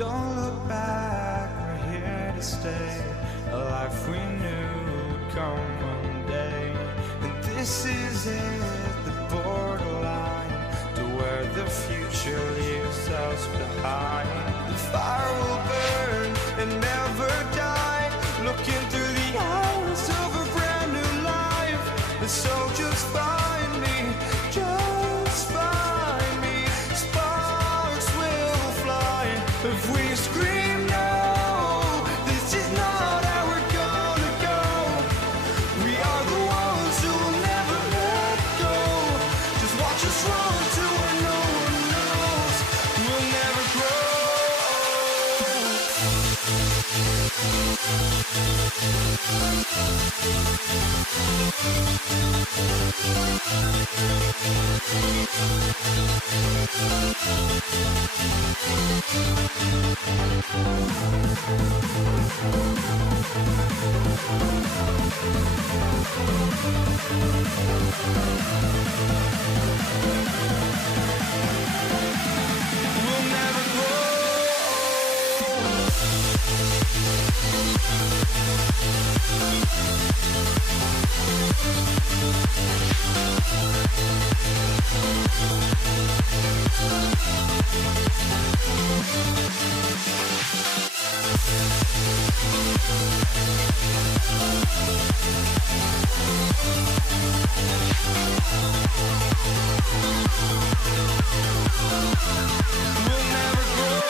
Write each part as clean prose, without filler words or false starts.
Don't look back, we're here to stay. A life we knew would come one day. And this is it, the borderline to where the future leaves us behind. The fire will burn and never die, looking through the eyes of a brand new life. And so just find me, just find me. Sparks will fly if we scream no. This is not how we're gonna go. We are the ones who will never let go. Just watch us run to where no one knows. We'll never grow. We'll never grow. We'll never grow.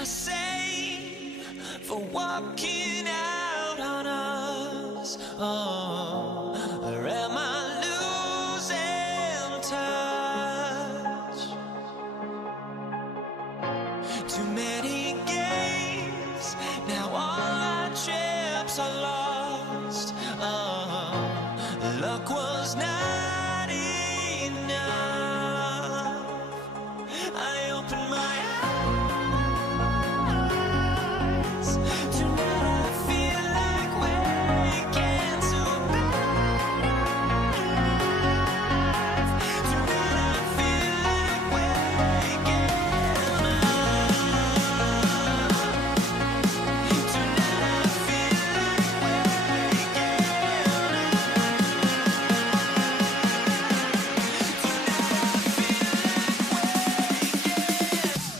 I say for walking out on us? Oh, or am I losing touch? Too many games, now all our chips are lost. Oh, luck was not enough. I opened my eyes. Tonight I feel like waking to life. Tonight I feel like waking up. Tonight I feel like waking up. Tonight I feel like waking up.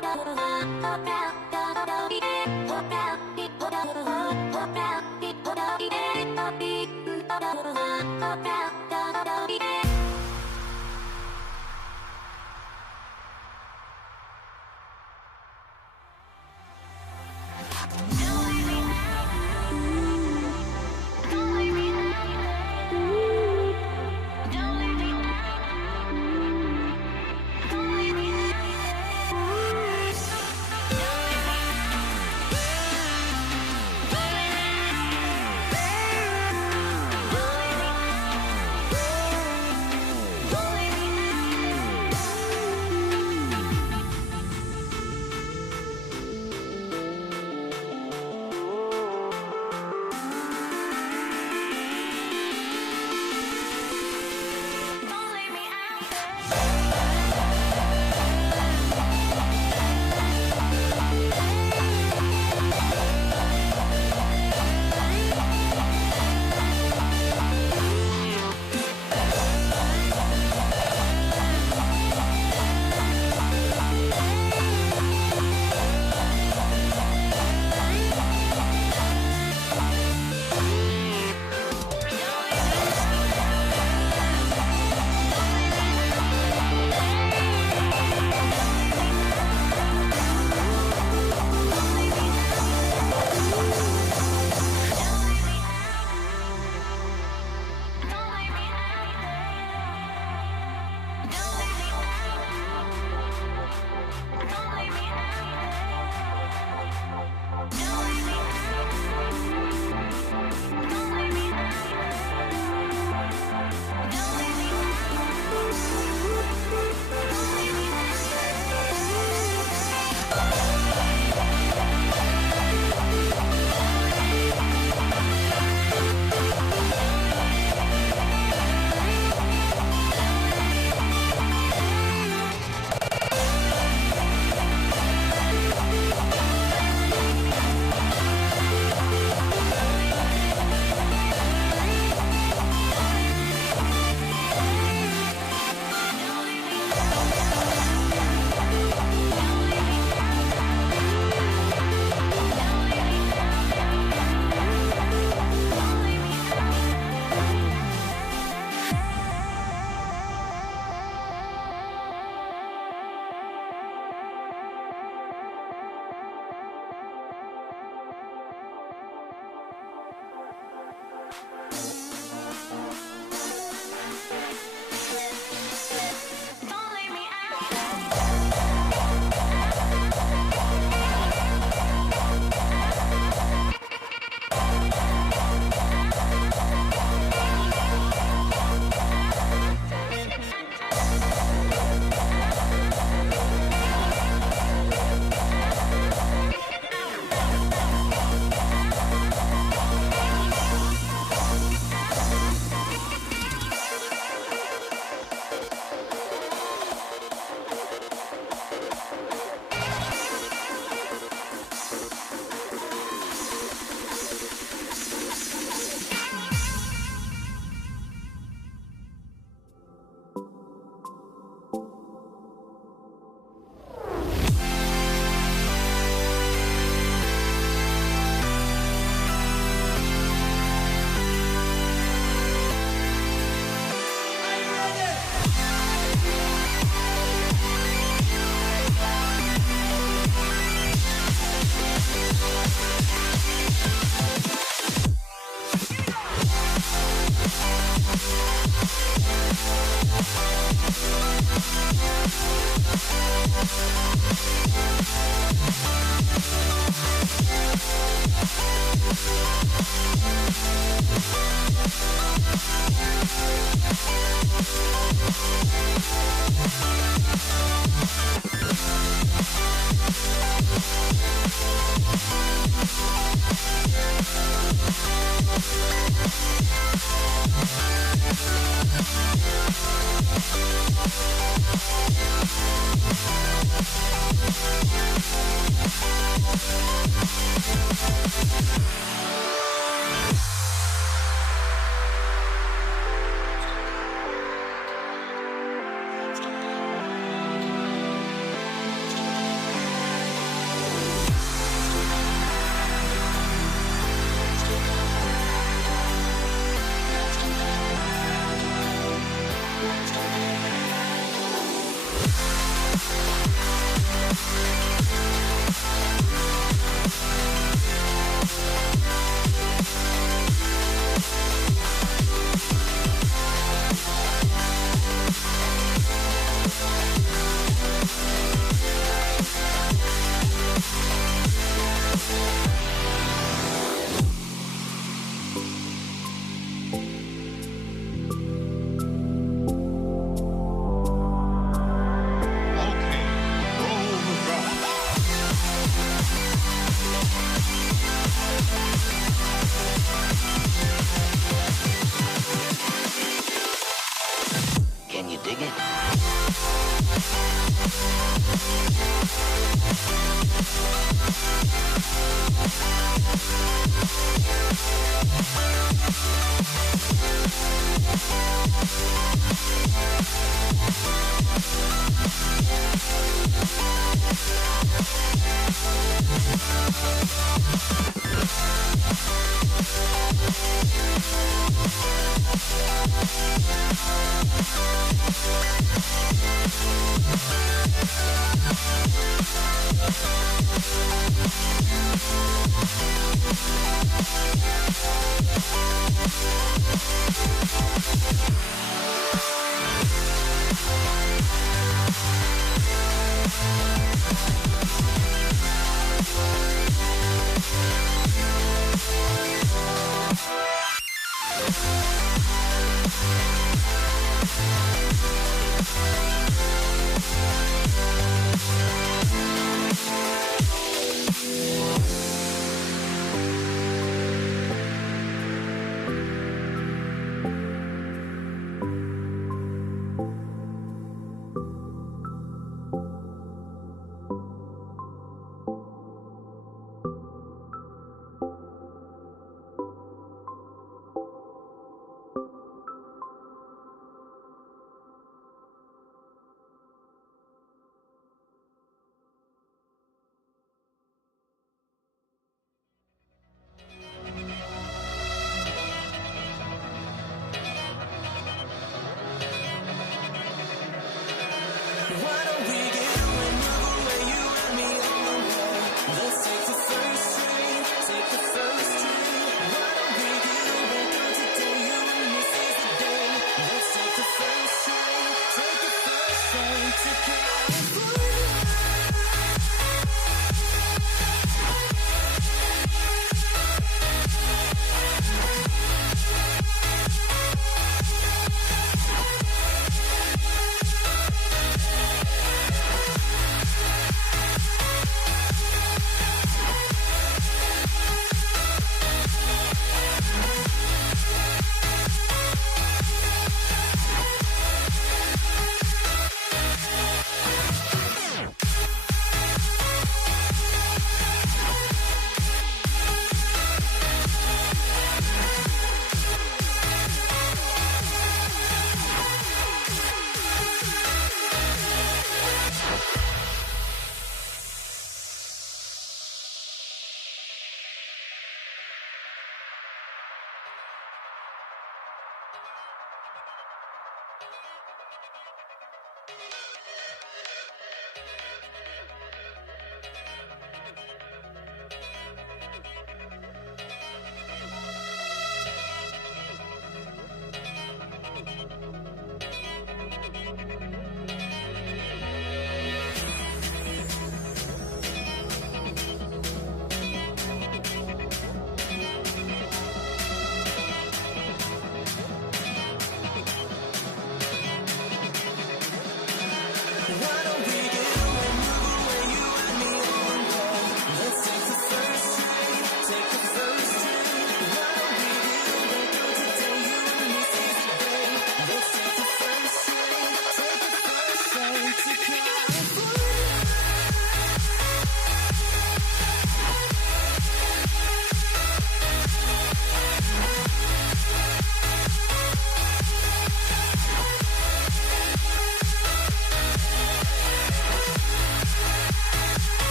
Don't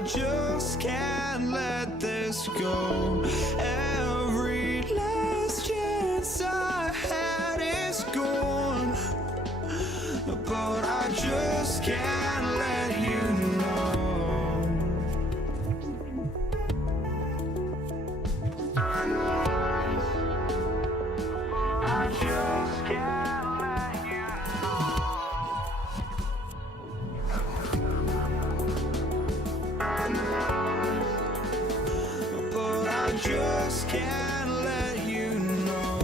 I just can't let this go. Every last chance I had is gone, but I just can't let you know. I just can't let you know. But I just can't let you know.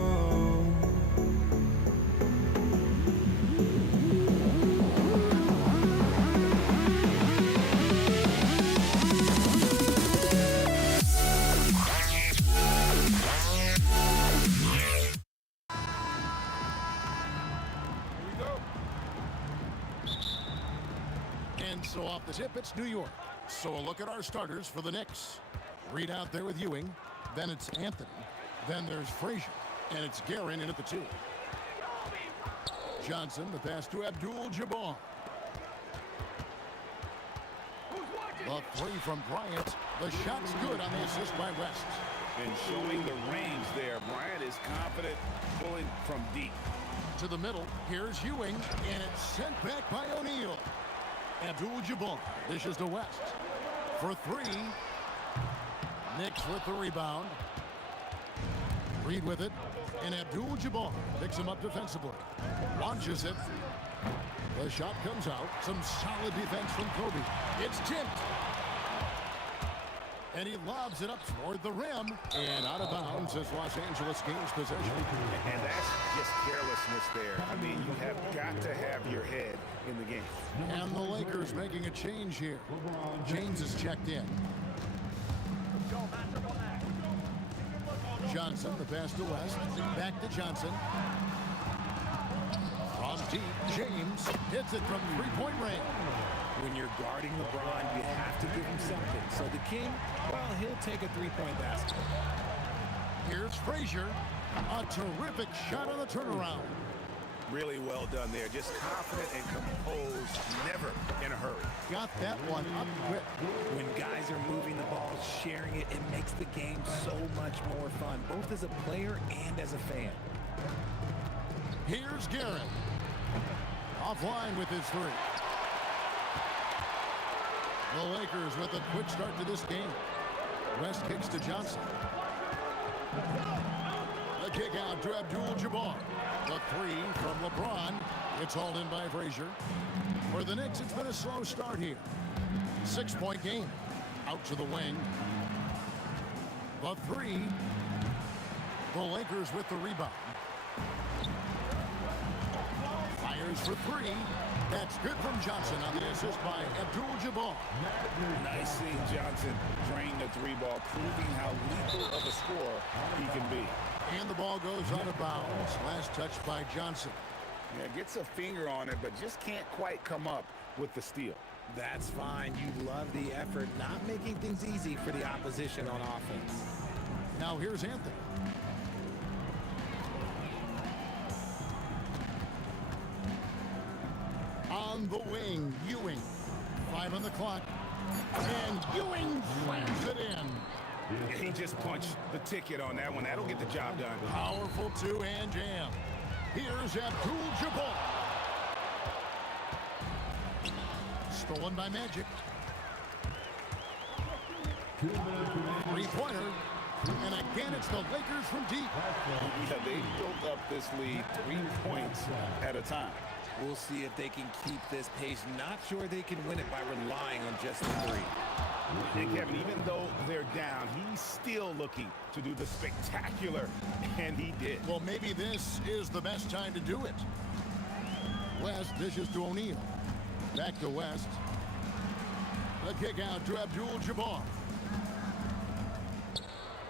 And so off the tip, it's New York. So a look at our starters for the Knicks. Reed out there with Ewing. Then it's Anthony. Then there's Frazier. And it's Guerin in at the 2. Johnson, the pass to Abdul-Jabbar. The 3 from Bryant. The shot's good on the assist by West. And showing the range there. Bryant is confident pulling from deep. To the middle, here's Ewing, and it's sent back by O'Neal. Abdul-Jabbar dishes to West for 3. Knicks with the rebound. Reed with it, and Abdul-Jabbar picks him up defensively. Launches it. The shot comes out. Some solid defense from Kobe. It's tipped. And he lobs it up toward the rim. And out of bounds as Los Angeles gains possession. And that's just carelessness there. I mean, you have got to have your head in the game. And the Lakers making a change here. James is checked in. Johnson, the pass to West. Back to Johnson. From deep, James hits it from three-point range. When you're guarding LeBron, you have to give him something. So the King, well, he'll take a three-point basket. Here's Frazier. A terrific shot on the turnaround. Really well done there. Just confident and composed, never in a hurry. Got that one up quick. When guys are moving the ball, sharing it, it makes the game so much more fun, both as a player and as a fan. Here's Guerin. Offline with his 3. The Lakers with a quick start to this game. West kicks to Johnson. The kick out to Abdul-Jabbar. The 3 from LeBron. It's hauled in by Frazier. For the Knicks, it's been a slow start here. 6-point game. Out to the wing. The 3. The Lakers with the rebound. Fires for 3. That's good from Johnson on the assist by Abdul-Jabbar. Nice seeing Johnson drain the 3 ball, proving how lethal of a scorer he can be. And the ball goes out of bounds. Last touch by Johnson. Yeah, gets a finger on it, but just can't quite come up with the steal. That's fine. You love the effort, not making things easy for the opposition on offense. Now here's Anthony. On the wing, Ewing. 5 on the clock. And Ewing slams it in. He just punched the ticket on that one. That'll get the job done. Powerful 2-hand jam. Here's Abdul-Jabbar. Stolen by Magic. 3-pointer. And again, it's the Lakers from deep. Yeah, they built up this lead 3 points at a time. We'll see if they can keep this pace. Not sure they can win it by relying on just the 3. And Kevin, even though they're down, he's still looking to do the spectacular, and he did. Well, maybe this is the best time to do it. West dishes to O'Neal. Back to West. The kick out to Abdul-Jabbar.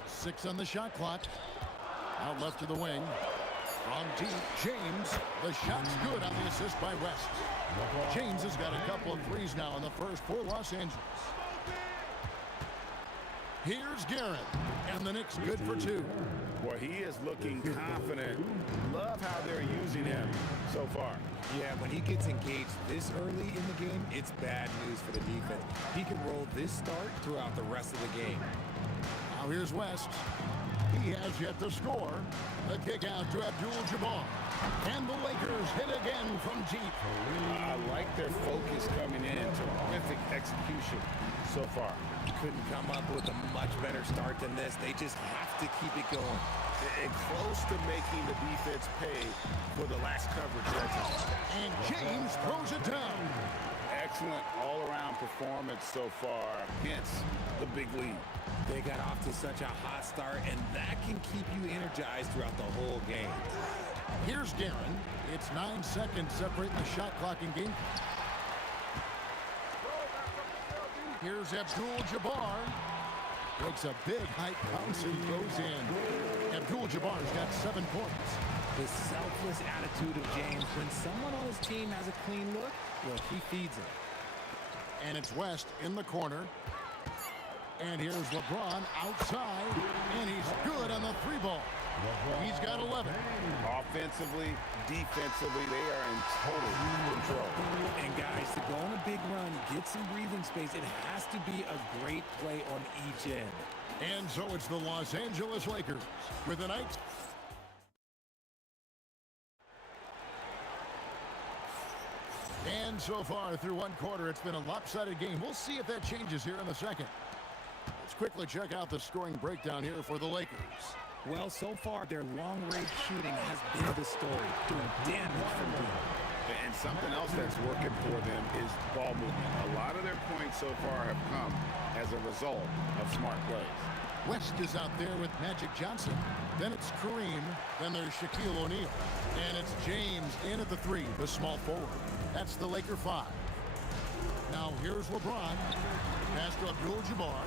6 on the shot clock. Out left to the wing. From deep, James. The shot's good on the assist by West. James has got a couple of threes now in the first for Los Angeles. Here's Guerin, and the Knicks good for 2. Boy, he is looking confident. Love how they're using him so far. Yeah, when he gets engaged this early in the game, it's bad news for the defense. He can roll this start throughout the rest of the game. Now here's West. He has yet to score. The kick out to Abdul-Jabbar. And the Lakers hit again from deep. I like their focus coming in. Terrific execution so far. Couldn't come up with a much better start than this. They just have to keep it going. And close to making the defense pay for the last coverage. And James throws it down. Excellent all-around performance so far. Hence the big lead. They got off to such a hot start, and that can keep you energized throughout the whole game. Here's Darren. It's 9 seconds separating the shot clock and game. Here's Abdul-Jabbar. Takes a big height bounce and throws in. Abdul-Jabbar's got 7 points. The selfless attitude of James. When someone on his team has a clean look, well, he feeds it. And it's West in the corner. And here's LeBron outside. And he's good on the 3-ball. He's got 11. Offensively, defensively, they are in total control. And guys, to go on a big run, get some breathing space, it has to be a great play on each end. And so it's the Los Angeles Lakers with the night. And so far through one quarter, it's been a lopsided game. We'll see if that changes here in the second. Let's quickly check out the scoring breakdown here for the Lakers. Well, so far, their long-range shooting has been the story, doing damage from deep. And something else that's working for them is ball movement. A lot of their points so far have come as a result of smart plays. West is out there with Magic Johnson. Then it's Kareem. Then there's Shaquille O'Neal. And it's James in at the 3, the small forward. That's the Laker 5. Now here's LeBron. Pass to Abdul-Jabbar.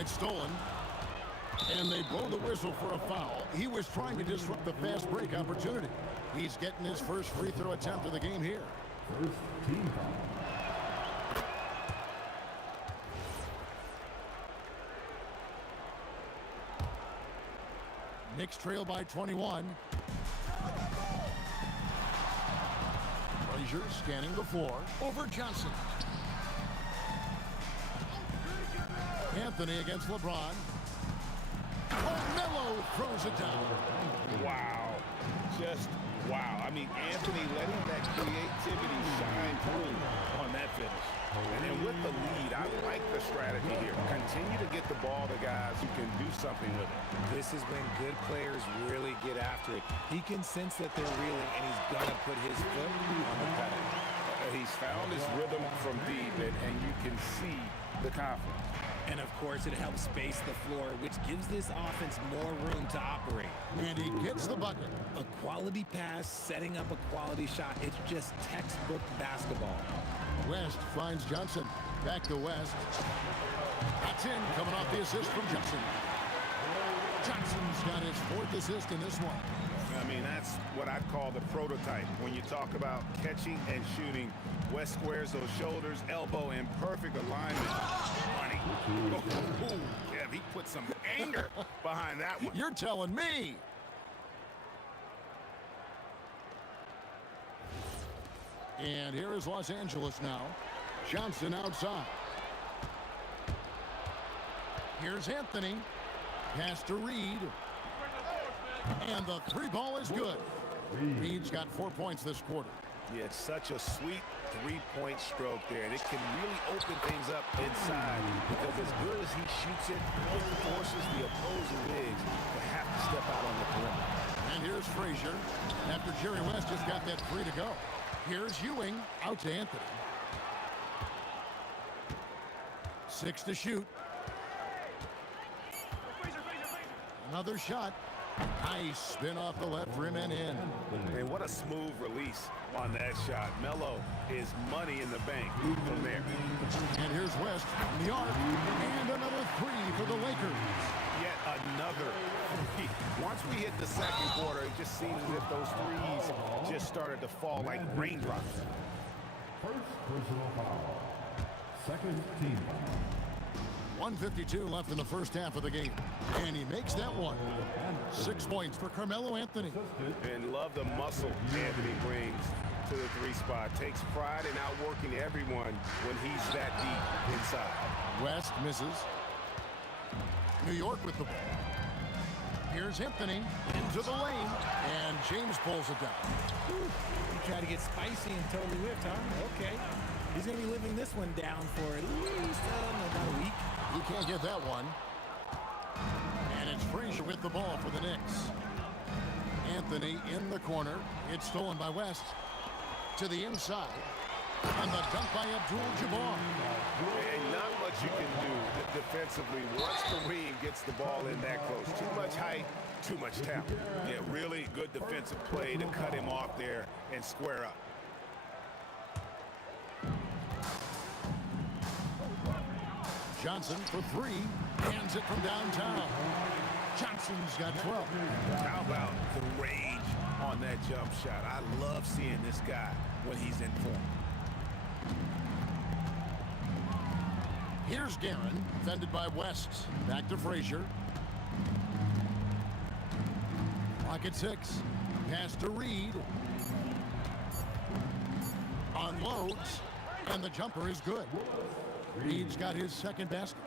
It's stolen. And they blow the whistle for a foul. He was trying to disrupt the fast break opportunity. He's getting his first free throw attempt of the game here. First team foul. Knicks trail by 21. Frazier scanning the floor. Over Johnson. Anthony against LeBron. Melo throws it down. Wow. Just wow. I mean, Anthony letting that creativity shine through on that finish. And then with the lead, I like the strategy here. Continue to get the ball to guys who can do something with it. This is when good players really get after it. He can sense that they're reeling, and he's going to put his foot on the pedal. He's found his rhythm from deep, and you can see the confidence. And, of course, it helps space the floor, which gives this offense more room to operate. And he gets the bucket. A quality pass, setting up a quality shot. It's just textbook basketball. West finds Johnson. Back to West. That's in, coming off the assist from Johnson. Johnson's got his 4th assist in this one. I mean, that's what I call the prototype. When you talk about catching and shooting, West squares those shoulders, elbow in perfect alignment. Money. Yeah, he put some anger behind that one. You're telling me. And here is Los Angeles now. Johnson outside. Here's Anthony. Pass to Reed. And the 3-ball is good. Reed's got 4 points this quarter. Yeah, it's such a sweet 3-point stroke there, and it can really open things up inside because as good as he shoots it, it forces the opposing bigs to have to step out on the perimeter. And here's Frazier after Jerry West just got that 3 to go. Here's Ewing out to Anthony. 6 to shoot. Another shot. Nice spin off the left rim and in. And what a smooth release on that shot. Melo is money in the bank from there. And here's West from the arc. And another 3 for the Lakers. Yet another 3. Once we hit the second quarter, it just seems as if those threes just started to fall like raindrops. First personal foul. Second team foul. 1:52 left in the first half of the game. And he makes that one. 6 points for Carmelo Anthony. And love the muscle Anthony brings to the three spot. Takes pride in outworking everyone when he's that deep inside. West misses. New York with the ball. Here's Anthony into the lane, and James pulls it down. He tried to get spicy and totally whipped, huh? Okay. He's going to be living this one down for at least about a week. You can't get that one. And it's Frazier with the ball for the Knicks. Anthony in the corner. It's stolen by West. To the inside. And the dunk by Abdul-Jabbar. And not much you can do defensively once Kareem gets the ball in that close. Too much height, too much talent. Yeah, really good defensive play to cut him off there and square up. Johnson for three. Hands it from downtown. Johnson's got 12. How about the rage on that jump shot? I love seeing this guy when he's in form. Here's Guerin, defended by West. Back to Frazier. Clock at 6. Pass to Reed. Unloads. And the jumper is good. Reed's got his second basket.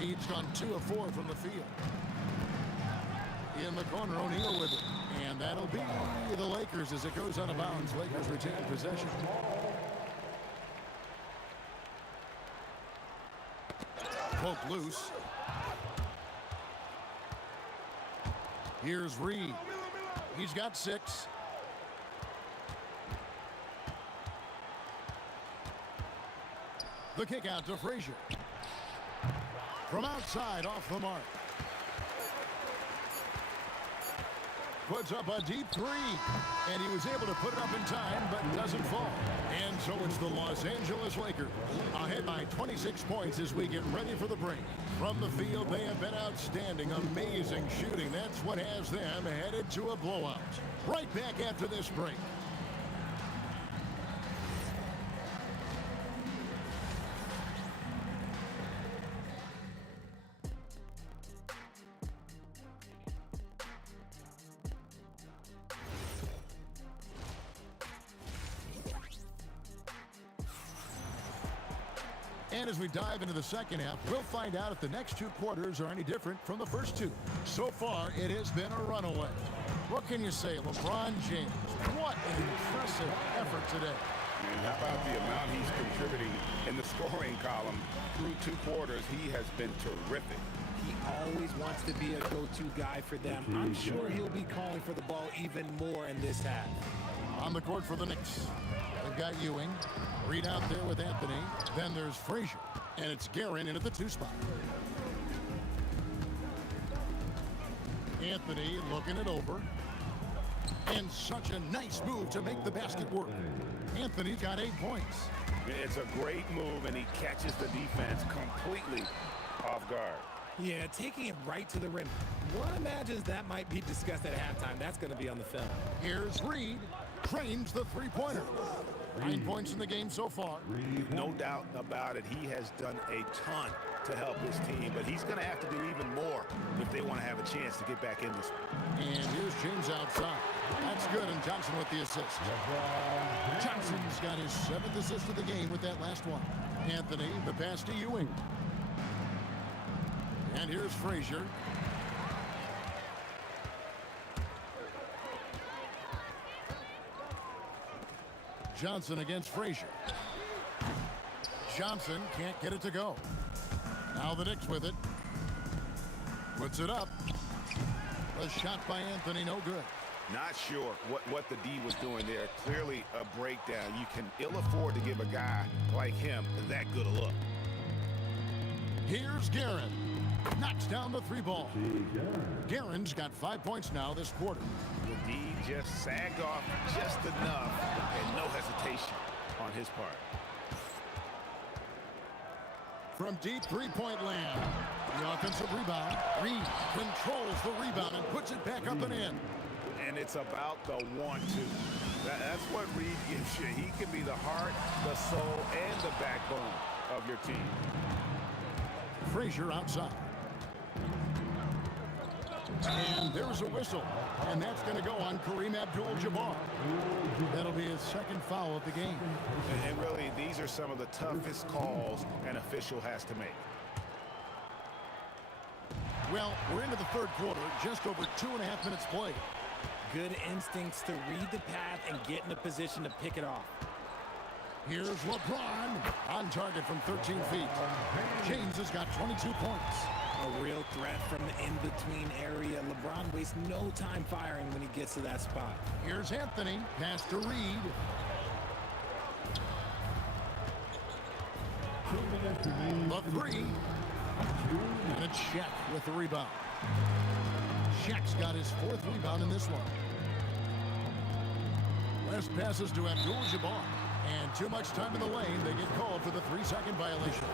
Reed's gone 2 of 4 from the field. In the corner, O'Neal with it. And that'll be the Lakers as it goes out of bounds. Lakers retain possession. Poke loose. Here's Reed. He's got 6. The kick out to Frazier. From outside, off the mark. Puts up a deep 3. And he was able to put it up in time, but doesn't fall. And so it's the Los Angeles Lakers ahead by 26 points as we get ready for the break. From the field, they have been outstanding. Amazing shooting. That's what has them headed to a blowout. Right back after this break. And as we dive into the second half, we'll find out if the next 2 quarters are any different from the first 2. So far, it has been a runaway. What can you say, LeBron James? What an impressive effort today. And how about the amount he's contributing in the scoring column? Through 2 quarters, he has been terrific. He always wants to be a go-to guy for them. I'm sure he'll be calling for the ball even more in this half. On the court for the Knicks, they've got Ewing. Reed out there with Anthony. Then there's Frazier. And it's Guerin in at the 2 spot. Anthony looking it over. And such a nice move to make the basket work. Anthony's got 8 points. It's a great move, and he catches the defense completely off guard. Yeah, taking it right to the rim. One imagines that might be discussed at halftime. That's going to be on the film. Here's Reed. Trains the 3-pointer. 9 points in the game so far. No doubt about it. He has done a ton to help his team, but he's going to have to do even more if they want to have a chance to get back in this one. And here's James outside. That's good, and Johnson with the assist. Johnson's got his 7th assist of the game with that last one. Anthony, the pass to Ewing. And here's Frazier. Johnson against Frazier. Johnson can't get it to go. Now the Knicks with it. Puts it up. A shot by Anthony, no good. Not sure what the D was doing there. Clearly a breakdown. You can ill afford to give a guy like him that good a look. Here's Guerin. Knocks down the 3 ball. Guerin's got 5 points now this quarter. The D just sagged off just enough and no hesitation on his part. From deep 3-point land. The offensive rebound. Reed controls the rebound and puts it back up and in. And it's about the 1-2. That's what Reed gives you. He can be the heart, the soul, and the backbone of your team. Frazier outside. And there's a whistle. And that's going to go on Kareem Abdul-Jabbar. That'll be his second foul of the game. And really, these are some of the toughest calls an official has to make. Well, we're into the third quarter, just over 2.5 minutes played. Good instincts to read the path and get in a position to pick it off. Here's LeBron on target from 13 feet. James has got 22 points. A real threat from the in-between area. LeBron wastes no time firing when he gets to that spot. Here's Anthony, pass to Reed. 2 minutes remaining. The three. And it's Shaq with the rebound. Shaq's got his 4th rebound in this one. West passes to Abdul-Jabbar. And too much time in the lane. They get called for the 3-second violation.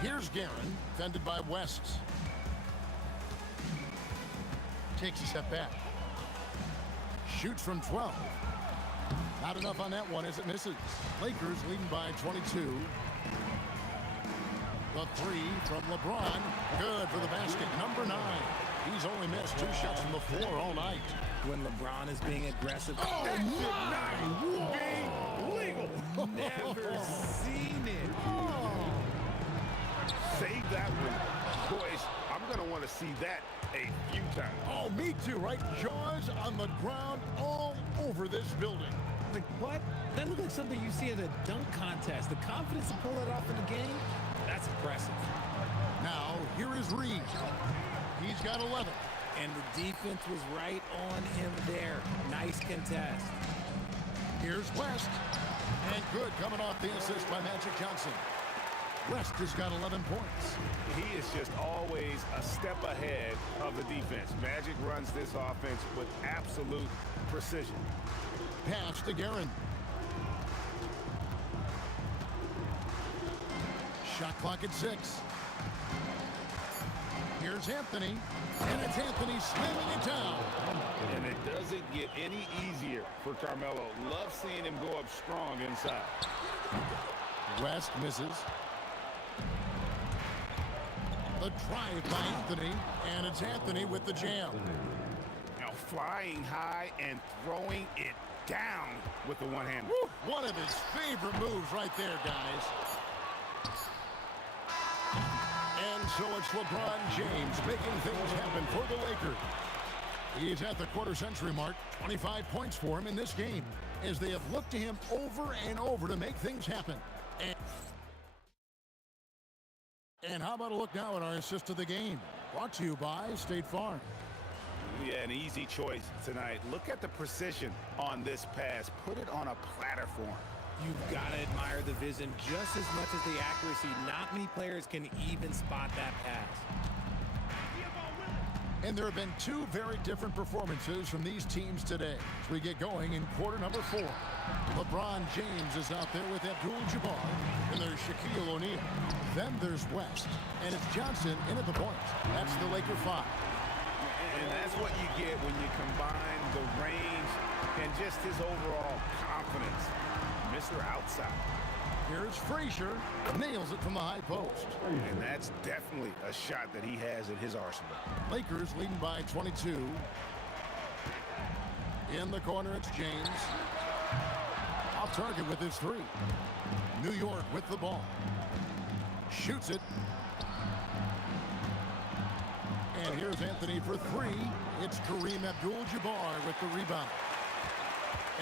Here's Guerin, fended by West. Takes a step back. Shoots from 12. Not enough on that one as it misses. Lakers leading by 22. The three from LeBron. Good for the basket. Number 9. He's only missed 2 shots from the floor all night. When LeBron is being aggressive. Oh, Being legal. Never seen it. Save that one. Boys, I'm going to want to see that a few times. Oh, me too, right? Jaws on the ground all over this building. Like, what? That looked like something you see at a dunk contest. The confidence to pull that off in the game? That's impressive. Now, here is Reed. He's got 11. And the defense was right on him there. Nice contest. Here's West. And good coming off the assist by Magic Johnson. West has got 11 points. He is just always a step ahead of the defense. Magic runs this offense with absolute precision. Pass to Guerin. Shot clock at 6. Here's Anthony. And it's Anthony slamming it down. And it doesn't get any easier for Carmelo. Love seeing him go up strong inside. West misses. The drive by Anthony. And it's Anthony with the jam. Now flying high and throwing it down with the one hand. One of his favorite moves right there, guys. And so it's LeBron James making things happen for the Lakers. He's at the quarter-century mark. 25 points for him in this game as they have looked to him over and over to make things happen. And how about a look now at our assist of the game? Brought to you by State Farm. Yeah, an easy choice tonight. Look at the precision on this pass. Put it on a platter for him. You've got to admire the vision just as much as the accuracy. Not many players can even spot that pass. And there have been 2 very different performances from these teams today as we get going in quarter number 4. LeBron James is out there with Abdul-Jabbar, and there's Shaquille O'Neal. Then there's West, and it's Johnson in at the point. That's the Laker 5. And that's what you get when you combine the range and just his overall confidence. Mr. Outside. Here's Frazier. Nails it from the high post. And that's definitely a shot that he has in his arsenal. Lakers leading by 22. In the corner, it's James. Off target with his 3. New York with the ball. Shoots it. And here's Anthony for 3. It's Kareem Abdul-Jabbar with the rebound.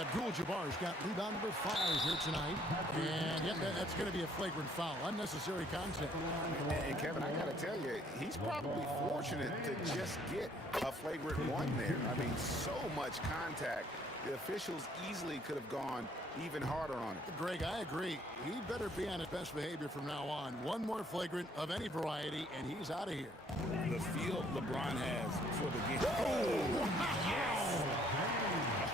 Abdul-Jabbar's got rebound number 5 here tonight. And yep, that's going to be a flagrant foul. Unnecessary contact. And Kevin, I got to tell you, he's probably fortunate to just get a flagrant 1 there. I mean, so much contact. The officials easily could have gone even harder on it. Greg, I agree. He better be on his best behavior from now on. 1 more flagrant of any variety, and he's out of here. The feel LeBron has for the game. Oh, yes!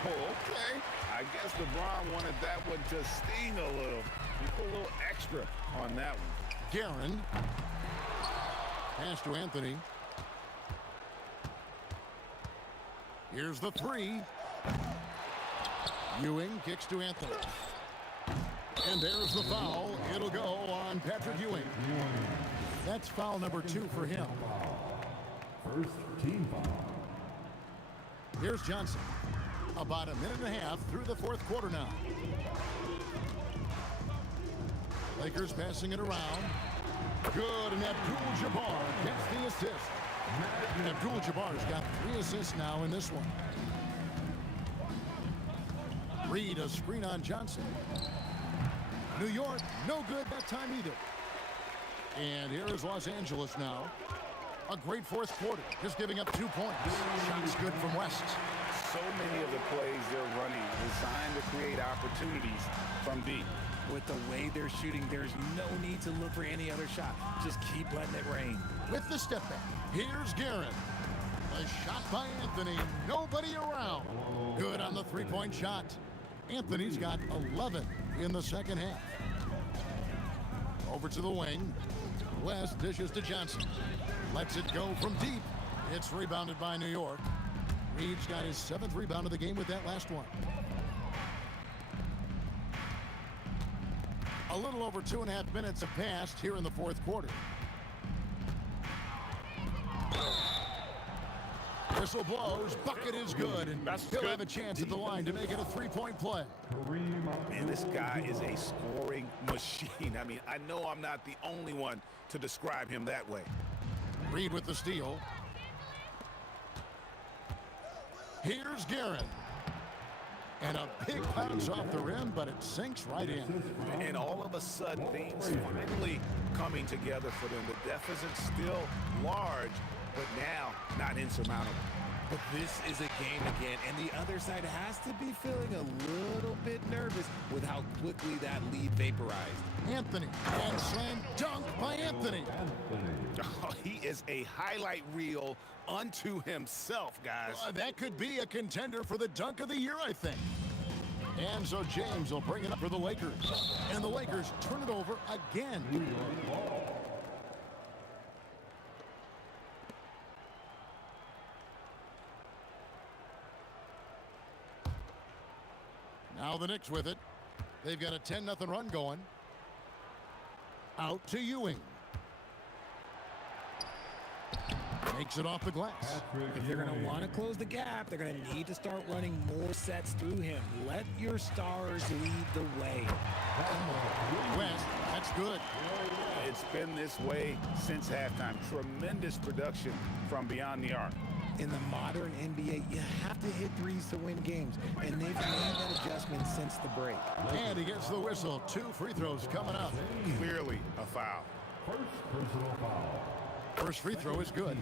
Oh, okay. I guess LeBron wanted that one to sting a little. You put a little extra on that one. Guerin. Pass to Anthony. Here's the 3. Ewing kicks to Anthony. And there's the foul. It'll go on Patrick Ewing. That's foul number 2 for him. First team foul. Here's Johnson. About a minute and a half through the fourth quarter now. Lakers passing it around. Good, and Abdul-Jabbar gets the assist. Abdul-Jabbar's got 3 assists now in this one. Reed, a screen on Johnson. New York, no good that time either. And here is Los Angeles now. A great fourth quarter, just giving up 2 points. Shots good from West. So many of the plays they're running designed to create opportunities from deep. With the way they're shooting, there's no need to look for any other shot. Just keep letting it rain. With the step back, here's Guerin. A shot by Anthony, nobody around. Good on the three-point shot. Anthony's got 11 in the second half. Over to the wing. West dishes to Johnson. Lets it go from deep. It's rebounded by New York. Reed's got his 7th rebound of the game with that last one. A little over 2.5 minutes have passed here in the fourth quarter. Whistle blows, bucket is good, and he'll have a chance at the line to make it a 3-point play. Man, this guy is a scoring machine. I mean, I know I'm not the only one to describe him that way. Reed with the steal. Here's Guerin. And a big bounce off the rim, but it sinks right in. And all of a sudden, things finally coming together for them. The deficit's still large, but now not insurmountable. But this is a game again, and the other side has to be feeling a little bit nervous with how quickly that lead vaporized. Anthony, and slam dunk by Anthony. Oh, he is a highlight reel unto himself, guys. That could be a contender for the dunk of the year, I think. And so James will bring it up for the Lakers. And the Lakers turn it over again. Now the Knicks with it. They've got a 10-0 run going. Out to Ewing. Makes it off the glass. If they're going to want to close the gap, they're going to need to start running more sets through him. Let your stars lead the way. West, that's good. It's been this way since halftime. Tremendous production from beyond the arc. In the modern NBA, you have to hit threes to win games, and they've made that adjustment since the break. And he gets the whistle. 2 free throws coming up. Clearly a foul. First personal foul. First free throw is good.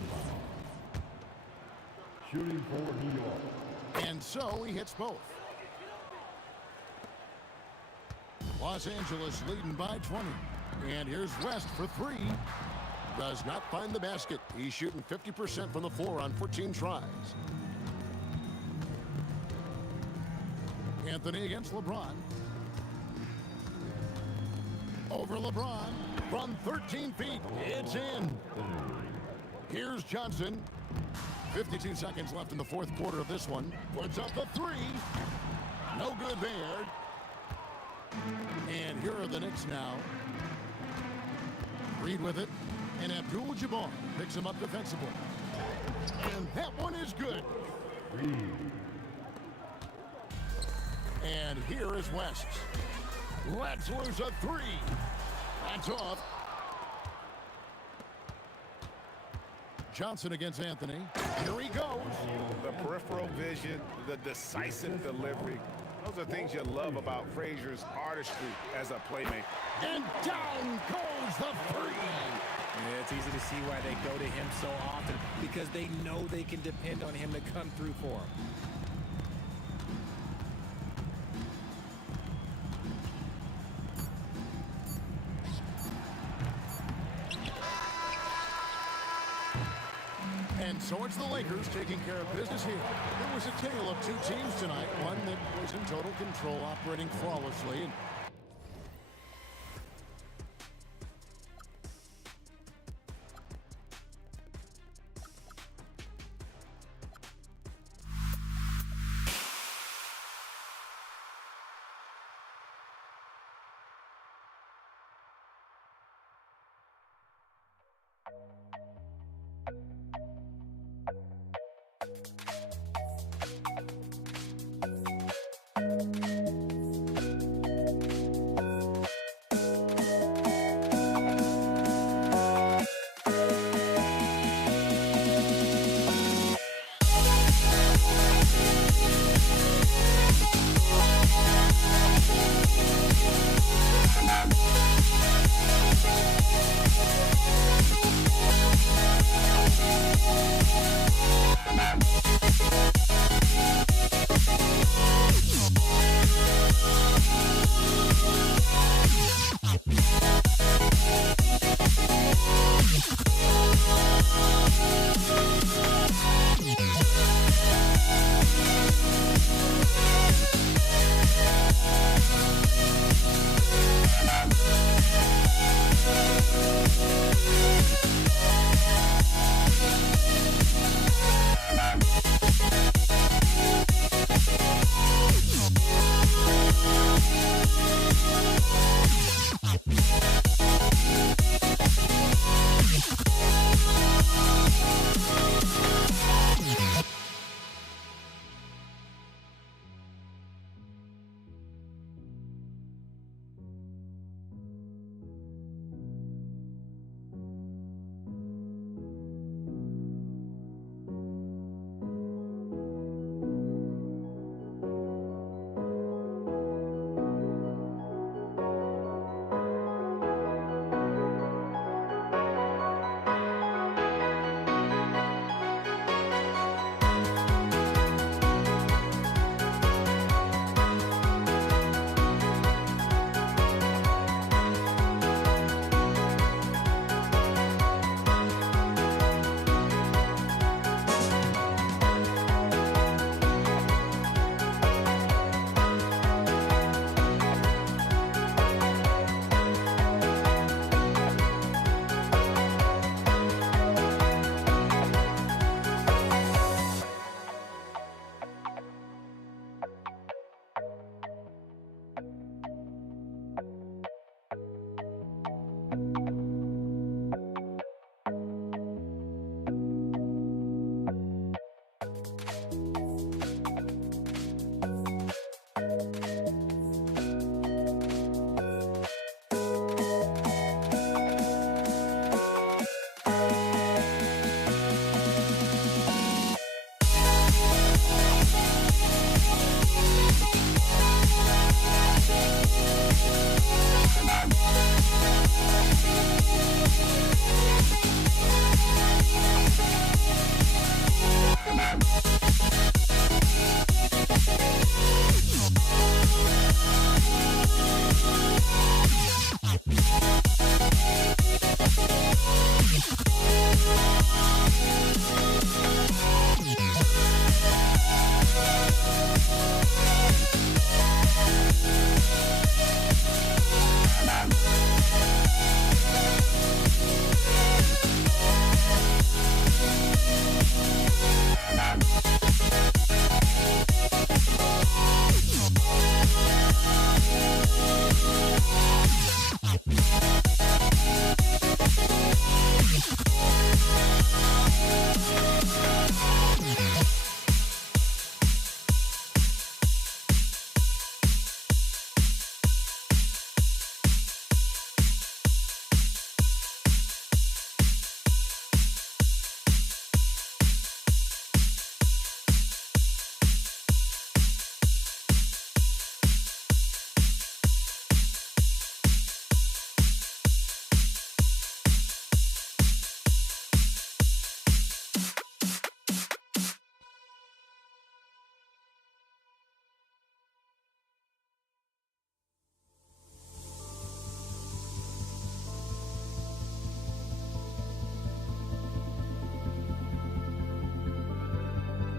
Shooting for New York. And so he hits both. Los Angeles leading by 20. And here's West for 3. Does not find the basket. He's shooting 50% from the floor on 14 tries. Anthony against LeBron. Over LeBron from 13 feet. It's in. Here's Johnson. 52 seconds left in the fourth quarter of this one. Puts up the 3. No good there. And here are the Knicks now. Reed with it. And Abdul-Jabbar picks him up defensively. And that one is good. And here is West. Let's lose a 3. That's off. Johnson against Anthony. Here he goes. The peripheral vision, the decisive delivery. Those are things you love about Frazier's artistry as a playmaker. And down goes the 3. Yeah, it's easy to see why they go to him so often, because they know they can depend on him to come through for them. And so it's the Lakers taking care of business here. It was a tale of 2 teams tonight, one that was in total control, operating flawlessly.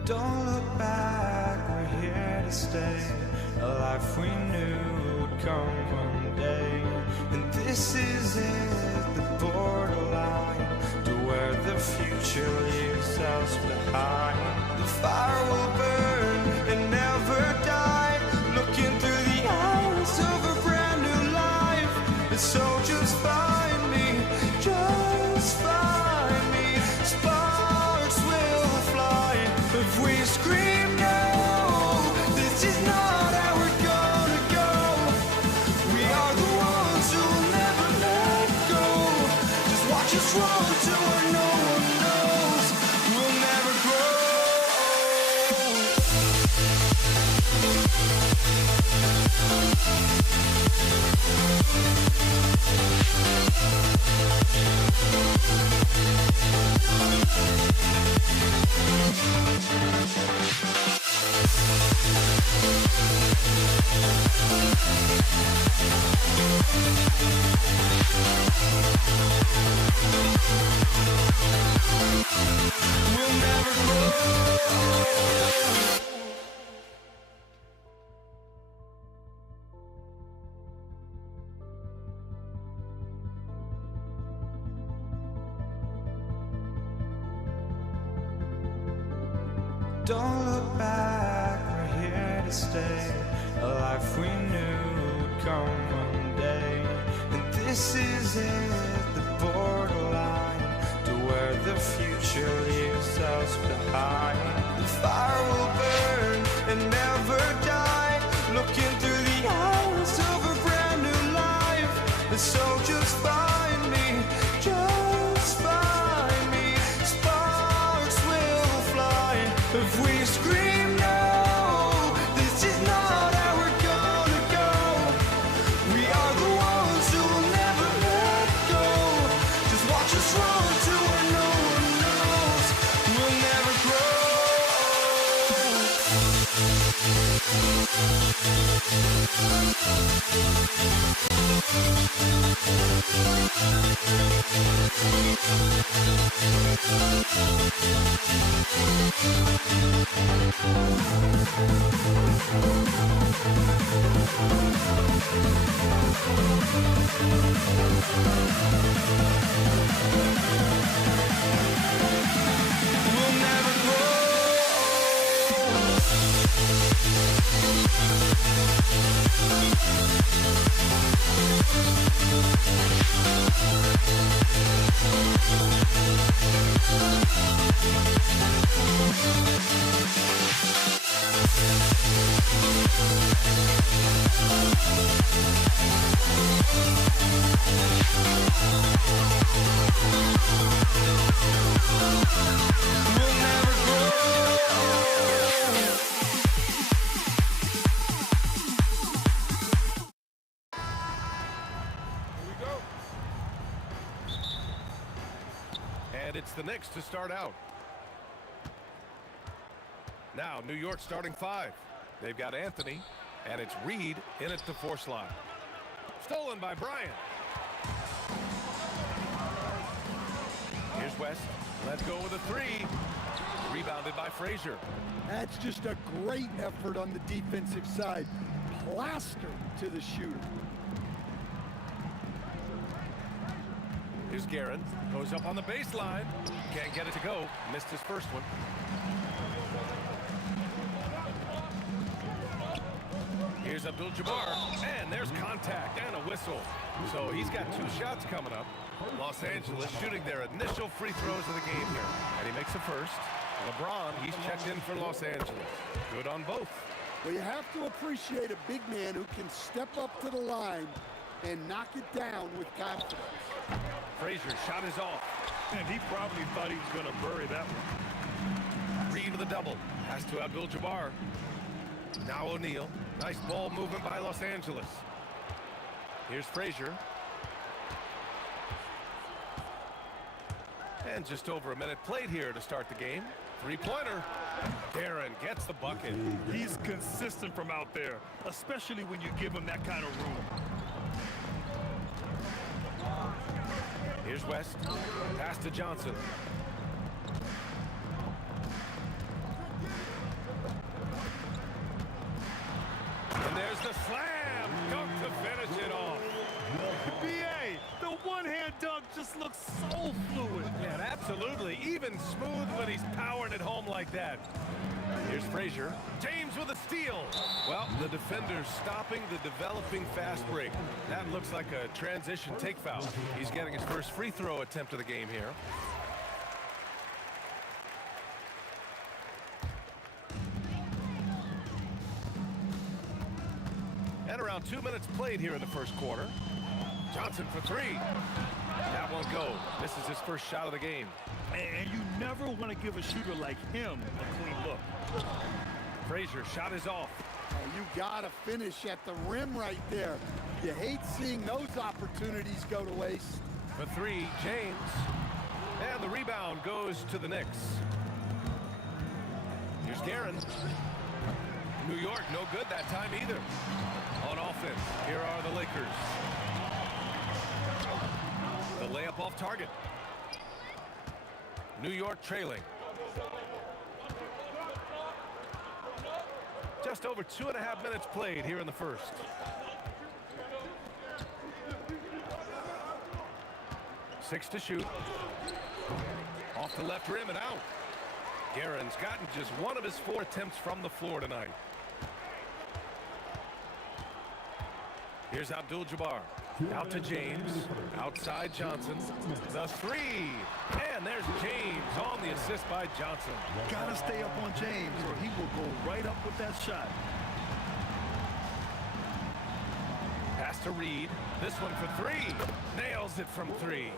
Don't look back, we're here to stay. A life we knew would come one day. And this is it, the borderline to where the future leaves us behind. The fire will burn and never die, looking through the eyes of a brand new life. And so just find me, just find me. Sparks will fly if we scream no. This is not how we're gonna go. We are the ones who will never let go. Just watch us run to where no one knows. We'll never grow. We'll never grow. Don't look back, we're here to stay. A life we knew would come one day. And this is it, the borderline to where the future leaves us behind. The fire will burn and never die, looking through the eyes of a brand new life. And so just find me, just find me. Sparks will fly if we scream no. This is not how we're gonna go. We are the ones who will never let go. Just watch us run to where no one knows. We'll never grow. We'll never grow. We'll never grow. Here we go. And it's the Knicks to start out. Now, New York starting five. They've got Anthony, and it's Reed in at the force line. Stolen by Bryant. Here's West. Let's go with a three. Rebounded by Frazier. That's just a great effort on the defensive side. Plastered to the shooter. Here's Guerin. Goes up on the baseline. Can't get it to go. Missed his first one. Here's Abdul-Jabbar. And there's contact and a whistle. So he's got two shots coming up. Los Angeles shooting their initial free throws of the game here. And he makes the first. LeBron, he's checked in for Los Angeles. Good on both. Well, you have to appreciate a big man who can step up to the line and knock it down with confidence. Frazier shot is off. And he probably thought he was going to bury that one. Reed with a double. Pass to Abdul-Jabbar. Now O'Neal. Nice ball movement by Los Angeles. Here's Frazier. And just over a minute played here to start the game. Three-pointer. Darren gets the bucket. He's consistent from out there, especially when you give him that kind of room. Here's West. Pass to Johnson. just looks so fluid. Yeah, absolutely. Even smooth when he's powering it home like that. Here's Frazier. James with a steal. Well, the defender's stopping the developing fast break. That looks like a transition take foul. He's getting his first free throw attempt of the game here. And around 2 minutes played here in the first quarter. Johnson for three. That won't go. This is his first shot of the game. And you never want to give a shooter like him a clean look. Frazier, shot is off. Oh, you got to finish at the rim right there. You hate seeing those opportunities go to waste. For three, James. And the rebound goes to the Knicks. Here's Guerin. New York, no good that time either. On offense, here are the Lakers. The layup off target. New York trailing. Just over 2.5 minutes played here in the first. Six to shoot. Off the left rim and out. Guerin's gotten just one of his 4 attempts from the floor tonight. Here's Abdul-Jabbar. Out to James. Outside Johnson. The three. And there's James on the assist by Johnson. Gotta stay up on James or he will go right up with that shot. Pass to Reed. This one for three. Nails it from three.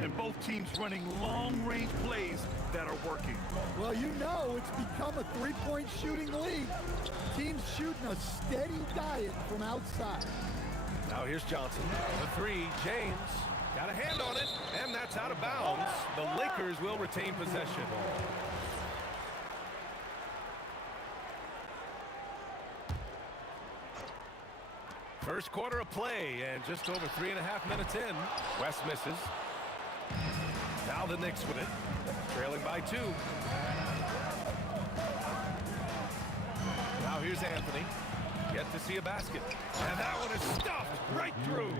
And both teams running long-range plays that are working. Well, you know it's become a three-point shooting league. Teams shooting a steady diet from outside. Now here's Johnson. The three, James. Got a hand on it, and that's out of bounds. The Lakers will retain possession. First quarter of play, and just over 3.5 minutes in. West misses. Now the Knicks with it. Trailing by 2. Now here's Anthony. Yet to see a basket. And that one is stuffed right through.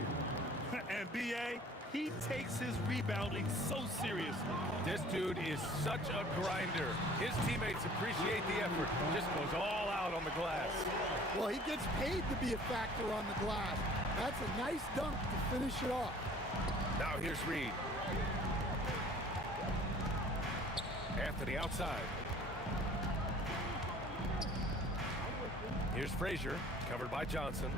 And B.A., he takes his rebounding so seriously. This dude is such a grinder. His teammates appreciate the effort. Just goes all out on the glass. Well, he gets paid to be a factor on the glass. That's a nice dunk to finish it off. Now here's Reed. Anthony outside. Here's Frazier, covered by Johnson.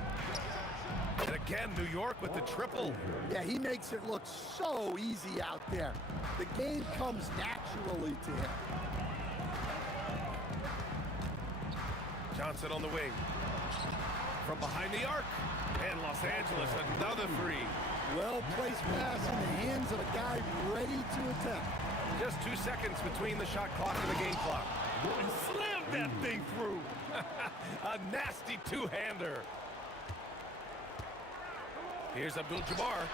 And again, New York with the triple. Yeah, he makes it look so easy out there. The game comes naturally to him. Johnson on the wing. From behind the arc. And Los Angeles, another three. Well-placed pass in the hands of a guy ready to attempt. Just 2 seconds between the shot clock and the game clock. And slam that thing through. A nasty two-hander. Here's Abdul-Jabbar.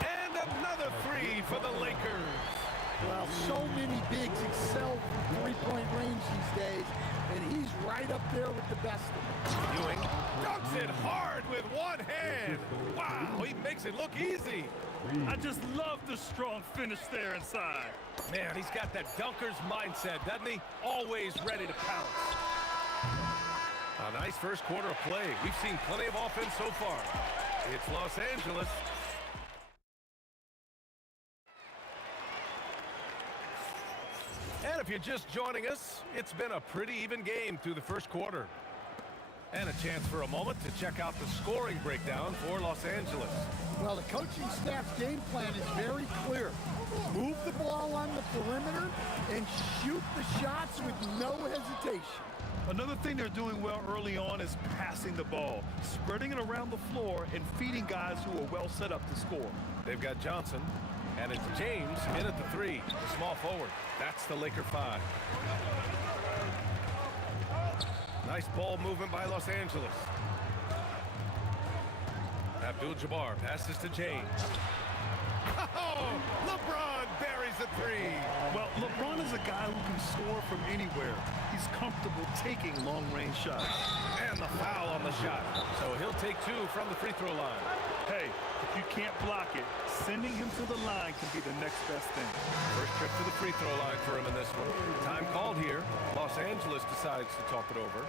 And another three for the Lakers. Well, so many bigs excel from three-point range these days, and he's right up there with the best of them. Ewing dunks it hard with one hand. Wow, he makes it look easy. I just love the strong finish there inside. Man, he's got that dunker's mindset, doesn't he? Always ready to pounce. A nice first quarter of play. We've seen plenty of offense so far. It's Los Angeles. And if you're just joining us, it's been a pretty even game through the first quarter. And a chance for a moment to check out the scoring breakdown for Los Angeles. Well, the coaching staff's game plan is very clear. Move the ball on the perimeter and shoot the shots with no hesitation. Another thing they're doing well early on is passing the ball, spreading it around the floor and feeding guys who are well set up to score. They've got Johnson, and it's James in at the three, the small forward. That's the Laker 5. Nice ball movement by Los Angeles. Abdul-Jabbar passes to James. Oh, LeBron buries a three. Well, LeBron is a guy who can score from anywhere. He's comfortable taking long-range shots. And And the foul on the shot. So he'll take 2 from the free throw line. Hey, if you can't block it, sending him to the line can be the next best thing. First trip to the free throw line for him in this one. Time called here. Los Angeles decides to talk it over.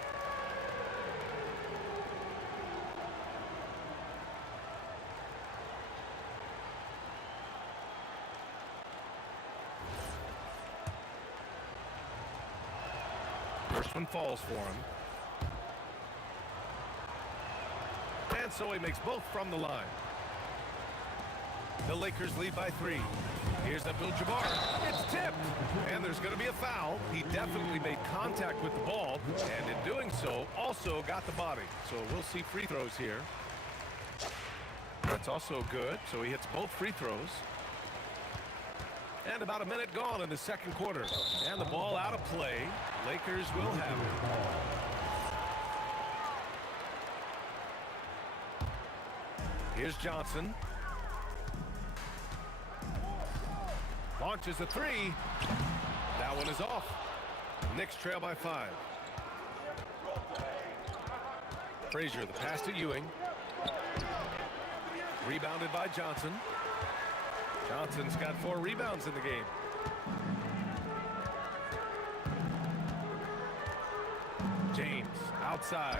First one falls for him. And so he makes both from the line. The Lakers lead by 3. Here's Abdul-Jabbar. It's tipped. And there's going to be a foul. He definitely made contact with the ball. And in doing so, also got the body. So we'll see free throws here. That's also good. So he hits both free throws. And about a minute gone in the second quarter. And the ball out of play. Lakers will have it. Here's Johnson. Launches a 3. That one is off. Knicks trail by 5. Frazier, the pass to Ewing. Rebounded by Johnson. Johnson's got 4 rebounds in the game. James outside.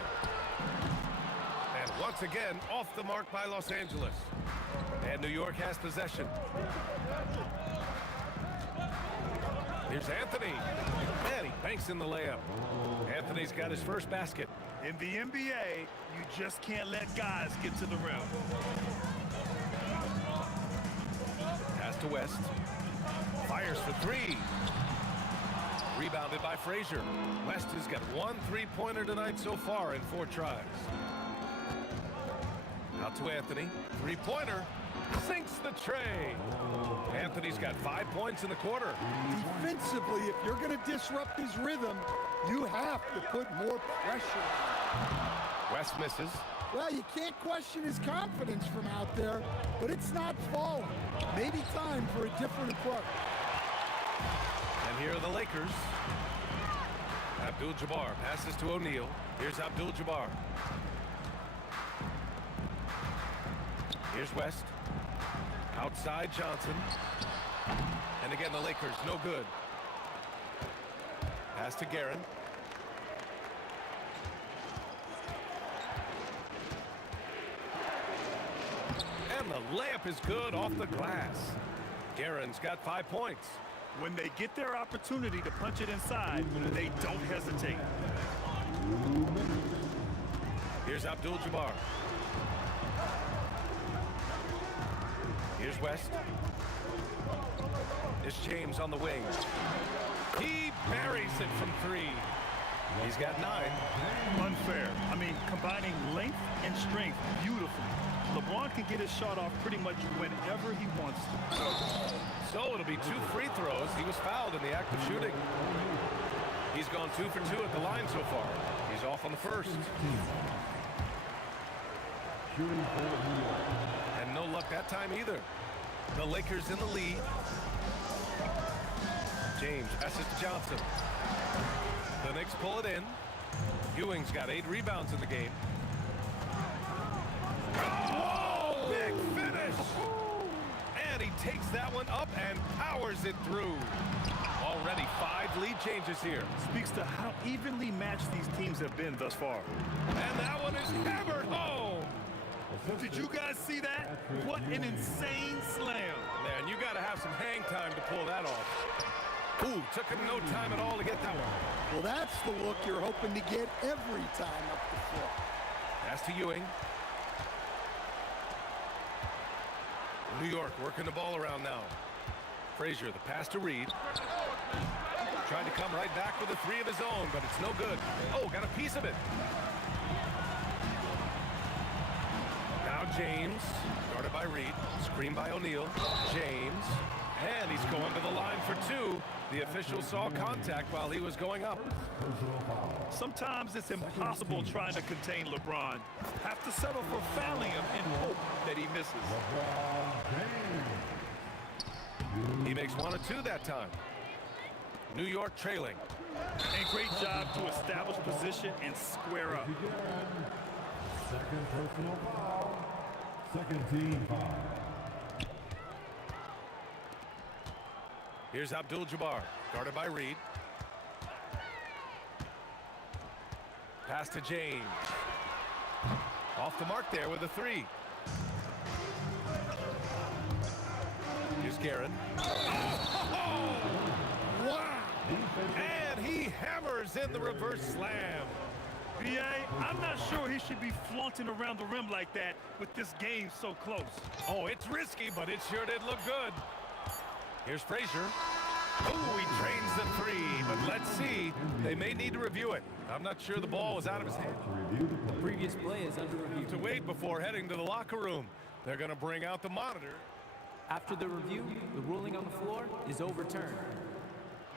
And once again, off the mark by Los Angeles. And New York has possession. Here's Anthony. And he banks in the layup. Anthony's got his first basket. In the NBA, you just can't let guys get to the rim. Pass to West. Fires for 3. Rebounded by Frazier. West has got 1 3-pointer tonight so far in 4 tries. Out to Anthony. 3-pointer. Sinks the tray. Anthony's got 5 points in the quarter. Defensively, if you're going to disrupt his rhythm, you have to put more pressure on him. West misses. Well, you can't question his confidence from out there, but it's not falling. Maybe time for a different approach. And here are the Lakers. Abdul-Jabbar passes to O'Neal. Here's Abdul-Jabbar. Here's West. Outside Johnson. And again, the Lakers, no good. Pass to Guerin. And the layup is good off the glass. Guerin's got 5 points. When they get their opportunity to punch it inside, they don't hesitate. Here's Abdul-Jabbar. Here's West. It's James on the wing. He buries it from 3. He's got 9. Unfair. I mean, combining length and strength beautifully. LeBron can get his shot off pretty much whenever he wants to. So it'll be 2 free throws. He was fouled in the act of shooting. He's gone 2 for 2 at the line so far. He's off on the first. And no luck that time either. The Lakers in the lead. James passes to Johnson. The Knicks pull it in. Ewing's got 8 rebounds in the game. Whoa! Big finish! And he takes that one up and powers it through. Already 5 lead changes here. Speaks to how evenly matched these teams have been thus far. And that one is hammered home. Did you guys see that? What an insane slam. Man, you got to have some hang time to pull that off. Ooh, took him no time at all to get that one. Well, that's the look you're hoping to get every time up the floor. Pass to Ewing. New York working the ball around now. Frazier, the pass to Reed. Tried to come right back with a 3 of his own, but it's no good. Oh, got a piece of it. Now James, guarded by Reed. Screen by O'Neal. James. And he's going to the line for 2. The official saw contact while he was going up. Sometimes it's impossible trying to contain LeBron. Have to settle for fouling him and hope that he misses. He makes 1 of 2 that time. New York trailing. And great job to establish position and square up. Second personal foul. Second team foul. Here's Abdul-Jabbar, guarded by Reed. Pass to James. Off the mark there with a three. Here's Guerin. Wow! And he hammers in the reverse slam. B.A., I'm not sure he should be flaunting around the rim like that with this game so close. Oh, it's risky, but it sure did look good. Here's Frazier. Oh, he trains the three, but let's see. They may need to review it. I'm not sure the ball was out of his hand. The previous play is under review. To wait before heading to the locker room. They're going to bring out the monitor. After the review, the ruling on the floor is overturned.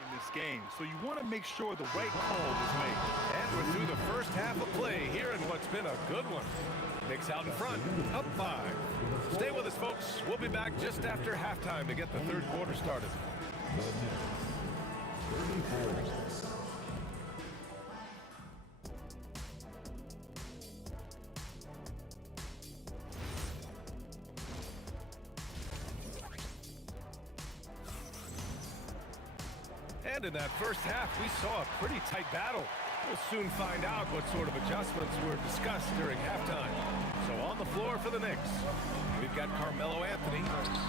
In this game, so you want to make sure the right call is made. And we're through the first half of play here in what's been a good one. Knicks out in front, up 5. Stay with us, folks. We'll be back just after halftime to get the third quarter started. And in that first half, we saw a pretty tight battle. We'll soon find out what sort of adjustments were discussed during halftime. So on the floor for the Knicks, we've got Carmelo Anthony,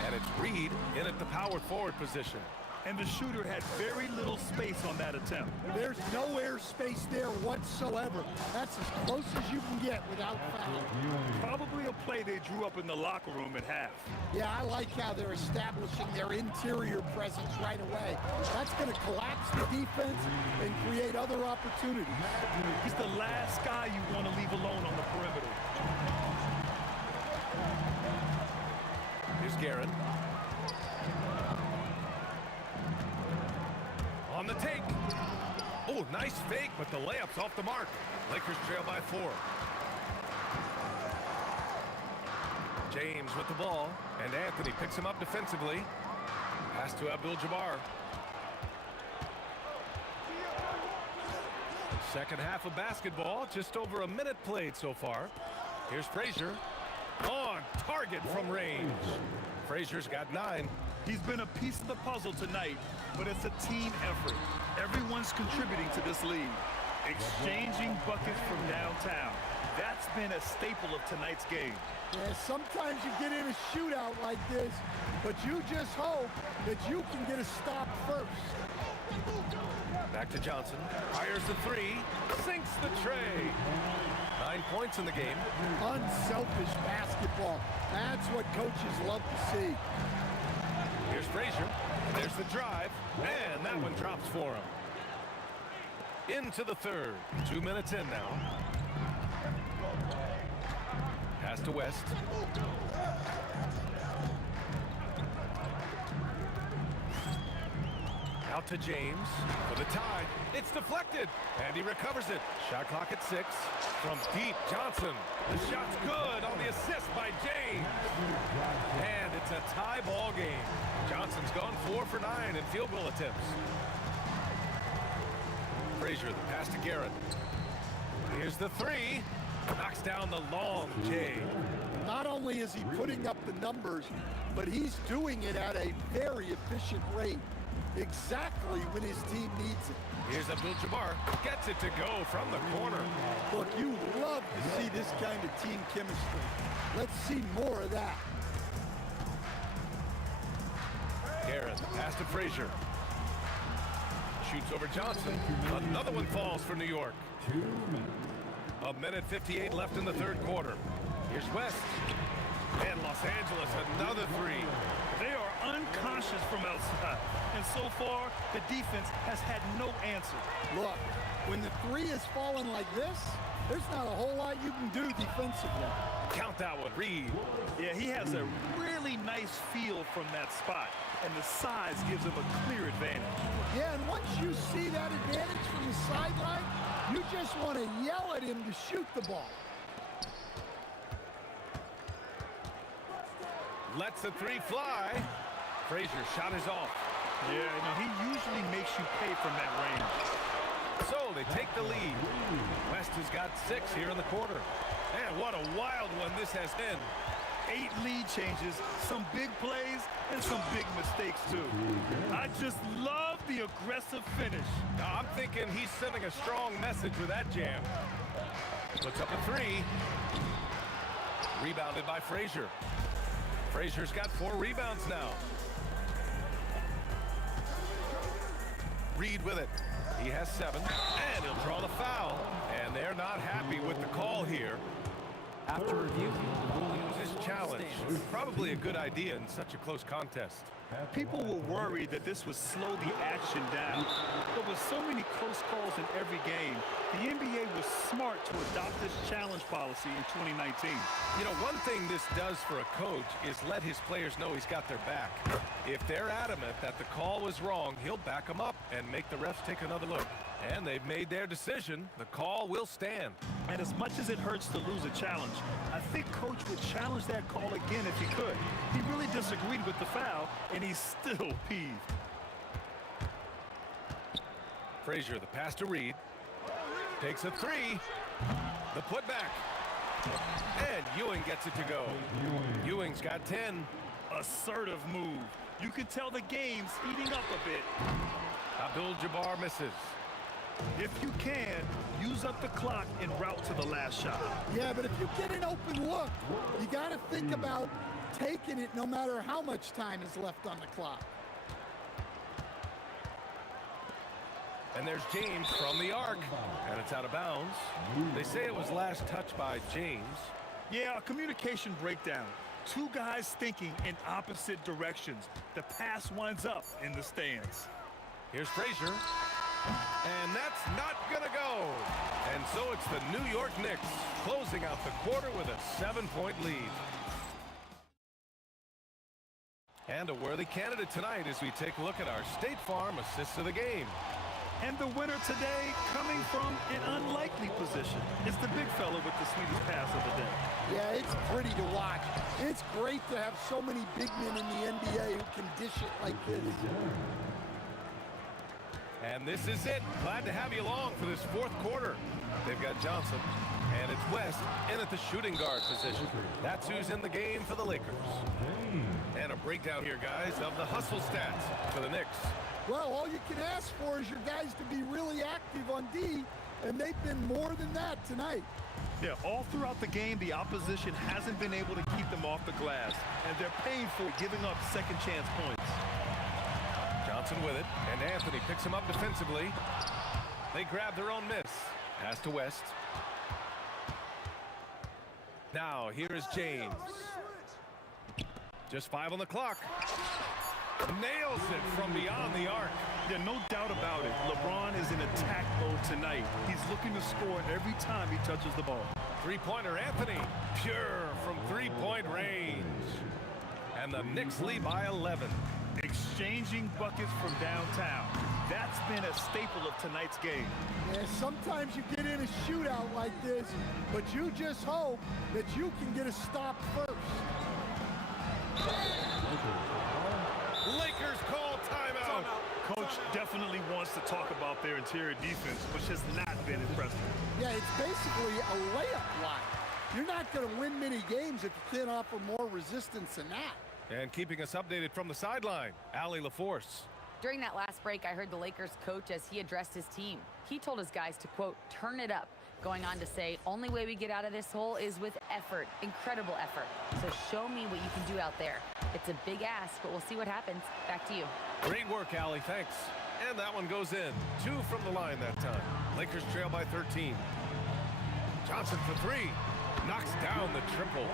and it's Reed in at the power forward position. And the shooter had very little space on that attempt. There's no air space there whatsoever. That's as close as you can get without foul. Probably a play they drew up in the locker room at half. Yeah, I like how they're establishing their interior presence right away. That's going to collapse the defense and create other opportunities. He's the last guy you want to leave alone on the perimeter. Here's Guerin. On the take. Oh, nice fake, but the layup's off the mark. Lakers trail by 4. James with the ball, and Anthony picks him up defensively. Pass to Abdul-Jabbar. Second half of basketball, just over a minute played so far. Here's Frazier. On target from range. Frazier's got 9. He's been a piece of the puzzle tonight, but it's a team effort. Everyone's contributing to this lead. Exchanging buckets from downtown. That's been a staple of tonight's game. Yeah, sometimes you get in a shootout like this, but you just hope that you can get a stop first. Back to Johnson. Fires the 3. Sinks the tray. 9 points in the game. Unselfish basketball. That's what coaches love to see. Here's Frazier. There's the drive. And that one drops for him. Into the third. 2 minutes in now. Pass to West. Out to James for the tie. It's deflected, and he recovers it. Shot clock at 6. From deep, Johnson. The shot's good on the assist by James. And it's a tie ball game. Johnson's gone 4 for 9 in field goal attempts. Frazier, the pass to Garrett. Here's the 3. Knocks down the long J. Not only is he putting up the numbers, but he's doing it at a very efficient rate. Exactly when his team needs it. Here's Abdul-Jabbar. Gets it to go from the corner. Look, you love to see this kind of team chemistry. Let's see more of that. Garrett, pass to Frazier. Shoots over Johnson. Another one falls for New York. 2 minutes. A minute 58 left in the third quarter. Here's West. And Los Angeles, another 3. They are unconscious from outside. And so far, the defense has had no answer. Look, when the 3 is falling like this, there's not a whole lot you can do defensively. Count that one, Reed. Yeah, he has a really nice feel from that spot. And the size gives him a clear advantage. Yeah, and once you see that advantage from the sideline, you just want to yell at him to shoot the ball. Lets the 3 fly. Frazier's shot is off. Yeah, you know, he usually makes you pay from that range. So they take the lead. West has got 6 here in the quarter. And what a wild one this has been. 8 lead changes, some big plays, and some big mistakes, too. I just love the aggressive finish. I'm thinking he's sending a strong message with that jam. Puts up a 3. Rebounded by Frazier. Frazier's got 4 rebounds now. Reed with it. He has 7, and he'll draw the foul. And they're not happy with the call here. After review, the ruling This challenge was probably a good idea in such a close contest. People were worried that this would slow the action down. But with so many close calls in every game, the NBA was smart to adopt this challenge policy in 2019. You know, one thing this does for a coach is let his players know he's got their back. If they're adamant that the call was wrong, he'll back them up and make the refs take another look. And they've made their decision. The call will stand. And as much as it hurts to lose a challenge, I think Coach would challenge that call again if he could. He really disagreed with the foul, and he's still peeved. Frazier, the pass to Reed. Takes a 3. The putback. And Ewing gets it to go. Ewing's got 10. Assertive move. You can tell the game's heating up a bit. Abdul-Jabbar misses. If you can, use up the clock en route to the last shot. Yeah, but if you get an open look, you got to think about taking it no matter how much time is left on the clock. And there's James from the arc. And it's out of bounds. They say it was last touched by James. Yeah, a communication breakdown. 2 guys thinking in opposite directions. The pass winds up in the stands. Here's Frazier. And that's not going to go. And so it's the New York Knicks closing out the quarter with a 7-point lead. And a worthy candidate tonight as we take a look at our State Farm assists of the game. And the winner today coming from an unlikely position. It's the big fella with the sweetest pass of the day. Yeah, it's pretty to watch. It's great to have so many big men in the NBA who can dish it like this. And this is it. Glad to have you along for this 4th quarter. They've got Johnson, and it's West in at the shooting guard position. That's who's in the game for the Lakers. And a breakdown here, guys, of the hustle stats for the Knicks. Well, all you can ask for is your guys to be really active on D, and they've been more than that tonight. Yeah, all throughout the game, the opposition hasn't been able to keep them off the glass, and they're paying for giving up second chance points. Johnson with it, and Anthony picks him up defensively. They grab their own miss. Pass to West. Now, here is James. Just 5 on the clock. Nails it from beyond the arc. Yeah, no doubt about it. LeBron is in attack mode tonight. He's looking to score every time he touches the ball. Three-pointer Anthony, pure from three-point range. And the Knicks lead by 11. Exchanging buckets from downtown. That's been a staple of tonight's game. Yeah, sometimes you get in a shootout like this, but you just hope that you can get a stop first. Lakers call timeout. Coach definitely wants to talk about their interior defense, which has not been impressive. Yeah, it's basically a layup line. You're not going to win many games if you can't offer more resistance than that. And keeping us updated from the sideline, Allie LaForce. During that last break, I heard the Lakers coach as he addressed his team. He told his guys to, quote, turn it up, going on to say, only way we get out of this hole is with effort, incredible effort. So show me what you can do out there. It's a big ask, but we'll see what happens. Back to you. Great work, Allie, thanks. And that one goes in. 2 from the line that time. Lakers trail by 13. Johnson for 3. Knocks down the triple.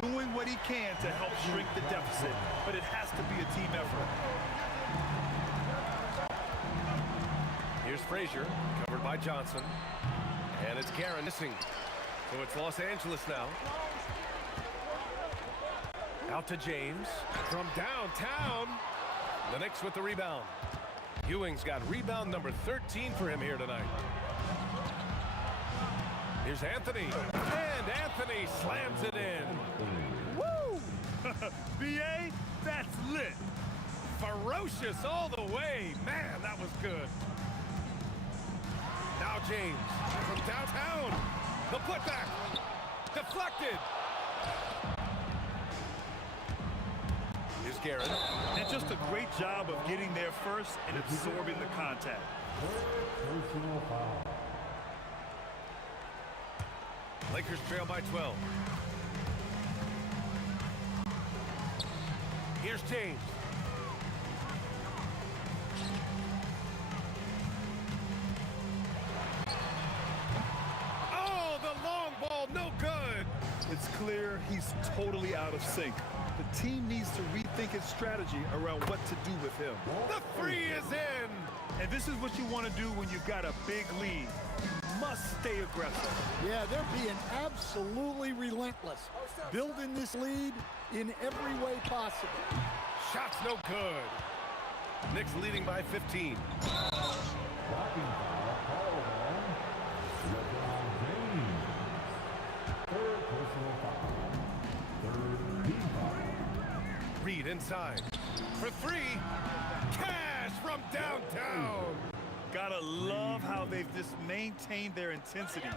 Doing what he can to help shrink the deficit, but it has to be a team effort. Here's Frazier, covered by Johnson. And it's Guerin missing. So it's Los Angeles now. Out to James. From downtown. The Knicks with the rebound. Ewing's got rebound number 13 for him here tonight. Here's Anthony. And Anthony slams it in. Woo! BA, that's lit. Ferocious all the way. Man, that was good. Now James from downtown. The putback. Deflected. Here's Garrett. And just a great job of getting there first and absorbing the contact. Personal foul. Lakers trail by 12. Here's James. Oh, the long ball, no good. It's clear he's totally out of sync. The team needs to rethink its strategy around what to do with him. The three is in. And this is what you want to do when you've got a big lead. You must stay aggressive. Yeah, they're being absolutely relentless. Building this lead in every way possible. Shot's no good. Knicks leading by 15. Blocking foul called on LeBron James. Third personal foul. Third team foul. Reed inside. For three. Cash from downtown. Gotta love how they've just maintained their intensity,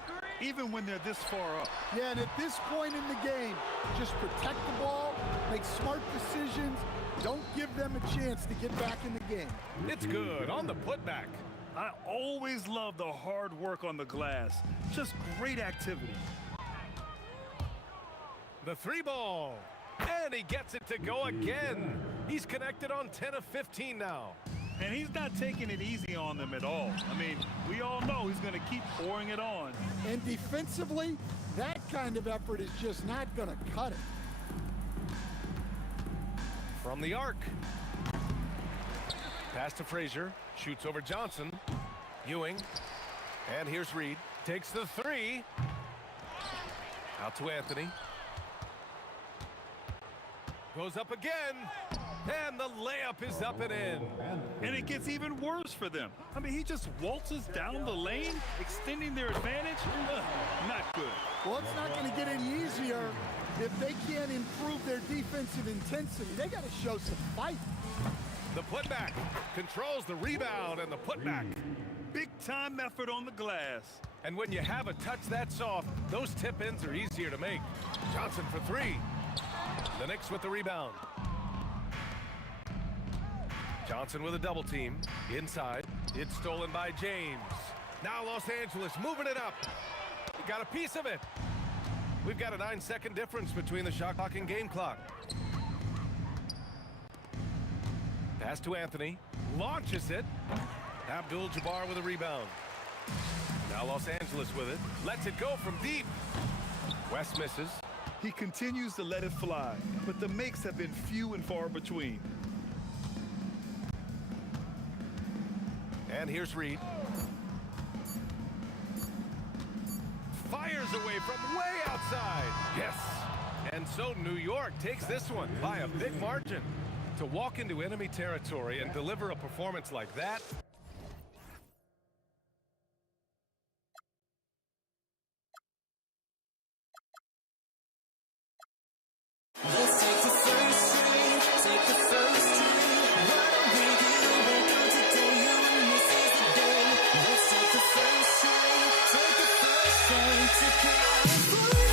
even when they're this far up. Yeah, and at this point in the game, just protect the ball, make smart decisions, don't give them a chance to get back in the game. It's good on the putback. I always love the hard work on the glass. Just great activity. The three ball. And he gets it to go again. He's connected on 10 of 15 now. And he's not taking it easy on them at all. I mean, we all know he's going to keep pouring it on. And defensively, that kind of effort is just not going to cut it. From the arc. Pass to Frazier. Shoots over Johnson. Ewing. And here's Reed. Takes the three. Out to Anthony. Goes up again. And the layup is up and in. And it gets even worse for them. I mean, he just waltzes down the lane, extending their advantage. Not good. Well, it's not going to get any easier if they can't improve their defensive intensity. They got to show some fight. The putback controls the rebound and the putback. Big time effort on the glass. And when you have a touch that soft, those tip-ins are easier to make. Johnson for three. The Knicks with the rebound. Johnson with a double team. Inside. It's stolen by James. Now Los Angeles moving it up. Got a piece of it. We've got a 9-second difference between the shot clock and game clock. Pass to Anthony. Launches it. Abdul-Jabbar with a rebound. Now Los Angeles with it. Lets it go from deep. West misses. He continues to let it fly, but the makes have been few and far between. And here's Reed. Fires away from way outside. Yes. And so New York takes this one by a big margin. To walk into enemy territory and deliver a performance like that. Let's take the first string, take the first string. Why don't we get over good today? And this is the day. Let's take the first string, take the first string to California.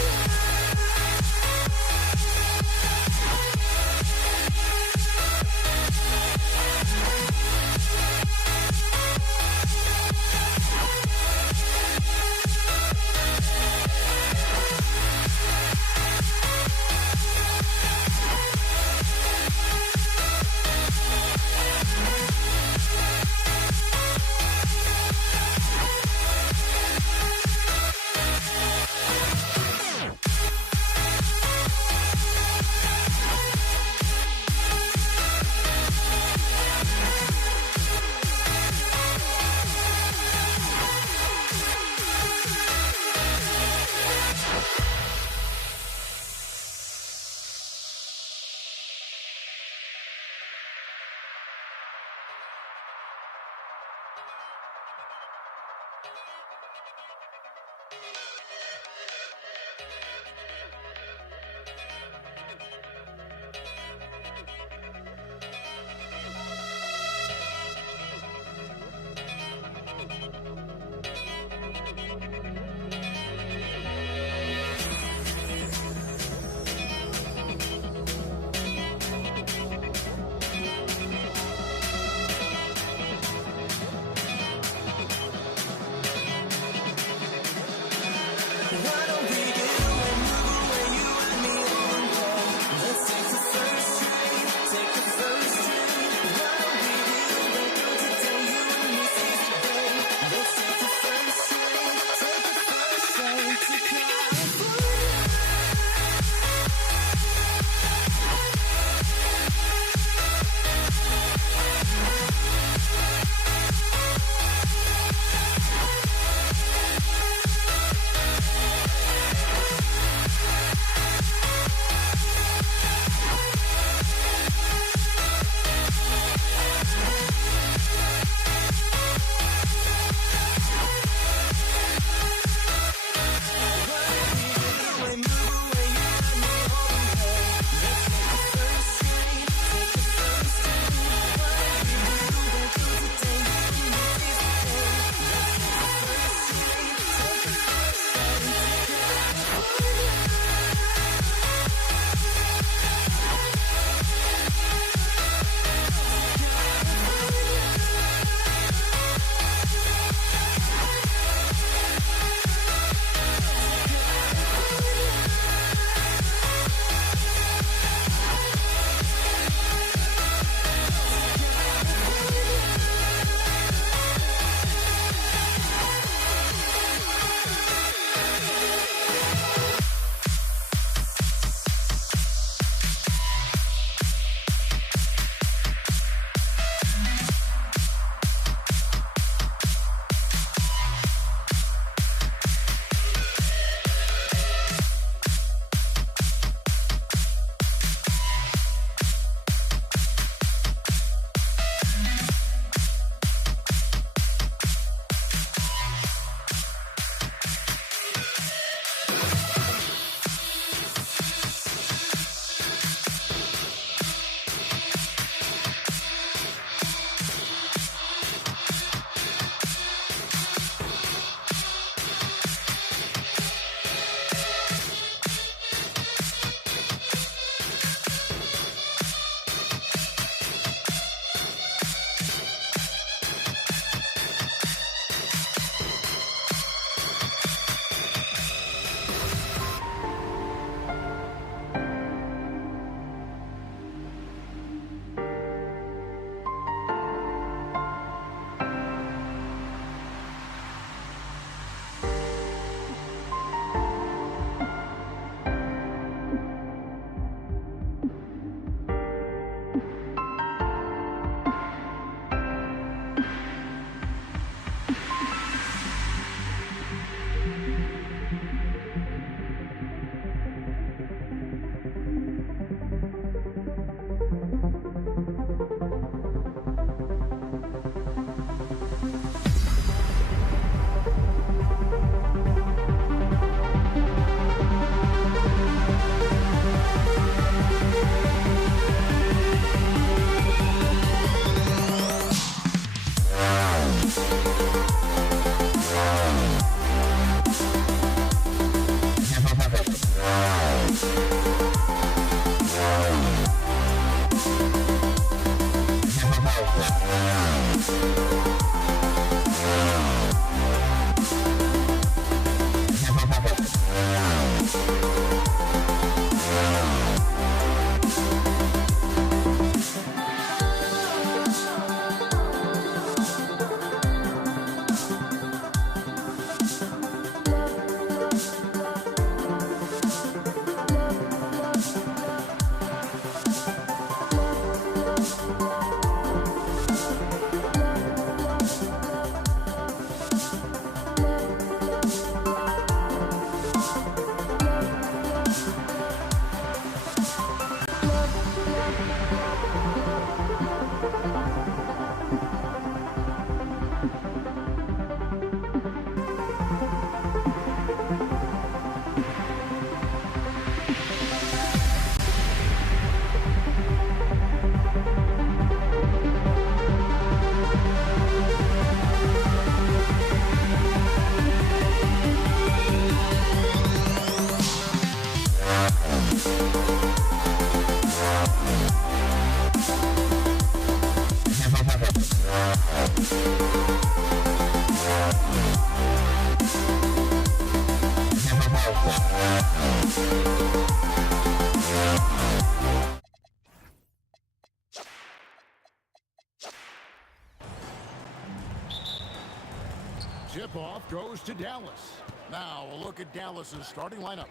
Tip-off goes to Dallas. Now a look at Dallas's starting lineup.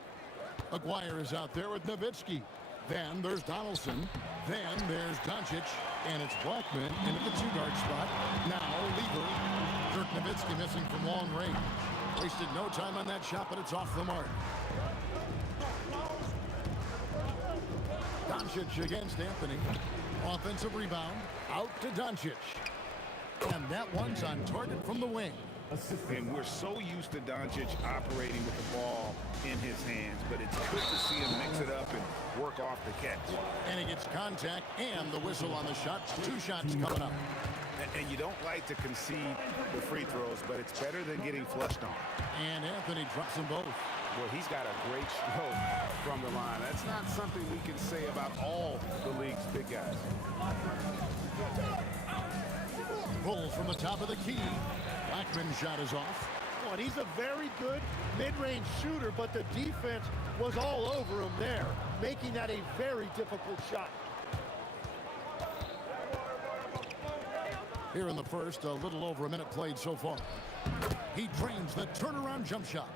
Aguirre is out there with Nowitzki. Then there's Donaldson. Then there's Doncic. And it's Blackman into the two-guard spot. Now Lever. Dirk Nowitzki missing from long range. Wasted no time on that shot, but it's off the mark. Doncic against Anthony. Offensive rebound. Out to Doncic. And that one's on target from the wing. And we're so used to Doncic operating with the ball in his hands, but it's good to see him mix it up and work off the catch. And he gets contact and the whistle on the shot. 2 shots coming up. And you don't like to concede the free throws, but it's better than getting flushed on. And Anthony drops them both. Well, he's got a great stroke from the line. That's not something we can say about all the league's big guys. Pulls from the top of the key. Blackman's shot is off. Oh, and he's a very good mid-range shooter, but the defense was all over him there, making that a very difficult shot. Here in the first, a little over a minute played so far. He drains the turnaround jump shot.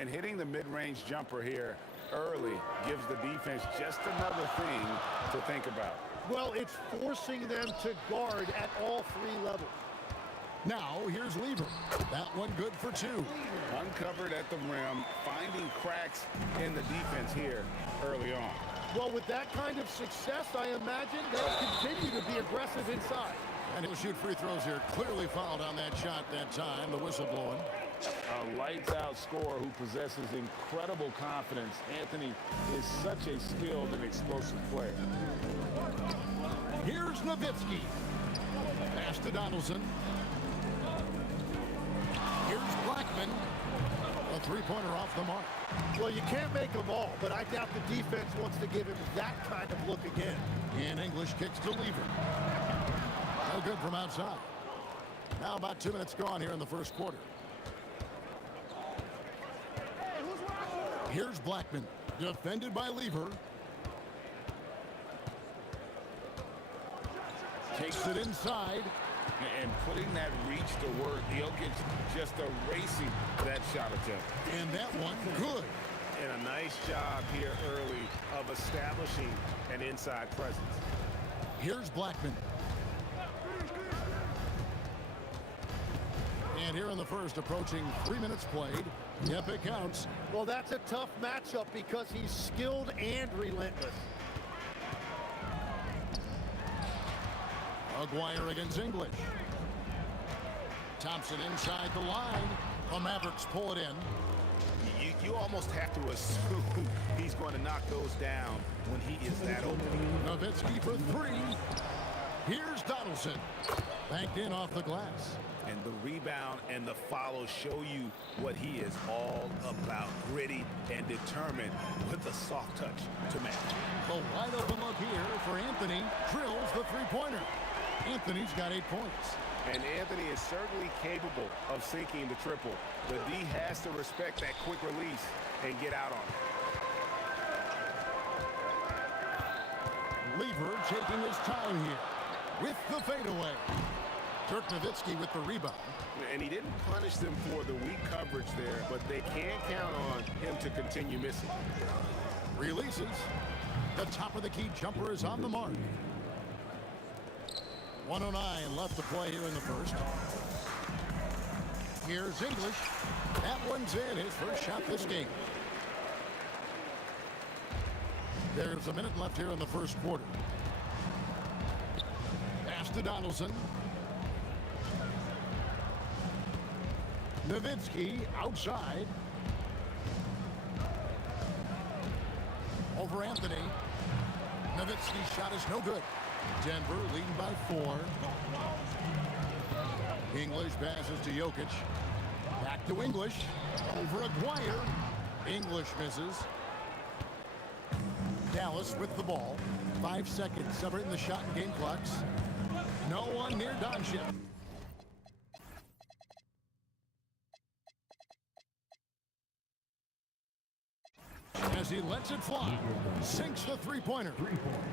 And hitting the mid-range jumper here early gives the defense just another thing to think about. Well, it's forcing them to guard at all 3 levels. Now, here's Lever. That one good for 2. Uncovered at the rim, finding cracks in the defense here early on. Well, with that kind of success, I imagine they'll continue to be aggressive inside. And he'll shoot free throws here. Clearly fouled on that shot that time. The whistle blowing. A lights-out scorer who possesses incredible confidence. Anthony is such a skilled and explosive player. Here's Nowitzki. Pass to Donaldson. Here's Blackman. A 3-pointer off the mark. Well, you can't make them all, but I doubt the defense wants to give him that kind of look again. And English kicks to Lever. No good from outside. Now about 2 minutes gone here in the first quarter. Here's Blackman. Defended by Lever. Takes it inside. And putting that reach to work, Jokic just erasing that shot attempt. And that one good. And a nice job here early of establishing an inside presence. Here's Blackman. And here in the first, approaching 3 minutes played. Yep, it counts. Well, that's a tough matchup because he's skilled and relentless. Aguirre against English. Thompson inside the line. The Mavericks pull it in. You almost have to assume he's going to knock those down when he is that open. Nowitzki for 3. Here's Donaldson. Banked in off the glass. And the rebound and the follow show you what he is all about. Gritty and determined with a soft touch to match. The wide open look here for Anthony. Drills the 3-pointer. Anthony's got 8 points. And Anthony is certainly capable of sinking the triple. The D has to respect that quick release and get out on it. Lever taking his time here with the fadeaway. Dirk Nowitzki with the rebound. And he didn't punish them for the weak coverage there, but they can count on him to continue missing. Releases. The top of the key jumper is on the mark. 1:09 left to play here in the first. Here's English. That one's in. His first shot this game. There's a minute left here in the first quarter. Pass to Donaldson. Nowitzki outside. Over Anthony. Nowitzki's shot is no good. Denver leading by 4. English passes to Jokic. Back to English. Over Aguirre. English misses. Dallas with the ball. 5 seconds separating the shot and game clocks. No one near Doncic. As he lets it fly, sinks the three-pointer.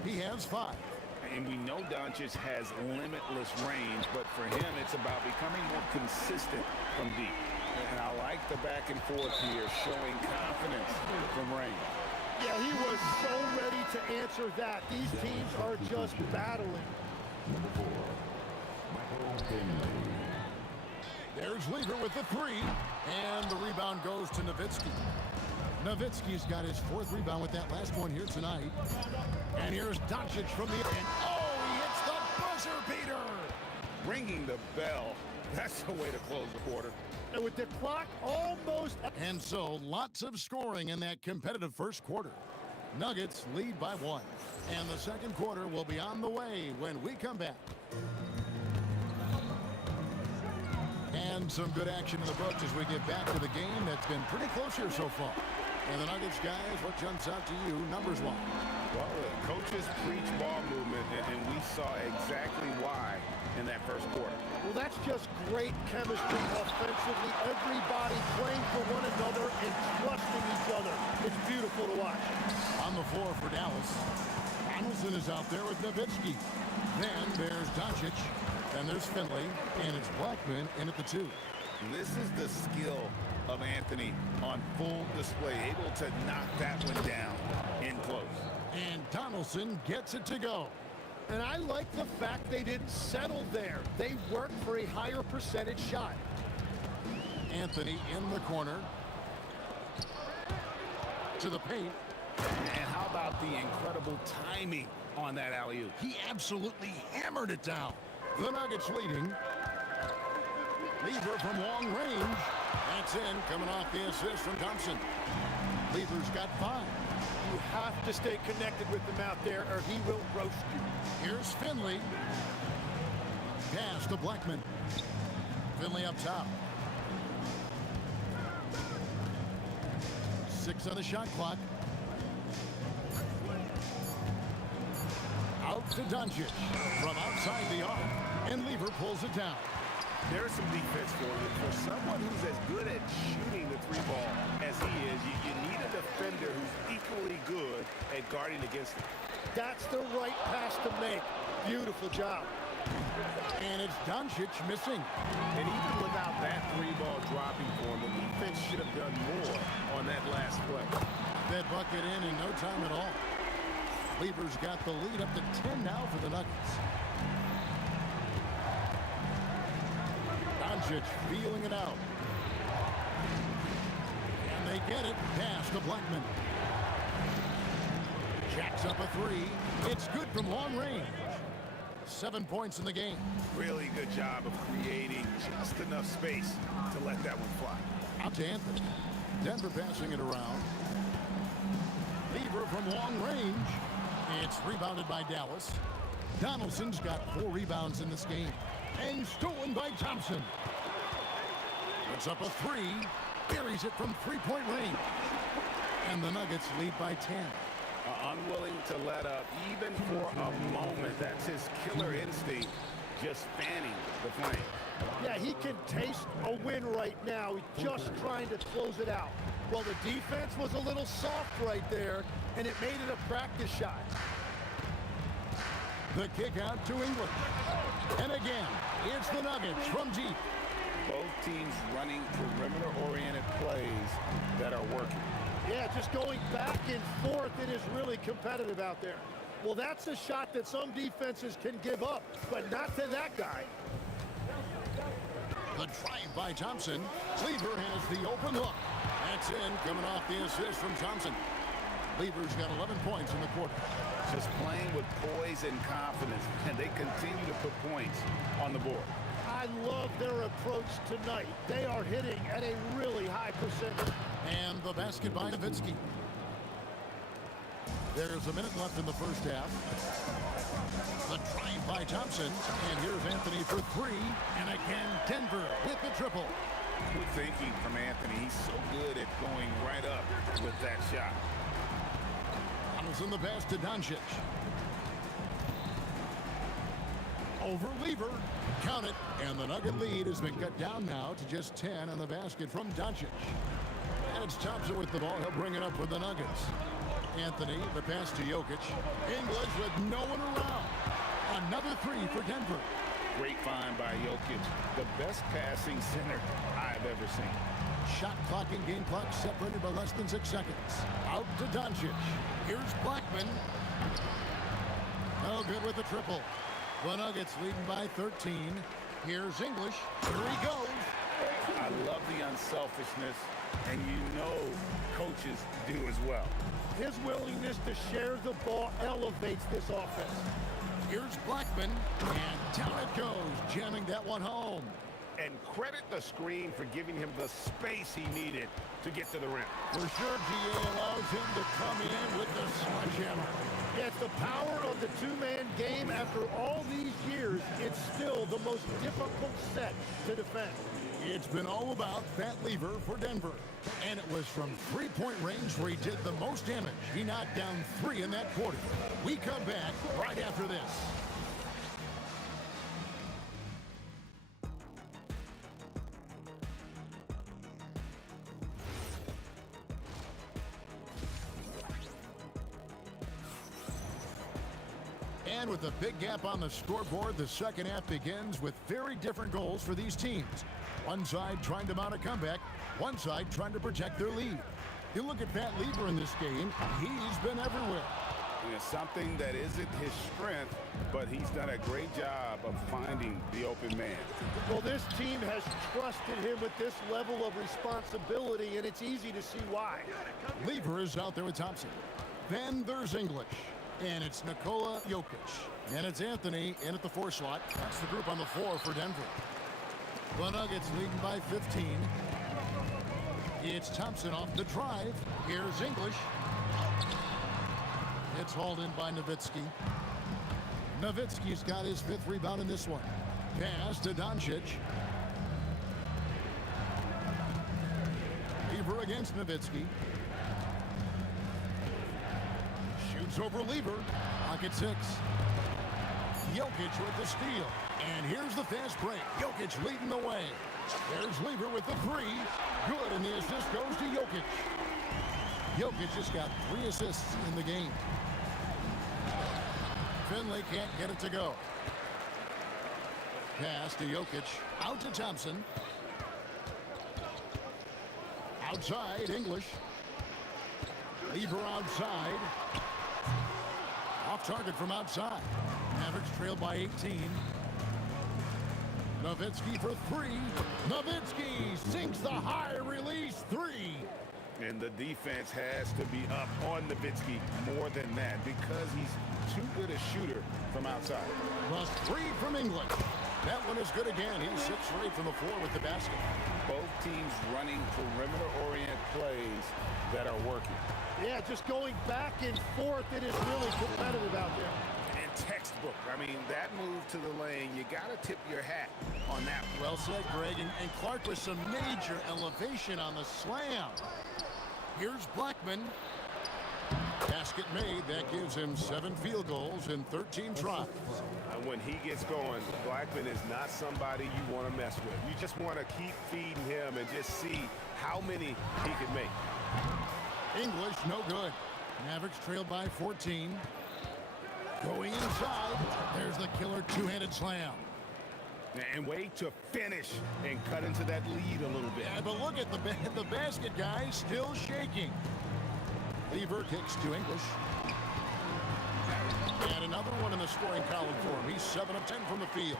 He has 5. And we know Doncic has limitless range, but for him, it's about becoming more consistent from deep. And I like the back and forth here, showing confidence from range. Yeah, he was so ready to answer that. These teams are just battling. There's Lever with the 3, and the rebound goes to Nowitzki. Nowitzki's got his 4th rebound with that last one here tonight. And here's Doncic from the end. Oh, he hits the buzzer beater! Ringing the bell. That's the way to close the quarter. And with the clock almost... And so, lots of scoring in that competitive first quarter. Nuggets lead by 1. And the second quarter will be on the way when we come back. And some good action in the books as we get back to the game that's been pretty close here so far. And the Nuggets, guys, what jumps out to you, numbers-wise? Well, the coaches preach ball movement, and we saw exactly why in that first quarter. Well, that's just great chemistry offensively. Everybody playing for one another and trusting each other. It's beautiful to watch. On the floor for Dallas, Donaldson is out there with Nowitzki. Then there's Doncic. Then there's Finley. And it's Blackman in at the 2. This is the skill of Anthony on full display, able to knock that one down in close. And Donaldson gets it to go. And I like the fact they didn't settle there. They worked for a higher percentage shot. Anthony in the corner. To the paint. And how about the incredible timing on that alley-oop? He absolutely hammered it down. The Nuggets leading. Lever from long range. That's in, coming off the assist from Thompson. Lever's got 5. You have to stay connected with him out there or he will roast you. Here's Finley. Pass to Blackman. Finley up top. 6 on the shot clock. Out to Doncic from outside the arc. And Lever pulls it down. There's some defense for you. For someone who's as good at shooting the 3-ball as he is, you need a defender who's equally good at guarding against it. That's the right pass to make. Beautiful job. And it's Doncic missing. And even without that 3-ball dropping for him, the defense should have done more on that last play. That bucket in no time at all. Lever's got the lead up to 10 now for the Nuggets. Doncic feeling it out. And they get it. Pass to Blackman. Jacks up a 3. It's good from long range. 7 points in the game. Really good job of creating just enough space to let that one fly. Out to Anthony. Denver passing it around. Lever from long range. It's rebounded by Dallas. Donaldson's got 4 rebounds in this game. And stolen by Thompson. Puts up a 3. Buries it from 3-point range. And the Nuggets lead by 10. Unwilling to let up even for a moment. That's his killer instinct, just fanning the flame. Yeah, he can taste a win right now. He's just trying to close it out. Well, the defense was a little soft right there, and it made it a practice shot. The kick out to England. And again, it's the Nuggets from deep. Both teams running perimeter-oriented plays that are working. Yeah, just going back and forth, it is really competitive out there. Well, that's a shot that some defenses can give up, but not to that guy. The drive by Thompson. Lever has the open look. That's in, coming off the assist from Thompson. Lever's got 11 points in the quarter. Just playing with poise and confidence, and they continue to put points on the board. I love their approach tonight. They are hitting at a really high percentage. And the basket by Nowitzki. There's a minute left in the first half. The drive by Thompson. And here's Anthony for three. And again, Denver with the triple. Good thinking from Anthony. He's so good at going right up with that shot. Donaldson the pass to Doncic. Over Lever. Count it. And the Nugget lead has been cut down now to just 10 on the basket from Doncic. And it's Thompson with the ball. He'll bring it up with the Nuggets. Anthony, the pass to Jokic. English with no one around. Another three for Denver. Great find by Jokic. The best passing center I've ever seen. Shot clock and game clock separated by less than 6 seconds. Out to Doncic. Here's Blackman. No good with the triple. The Nuggets leading by 13. Here's English. Here he goes. I love the unselfishness, and you know coaches do as well. His willingness to share the ball elevates this offense. Here's Blackman, and down it goes, jamming that one home. And credit the screen for giving him the space he needed to get to the rim. For sure, GA allows him to come in with the sledgehammer. Yeah, it's the power of the two-man game. After all these years, it's still the most difficult set to defend. It's been all about Fat Lever for Denver. And it was from three-point range where he did the most damage. He knocked down 3 in that quarter. We come back right after this. And with a big gap on the scoreboard, the second half begins with very different goals for these teams. One side trying to mount a comeback, one side trying to protect their lead. You look at Pat Lever in this game, he's been everywhere. It's something that isn't his strength, but he's done a great job of finding the open man. Well, this team has trusted him with this level of responsibility, and it's easy to see why. Lever is out there with Thompson. Then there's English. And it's Nikola Jokic. And it's Anthony in at the 4 slot. That's the group on the floor for Denver. The Nuggets leading by 15. It's Thompson off the drive. Here's English. It's hauled in by Nowitzki. Nowitzki's got his 5th rebound in this one. Pass to Doncic. Lever against Nowitzki. Shoots over Lever. Pocket 6. Jokic with the steal. And here's the fast break. Jokic leading the way. There's Lever with the 3. Good, and the assist goes to Jokic. Jokic just got 3 assists in the game. Finley can't get it to go. Pass to Jokic. Out to Thompson. Outside, English. Lever outside. Off target from outside. Mavericks trailed by 18. Nowitzki for 3. Nowitzki sinks the high release 3. And the defense has to be up on Nowitzki more than that because he's too good a shooter from outside. The 3 from England. That one is good again. He's 6 for 8 from the floor with the basket. Both teams running perimeter-orient plays that are working. Yeah, just going back and forth. It is really competitive out there. And textbook. I mean, that move to the lane, you got to tip your hat on that. Well said, Greg. And Clark with some major elevation on the slam. Here's Blackman. Basket made. That gives him 7 field goals in 13 tries. And when he gets going, Blackman is not somebody you want to mess with. You just want to keep feeding him and just see how many he can make. English, no good. Mavericks trailed by 14. Going inside. There's the killer two-handed slam. And wait to finish and cut into that lead a little bit. Yeah, but look at the basket guy still shaking. Lever kicks to English. And another one in the scoring column for him. He's 7 of 10 from the field.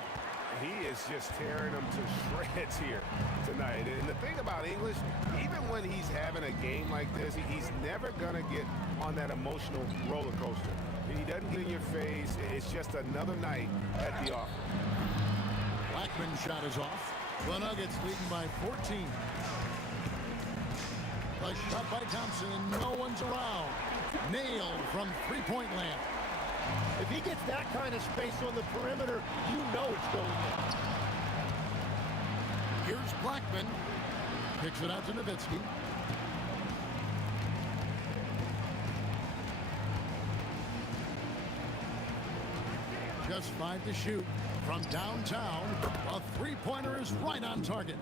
He is just tearing them to shreds here tonight. And the thing about English, even when he's having a game like this, he's never going to get on that emotional roller coaster. He doesn't get in your face. It's just another night at the office. Blackman's shot is off. The Nuggets leading by 14. The shot by Thompson, and no one's around. Nailed from three-point land. If he gets that kind of space on the perimeter, you know it's going in. Here's Blackman. Kicks it out to Nowitzki. Just 5 to shoot. From downtown, a three-pointer is right on target.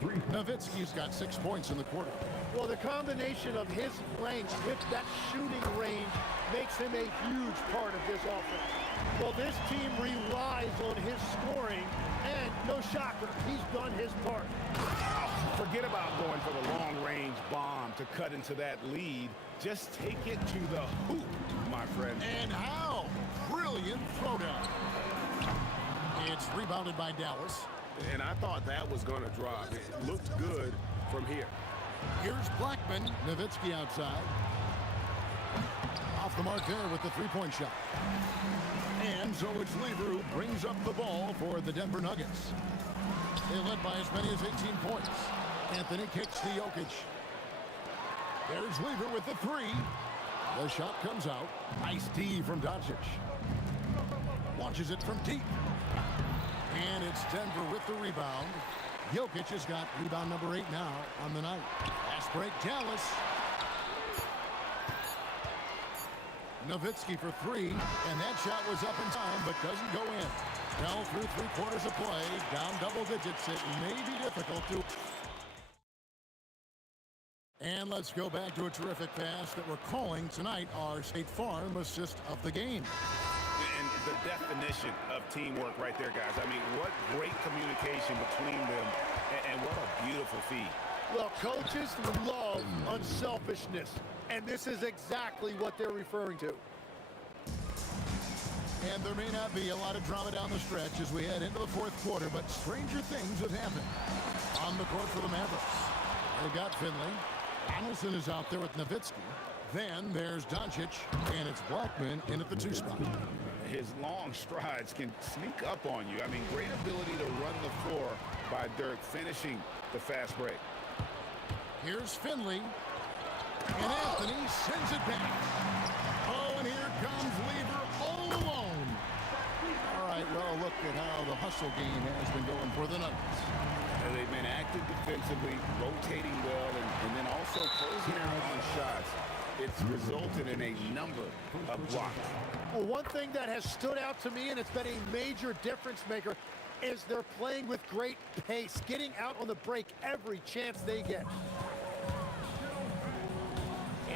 Nowitzki's got 6 points in the quarter. Well, the combination of his length with that shooting range makes him a huge part of this offense. Well, this team relies on his scoring, and no shocker, he's done his part. Forget about going for the long-range bomb to cut into that lead. Just take it to the hoop, my friend. And how? Brilliant throwdown. It's rebounded by Dallas. And I thought that was going to drop. It looked good from here. Here's Blackman. Nowitzki outside. Off the mark there with the three-point shot. And so it's Lever who brings up the ball for the Denver Nuggets. They led by as many as 18 points. Anthony kicks to Jokic. There's Lever with the three. The shot comes out. Nice D from Doncic. Launches it from deep. And it's Denver with the rebound. Jokic has got rebound number 8 now on the night. Fast break, Dallas. Nowitzki for 3, and that shot was up in time, but doesn't go in. Well, through 3 quarters of play, down double digits, it may be difficult to... And let's go back to a terrific pass that we're calling tonight our State Farm assist of the game. And the definition of teamwork right there, guys. I mean, what great communication between them, and what a beautiful feed. Well, coaches love unselfishness, and this is exactly what they're referring to. And there may not be a lot of drama down the stretch as we head into the fourth quarter, but stranger things have happened. On the court for the Mavericks, they've got Finley. Donaldson is out there with Nowitzki. Then there's Doncic, and it's Blackman in at the 2 spot. His long strides can sneak up on you. I mean, great ability to run the floor by Dirk, finishing the fast break. Here's Finley, and Anthony sends it back. Oh, and here comes Lever all alone. All right, well, look at how the hustle game has been going for the Nuggets. And they've been active defensively, rotating well, and then also closing out on shots. It's resulted in a number of blocks. Well, one thing that has stood out to me, and it's been a major difference maker, is they're playing with great pace, getting out on the break every chance they get.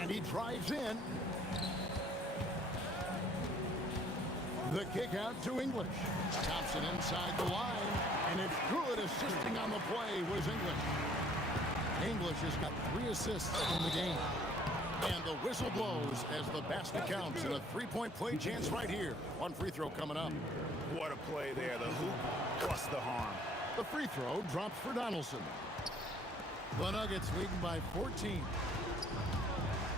And he drives in. The kick out to English. Thompson inside the line, and it's good. Assisting on the play was English. English has got 3 assists in the game. And the whistle blows as the basket counts, and a 3-point play chance right here. 1 free throw coming up. What a play there, the hoop plus the harm. The free throw drops for Donaldson. The Nuggets leading by 14.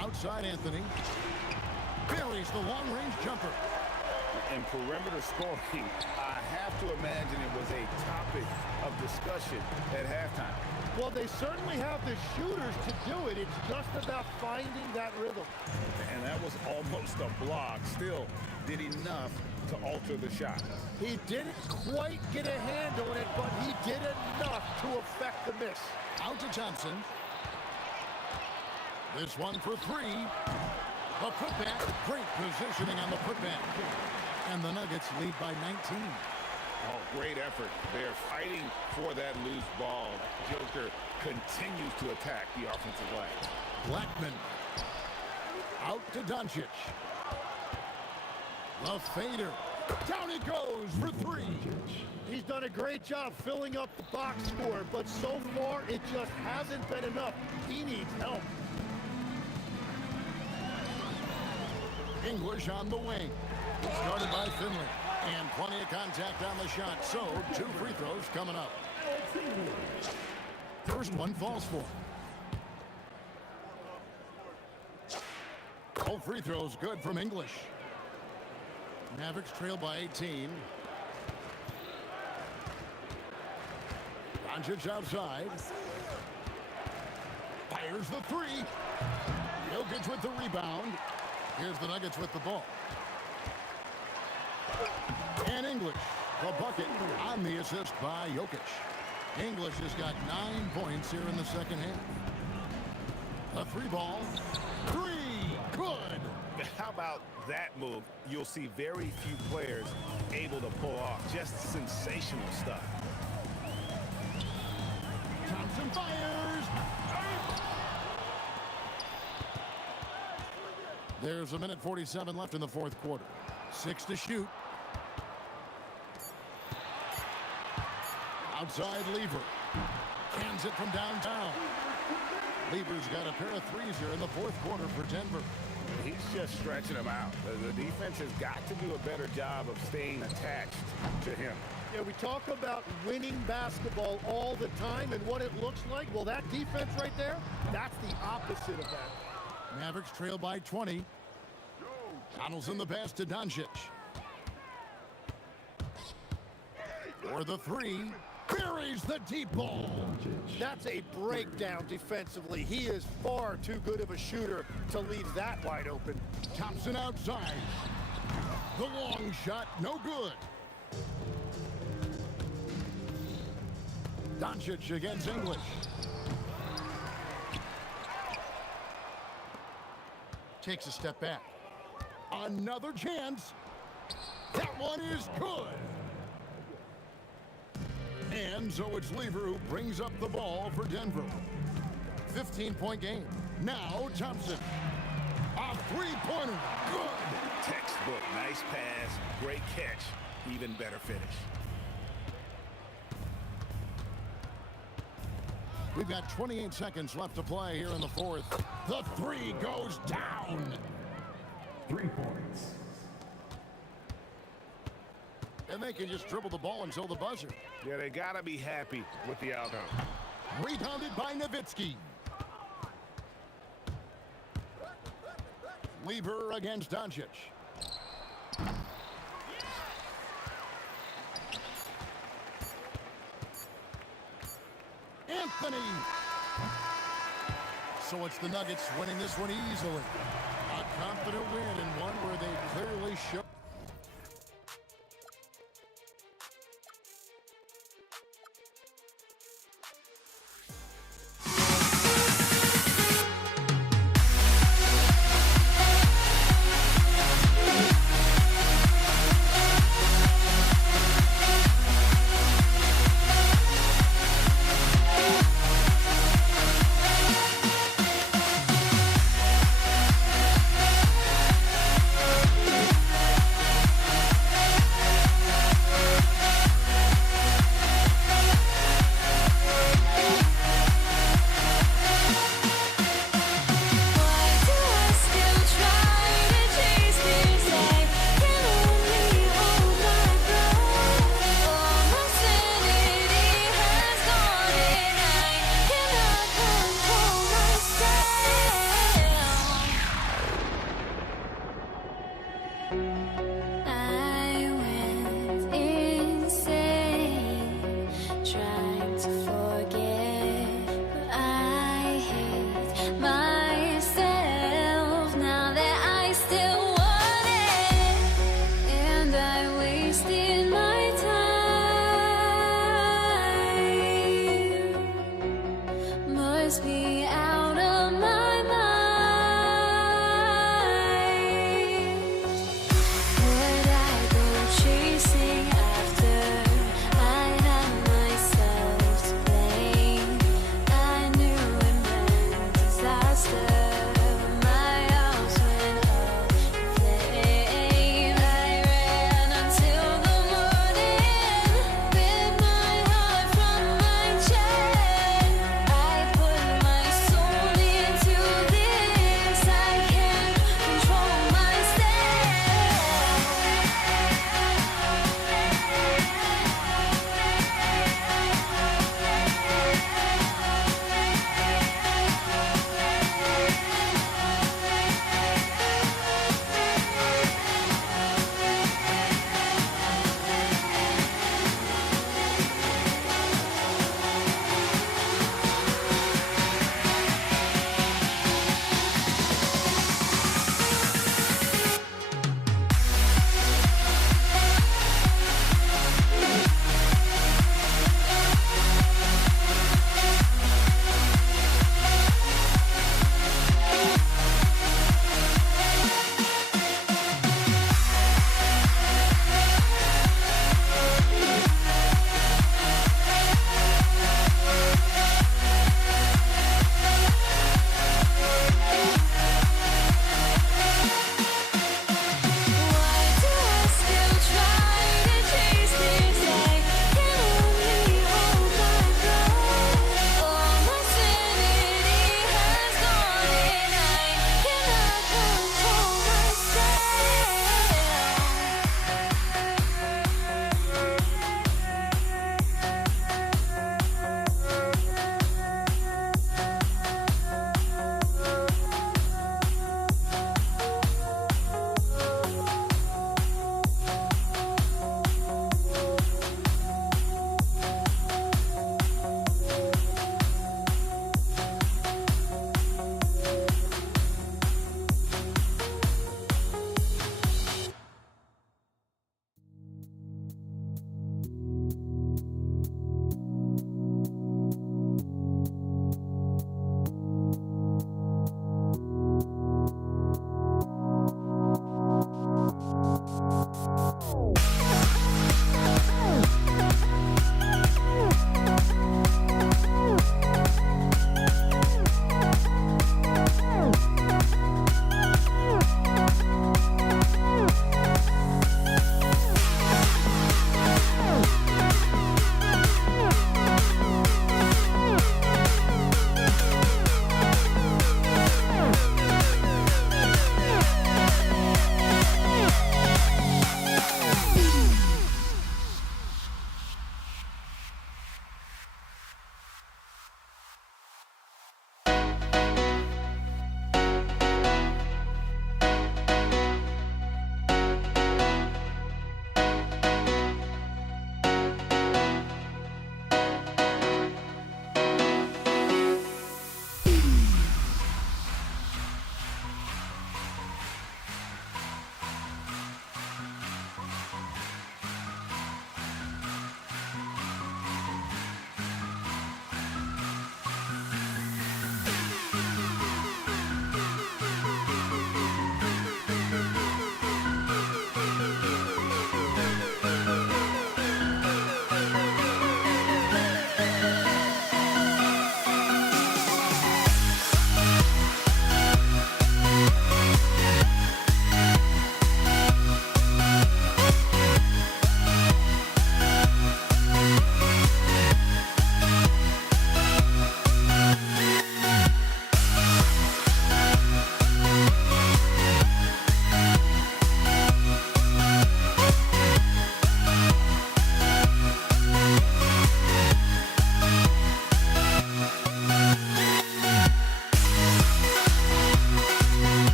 Outside Anthony. Buries the long-range jumper. And perimeter scoring, I have to imagine it was a topic of discussion at halftime. Well, they certainly have the shooters to do it. It's just about finding that rhythm. And that was almost a block. Still did enough to alter the shot. He didn't quite get a hand on it, but he did enough to affect the miss. Out to Thompson. This one for 3. A putback. Great positioning on the putback. And the Nuggets lead by 19. Oh, great effort. They're fighting for that loose ball. Joker continues to attack the offensive line. Blackman. Out to Doncic. The fader. Down he goes for 3. He's done a great job filling up the box score, but so far it just hasn't been enough. He needs help. English on the wing. Started by Finley. And plenty Plenty of contact on the shot, so 2 free throws coming up. First one falls for. All free throws good from English. Mavericks trail by 18. Doncic outside. Fires the 3. Jokic with the rebound. Here's the Nuggets with the ball. And English, the bucket on the assist by Jokic. English has got 9 points here in the second half. A 3-ball. 3. Good. How about that move? You'll see very few players able to pull off just sensational stuff. Thompson fires. There's 1:47 left in the fourth quarter. 6 to shoot. Outside Lever. Cans it from downtown. Lever's got a pair of threes here in the fourth quarter for Denver. He's just stretching them out. The defense has got to do a better job of staying attached to him. Yeah, we talk about winning basketball all the time and what it looks like. Well, that defense right there, that's the opposite of that. Mavericks trail by 20. Donaldson the pass to Doncic. For the 3. Buries the deep ball. That's a breakdown defensively. He is far too good of a shooter to leave that wide open. Thompson outside. The long shot, no good. Doncic against English. Takes a step back. Another chance. That one is good. And so it's Lever who brings up the ball for Denver. 15-point game. Now Thompson. A 3-pointer. Good. Textbook. Nice pass. Great catch. Even better finish. We've got 28 seconds left to play here in the fourth. The 3 goes down. 3 points. And they can just dribble the ball until the buzzer. Yeah, they got to be happy with the outcome. Rebounded by Nowitzki. Lever against Doncic. Anthony. So it's the Nuggets winning this one easily. A confident win and one where they clearly show.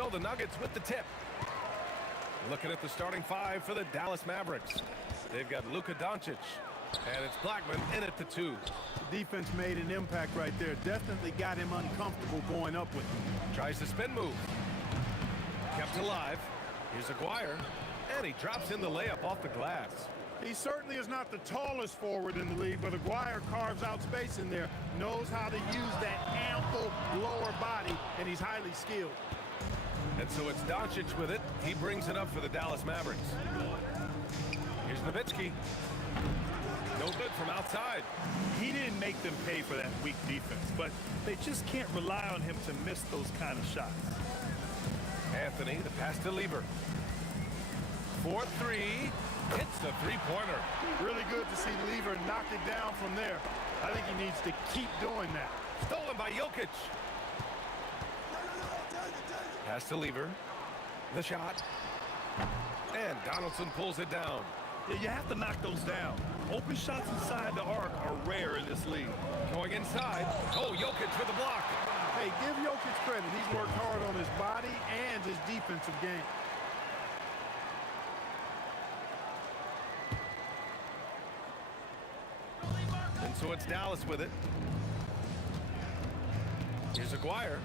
So the Nuggets with the tip. Looking at the starting five for the Dallas Mavericks. They've got Luka Doncic, and it's Blackman in at the 2. The defense made an impact right there. Definitely got him uncomfortable going up with him. Tries the spin move. Kept alive. Here's Aguirre, and he drops in the layup off the glass. He certainly is not the tallest forward in the league, but Aguirre carves out space in there, knows how to use that ample lower body, and he's highly skilled. And so it's Doncic with it. He brings it up for the Dallas Mavericks. Here's Nowitzki. No good from outside. He didn't make them pay for that weak defense, but they just can't rely on him to miss those kind of shots. Anthony, the pass to Lieber. 4-3. Hits the three-pointer. Really good to see Lieber knock it down from there. I think he needs to keep doing that. Stolen by Jokic. Pass to Lieber. The shot. And Donaldson pulls it down. Yeah, you have to knock those down. Open shots inside the arc are rare in this league. Going inside. Oh, Jokic with the block. Hey, give Jokic credit. He's worked hard on his body and his defensive game. And so it's Dallas with it. Here's Aguirre.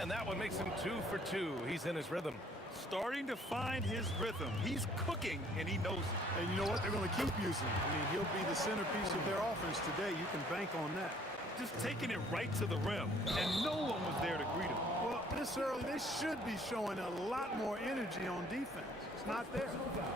And that one makes him 2 for 2. He's in his rhythm. Starting to find his rhythm. He's cooking, and he knows it. And you know what? They're going to keep using him. I mean, he'll be the centerpiece of their offense today. You can bank on that. Just taking it right to the rim, and no one was there to greet him. Well, this early, they should be showing a lot more energy on defense. It's not there.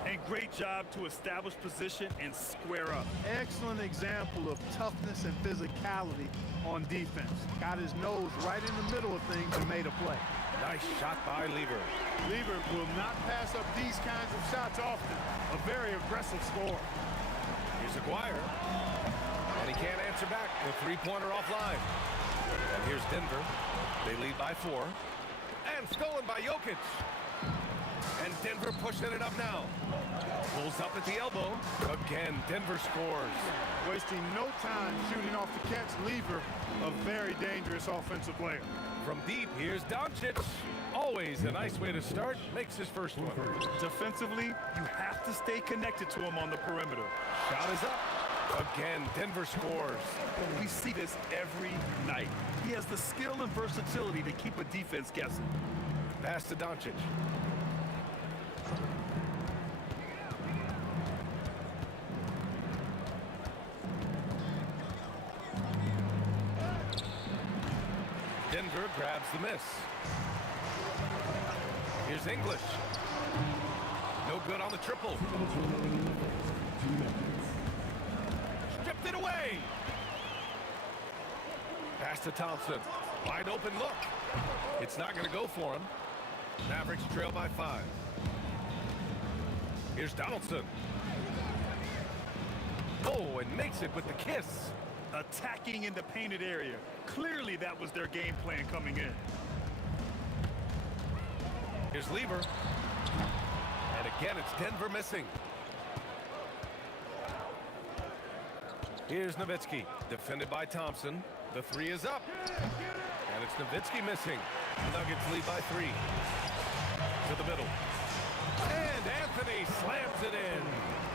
And great job to establish position and square up. Excellent example of toughness and physicality on defense. Got his nose right in the middle of things and made a play. Nice shot by Lieber. Lieber will not pass up these kinds of shots often. A very aggressive scorer. Here's Aguirre. And he can't answer back. The three-pointer offline. And here's Denver. They lead by 4. And stolen by Jokic. And Denver pushing it up now. Pulls up at the elbow. Again, Denver scores. Wasting no time shooting off the catch. Lieber, a very dangerous offensive player. From deep, here's Doncic. Always a nice way to start. Makes his first one. Defensively, you have to stay connected to him on the perimeter. Shot is up. Again, Denver scores. We see this every night. He has the skill and versatility to keep a defense guessing. Pass to Doncic. Denver grabs the miss. Here's English. No good on the triple. Stripped it away. Pass to Thompson. Wide open look. It's not going to go for him. Mavericks trail by 5. Here's Donaldson. Oh, and makes it with the kiss. Attacking in the painted area. Clearly that was their game plan coming in. Here's Lever. And again, it's Denver missing. Here's Nowitzki, defended by Thompson. The three is up. And it's Nowitzki missing. The Nuggets lead by 3. To the middle. And Anthony slams it in.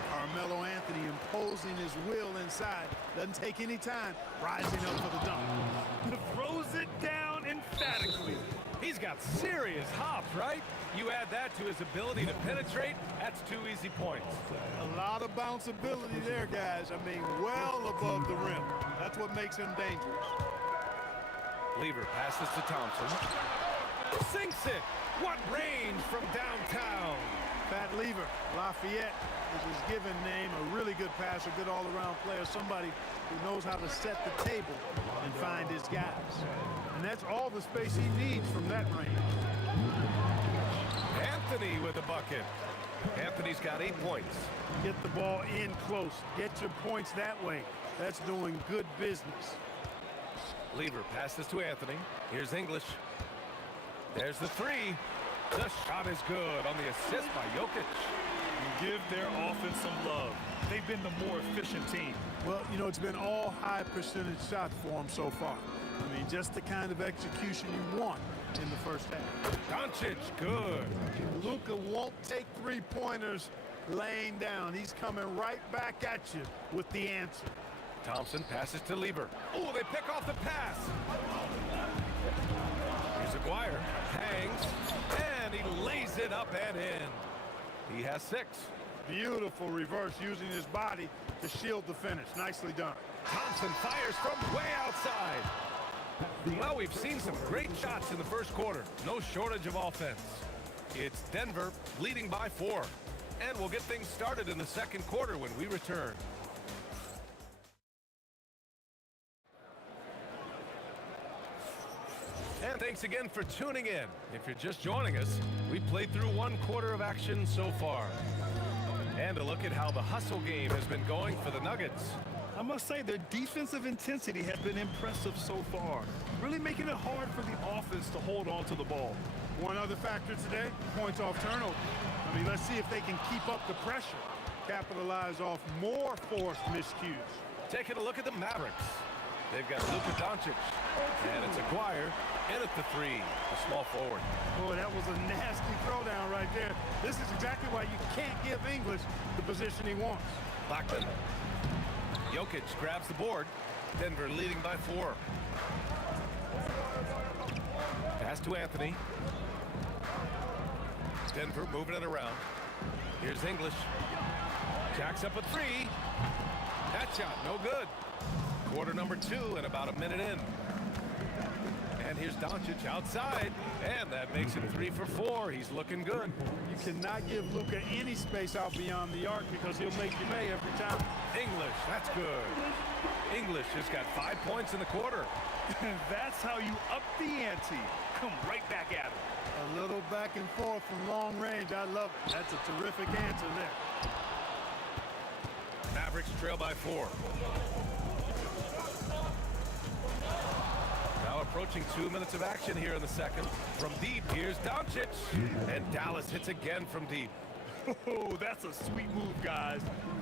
Carmelo Anthony imposing his will inside. Doesn't take any time. Rising up for the dunk. Throws it down emphatically. He's got serious hops, right? You add that to his ability to penetrate, that's 2 easy points. A lot of bounceability there, guys. I mean, well above the rim. That's what makes him dangerous. Lever passes to Thompson. Sinks it. What range from downtown. Pat Lever, Lafayette, is his given name. A really good passer, good all-around player. Somebody who knows how to set the table and find his guys. And that's all the space he needs from that range. Anthony with a bucket. Anthony's got 8 points. Get the ball in close. Get your points that way. That's doing good business. Lever passes to Anthony. Here's English. There's the three. The shot is good on the assist by Jokic. Give their offense some love. They've been the more efficient team. Well, you know, it's been all high percentage shots for them so far. I mean, just the kind of execution you want in the first half. Doncic, good. Luka won't take three-pointers laying down. He's coming right back at you with the answer. Thompson passes to Lever. Oh, they pick off the pass. Here's Aguirre. Hangs. And he lays it up and in. He has 6. Beautiful reverse using his body to shield the finish. Nicely done. Thompson fires from way outside. Well, we've seen some great shots in the first quarter. No shortage of offense. It's Denver leading by 4. And we'll get things started in the second quarter when we return. And thanks again for tuning in. If you're just joining us, we played through 1 quarter of action so far. And a look at how the hustle game has been going for the Nuggets. I must say their defensive intensity has been impressive so far, really making it hard for the offense to hold on to the ball. One other factor today, points off turnover. I mean, let's see if they can keep up the pressure, capitalize off more forced miscues. Taking a look at the Mavericks. They've got Luka Doncic, and it's Aguirre in at the 3, a small forward. Boy, that was a nasty throwdown right there. This is exactly why you can't give English the position he wants. Blackman. Jokic grabs the board. Denver leading by 4. Pass to Anthony. Denver moving it around. Here's English. Jacks up a 3. That shot, no good. Quarter number 2 and about a minute in. And here's Doncic outside. And that makes it 3 for 4. He's looking good. You cannot give Luka any space out beyond the arc because he'll make you pay every time. English, that's good. English has got 5 points in the quarter. That's how you up the ante. Come right back at him. A little back and forth from long range. I love it. That's a terrific answer there. Mavericks trail by 4. Now approaching 2 minutes of action here in the second. From deep, here's Doncic. And Dallas hits again from deep. Oh, that's a sweet move, guys.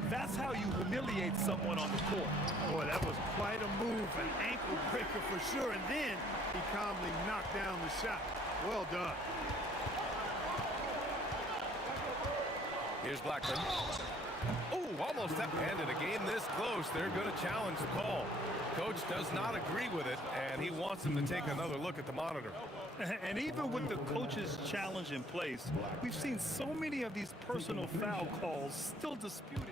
That's how you humiliate someone on the court. Boy, that was quite a move, an ankle breaker for sure. And then he calmly knocked down the shot. Well done. Here's Blackman. Oh, almost up-handed. A game this close, they're going to challenge the call. Coach does not agree with it, and he wants him to take another look at the monitor. And even with the coach's challenge in place, we've seen so many of these personal foul calls still disputed.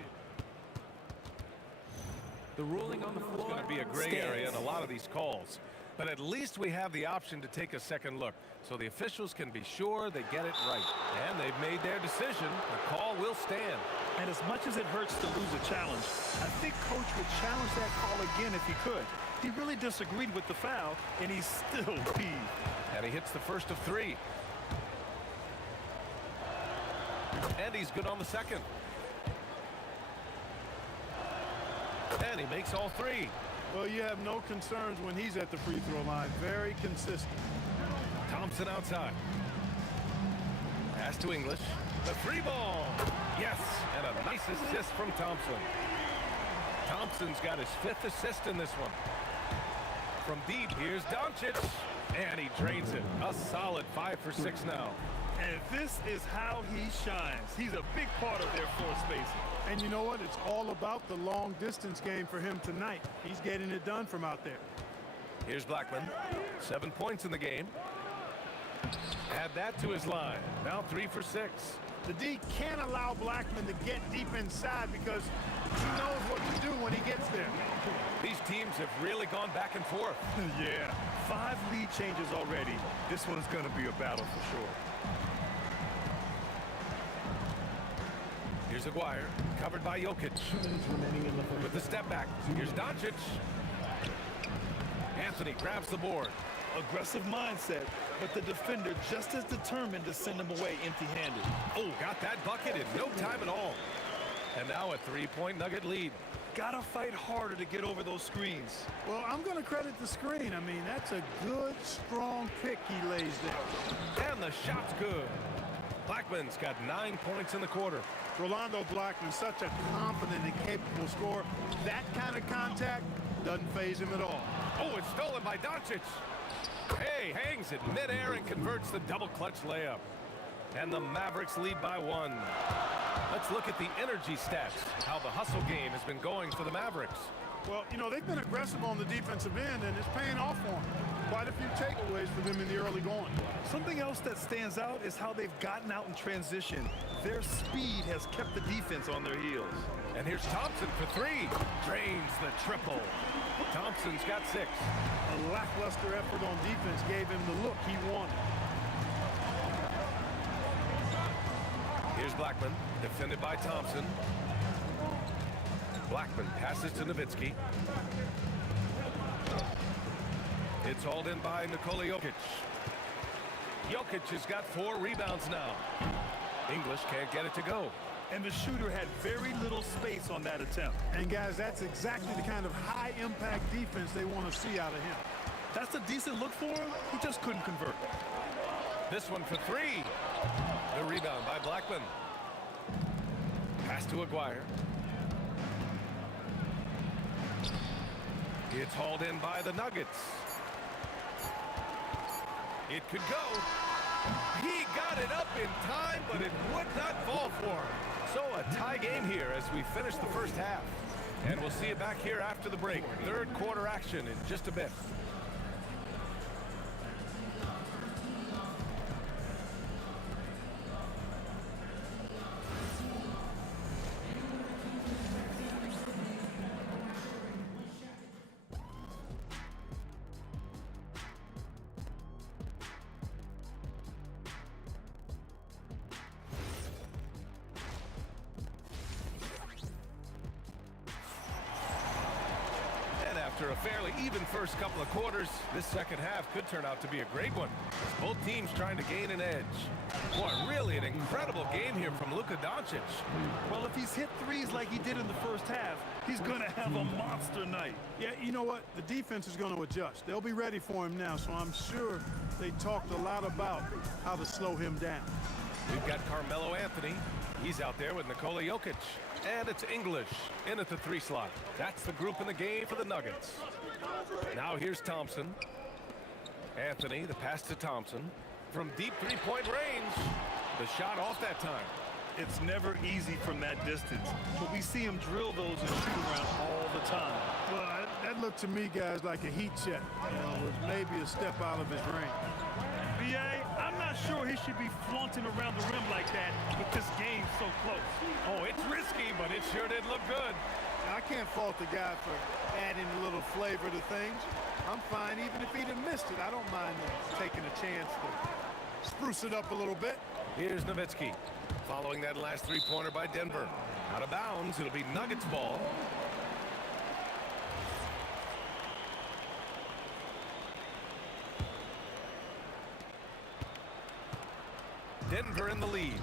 The ruling on the floor It's going to be a gray area in a lot of these calls. But at least we have the option to take a second look, so the officials can be sure they get it right. And they've made their decision. The call will stand. And as much as it hurts to lose a challenge, I think Coach would challenge that call again if he could. He really disagreed with the foul, and he's still peeved. And he hits the first of 3. And he's good on the second. And he makes all 3. Well, you have no concerns when he's at the free throw line. Very consistent. Thompson outside. Pass to English. The free ball. Yes, and a nice assist from Thompson. Thompson's got his 5th assist in this one. From deep, here's Doncic. And he drains it. A solid 5 for 6 now. And this is how he shines. He's a big part of their floor spacing. And you know what? It's all about the long distance game for him tonight. He's getting it done from out there. Here's Blackman. 7 points in the game. Add that to his line. Now 3 for 6. The D can't allow Blackman to get deep inside because he knows what to do when he gets there. These teams have really gone back and forth. Yeah, 5 lead changes already. This one's going to be a battle for sure. Here's Aguirre, covered by Jokic. With the step back, here's Doncic. Anthony grabs the board. Aggressive mindset, but the defender just as determined to send him away empty-handed. Oh, got that bucket in no time at all. And now a 3-point Nugget lead. Gotta fight harder to get over those screens. Well, I'm going to credit the screen. I mean, that's a good, strong pick he lays there. And the shot's good. Blackman's got 9 points in the quarter. Rolando Blackman, such a confident and capable scorer. That kind of contact doesn't faze him at all. Oh, it's stolen by Doncic. Hey, hangs it midair and converts the double clutch layup. And the Mavericks lead by 1. Let's look at the energy stats, how the hustle game has been going for the Mavericks. Well, you know, they've been aggressive on the defensive end, and it's paying off for them. Quite a few takeaways for them in the early going. Something else that stands out is how they've gotten out in transition. Their speed has kept the defense on their heels. And here's Thompson for 3. Drains the triple. Thompson's got 6. A lackluster effort on defense gave him the look he wanted. Here's Blackman, defended by Thompson. Blackman passes to Nowitzki. It's hauled in by Nikola Jokic. Jokic has got 4 rebounds now. English can't get it to go. And the shooter had very little space on that attempt. And guys, that's exactly the kind of high-impact defense they want to see out of him. That's a decent look for him. He just couldn't convert. This one for 3. The rebound by Blackman. Pass to Aguirre. It's hauled in by the Nuggets. It could go. He got it up in time, but it would not fall for him. So a tie game here as we finish the first half. And we'll see you back here after the break. 3rd quarter action in just a bit. After a fairly even first couple of quarters, this second half could turn out to be a great one. Both teams trying to gain an edge. Boy, really an incredible game here from Luka Doncic. Well, if he's hit threes like he did in the first half, he's going to have a monster night. Yeah, you know what? The defense is going to adjust. They'll be ready for him now, so I'm sure they talked a lot about how to slow him down. We've got Carmelo Anthony. He's out there with Nikola Jokic. And it's English in at the 3 slot. That's the group in the game for the Nuggets. Now here's Thompson. Anthony, the pass to Thompson. From deep 3-point range. The shot off that time. It's never easy from that distance, but we see him drill those and shoot around all the time. Well, that looked to me, guys, like a heat check. You know, with maybe a step out of his range. B.A., I'm not sure he should be flaunting around the rim like that with this game so close. Oh, it's risky, but it sure did look good. Now, I can't fault the guy for adding a little flavor to things. I'm fine even if he'd have missed it. I don't mind taking a chance to spruce it up a little bit. Here's Nowitzki. Following that last 3-pointer by Denver. Out of bounds, it'll be Nuggets ball. Denver in the lead.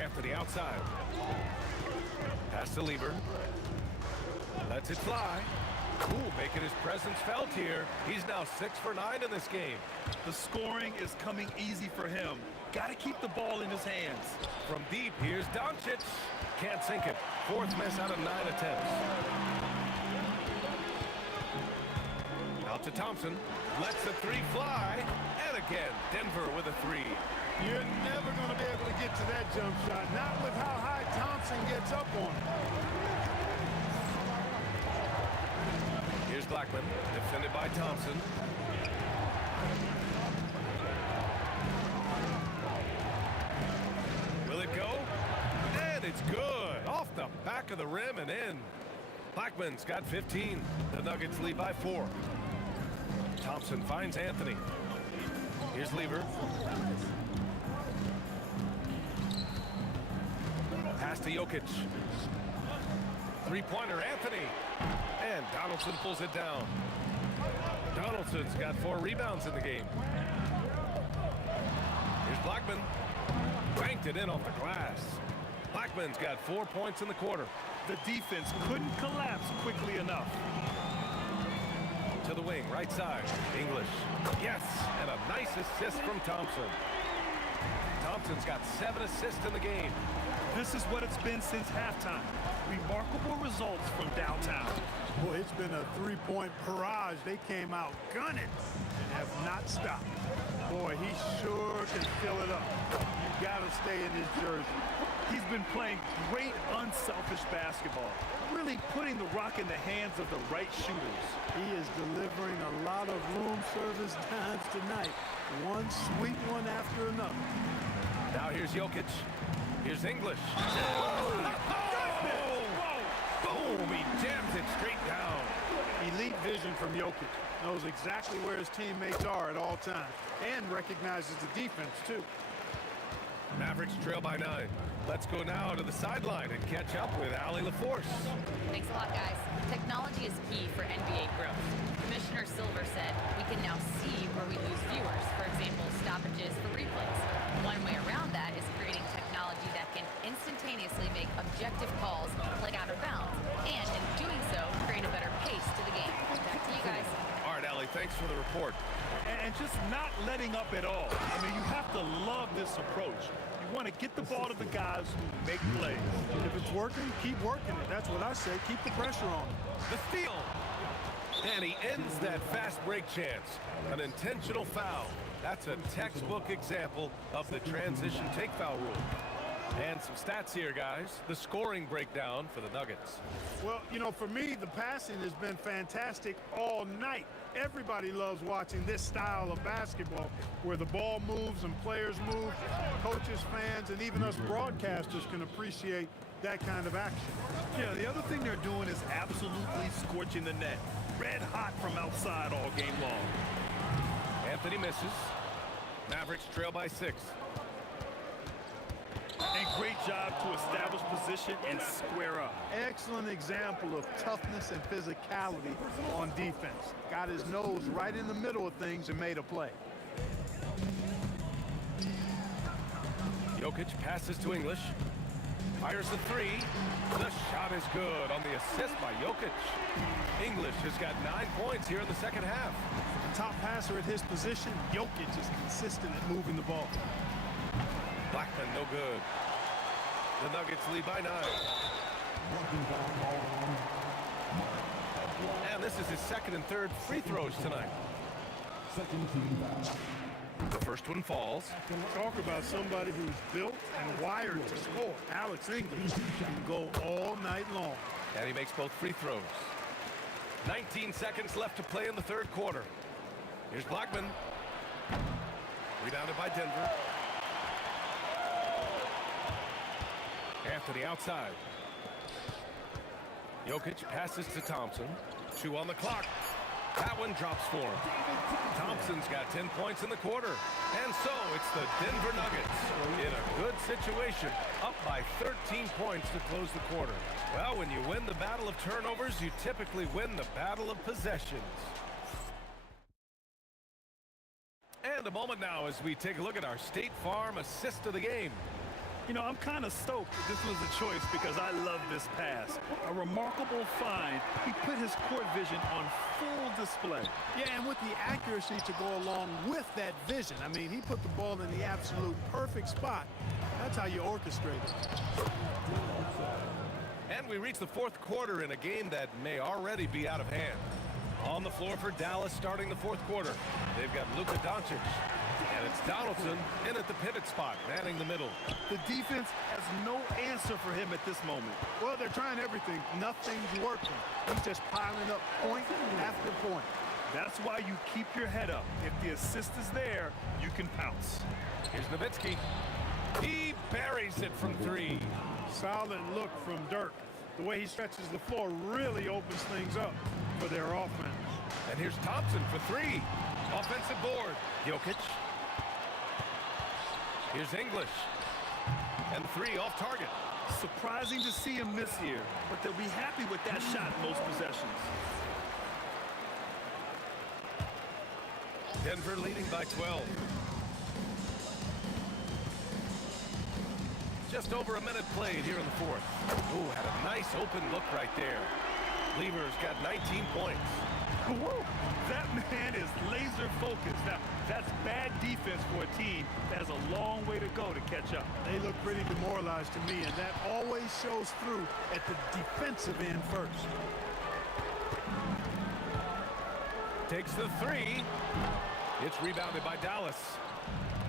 Anthony outside. Pass to Lieber. Lets it fly. Ooh, making his presence felt here. He's now 6 for 9 in this game. The scoring is coming easy for him. Got to keep the ball in his hands. From deep, here's Doncic. Can't sink it. Fourth miss out of 9 attempts. Out to Thompson. Lets the three fly. And again, Denver with a three. You're never going to be able to get to that jump shot. Not with how high Thompson gets up on it. Here's Blackman. Defended by Thompson. Will it go? And it's good. Off the back of the rim and in. Blackman's got 15. The Nuggets lead by 4. Thompson finds Anthony. Here's Lever. Pass to Jokic. Three-pointer, Anthony. And Donaldson pulls it down. Donaldson's got 4 rebounds in the game. Here's Blackman. Banked it in off the glass. Blackman's got 4 points in the quarter. The defense couldn't collapse quickly enough. To the wing, right side. English. Yes, and a nice assist from Thompson. Thompson's got 7 assists in the game. This is what it's been since halftime. Remarkable results from downtown. Boy, it's been a three-point barrage. They came out gunning and have not stopped. Boy, he sure can fill it up. You got to stay in his jersey. He's been playing great, unselfish basketball, really putting the rock in the hands of the right shooters. He is delivering a lot of room service times tonight. One sweet one after another. Now here's Jokic. Here's English. Boom! He jams it straight down. Elite vision from Jokic. Knows exactly where his teammates are at all times. And recognizes the defense, too. Mavericks trail by 9. Let's go now to the sideline and catch up with Allie LaForce. Thanks a lot, guys. Technology is key for NBA growth. Commissioner Silver said we can now see where we lose viewers. For example, stoppages for replays. One way around that is creating technology that can instantaneously make objective calls like out of bounds, and in doing so, create a better pace to the game. Back to you guys. All right, Allie, thanks for the report. And just not letting up at all. I mean, you have to love this approach. You want to get the ball to the guys who make plays. If it's working, keep working it. That's what I say. Keep the pressure on. The steal. And he ends that fast break chance. An intentional foul. That's a textbook example of the transition take foul rule. And some stats here, guys. The scoring breakdown for the Nuggets. Well, you know, for me, the passing has been fantastic all night. Everybody loves watching this style of basketball where the ball moves and players move. Coaches, fans, and even us broadcasters can appreciate that kind of action. Yeah, the other thing they're doing is absolutely scorching the net. Red hot from outside all game long. Anthony misses. Mavericks trail by 6. And great job to establish position and square up. Excellent example of toughness and physicality on defense. Got his nose right in the middle of things and made a play. Jokic passes to English. Fires the 3. The shot is good on the assist by Jokic. English has got 9 points here in the second half. The top passer at his position, Jokic is consistent at moving the ball. Blackman, no good. The Nuggets lead by 9. And this is his second and third free throws tonight. The first one falls. Talk about somebody who's built and wired to score. Alex English can go all night long. And he makes both free throws. 19 seconds left to play in the third quarter. Here's Blackman. Rebounded by Denver. Anthony outside. Jokic passes to Thompson. 2 on the clock. That one drops for him. Thompson's got 10 points in the quarter. And so it's the Denver Nuggets in a good situation, up by 13 points to close the quarter. Well, when you win the battle of turnovers, you typically win the battle of possessions. And a moment now as we take a look at our State Farm assist of the game. You know, I'm kind of stoked that this was a choice because I love this pass. A remarkable find. He put his court vision on full display. Yeah, and with the accuracy to go along with that vision. I mean, he put the ball in the absolute perfect spot. That's how you orchestrate it. And we reach the fourth quarter in a game that may already be out of hand. On the floor for Dallas starting the fourth quarter. They've got Luka Doncic. And it's Donaldson in at the pivot spot, manning the middle. The defense has no answer for him at this moment. Well, they're trying everything. Nothing's working. He's just piling up point after point. That's why you keep your head up. If the assist is there, you can pounce. Here's Nowitzki. He buries it from three. Solid look from Dirk. The way he stretches the floor really opens things up for their offense. And here's Thompson for three. Offensive board. Jokic. Here's English. And three off target. Surprising to see him miss here, but they'll be happy with that shot most possessions. Denver leading by 12. Just over a minute played here in the fourth. Ooh, had a nice open look right there. Lever's got 19 points. Whoa, that man is laser focused. Now, that's bad defense for a team that has a long way to go to catch up. They look pretty demoralized to me, and that always shows through at the defensive end first. Takes the three. It's rebounded by Dallas.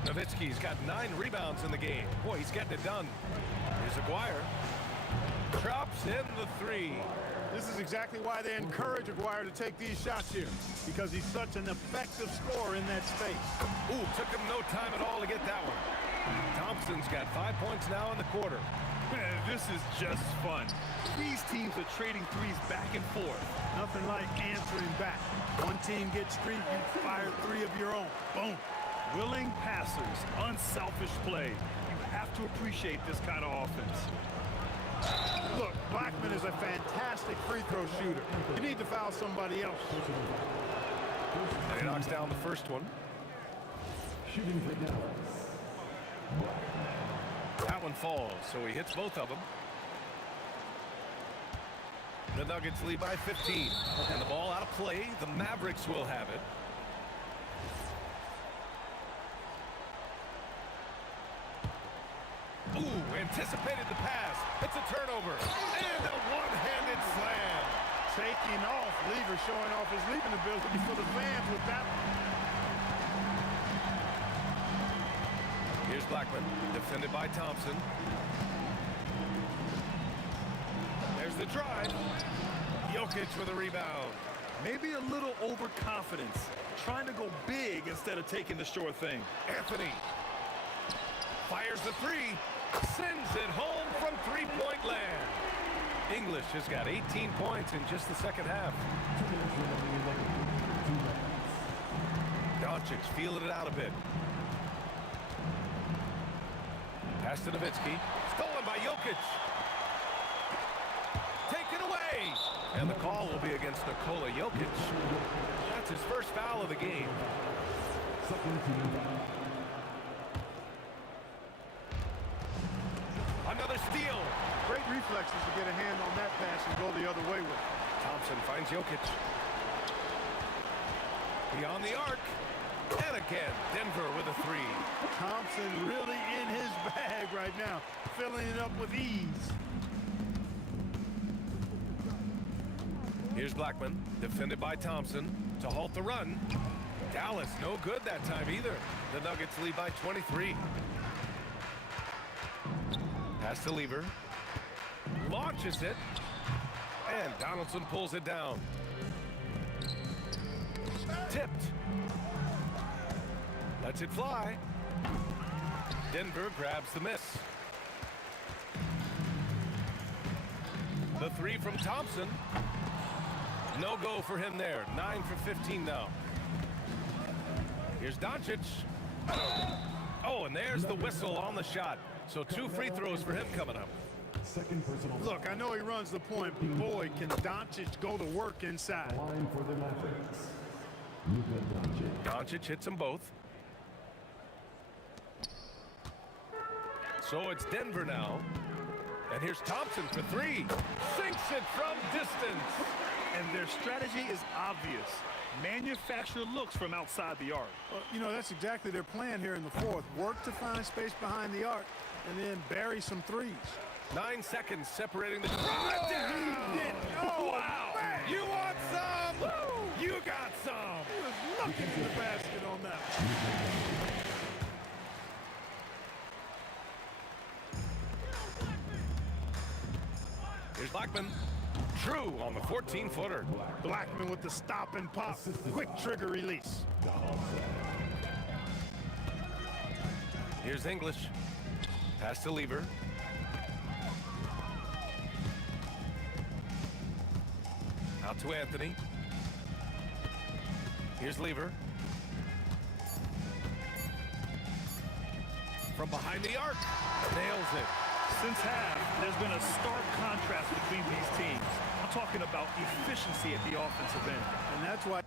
Nowitzki's got 9 rebounds in the game. Boy, he's getting it done. Here's Aguirre. Drops in the three. This is exactly why they encourage Aguirre to take these shots here, because he's such an effective scorer in that space. Ooh, took him no time at all to get that one. Thompson's got 5 points now in the quarter. Man, this is just fun. These teams are trading threes back and forth. Nothing like answering back. One team gets three, you fire 3 of your own. Boom. Willing passers, unselfish play. You have to appreciate this kind of offense. Look, Blackman is a fantastic free throw shooter. You need to foul somebody else. And he knocks down the first one. Shooting for Dallas. That one falls, so he hits both of them. The Nuggets lead by 15. And the ball out of play. The Mavericks will have it. Ooh, anticipated the pass. It's a turnover. And a one-handed slam. Taking off. Lever showing off his leaping ability for the fans with that one. Here's Blackman, defended by Thompson. There's the drive. Jokic with a rebound. Maybe a little overconfidence. Trying to go big instead of taking the sure thing. Anthony fires the three. Sends it home from three-point land. English has got 18 points in just the second half. Doncic feeling it out a bit. Pass to Nowitzki. Stolen by Jokic. Taken away. And the call will be against Nikola Jokic. That's his first foul of the game. Another steal. Great reflexes to get a hand on that pass and go the other way with it. Thompson finds Jokic. Beyond the arc. And again, Denver with a three. Thompson really in his bag right now, filling it up with ease. Here's Blackman, defended by Thompson to halt the run. Dallas no good that time either. The Nuggets lead by 23. Pass to Lever. Launches it. And Donaldson pulls it down. Tipped. Lets it fly. Denver grabs the miss. The three from Thompson. No go for him there. 9 for 15 now. Here's Doncic. Oh, and there's the whistle on the shot. So 2 free throws for him coming up. Second personal. Look, I know he runs the point, but boy, can Doncic go to work inside. Line for the Mavericks. Luka Doncic. Doncic hits them both. So it's Denver now. And here's Thompson for three. Sinks it from distance. And their strategy is obvious. Manufacture looks from outside the arc. Well, you know, that's exactly their plan here in the fourth. Work to find space behind the arc and then bury some threes. 9 seconds separating the drive down. He did. Oh, wow. Man. You want some? Woo. You got some. He was looking for the basket on that one. Here's Blackman. True on the 14-footer. Blackman with the stop and pop. Quick trigger release. Here's English. Pass to Lever. Out to Anthony. Here's Lever. From behind the arc. Nails it. Since half, there's been a stark contrast between these teams. I'm talking about efficiency at the offensive end. And that's why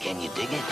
Can you dig it?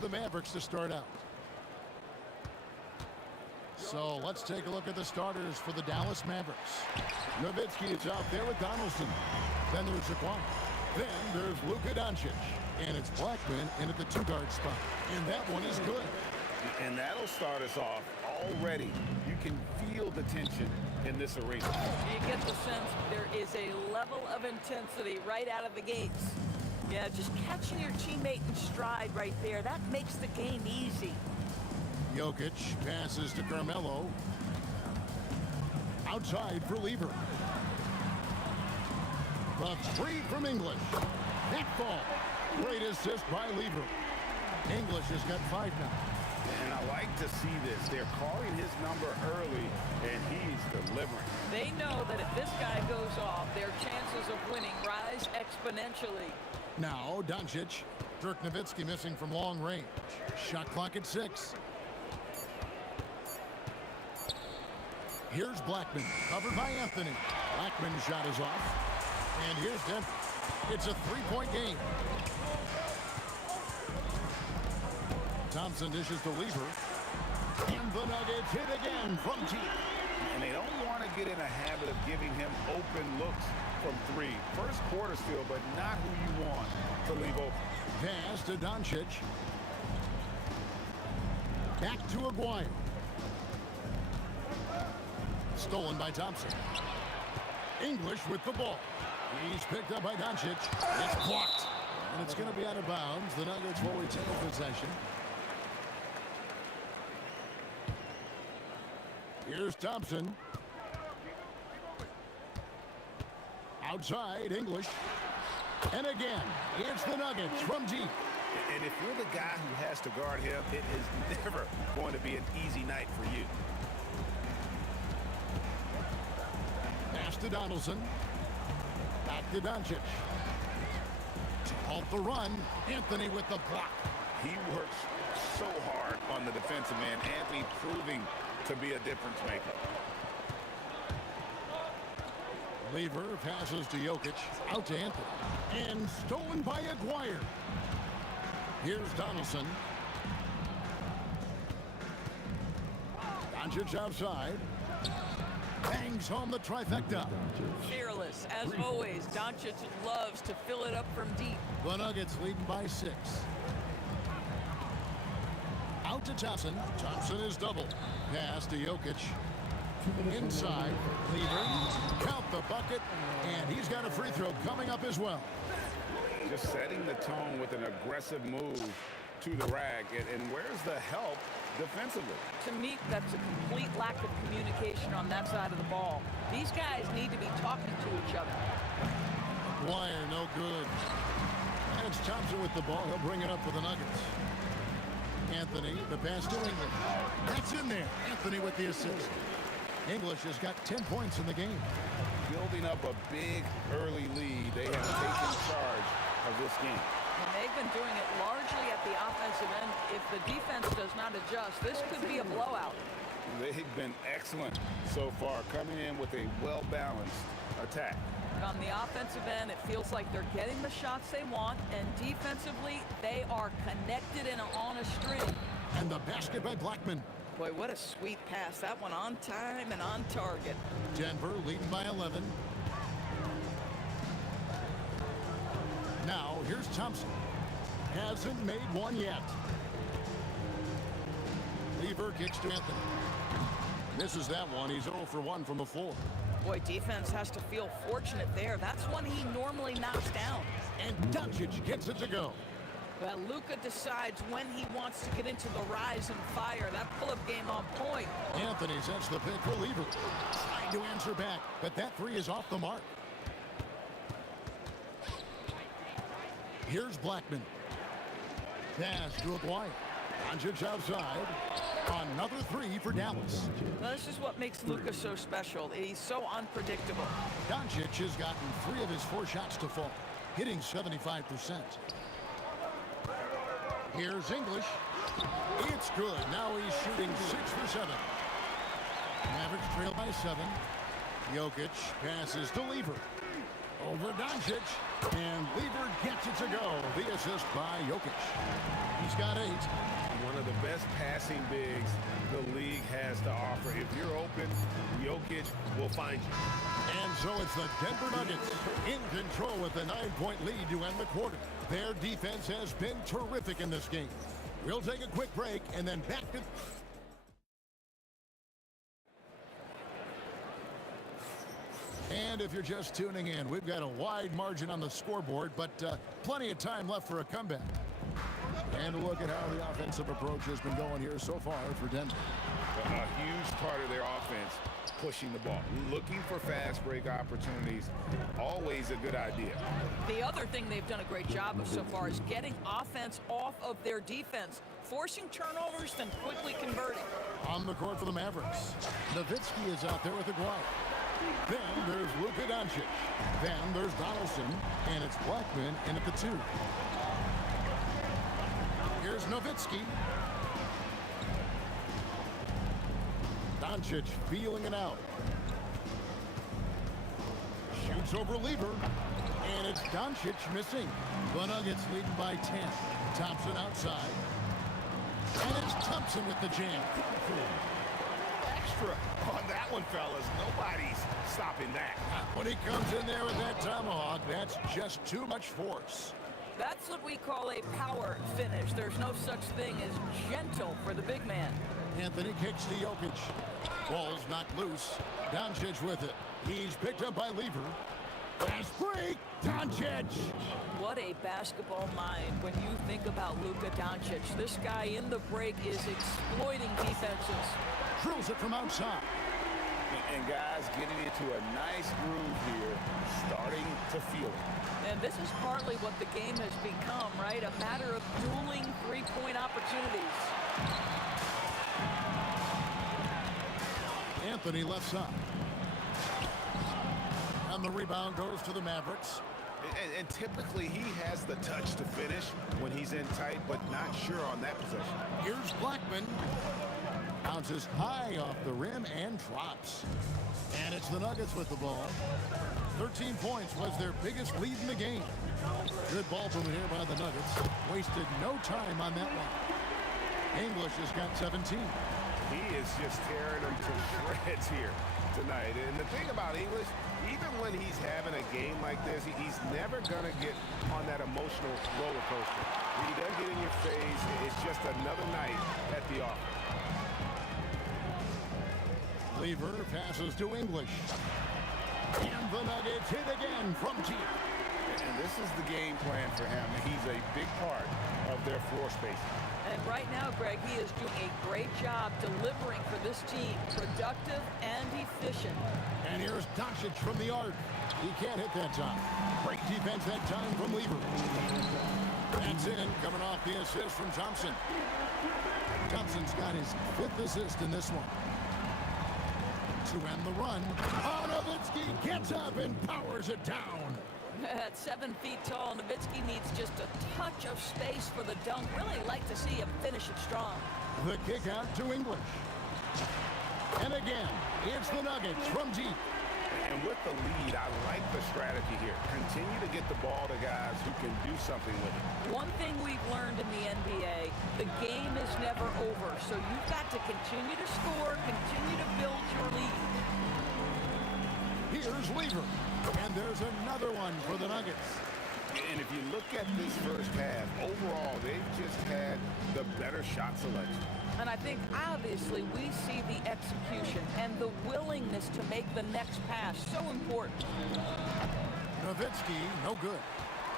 The Mavericks to start out. So let's take a look at the starters for the Dallas Mavericks. Nowitzki is out there with Donaldson. Then there's Zaquan. Then there's Luka Doncic. And it's Blackman in at the two-guard spot. And that one is good. And that'll start us off already. You can feel the tension in this arena. You get the sense there is a level of intensity right out of the gates. Yeah, just catching your teammate in stride right there, that makes the game easy. Jokic passes to Carmelo. Outside for Lever. The three from English. That ball. Great assist by Lever. English has got 5 now. And I like to see this. They're calling his number early, and he's delivering. They know that if this guy goes off, their chances of winning rise exponentially. Now, Doncic. Dirk Nowitzki missing from long range. Shot clock at 6. Here's Blackman, covered by Anthony. Blackman's shot is off. And here's Denver. It's a 3-point game. Thompson dishes to Lever. And the Nuggets hit again from deep. And they don't want to get in a habit of giving him open looks from 3. First quarter still, but not who you want to leave open. Pass to Doncic. Back to Aguirre. Stolen by Thompson. English with the ball. He's picked up by Doncic. It's blocked. And it's going to be out of bounds. The Nuggets will retain possession. Here's Thompson. Outside, English. And again, it's the Nuggets from deep. And if you're the guy who has to guard him, it is never going to be an easy night for you. Pass to Donaldson. Back to Doncic. To halt the run, Anthony with the block. He works so hard on the defensive end. Anthony proving to be a difference maker. Lever passes to Jokic. Out to Anthony. And stolen by Aguirre. Here's Donaldson. Doncic outside. Bangs home the trifecta. Fearless, as always. Doncic loves to fill it up from deep. The Nuggets leading by 6. Out to Thompson. Thompson is double. Pass to Jokic. Inside. Lever. Count the bucket. And he's got a free throw coming up as well. Just setting the tone with an aggressive move to the rack. And where's the help defensively? To me, that's a complete lack of communication on that side of the ball. These guys need to be talking to each other. Wire, no good. And it's Thompson with the ball. He'll bring it up for the Nuggets. Anthony, the pass to English. That's in there. Anthony with the assist. English has got 10 points in the game. Building up a big early lead. They have taken charge of this game. And they've been doing it largely at the offensive end. If the defense does not adjust, this could be a blowout. They've been excellent so far, coming in with a well-balanced attack. On the offensive end, it feels like they're getting the shots they want, and defensively, they are connected and on a string. And the basket by Blackman. Boy, what a sweet pass. That one on time and on target. Denver leading by 11. Now, here's Thompson. Hasn't made one yet. Lever kicks to Anthony. Misses that one. He's 0 for 1 from the floor. Boy, defense has to feel fortunate there. That's one he normally knocks down. And Doncic gets it to go. Well, Luka decides when he wants to get into the rise and fire. That pull-up game on point. Anthony sets the pick for Lever. Trying to answer back, but that three is off the mark. Here's Blackman. Pass to Aguirre. Doncic outside. Another three for Dallas. Well, this is what makes Luka so special. He's so unpredictable. Doncic has gotten 3 of his 4 shots to fall, hitting 75%. Here's English. It's good. Now he's shooting 6 for 7. Mavericks trail by 7. Jokic passes to Lever. Over Doncic. And Lever gets it to go. The assist by Jokic. He's got 8. One of the best passing bigs the league has to offer. If you're open, Jokic will find you. And so it's the Denver Nuggets in control with a 9-point lead to end the quarter. Their defense has been terrific in this game. We'll take a quick break and then back to... And if you're just tuning in, we've got a wide margin on the scoreboard, but plenty of time left for a comeback. And look at how the offensive approach has been going here so far for Denver. A huge part of their offense, pushing the ball, looking for fast break opportunities, always a good idea. The other thing they've done a great job of so far is getting offense off of their defense, forcing turnovers, then quickly converting. On the court for the Mavericks, Nowitzki is out there with Aguirre. Then there's Luka Doncic. Then there's Donaldson, and it's Blackman in at the 2. Here's Nowitzki. Doncic feeling it out. Shoots over Lever. And it's Doncic missing. The Nuggets leading by 10. Thompson outside. And it's Thompson with the jam. Extra on that one, fellas. Nobody's stopping that. When he comes in there with that tomahawk, that's just too much force. That's what we call a power finish. There's no such thing as gentle for the big man. Anthony kicks to Jokic. Ball's knocked loose. Doncic with it. He's picked up by Lever. Fast break. Doncic. What a basketball mind when you think about Luka Doncic. This guy in the break is exploiting defenses. Drills it from outside. And guys getting into a nice groove here, starting to feel it. And this is partly what the game has become, right? A matter of dueling three-point opportunities. Anthony left side. And the rebound goes to the Mavericks. And typically he has the touch to finish when he's in tight, but not sure on that possession. Here's Blackman. Bounces high off the rim and drops. And it's the Nuggets with the ball. 13 points was their biggest lead in the game. Good ball movement here by the Nuggets. Wasted no time on that one. English has got 17. He is just tearing them to shreds here tonight. And the thing about English, even when he's having a game like this, he's never going to get on that emotional roller coaster. When he doesn't get in your face, it's just another night at the office. Lever passes to English. And the Nuggets hit again from deep. And this is the game plan for him. He's a big part of their floor spacing. And right now, Greg, he is doing a great job delivering for this team. Productive and efficient. And here's Doncic from the arc. He can't hit that time. Great defense that time from Lever. That's in, coming off the assist from Thompson. Thompson's got his 5th assist in this one. To end the run, Nowitzki gets up and powers it down. At 7 feet tall, Nowitzki needs just a touch of space for the dunk. Really like to see him finish it strong. The kick out to English. And again, it's the Nuggets from deep. And with the lead, I like the strategy here. Continue to get the ball to guys who can do something with it. One thing we've learned in the NBA, the game is never over. So you've got to continue to score, continue to build your lead. Here's Lever. And there's another one for the Nuggets. And if you look at this first half, overall, they've just had the better shot selection. And I think, obviously, we see the execution and the willingness to make the next pass so important. Nowitzki, no good.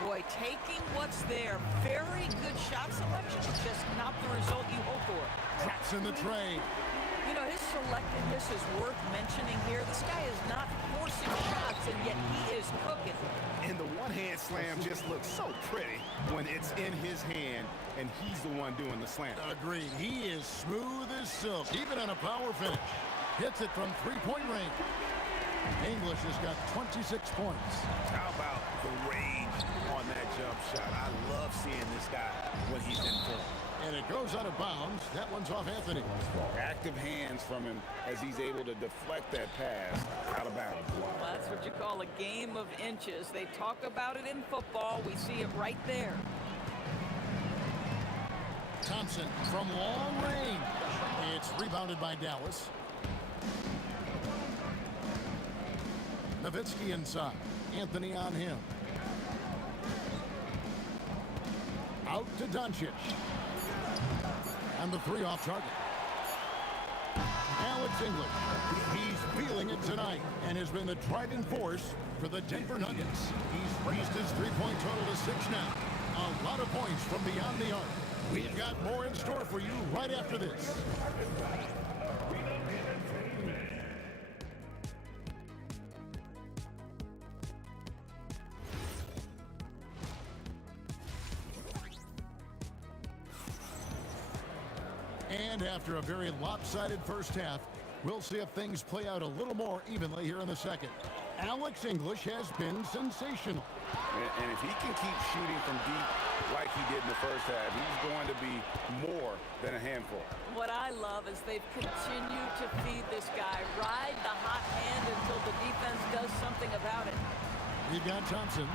Boy, taking what's there, very good shot selection, just not the result you hope for. Drops in the tray. You know, his selectiveness is worth mentioning here. This guy is not forcing shots, and yet he is cooking. And the one-hand slam just looks so pretty when it's in his hand, and he's the one doing the slam. Agreed. He is smooth as silk, even on a power finish. Hits it from three-point range. English has got 26 points. How about the range on that jump shot? I love seeing this guy when he's in form. And it goes out of bounds. That one's off Anthony. Active hands from him as he's able to deflect that pass out of bounds. Well, that's what you call a game of inches. They talk about it in football. We see it right there. Thompson from long range. It's rebounded by Dallas. Nowitzki inside. Anthony on him. Out to Doncic. And the 3 off target. Alex English. He's feeling it tonight and has been the driving force for the Denver Nuggets. He's raised his 3-point total to 6 now. A lot of points from beyond the arc. We've got more in store for you right after this. And after a very lopsided first half, we'll see if things play out a little more evenly here in the second. Alex English has been sensational. And if he can keep shooting from deep like he did in the first half, he's going to be more than a handful. What I love is they've continued to feed this guy, ride the hot hand until the defense does something about it. You've got Thompson.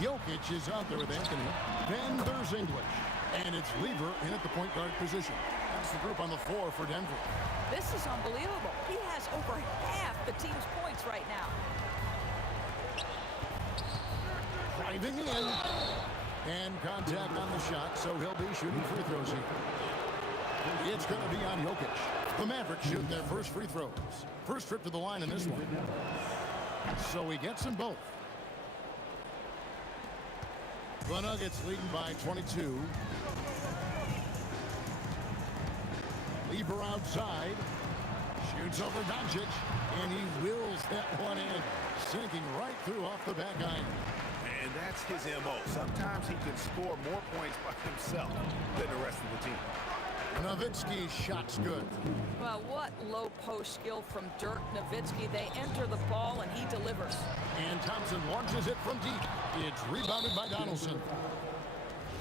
Jokic is out there with Anthony. Then there's English. And it's Lever in at the point guard position. That's the group on the floor for Denver. This is unbelievable. He has over half the team's points right now. Driving in. And contact on the shot, so he'll be shooting free throws here. It's going to be on Jokic. The Mavericks shoot their first free throws. First trip to the line in this one. So he gets them both. The Nuggets leading by 22. Lever outside. Shoots over Doncic. And he wills that one in. Sinking right through off the back iron. And that's his MO. Sometimes he can score more points by himself than the rest of the team. Nowitzki's shot's good. Well, what low post skill from Dirk Nowitzki. They enter the ball, and he delivers. And Thompson launches it from deep. It's rebounded by Donaldson.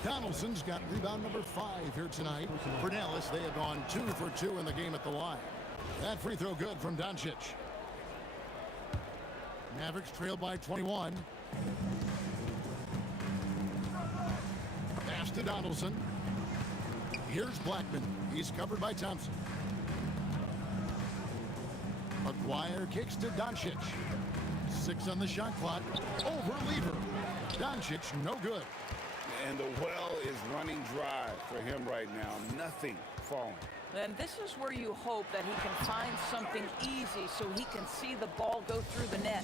Donaldson's got rebound number 5 here tonight. For Dallas, they have gone 2 for 2 in the game at the line. That free throw good from Doncic. Mavericks trail by 21. Pass to Donaldson. Here's Blackman. He's covered by Thompson. McGuire kicks to Doncic. 6 on the shot clock. Over Lever. Doncic, no good. And the well is running dry for him right now. Nothing falling. And this is where you hope that he can find something easy so he can see the ball go through the net.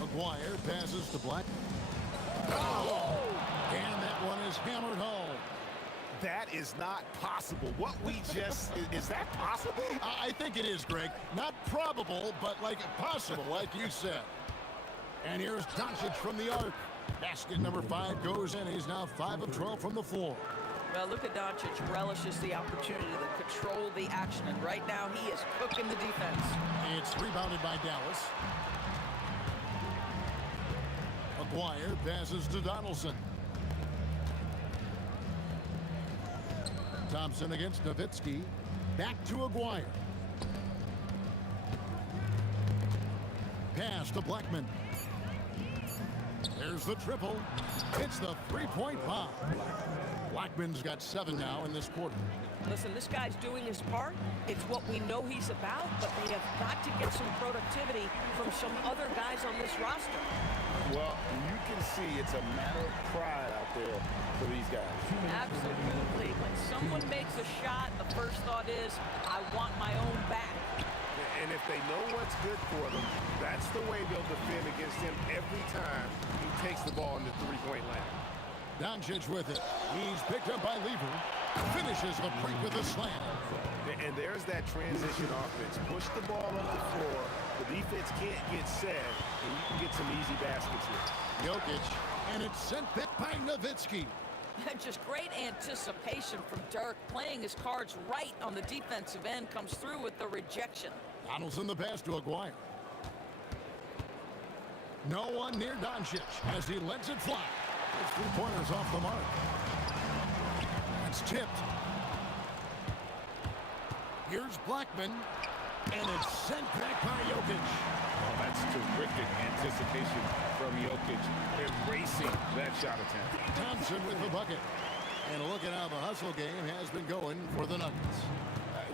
McGuire passes to Black. Oh! And that one is hammered home. That is not possible. What we just... is that possible? I think it is, Greg. Not probable, but like possible, like you said. And here's Doncic from the arc. Basket number 5 goes in. He's now 5 of 12 from the floor. Well, look at Doncic relishes the opportunity to control the action, and right now he is cooking the defense. It's rebounded by Dallas. McGuire passes to Donaldson. Thompson against Nowitzki. Back to Aguirre. Pass to Blackman. There's the triple. It's the three-point bomb. Blackman's got 7 now in this quarter. Listen, this guy's doing his part. It's what we know he's about, but they have got to get some productivity from some other guys on this roster. Well, you can see it's a matter of pride out there for these guys. Absolutely. When someone makes a shot, the first thought is, I want my own back. And if they know what's good for them, that's the way they'll defend against him every time he takes the ball in the three-point line. Doncic with it. He's picked up by Lever. Finishes the break with a slam. And there's that transition offense. Push the ball up the floor. The defense can't get set, and you can get some easy baskets here. Jokic, and it's sent back by Nowitzki. Just great anticipation from Dirk, playing his cards right on the defensive end, comes through with the rejection. Donaldson the pass to Aguirre. No one near Doncic as he lets it fly. His 3-pointers off the mark. It's tipped. Here's Blackman, and it's sent back by Jokic. Oh, that's terrific anticipation from Jokic, embracing that shot attempt. Thompson with the bucket. And look at how the hustle game has been going for the Nuggets.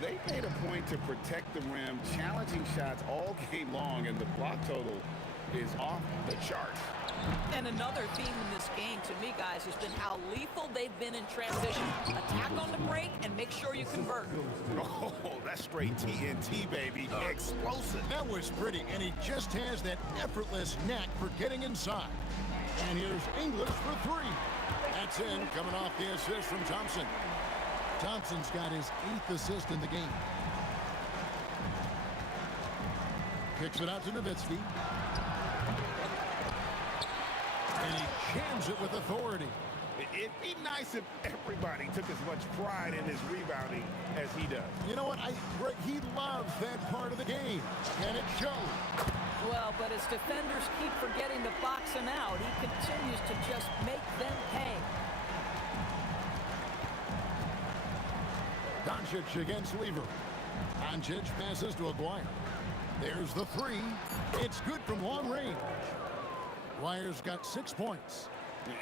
They made a point to protect the rim, challenging shots all game long, and the block total is off the charts. And another theme in this game, to me, guys, has been how lethal they've been in transition. Attack on the break and make sure you convert. Oh, that's straight TNT, baby. Explosive. That was pretty, and he just has that effortless knack for getting inside. And here's English for 3. That's in, coming off the assist from Thompson. Thompson's got his 8th assist in the game. Kicks it out to Nowitzki. And he jams it with authority. It'd be nice if everybody took as much pride in his rebounding as he does. You know what? He loves that part of the game, and it shows. Well, but as defenders keep forgetting to box him out, he continues to just make them pay. Doncic against Lever. Doncic passes to Aguirre. There's the 3. It's good from long range. Aguirre's got 6 points.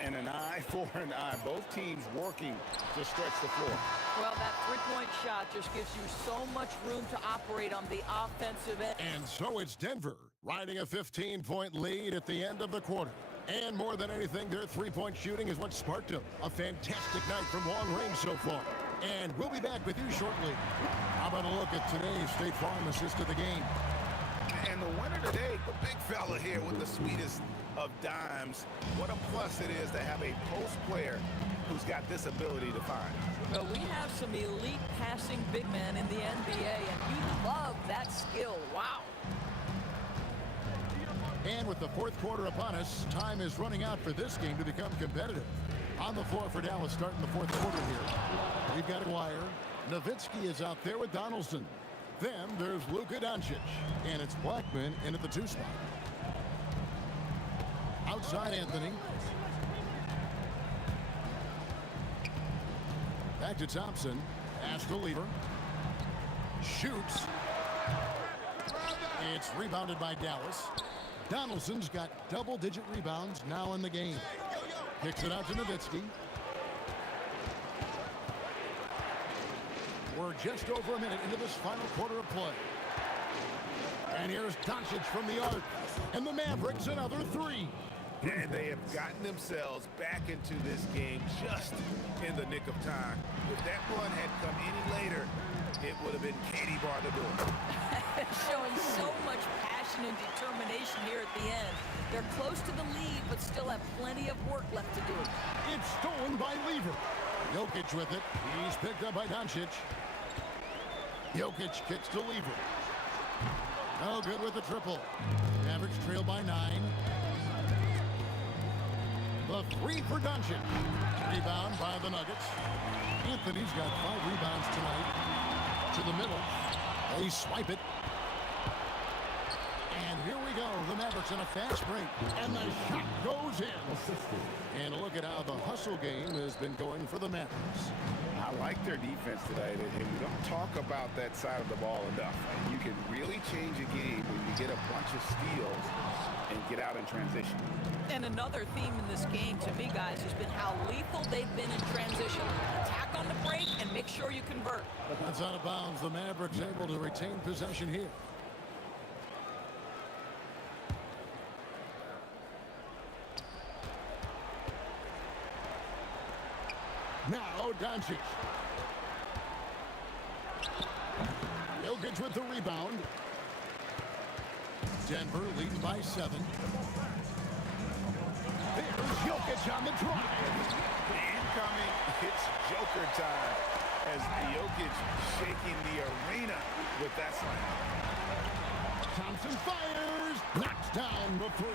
And an eye for an eye. Both teams working to stretch the floor. Well, that 3-point shot just gives you so much room to operate on the offensive end. And so it's Denver riding a 15-point lead at the end of the quarter. And more than anything, their 3-point shooting is what sparked them. A fantastic night from long range so far. And we'll be back with you shortly. How about a look at today's State Farm assist of the game? And the winner today, the big fella here with the sweetest of dimes. What a plus it is to have a post player who's got this ability to find. Well, we have some elite passing big men in the NBA, and you love that skill. Wow. And with the 4th quarter upon us, time is running out for this game to become competitive. On the floor for Dallas starting the fourth quarter here. We've got Wire. Nowitzki is out there with Donaldson. Then there's Luka Doncic. And it's Blackman in at the 2 spot. Outside Anthony. Back to Thompson. Pass to Lever. Shoots. It's rebounded by Dallas. Donaldson's got double-digit rebounds now in the game. Kicks it out to Nowitzki. We're just over a minute into this final quarter of play. And here's Doncic from the arc. And the Mavericks another 3. And they have gotten themselves back into this game just in the nick of time. If that run had come any later, it would have been Katie bar the door. Showing so much passion and determination here at the end. They're close to the lead, but still have plenty of work left to do. It's stolen by Lever. Jokic with it. He's picked up by Doncic. Jokic kicks to Lever. No good with the triple. Mavericks trail by 9. The 3 for Doncic. Rebound by the Nuggets. Anthony's got 5 rebounds tonight. To the middle. They swipe it. And here we go. The Mavericks in a fast break. And the shot goes in. And look at how the hustle game has been going for the Mavericks. I like their defense today, and we don't talk about that side of the ball enough. You can really change a game when you get a bunch of steals and get out in transition. And another theme in this game, to me, guys, has been how lethal they've been in transition. Attack on the break and make sure you convert. That's out of bounds. The Mavericks able to retain possession here. Now Doncic. Jokic with the rebound. Denver leading by 7. There's Jokic on the drive. Incoming, it's Joker time as Jokic shaking the arena with that slam. Thompson fires. Knocks down the 3.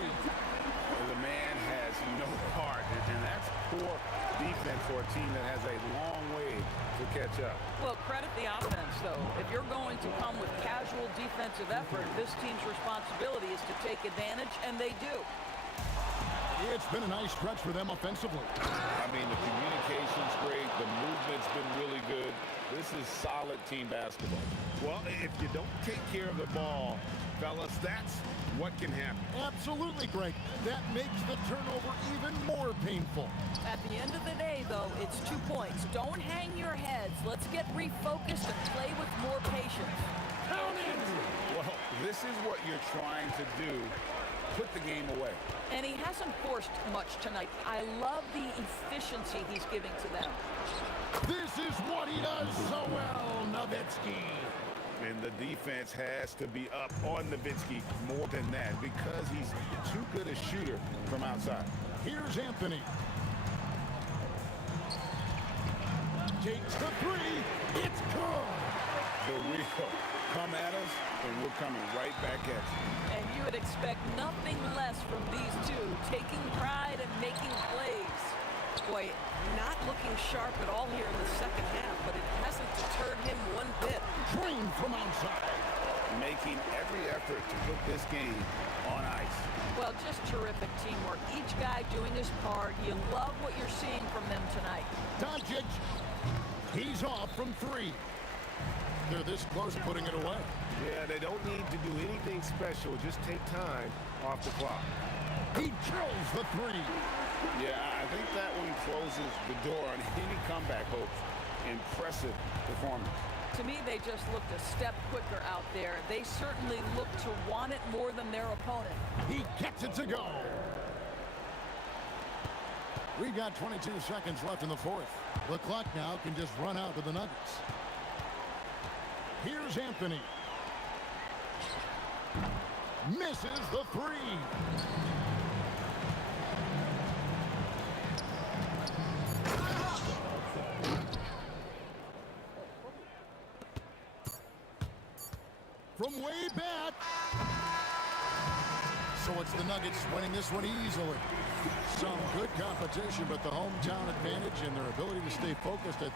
The man has no heart, and that's poor defense for a team that has a long way to catch up. Well, credit the offense, though. If you're going to come with casual defensive effort, this team's responsibility is to take advantage, and they do. It's been a nice stretch for them offensively. I mean, the communication's great. The movement's been really good. This is solid team basketball. Well, if you don't take care of the ball, fellas, that's what can happen. Absolutely, Greg. That makes the turnover even more painful. At the end of the day, though, it's 2 points. Don't hang your heads. Let's get refocused and play with more patience. Count it! Well, this is what you're trying to do. Put the game away. And he hasn't forced much tonight. I love the efficiency he's giving to them. This is what he does so well, Nowitzki. And the defense has to be up on Nowitzki more than that because he's too good a shooter from outside. Here's Anthony. Takes the 3. It's good. The wheel come at us, and we're coming right back at you. And you would expect nothing less from these two, taking pride and making plays. Boy, not looking sharp at all here in the second half, but it hasn't deterred him one bit. Train from outside. Making every effort to put this game on ice. Well, just terrific teamwork. Each guy doing his part. You love what you're seeing from them tonight. Doncic. He's off from 3. They're this close to putting it away. Yeah, they don't need to do anything special. Just take time off the clock. He drills the 3. Yeah, I think that one closes the door on any comeback hopes. Impressive performance. To me, they just looked a step quicker out there. They certainly look to want it more than their opponent. He gets it to go. We've got 22 seconds left in the fourth. The clock now can just run out to the Nuggets. Here's Anthony. Misses the 3. From way back. So it's the Nuggets winning this one easily. Some good competition, but the hometown advantage and their ability to stay focused at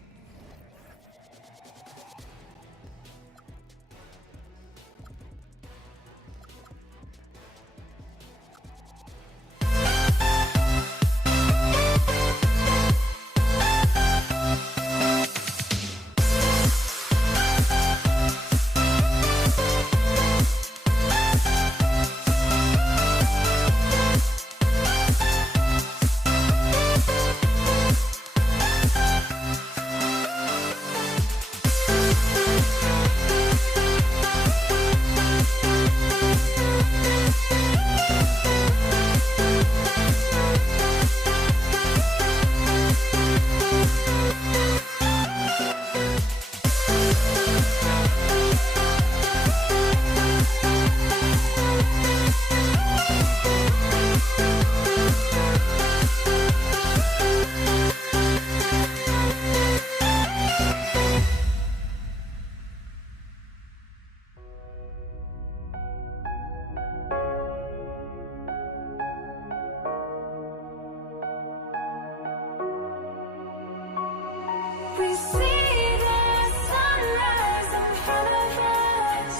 We see the sunrise in front of us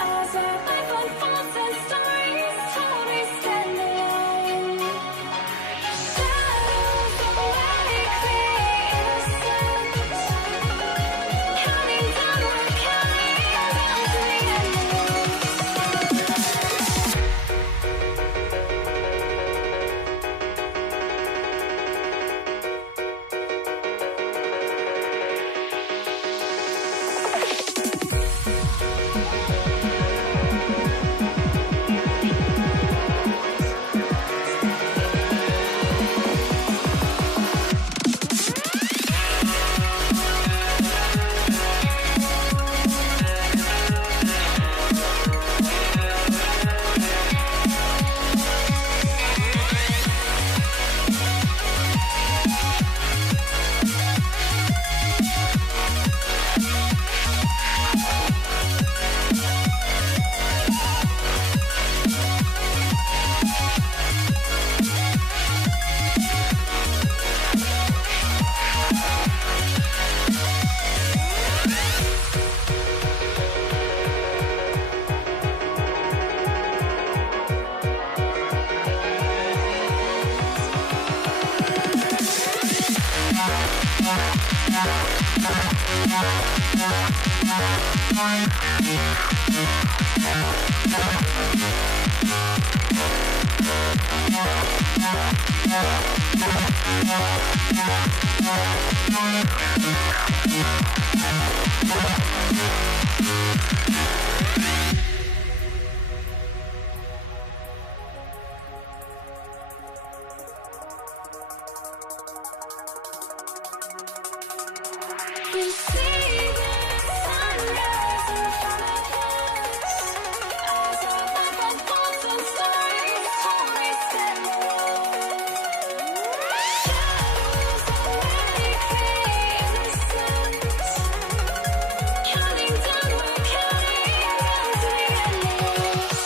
as our life unfolds and stories told. We stand alone. Shadows awake the innocent, counting down, we're counting down to the We see the sunrise in front of us as our life unfolds and stories told. We stand alone. Shadows awake the innocent, counting down, we're counting down to the endless.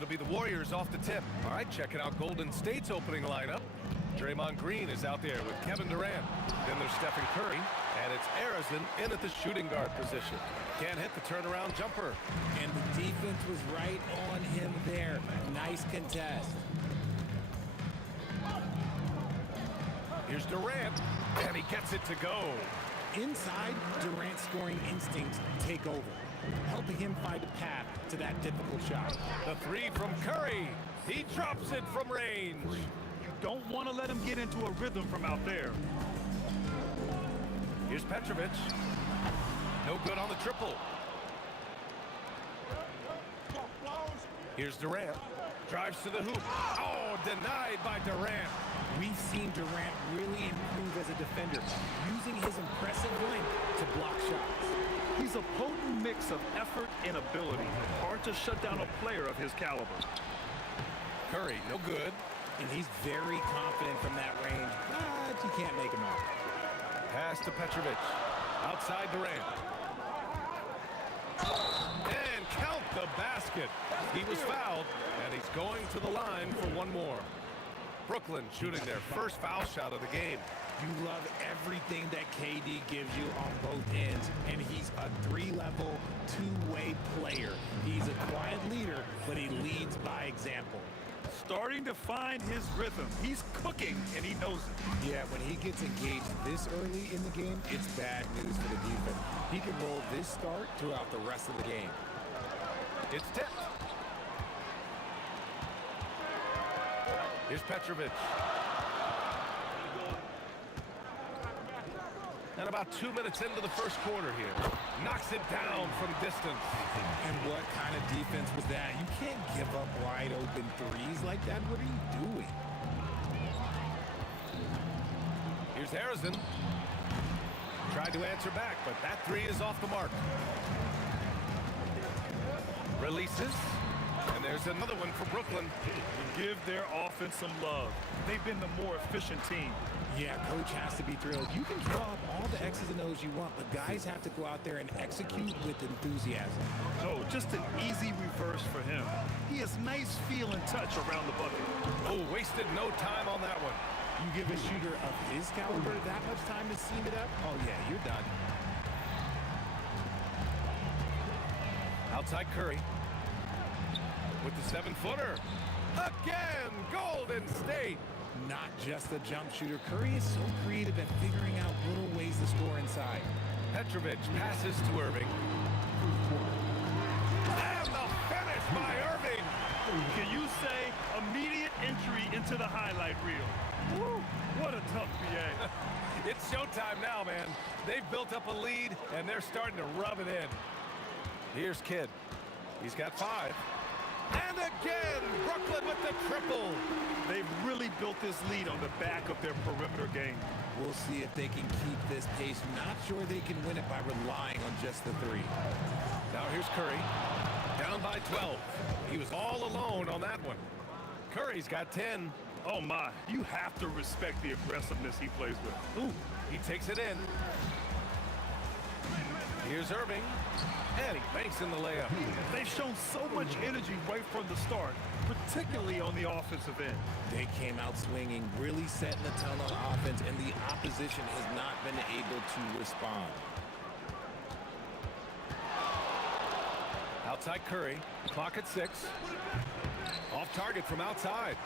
It'll be the Warriors off the tip. All right, checking out Golden State's opening lineup. Draymond Green is out there with Kevin Durant. Then there's Stephen Curry, and it's Arizon in at the shooting guard position. Can't hit the turnaround jumper. And the defense was right on him there. Nice contest. Here's Durant, and he gets it to go. Inside, Durant's scoring instincts take over, helping him find a path to that difficult shot. The three from Curry. He drops it from range. You don't want to let him get into a rhythm from out there. Here's Petrovic. No good on the triple. Here's Durant. Drives to the hoop. Oh, denied by Durant. We've seen Durant really improve as a defender, using his impressive length to block shots. He's a potent mix of effort and ability. Hard to shut down a player of his caliber. Curry, no good. And he's very confident from that range, but you can't make him out. Pass to Petrovic. Outside Durant. And count the basket. He was fouled, and he's going to the line for one more. Brooklyn shooting their first foul shot of the game. You love everything that KD gives you on both ends, and he's a three-level, two-way player. He's a quiet leader, but he leads by example. Starting to find his rhythm. He's cooking, and he knows it. Yeah, when he gets engaged this early in the game, it's bad news for the defense. He can roll this start throughout the rest of the game. It's tipped. Here's Petrovic. And about 2 minutes into the first quarter here. Knocks it down from distance. And what kind of defense was that? You can't give up wide open threes like that. What are you doing? Here's Harrison. Tried to answer back, but that three is off the mark. Releases. And there's another one for Brooklyn. Give their offense some love. They've been the more efficient team. Yeah, coach has to be thrilled. You can draw up all the X's and O's you want, but guys have to go out there and execute with enthusiasm. Oh, just an easy reverse for him. He has nice feel and touch around the bucket. Oh, wasted no time on that one. You give a shooter of his caliber that much time to seam it up? Oh, yeah, you're done. Outside Curry. With the 7-footer. Again, Golden State. Not just a jump shooter. Curry is so creative at figuring out little ways to score inside. Petrovic passes to Irving. And the finish by Irving. Can you say immediate entry into the highlight reel? Woo, what a tough PA. It's showtime now, man. They've built up a lead, and they're starting to rub it in. Here's Kidd. He's got 5. And again, Brooklyn with the triple. They've really built this lead on the back of their perimeter game. We'll see if they can keep this pace. Not sure they can win it by relying on just the three. Now here's Curry. Down by 12. He was all alone on that one. Curry's got 10. Oh, my. You have to respect the aggressiveness he plays with. Ooh, he takes it in. Here's Irving. And he banks in the layup. They've shown so much energy right from the start, particularly on the offensive end. They came out swinging, really setting the tone on offense, and the opposition has not been able to respond. Outside Curry. Clock at 6. Off target from outside.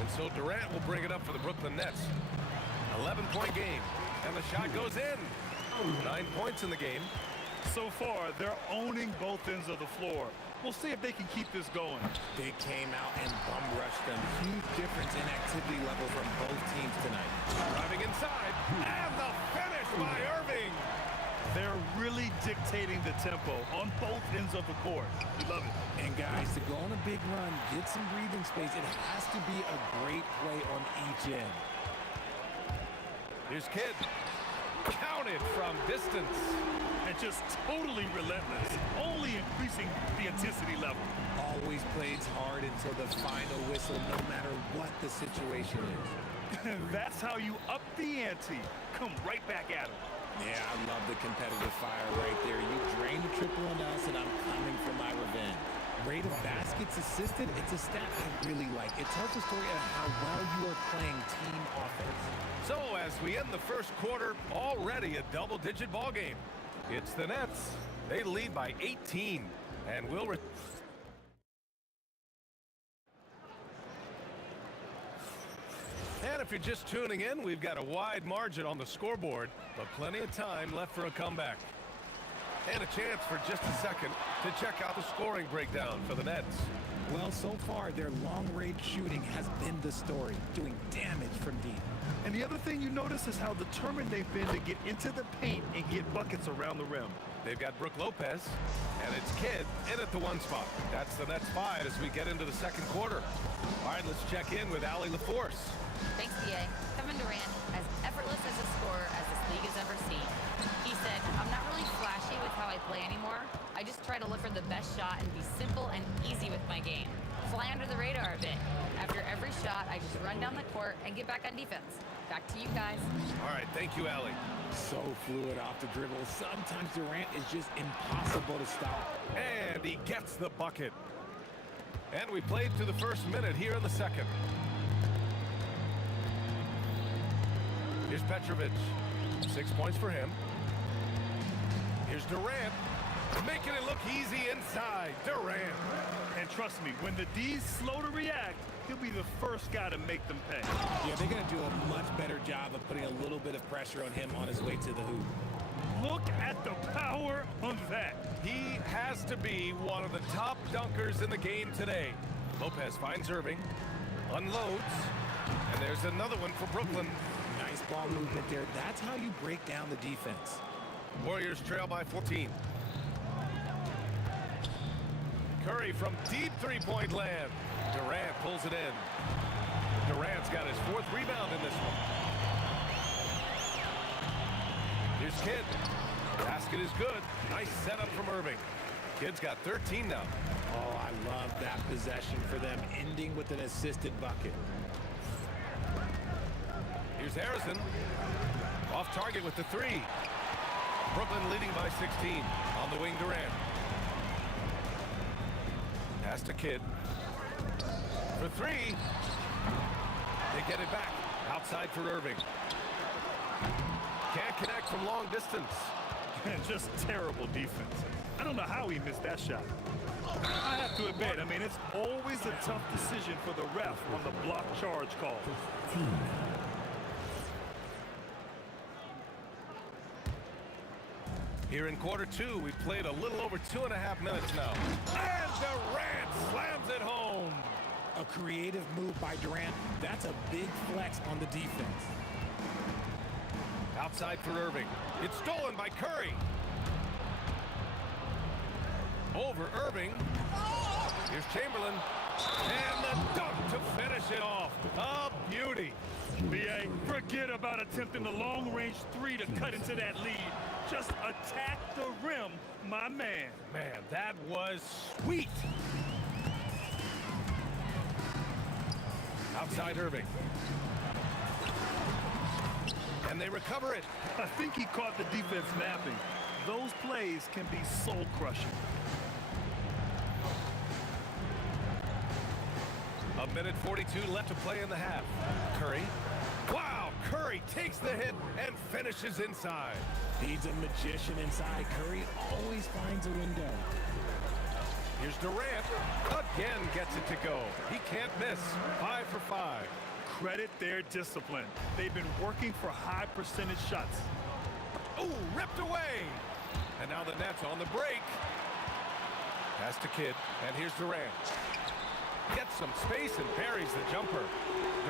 And so Durant will bring it up for the Brooklyn Nets. 11-point game. And the shot goes in. 9 points in the game. So far, they're owning both ends of the floor. We'll see if they can keep this going. They came out and bum rushed them. Huge difference in activity level from both teams tonight. Driving inside. And the finish by Irving. They're really dictating the tempo on both ends of the court. We love it. And guys, to go on a big run, get some breathing space, it has to be a great play on each end. Here's Kidd. Counted from distance. And just totally relentless, only increasing the intensity level. Always plays hard until the final whistle, no matter what the situation is. That's how you up the ante. Come right back at him. Yeah, I love the competitive fire right there. You drained the triple on us, and I'm coming for my revenge. Rate of baskets assisted, it's a stat I really like. It tells a story of how well you are playing team offense. So as we end the first quarter, already a double-digit ball game. It's the Nets. They lead by 18, and will. And if you're just tuning in, we've got a wide margin on the scoreboard, but plenty of time left for a comeback. And a chance for just a second to check out the scoring breakdown for the Nets. Well, so far, their long-range shooting has been the story, doing damage from deep. And the other thing you notice is how determined they've been to get into the paint and get buckets around the rim. They've got Brook Lopez, and it's Kidd in at the 1 spot. That's the Nets 5 as we get into the second quarter. All right, let's check in with Allie LaForce. Thanks, DA. Kevin Durant, as effortless as a scorer as this league has ever seen. He said, I'm not really flashy with how I play anymore. I just try to look for the best shot and be simple and easy with my game. Fly under the radar a bit. After every shot, I just run down the court and get back on defense. Back to you guys. All right, thank you, Allie. So fluid off the dribble. Sometimes Durant is just impossible to stop. And he gets the bucket. And we played through the first minute here in the second. Here's Petrovic. 6 points for him. Here's Durant. Making it look easy inside. Durant. And trust me, when the D's slow to react, he'll be the first guy to make them pay. Yeah, they're going to do a much better job of putting a little bit of pressure on him on his way to the hoop. Look at the power on that. He has to be one of the top dunkers in the game today. Lopez finds Irving. Unloads. And there's another one for Brooklyn. Nice ball movement there. That's how you break down the defense. Warriors trail by 14. Curry from deep three-point land. Durant pulls it in. Durant's got his 4th rebound in this one. Here's Kidd. Basket is good. Nice setup from Irving. Kidd's got 13 now. Oh, I love that possession for them, ending with an assisted bucket. Here's Harrison. Off target with the 3. Brooklyn leading by 16. On the wing, Durant. Pass to Kidd. For 3. They get it back. Outside for Irving. Can't connect from long distance. Just terrible defense. I don't know how he missed that shot. I have to admit, I mean, it's always a tough decision for the ref on the block charge call. Here in quarter 2, we've played a little over 2.5 minutes now. And Durant slams it home. A creative move by Durant. That's a big flex on the defense. Outside for Irving. It's stolen by Curry. Over Irving. Here's Chamberlain. And the dunk to finish it off. A beauty. B.A., forget about attempting the long-range 3 to cut into that lead. Just attack the rim, my man. Man, that was sweet. Outside Irving. And they recover it. I think he caught the defense napping. Those plays can be soul-crushing. A minute 42 left to play in the half. Curry. Wow, Curry takes the hit and finishes inside. He's a magician inside. Curry always finds a window. Here's Durant. Again gets it to go. He can't miss. 5 for 5. Credit their discipline. They've been working for high percentage shots. Ooh, ripped away. And now the Nets on the break. Pass to Kidd. And here's Durant. Gets some space and buries the jumper.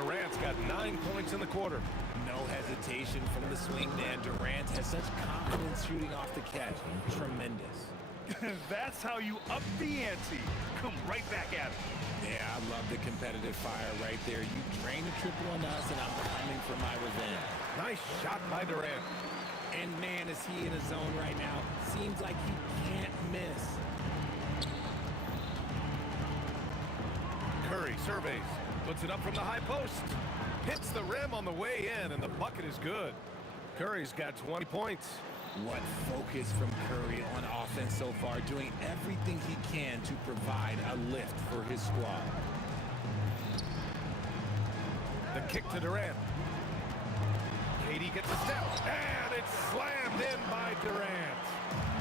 Durant's got 9 points in the quarter. No hesitation from the swing man. Durant has such confidence shooting off the catch. Tremendous. That's how you up the ante. Come right back at it. Yeah, I love the competitive fire right there. You drain a triple on us, and I'm coming for my revenge. Nice shot by Durant. And man, is he in a zone right now. Seems like he can't miss. Curry surveys, puts it up from the high post, hits the rim on the way in, and the bucket is good. Curry's got 20 points. What focus from Curry on offense so far, doing everything he can to provide a lift for his squad. The kick to Durant. KD gets a step, and it's slammed in by Durant.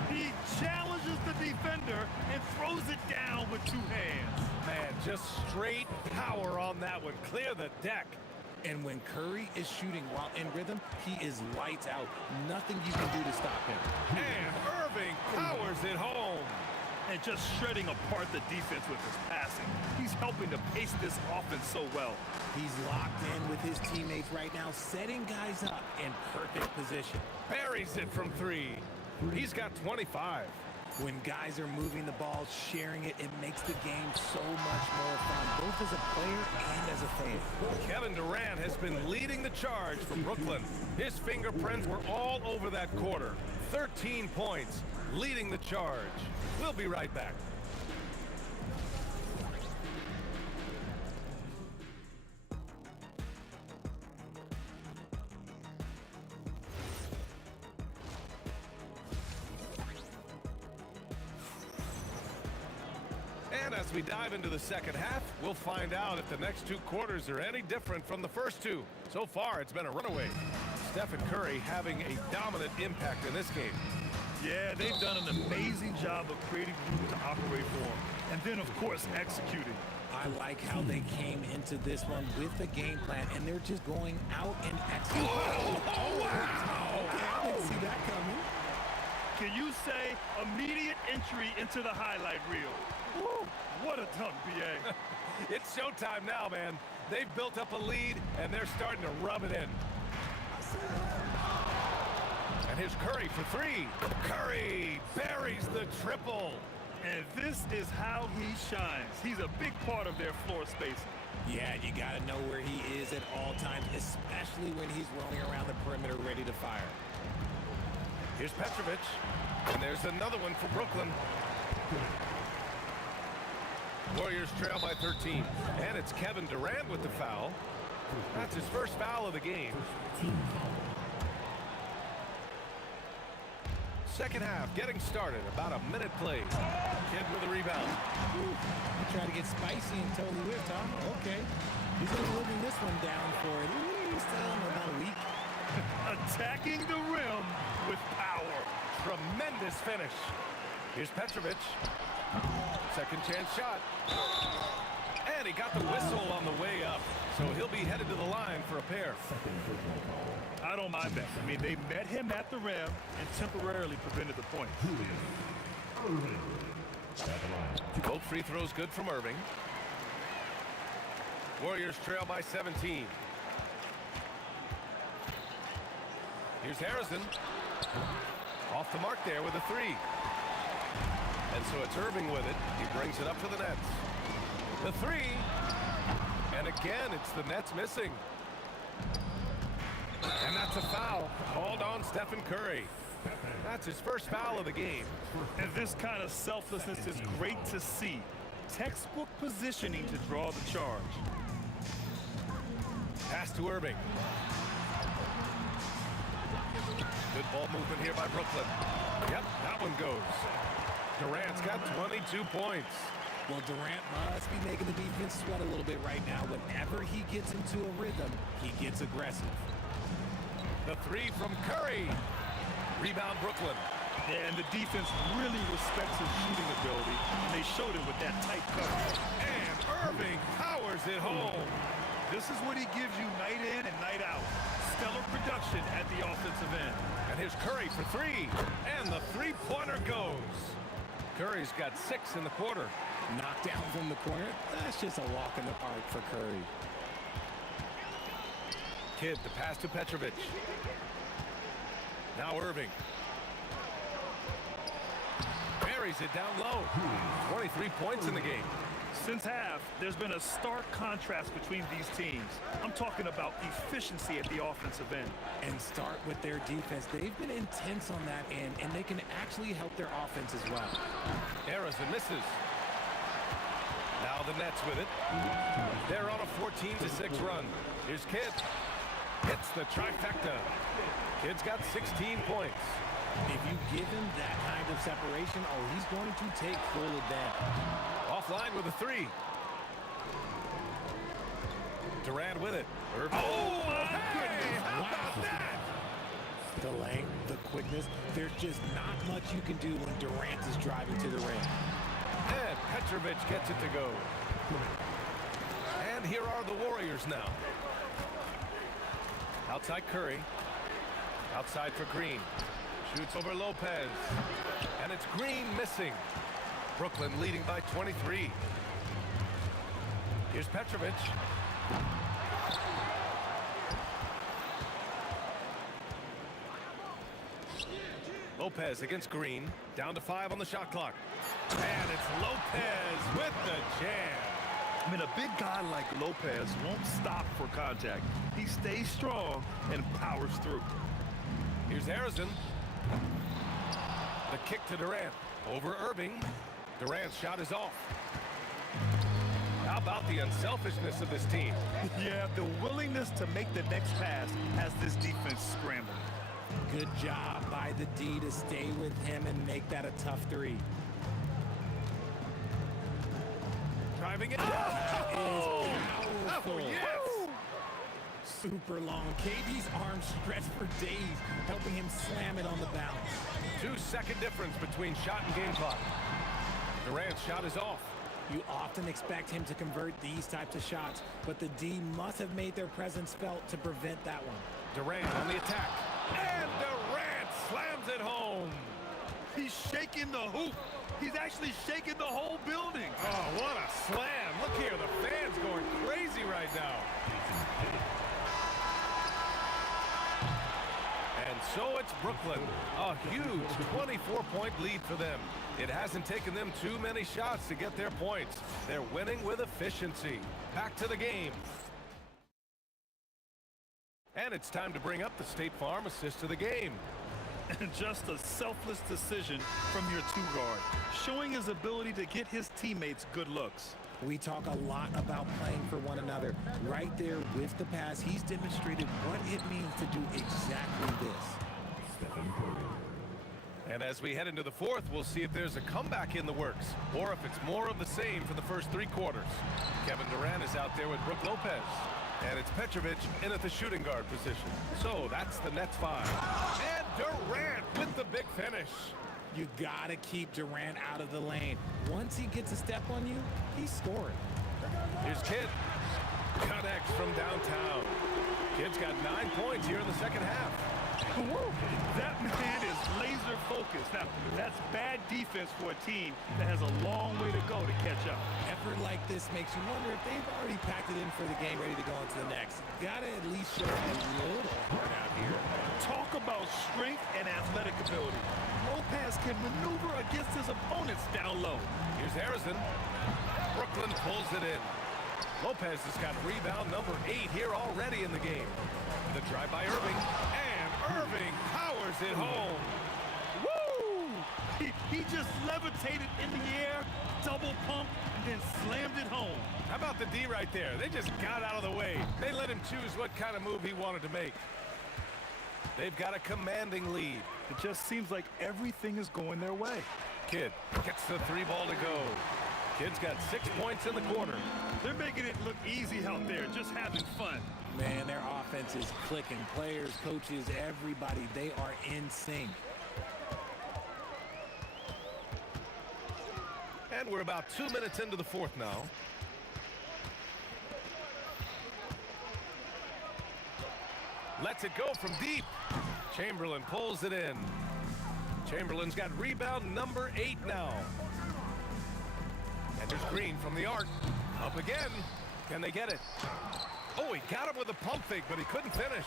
He challenges the defender and throws it down with two hands. Man, just straight power on that one. Clear the deck. And when Curry is shooting while in rhythm, he is lights out. Nothing you can do to stop him. And Irving powers it home. And just shredding apart the defense with his passing. He's helping to pace this offense so well. He's locked in with his teammates right now, setting guys up in perfect position. Buries it from three. He's got 25. When guys are moving the ball, sharing it, it makes the game so much more fun, both as a player and as a fan. Kevin Durant has been leading the charge for Brooklyn. His fingerprints were all over that quarter. 13 points, leading the charge. We'll be right back. And as we dive into the second half, we'll find out if the next two quarters are any different from the first two. So far, it's been a runaway. Stephen Curry having a dominant impact in this game. Yeah, they've done an amazing job of creating room to operate for him. And then, of course, executing. I like how they came into this one with a game plan, and they're just going out and executing. Oh, wow! Okay, I didn't see that coming. Can you say immediate entry into the highlight reel? Woo, what a dunk, B.A. It's showtime now, man. They've built up a lead, and they're starting to rub it in. And here's Curry for three. Curry buries the triple. And this is how he shines. He's a big part of their floor spacing. Yeah, you got to know where he is at all times, especially when he's roaming around the perimeter ready to fire. Here's Petrovic. And there's another one for Brooklyn. Warriors trail by 13. And it's Kevin Durant with the foul. That's his first foul of the game. Second half getting started. About a minute played. Kid with a rebound. He tried to get spicy and totally whipped, huh? Okay. He's going to be living this one down for at least about a week. Attacking the rim with power. Tremendous finish. Here's Petrovic. Second chance shot. And he got the whistle on the way up. So he'll be headed to the line for a pair. I don't mind that. I mean, they met him at the rim and temporarily prevented the point. Both free throws good from Irving. Warriors trail by 17. Here's Harrison. Off the mark there with a three. And so it's Irving with it. He brings it up to the Nets. The three. And again, it's the Nets missing. And that's a foul. Called on Stephen Curry. That's his first foul of the game. And this kind of selflessness is great to see. Textbook positioning to draw the charge. Pass to Irving. Good ball movement here by Brooklyn. Yep, that one goes. Durant's got 22 points. Well, Durant must be making the defense sweat a little bit right now. Whenever he gets into a rhythm, he gets aggressive. The three from Curry. Rebound Brooklyn. Yeah, and the defense really respects his shooting ability, and they showed it with that tight coverage. And Irving powers it home. This is what he gives you night in and night out. Stellar production at the offensive end. And here's Curry for three. And the three-pointer goes. Curry's got 6 in the quarter. Knocked down from the corner. That's just a walk in the park for Curry. Kidd to pass to Petrovic. Now Irving. Buries it down low. 23 points in the game. Since half, there's been a stark contrast between these teams. I'm talking about efficiency at the offensive end. And start with their defense. They've been intense on that end, and they can actually help their offense as well. Harrison misses. Now the Nets with it. They're on a 14-6 run. Here's Kidd. Hits the trifecta. Kidd's got 16 points. If you give him that kind of separation, oh, he's going to take full advantage. Offline with a three. Durant with it. Oh, my goodness. How about that? The length, the quickness, there's just not much you can do when Durant is driving to the ring. And Petrovic gets it to go. And here are the Warriors now. Outside Curry. Outside for Green. Shoots over Lopez. And it's Green missing. Brooklyn leading by 23. Here's Petrovic. Lopez against Green. Down to 5 on the shot clock. And it's Lopez with the jam. I mean, a big guy like Lopez won't stop for contact. He stays strong and powers through. Here's Harrison. The kick to Durant. Over Irving. Durant's shot is off. How about the unselfishness of this team? Yeah, the willingness to make the next pass has this defense scrambling. Good job by the D to stay with him and make that a tough three. Driving it. That is powerful. Oh, yes. Super long. KD's arms stretched for days, helping him slam it on the bounce. 2-second difference between shot and game clock. Durant's shot is off. You often expect him to convert these types of shots, but the D must have made their presence felt to prevent that one. Durant on the attack. And Durant slams it home. He's shaking the hoop. He's actually shaking the whole building. Oh, what a slam. Look here, the fans going crazy right now. And so it's Brooklyn. A huge 24-point lead for them. It hasn't taken them too many shots to get their points. They're winning with efficiency. Back to the game. And it's time to bring up the State Farm assist of the game. And just a selfless decision from your two-guard, showing his ability to get his teammates good looks. We talk a lot about playing for one another. Right there with the pass, he's demonstrated what it means to do exactly this. And as we head into the fourth, we'll see if there's a comeback in the works, or if it's more of the same for the first 3 quarters. Kevin Durant is out there with Brook Lopez. And it's Petrovic in at the shooting guard position. So that's the Nets 5. And Durant with the big finish. You gotta keep Durant out of the lane. Once he gets a step on you, he's scoring. Here's Kidd. Connects from downtown. Kidd's got 9 points here in the second half. Woo! That man is laser focused. Now, that's bad defense for a team that has a long way to go to catch up. Effort like this makes you wonder if they've already packed it in for the game, ready to go into the next. Gotta at least show a little heart out here. Talk about strength and athletic ability. Lopez can maneuver against his opponents down low. Here's Harrison. Brooklyn pulls it in. Lopez has got rebound number 8 here already in the game. The drive by Irving. Irving powers it home. Woo! He just levitated in the air, double pump, and then slammed it home. How about the D right there? They just got out of the way. They let him choose what kind of move he wanted to make. They've got a commanding lead. It just seems like everything is going their way. Kidd gets the 3 ball to go. Kidd's got 6 points in the quarter. They're making it look easy out there, just having fun. Man, their offense is clicking. Players, coaches, everybody, they are in sync. And we're about 2 minutes into the fourth now. Lets it go from deep. Chamberlain pulls it in. Chamberlain's got rebound number 8 now. And there's Green from the arc. Up again. Can they get it? Oh, he got him with a pump fake, but he couldn't finish.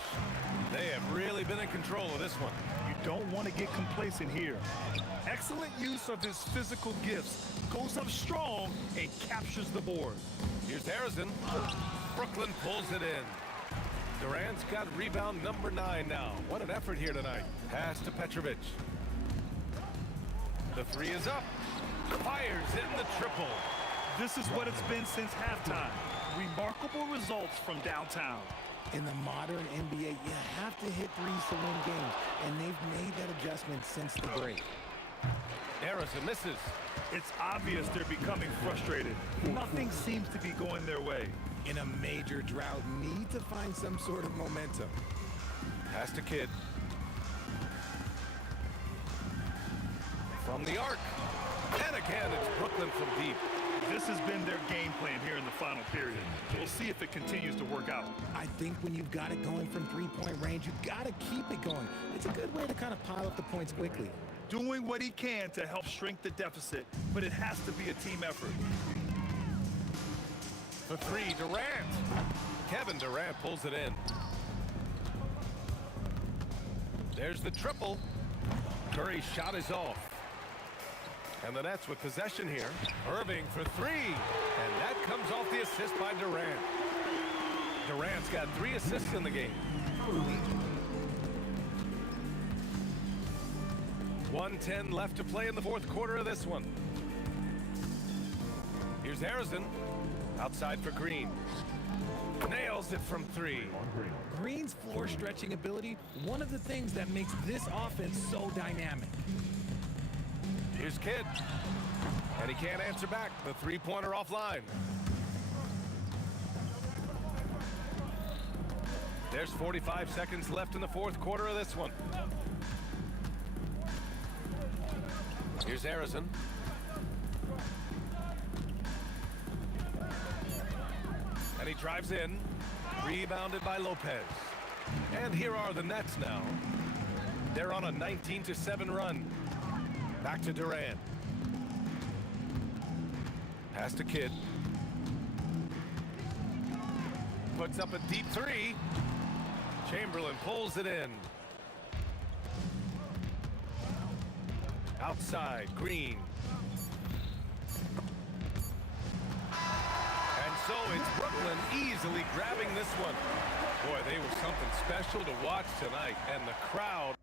They have really been in control of this one. You don't want to get complacent here. Excellent use of his physical gifts. Goes up strong and captures the board. Here's Harrison. Brooklyn pulls it in. Durant's got rebound number 9 now. What an effort here tonight. Pass to Petrovic. The 3 is up. Fires in the triple. This is what it's been since halftime. Remarkable results from downtown. In the modern NBA, you have to hit threes to win games, and they've made that adjustment since the break. Harrison misses. It's obvious they're becoming frustrated. Nothing seems to be going their way. In a major drought, need to find some sort of momentum. Pass to Kidd. From the arc. And again, it's Brooklyn from deep. This has been their game plan here in the final period. We'll see if it continues to work out. I think when you've got it going from three-point range, you've got to keep it going. It's a good way to kind of pile up the points quickly. Doing what he can to help shrink the deficit, but it has to be a team effort. For three, Durant. Kevin Durant pulls it in. There's the triple. Curry's shot is off. And the Nets with possession here. Irving for three. And that comes off the assist by Durant. Durant's got 3 assists in the game. 1:10 left to play in the fourth quarter of this one. Here's Harrison. Outside for Green. Nails it from 3. Green's floor stretching ability, one of the things that makes this offense so dynamic. Here's Kidd. And he can't answer back. The three-pointer offline. There's 45 seconds left in the fourth quarter of this one. Here's Harrison. And he drives in. Rebounded by Lopez. And here are the Nets now. They're on a 19-7 run. Back to Durant. Pass to Kidd. Puts up a deep 3. Chamberlain pulls it in. Outside, Green. And so it's Brooklyn easily grabbing this one. Boy, they were something special to watch tonight, and the crowd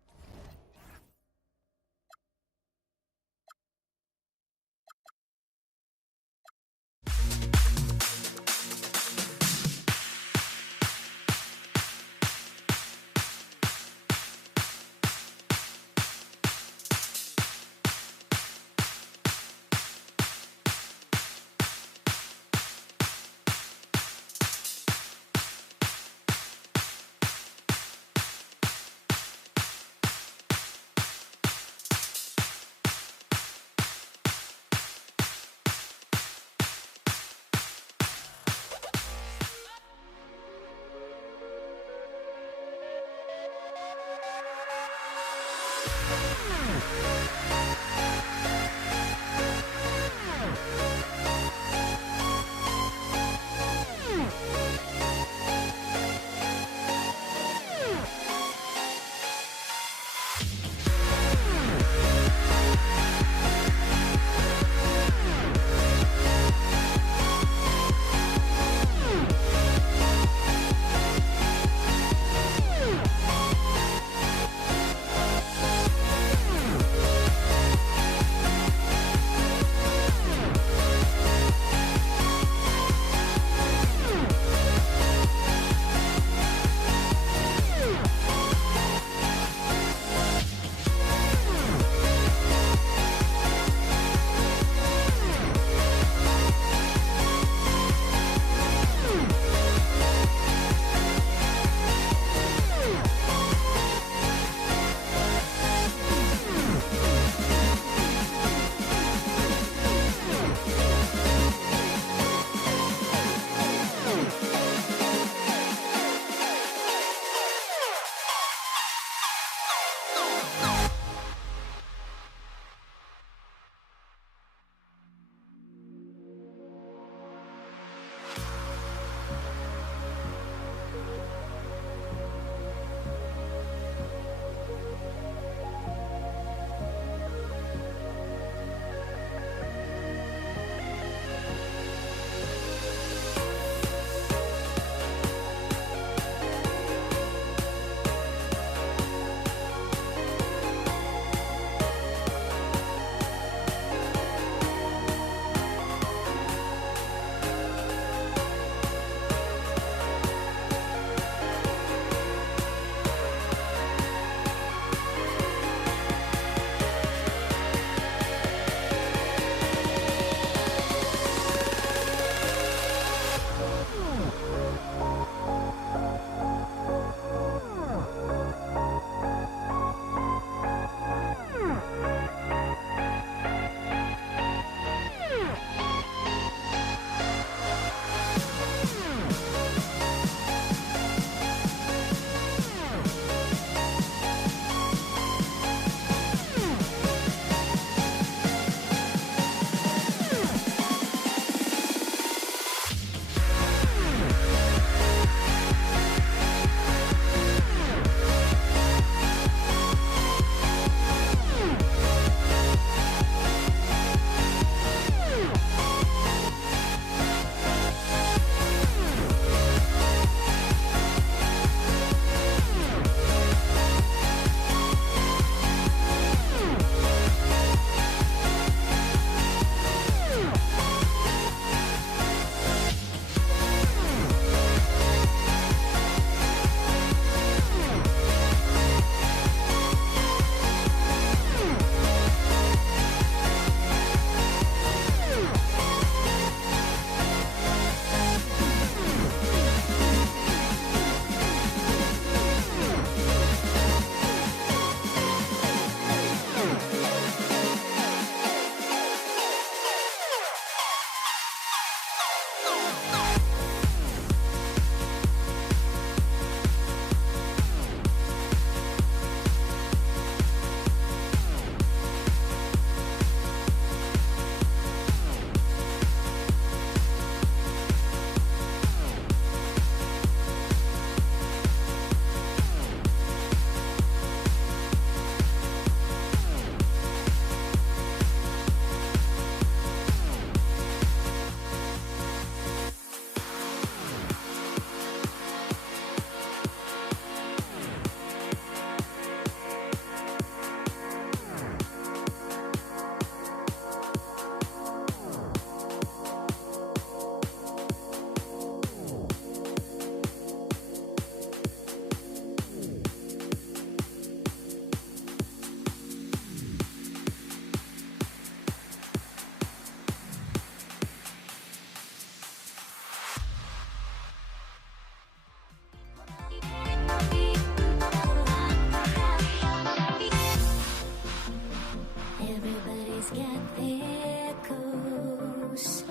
Everybody's got their ghosts,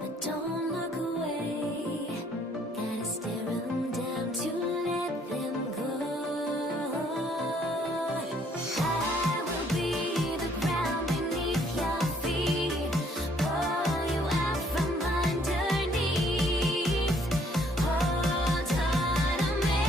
but don't look away. Gotta stare 'em down to let them go. I will be the ground beneath your feet, pull you out from underneath. Hold on to me.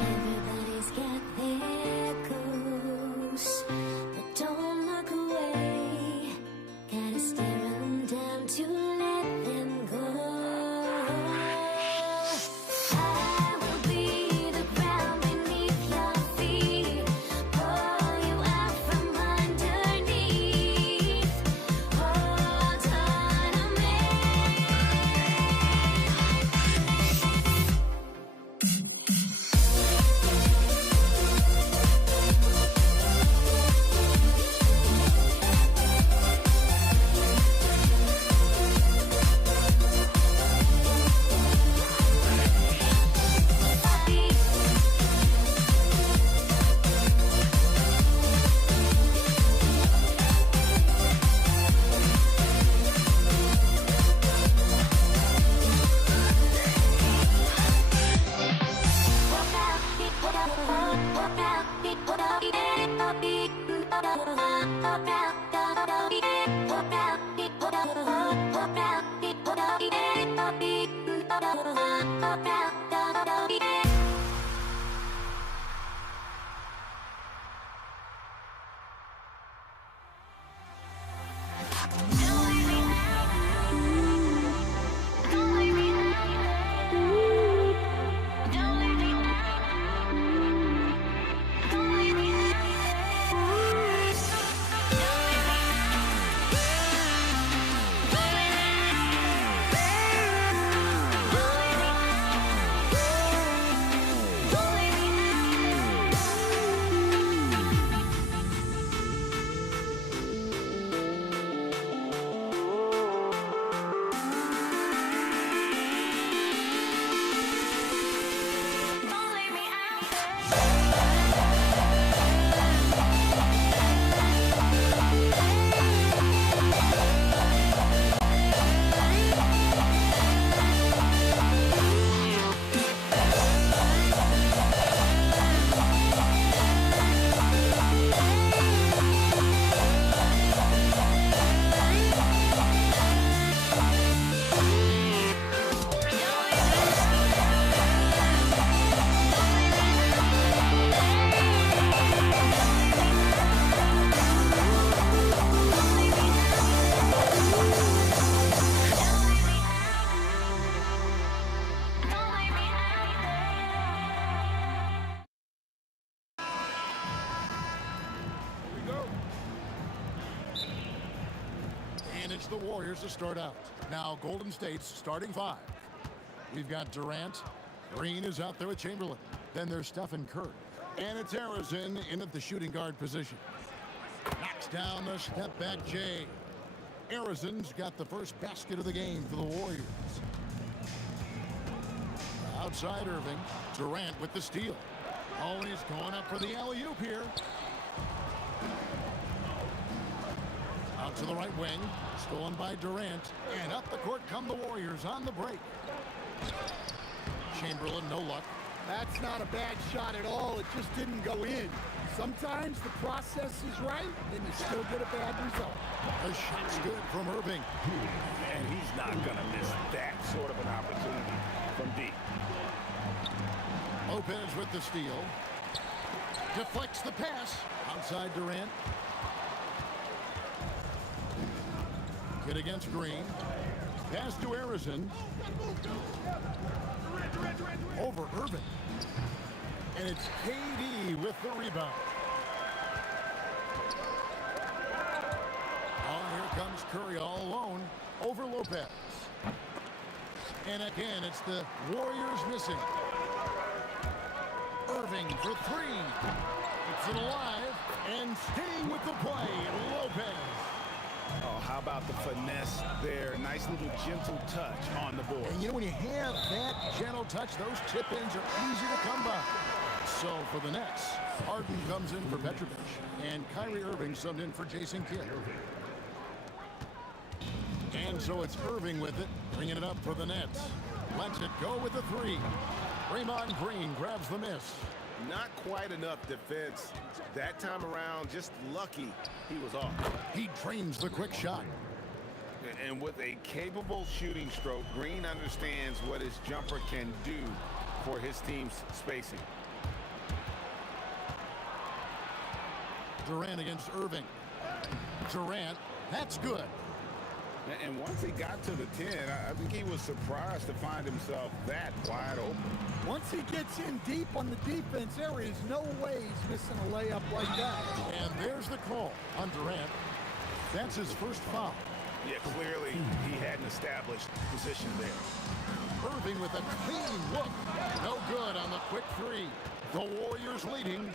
Everybody's got their ghosts, but don't look away. Gotta stare 'em down to let them go. I will be the ground beneath your feet, pull you out from underneath. Hold on to me. It's the Warriors to start out. Now Golden State's starting five. We've got Durant. Green is out there with Chamberlain. Then there's Stephen Curry. And it's Harrison in at the shooting guard position. Knocks down the step back Jay. Harrison's got the first basket of the game for the Warriors. Outside Irving. Durant with the steal. Oh, and he's going up for the alley-oop here. Out to the right wing. Stolen by Durant. And up the court come the Warriors on the break. Chamberlain, no luck. That's not a bad shot at all. It just didn't go in. Sometimes the process is right, and you still get a bad result. The shot's good from Irving. And he's not going to miss that sort of an opportunity from deep. Lopez with the steal. Deflects the pass. Outside Durant. Hit against Green. Pass to Harrison. Over Irving. And it's KD with the rebound. Oh, here comes Curry all alone over Lopez. And again, it's the Warriors missing. Irving for three. It's it alive and staying with the play, Lopez. Oh, how about the finesse there? Nice little gentle touch on the board. And you know, when you have that gentle touch, those chip-ins are easy to come by. So for the Nets, Harden comes in for Petrovic, and Kyrie Irving subbed in for Jason Kidd. And so it's Irving with it, bringing it up for the Nets. Lets it go with the three. Draymond Green grabs the miss. Not quite enough defense. That time around, just lucky he was off. He drains the quick shot. And with a capable shooting stroke, Green understands what his jumper can do for his team's spacing. Durant against Irving. Durant, that's good. And once he got to the 10, I think he was surprised to find himself that wide open. Once he gets in deep on the defense, there is no way he's missing a layup like that. And there's the call on Durant. That's his first foul. Yeah, clearly he hadn't established position there. Irving with a clean look. No good on the quick three. The Warriors leading.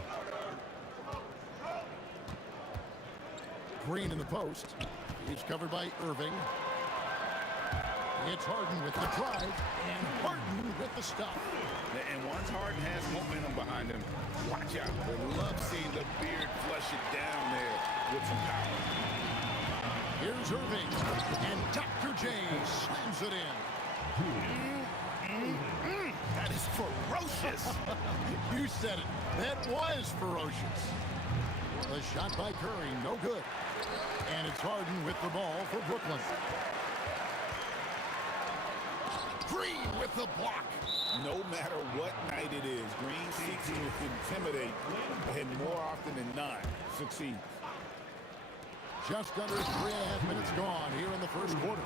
Green in the post. He's covered by Irving. It's Harden with the drive, and Harden with the stop. And once Harden has momentum behind him, watch out. They love seeing the beard flush it down there with some power. Here's Irving, and Dr. J slams it in. That is ferocious. You said it. That was ferocious. The shot by Curry, no good. And it's Harden with the ball for Brooklyn. Green with the block. No matter what night it is, Green seeks to intimidate, and more often than not, succeeds. Just under 3.5 minutes gone here in the first quarter.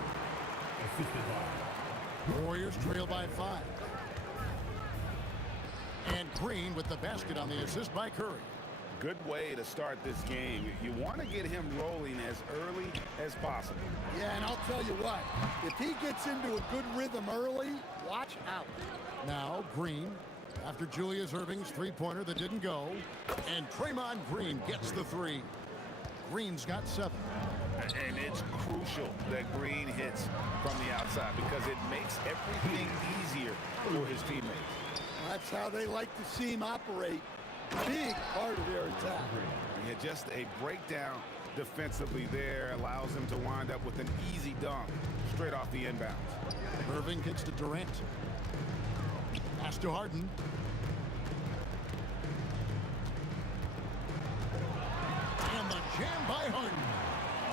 Warriors trail by 5. And Green with the basket on the assist by Curry. Good way to start this game. You want to get him rolling as early as possible. Yeah, and I'll tell you what, if he gets into a good rhythm early, watch out. Now Green, after Julius Irving's three-pointer that didn't go, and Draymond Green gets the three. Green's got 7. And it's crucial that Green hits from the outside because it makes everything easier for his teammates. That's how they like to see him operate. Big part of their attack. Yeah, just a breakdown defensively there allows him to wind up with an easy dunk straight off the inbound. Irving gets to Durant. Pass to Harden. And the jam by Harden.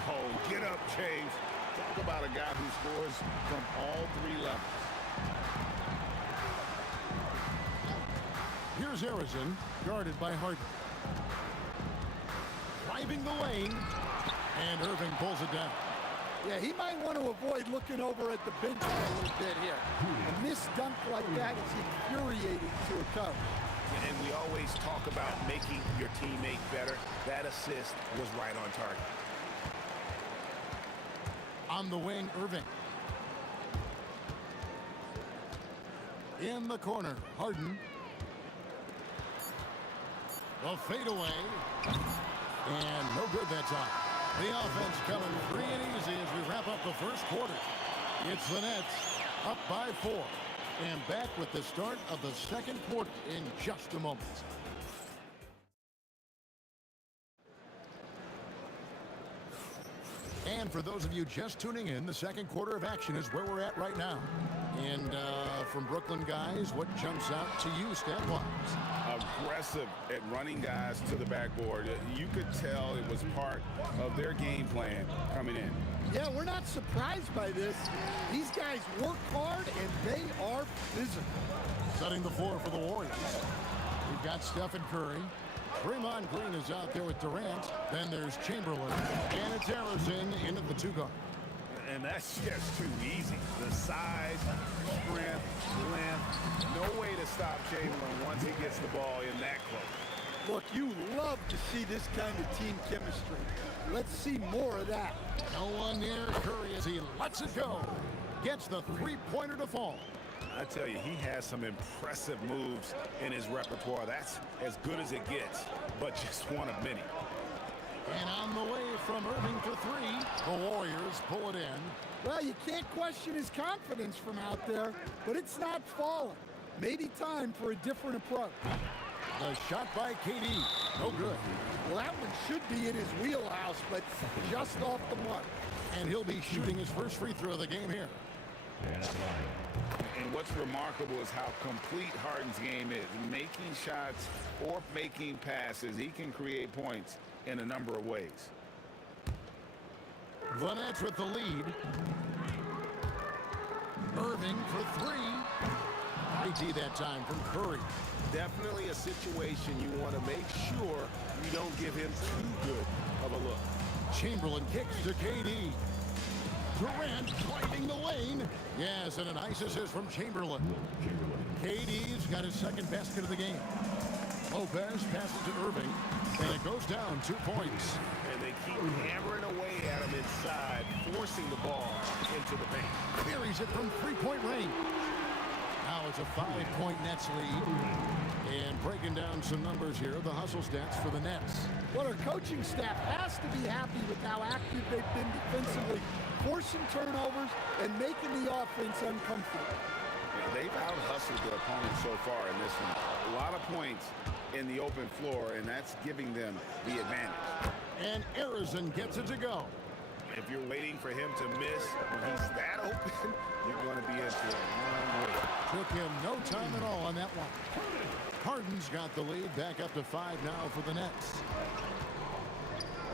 Oh, get up, James. Talk about a guy who scores from all 3 levels. Here's Harrison, guarded by Harden. Driving the lane, and Irving pulls it down. Yeah, he might want to avoid looking over at the bench a little bit here. A missed dunk like that is infuriating to a coach. And we always talk about making your teammate better. That assist was right on target. On the wing, Irving. In the corner, Harden. The fadeaway. And no good that time. The offense coming free and easy as we wrap up the first quarter. It's the Nets up by 4. And back with the start of the second quarter in just a moment. And for those of you just tuning in, the second quarter of action is where we're at right now. And from Brooklyn guys, what jumps out to you stat-wise? Aggressive at running guys to the backboard. You could tell it was part of their game plan coming in. Yeah, we're not surprised by this. These guys work hard, and they are physical. Setting the floor for the Warriors. We've got Stephen Curry. Draymond Green is out there with Durant. Then there's Chamberlain. And it's Harrison into the two-guard. And that's just too easy. The size, strength, length. No way to stop Chamberlain once he gets the ball in that close. Look, you love to see this kind of team chemistry. Let's see more of that. No one near Curry as he lets it go. Gets the three-pointer to fall. I tell you, he has some impressive moves in his repertoire. That's as good as it gets, but just one of many. And on the way from Irving to three, the Warriors pull it in. Well, you can't question his confidence from out there, but it's not falling. Maybe time for a different approach. The shot by KD, no good. Well, that one should be in his wheelhouse, but just off the mark. And he'll be shooting his first free throw of the game here. And what's remarkable is how complete Harden's game is. Making shots or making passes, he can create points in a number of ways. The Nets with the lead. Irving for three. IT that time from Curry. Definitely a situation you want to make sure you don't give him too good of a look. Chamberlain kicks to KD. Durant finding the lane. Yes, and a nice assist from Chamberlain. KD's got his second basket of the game. Lopez passes to Irving, and it goes down 2 points. And they keep hammering away at him inside, forcing the ball into the paint. Carries it from three-point range. Now it's a 5-point Nets lead. And breaking down some numbers here, the hustle stats for the Nets. Well, our coaching staff has to be happy with how active they've been defensively, forcing turnovers and making the offense uncomfortable. They've out-hustled their opponents so far in this one. A lot of points in the open floor, and that's giving them the advantage. And Harrison gets it to go. If you're waiting for him to miss when he's that open, you're going to be in for a long wait. Took him no time at all on that one. Harden's got the lead, back up to 5 now for the Nets.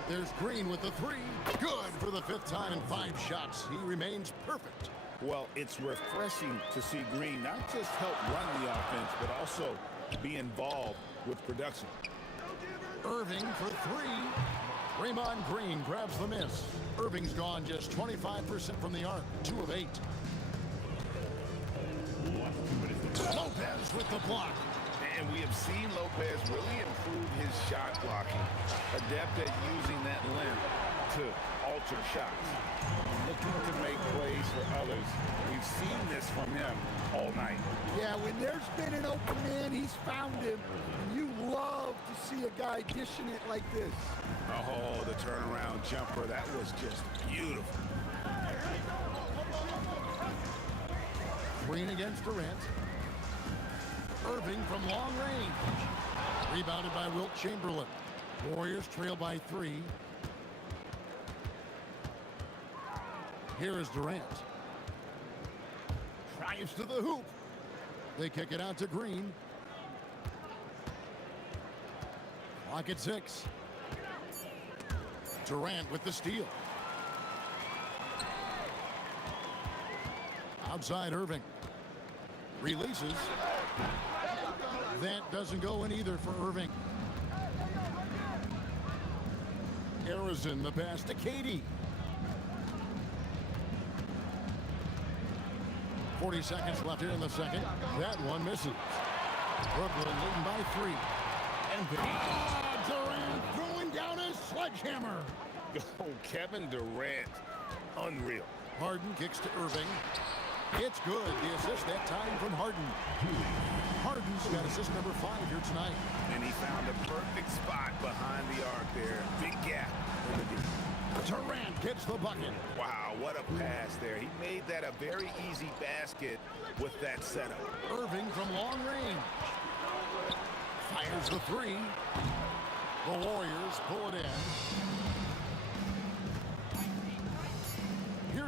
There's Green with the three. Good for the 5th time in 5 shots. He remains perfect. Well, it's refreshing to see Green not just help run the offense, but also be involved with production. Irving for 3. Draymond Green grabs the miss. Irving's gone just 25% from the arc, 2 of 8. Lopez with the block. And we have seen Lopez really improve his shot blocking. Adept at using that length to alter shots. Looking to make plays for others. We've seen this from him all night. Yeah, when there's been an open man, he's found him. And you love to see a guy dishing it like this. Oh, the turnaround jumper. That was just beautiful. Green against Durant. Irving from long range. Rebounded by Wilt Chamberlain. Warriors trail by 3. Here is Durant. Drives to the hoop. They kick it out to Green. Clock at 6. Durant with the steal. Outside Irving. Releases. That doesn't go in either for Irving. Harrison, the pass to KD. 40 seconds left here in the second. That one misses. Brooklyn leading by 3. And Durant throwing down his sledgehammer. Oh, Kevin Durant, unreal. Harden kicks to Irving. It's good. The assist that time from Harden. Harden's got assist number 5 here tonight. And he found a perfect spot behind the arc there. Big gap in the deep. Durant gets the bucket. Wow, what a pass there. He made that a very easy basket with that setup. Irving from long range. Fires the 3. The Warriors pull it in.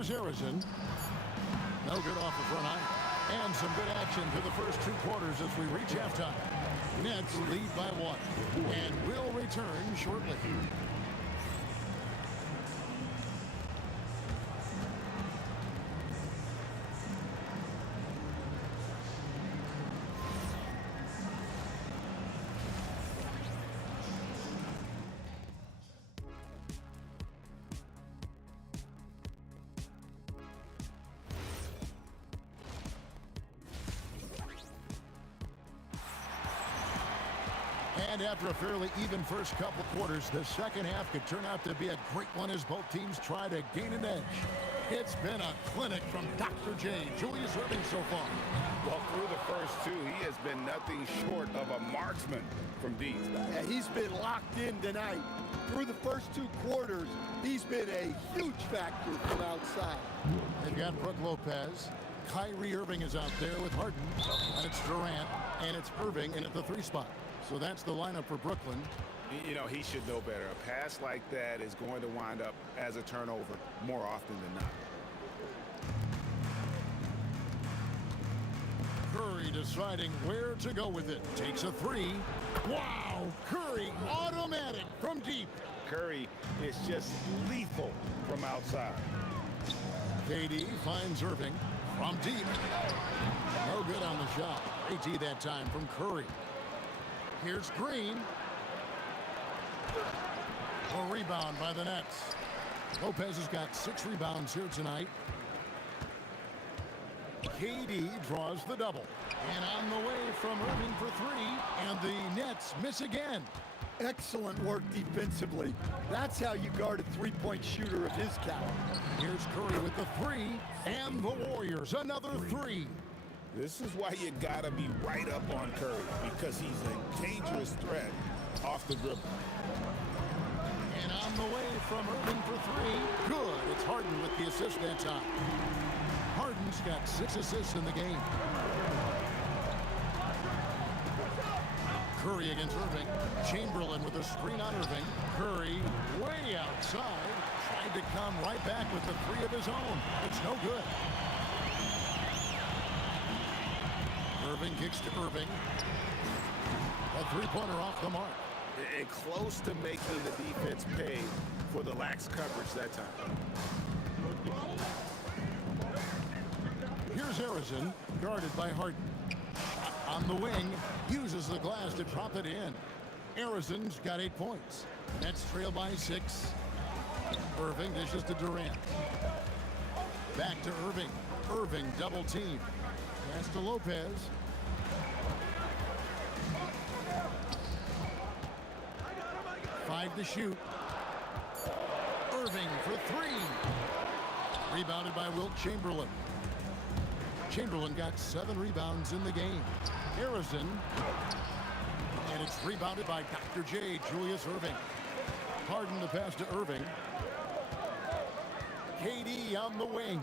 Here's Harrison. No good off the front iron. And some good action through the first 2 quarters as we reach halftime. Nets lead by 1. And will return shortly. And after a fairly even first couple quarters, the second half could turn out to be a great one as both teams try to gain an edge. It's been a clinic from Dr. J, Julius Erving so far. Well, through the first 2, he has been nothing short of a marksman from deep. Yeah, he's been locked in tonight. Through the first 2 quarters, he's been a huge factor from outside. They've got Brook Lopez. Kyrie Irving is out there with Harden. And it's Durant. And it's Irving in at the 3 spot. So that's the lineup for Brooklyn. You know, he should know better. A pass like that is going to wind up as a turnover more often than not. Curry deciding where to go with it. Takes a 3. Wow! Curry automatic from deep. Curry is just lethal from outside. KD finds Irving from deep. No good on the shot. AT that time from Curry. Here's Green. A rebound by the Nets. Lopez has got 6 rebounds here tonight. KD draws the double. And on the way from Irving for 3. And the Nets miss again. Excellent work defensively. That's how you guard a 3-point shooter of his caliber. Here's Curry with the 3. And the Warriors, another 3. This is why you gotta be right up on Curry, because he's a dangerous threat off the dribble. And on the way from Irving for 3. Good. It's Harden with the assist that time. Harden's got 6 assists in the game. Curry against Irving. Chamberlain with a screen on Irving. Curry way outside. Tried to come right back with the 3 of his own. It's no good. Irving kicks to Irving. A 3-pointer off the mark. And close to making the defense pay for the lax coverage that time. Here's Harrison, guarded by Harden. On the wing, uses the glass to drop it in. Harrison's got 8 points. Nets trail by 6. Irving dishes to Durant. Back to Irving. Irving double team. Pass to Lopez. Five to shoot. Irving for 3. Rebounded by Wilt Chamberlain. Chamberlain got 7 rebounds in the game. Harrison. And it's rebounded by Dr. J, Julius Erving. Harden the pass to Irving. KD on the wing.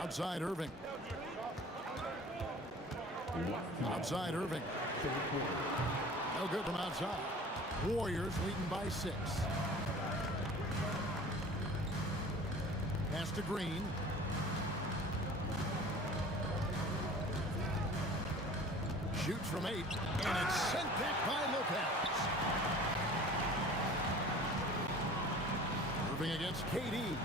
Outside Irving. Outside Irving. No good from outside. Warriors leading by 6. Pass to Green. Shoots from 8. And it's sent back by Lopez. Irving against KD.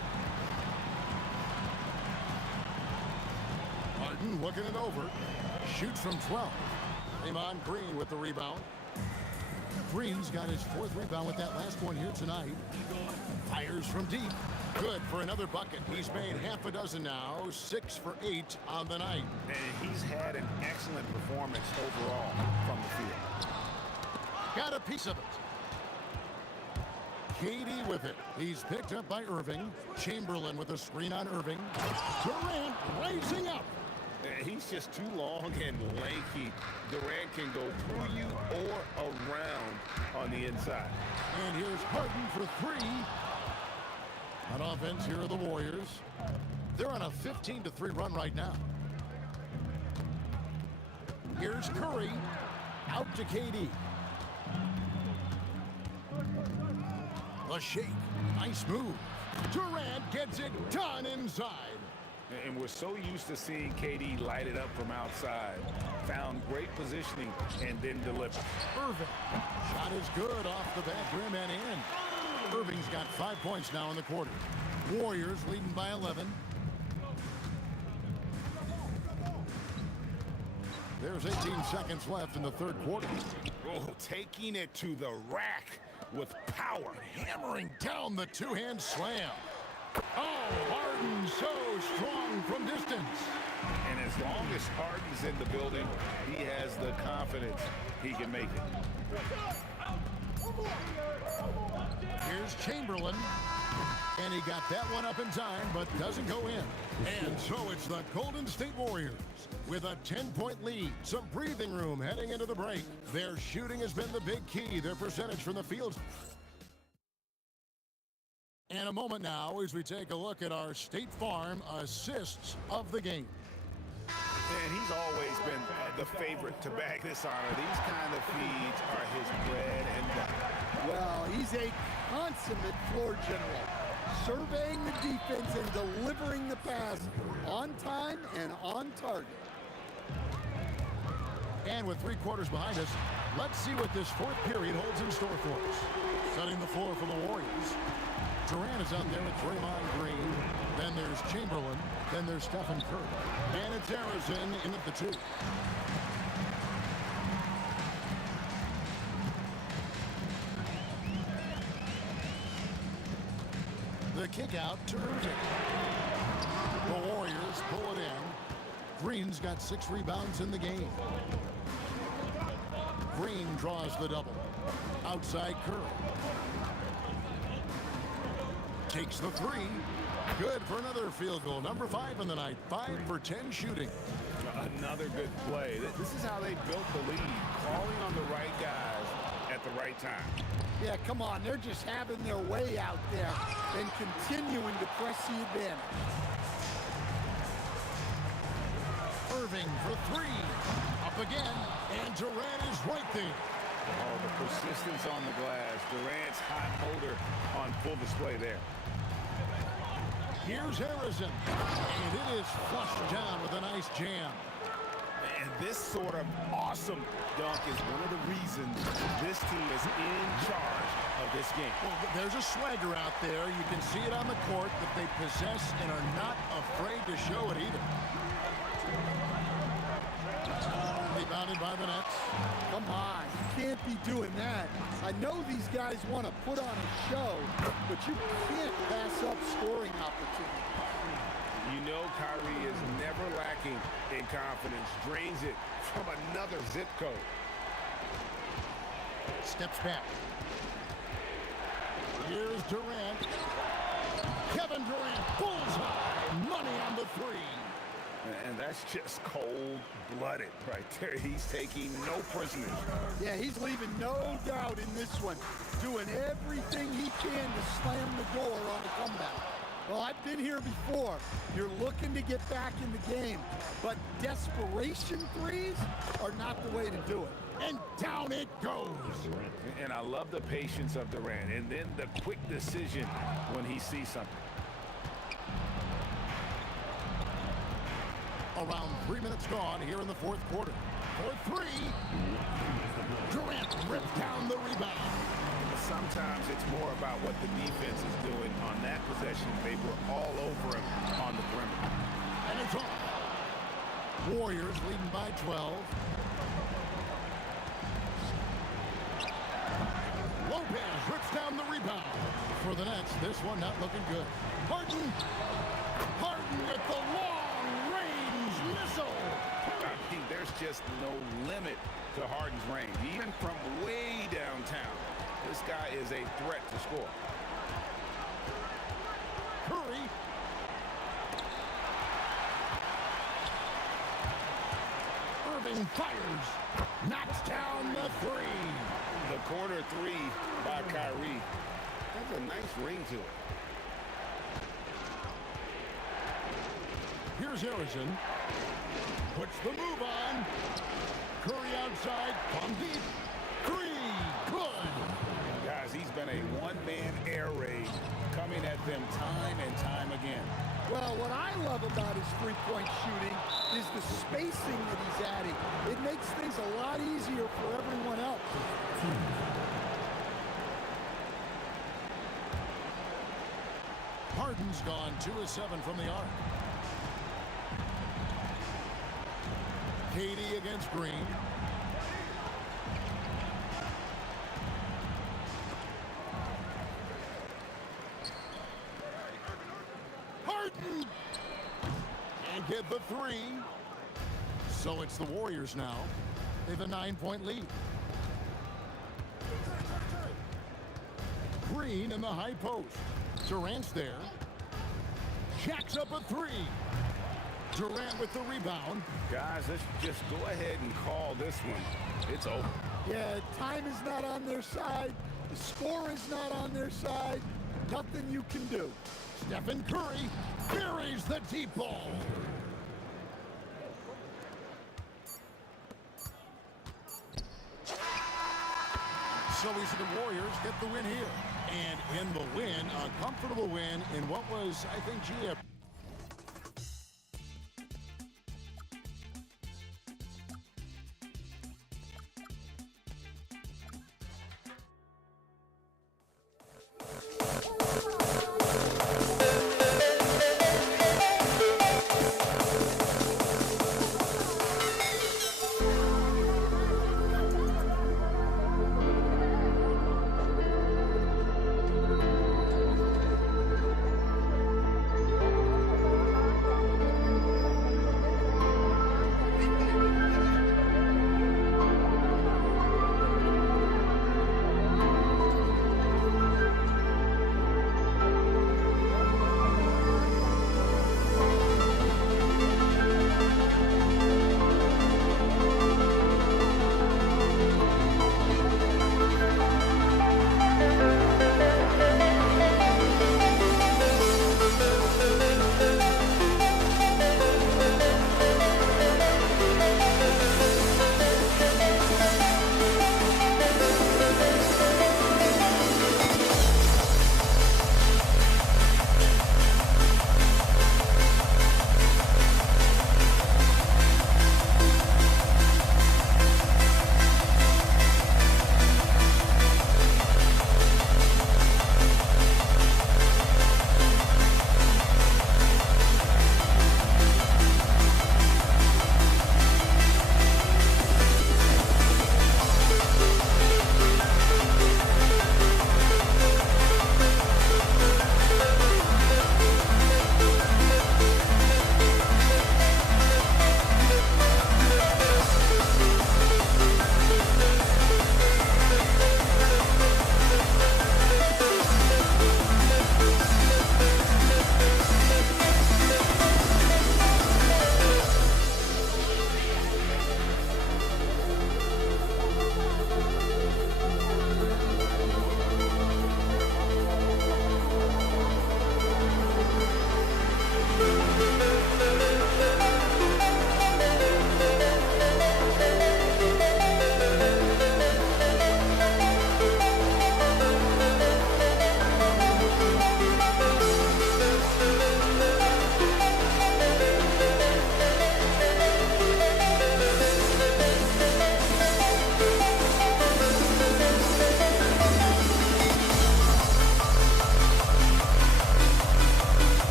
Harden looking it over. Shoots from 12. Draymond Green with the rebound. Green's got his 4th rebound with that last one here tonight. Fires from deep. Good for another bucket. He's made half a dozen now. 6 for 8 on the night. And he's had an excellent performance overall from the field. Got a piece of it. KD with it. He's picked up by Irving. Chamberlain with a screen on Irving. Durant raising up. He's just too long and lanky. Durant can go through you or around on the inside. And here's Harden for 3. On offense, here are the Warriors. They're on a 15-3 run right now. Here's Curry. Out to KD. The shake. Nice move. Durant gets it done inside. And we're so used to seeing KD light it up from outside. Found great positioning and then delivers. Irving. Shot is good off the back rim and in. Irving's got 5 points now in the quarter. Warriors leading by 11. There's 18 seconds left in the third quarter. Oh, taking it to the rack with power. Hammering down the two-hand slam. Oh, Harden so strong from distance. And as long as Harden's in the building, he has the confidence he can make it. Here's Chamberlain. And he got that one up in time, but doesn't go in. And so it's the Golden State Warriors with a 10-point lead. Some breathing room heading into the break. Their shooting has been the big key. Their percentage from the field. And a moment now as we take a look at our State Farm assists of the game. And he's always been the favorite to bag this honor. These kind of feeds are his bread and butter. Well, he's a consummate floor general, surveying the defense and delivering the pass on time and on target. And with 3 quarters behind us, let's see what this fourth period holds in store for us. Setting the floor for the Warriors. Durant is out there with Draymond Green. Then there's Chamberlain. Then there's Stephen Curry. And it's Harrison in at the 2. The kick out to Irving. The Warriors pull it in. Green's got 6 rebounds in the game. Green draws the double. Outside Curry. Takes the 3. Good for another field goal. Number 5 in the night. 5 for 10 shooting. Another good play. This is how they built the lead. Calling on the right guys at the right time. Yeah, come on. They're just having their way out there and continuing to press the advantage. Irving for 3. Up again. And Durant is right there. Oh, the persistence on the glass. Durant's hot motor on full display there. Here's Harrison. And it is flushed down with a nice jam. And this sort of awesome dunk is one of the reasons this team is in charge of this game. Well, there's a swagger out there. You can see it on the court that they possess and are not afraid to show it either. Rebounded by the Nets. Come on, you can't be doing that. I know these guys want to put on a show, but you can't pass up scoring opportunities. You know Kyrie is never lacking in confidence. Drains it from another zip code. Steps back. Here's Durant. Kevin Durant pulls high. Money on the 3. And that's just cold-blooded right there. He's taking no prisoners. Yeah, he's leaving no doubt in this one. Doing everything he can to slam the door on the comeback. Well, I've been here before. You're looking to get back in the game, but desperation threes are not the way to do it. And down it goes. And I love the patience of Durant, and then the quick decision when he sees something. Around 3 minutes gone here in the fourth quarter. For 3. Durant ripped down the rebound. Sometimes it's more about what the defense is doing on that possession. They were all over him on the perimeter. And it's off. Warriors leading by 12. Lopez rips down the rebound. For the Nets, this one not looking good. Harden with the long-range missile. I mean, there's just no limit to Harden's range. Even from way downtown, this guy is a threat to score. Curry. Irving fires. Knocks down the 3. The corner 3 by Kyrie. That's a nice ring to it. Here's Harrison. Puts the move on. Curry outside. From deep. 3. Good. Guys, he's been a one-man air raid coming at them time and time again. Well, what I love about his three-point shooting is the spacing that he's adding. It makes things a lot easier for everyone else. Harden's gone 2 of 7 from the arc. KD against Green. Harden! And get the 3. So it's the Warriors now. They have a 9-point lead. Green in the high post. Durant's there. Jacks up a 3. Durant with the rebound. Guys, let's just go ahead and call this one. It's over. Yeah, time is not on their side. The score is not on their side. Nothing you can do. Stephen Curry buries the deep ball. So we see the Warriors get the win here. And in the win, a comfortable win in what was, I think, GF.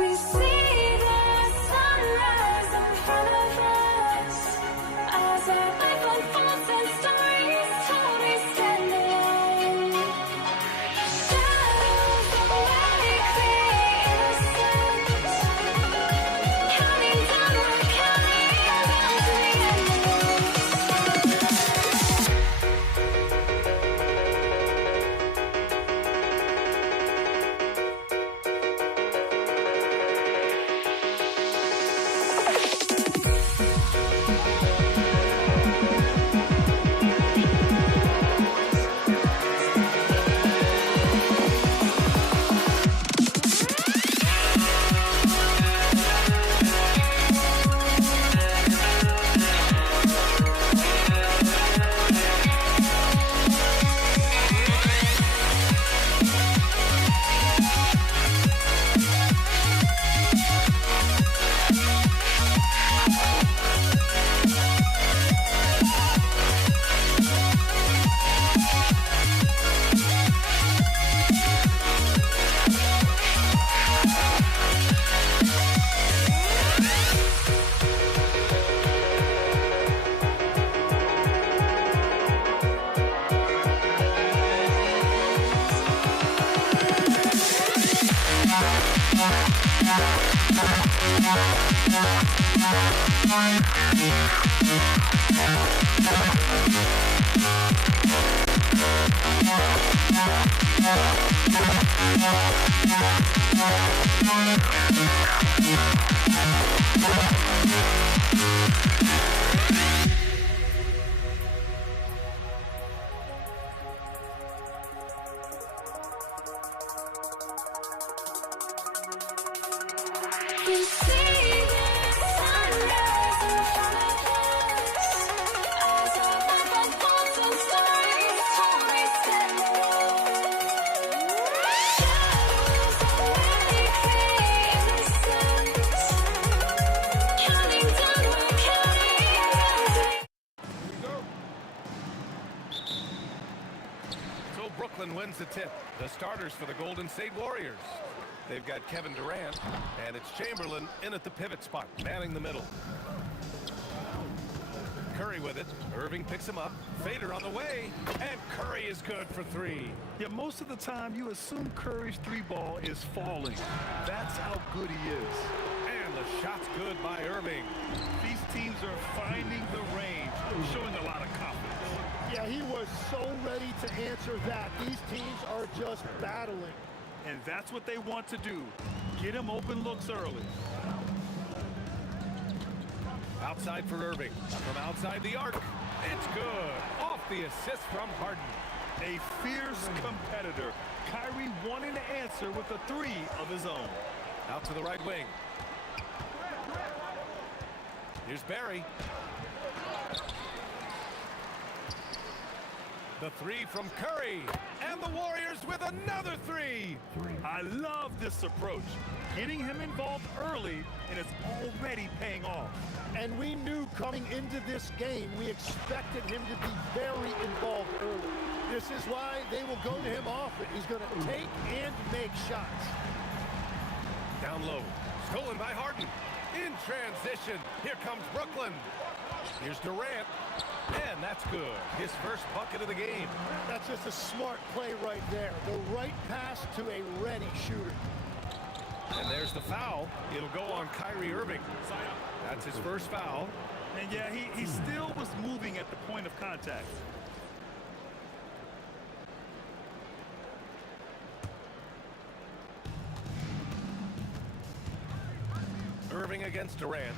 We see the sunrise in front of us as our life unfolds and stories told. We stand alone. Shadows awake the innocence, counting down, we're counting down to the end of we see the sunrise in front of us as our life unfolds and stories told. We stand alone. Shadows awake the innocence, counting down, we're counting down to So Brooklyn wins the tip. The starters for the Golden State Warriors. They've got Kevin Durant, and it's Chamberlain in at the pivot spot, manning the middle. Curry with it. Irving picks him up. Fader on the way, and Curry is good for three. Yeah, most of the time you assume Curry's three ball is falling. That's how good he is. And the shot's good by Irving. These teams are finding the range, showing a lot of confidence. Yeah, he was so ready to answer that. These teams are just battling. And that's what they want to do. Get him open looks early. Outside for Irving. From outside the arc. It's good. Off the assist from Harden. A fierce competitor. Kyrie wanting to answer with a three of his own. Out to the right wing. Here's Barry. The three from Curry. And the Warriors with another three. I love this approach. Getting him involved early, and it's already paying off. And we knew coming into this game, we expected him to be very involved early. This is why they will go to him often. He's going to take and make shots. Down low. Stolen by Harden. In transition. Here comes Brooklyn. Here's Durant. And that's good. His first bucket of the game. That's just a smart play right there. The right pass to a ready shooter. And there's the foul. It'll go on Kyrie Irving. That's his first foul. And yeah, he still was moving at the point of contact. Irving against Durant.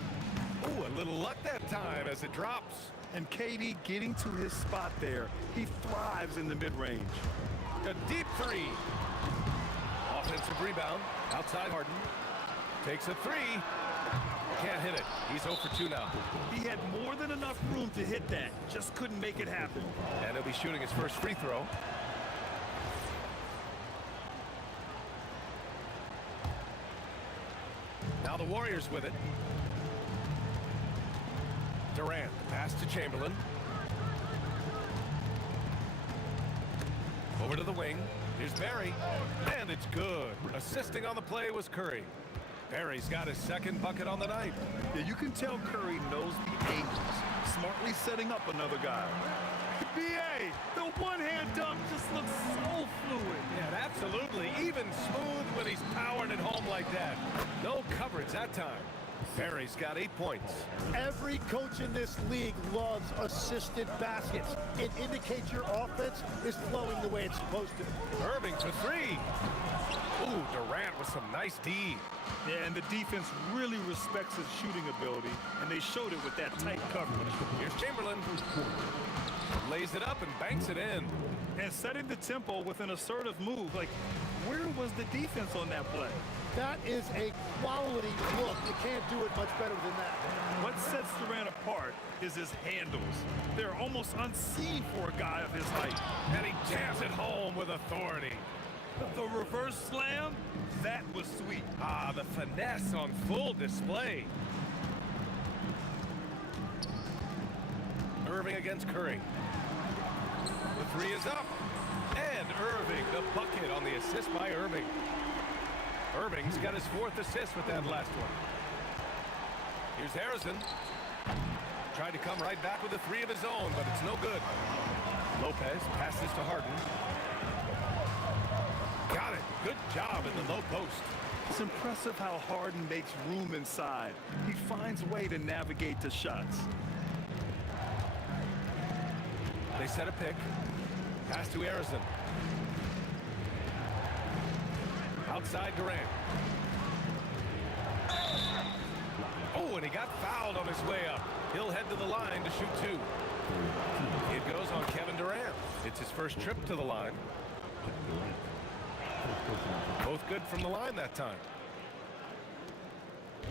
Ooh, a little luck that time as it drops. And KD getting to his spot there. He thrives in the mid-range. A deep three. Offensive rebound. Outside Harden. Takes a three. Can't hit it. He's 0 for 2 now. He had more than enough room to hit that. Just couldn't make it happen. And he'll be shooting his first free throw. Now the Warriors with it. Durant, pass to Chamberlain. Over to the wing. Here's Barry. And it's good. Assisting on the play was Curry. Barry's got his second bucket on the night. Yeah, you can tell Curry knows the angles, smartly setting up another guy. BA, the one-hand dunk just looks so fluid. Yeah, absolutely. Even smooth when he's powering it home like that. No coverage that time. Barry's got 8 points. Every coach in this league loves assisted baskets. It indicates your offense is flowing the way it's supposed to. Irving for three. Ooh, Durant with some nice D. Yeah, and the defense really respects his shooting ability, and they showed it with that tight coverage. Here's Chamberlain. Lays it up and banks it in. And setting the tempo with an assertive move. Like, where was the defense on that play? That is a quality look. You can't do it much better than that. What sets Durant apart is his handles. They're almost unseen for a guy of his height. And he jams it home with authority. The reverse slam, that was sweet. Ah, the finesse on full display. Irving against Curry. The three is up. And Irving, the bucket on the assist by Irving. Irving's got his 4th assist with that last one. Here's Harrison. Tried to come right back with a 3 of his own, but it's no good. Lopez passes to Harden. Got it. Good job in the low post. It's impressive how Harden makes room inside. He finds a way to navigate the shots. They set a pick. Pass to Harrison. Outside Durant. Oh, and he got fouled on his way up. He'll head to the line to shoot 2. It goes on Kevin Durant. It's his first trip to the line. Both good from the line that time.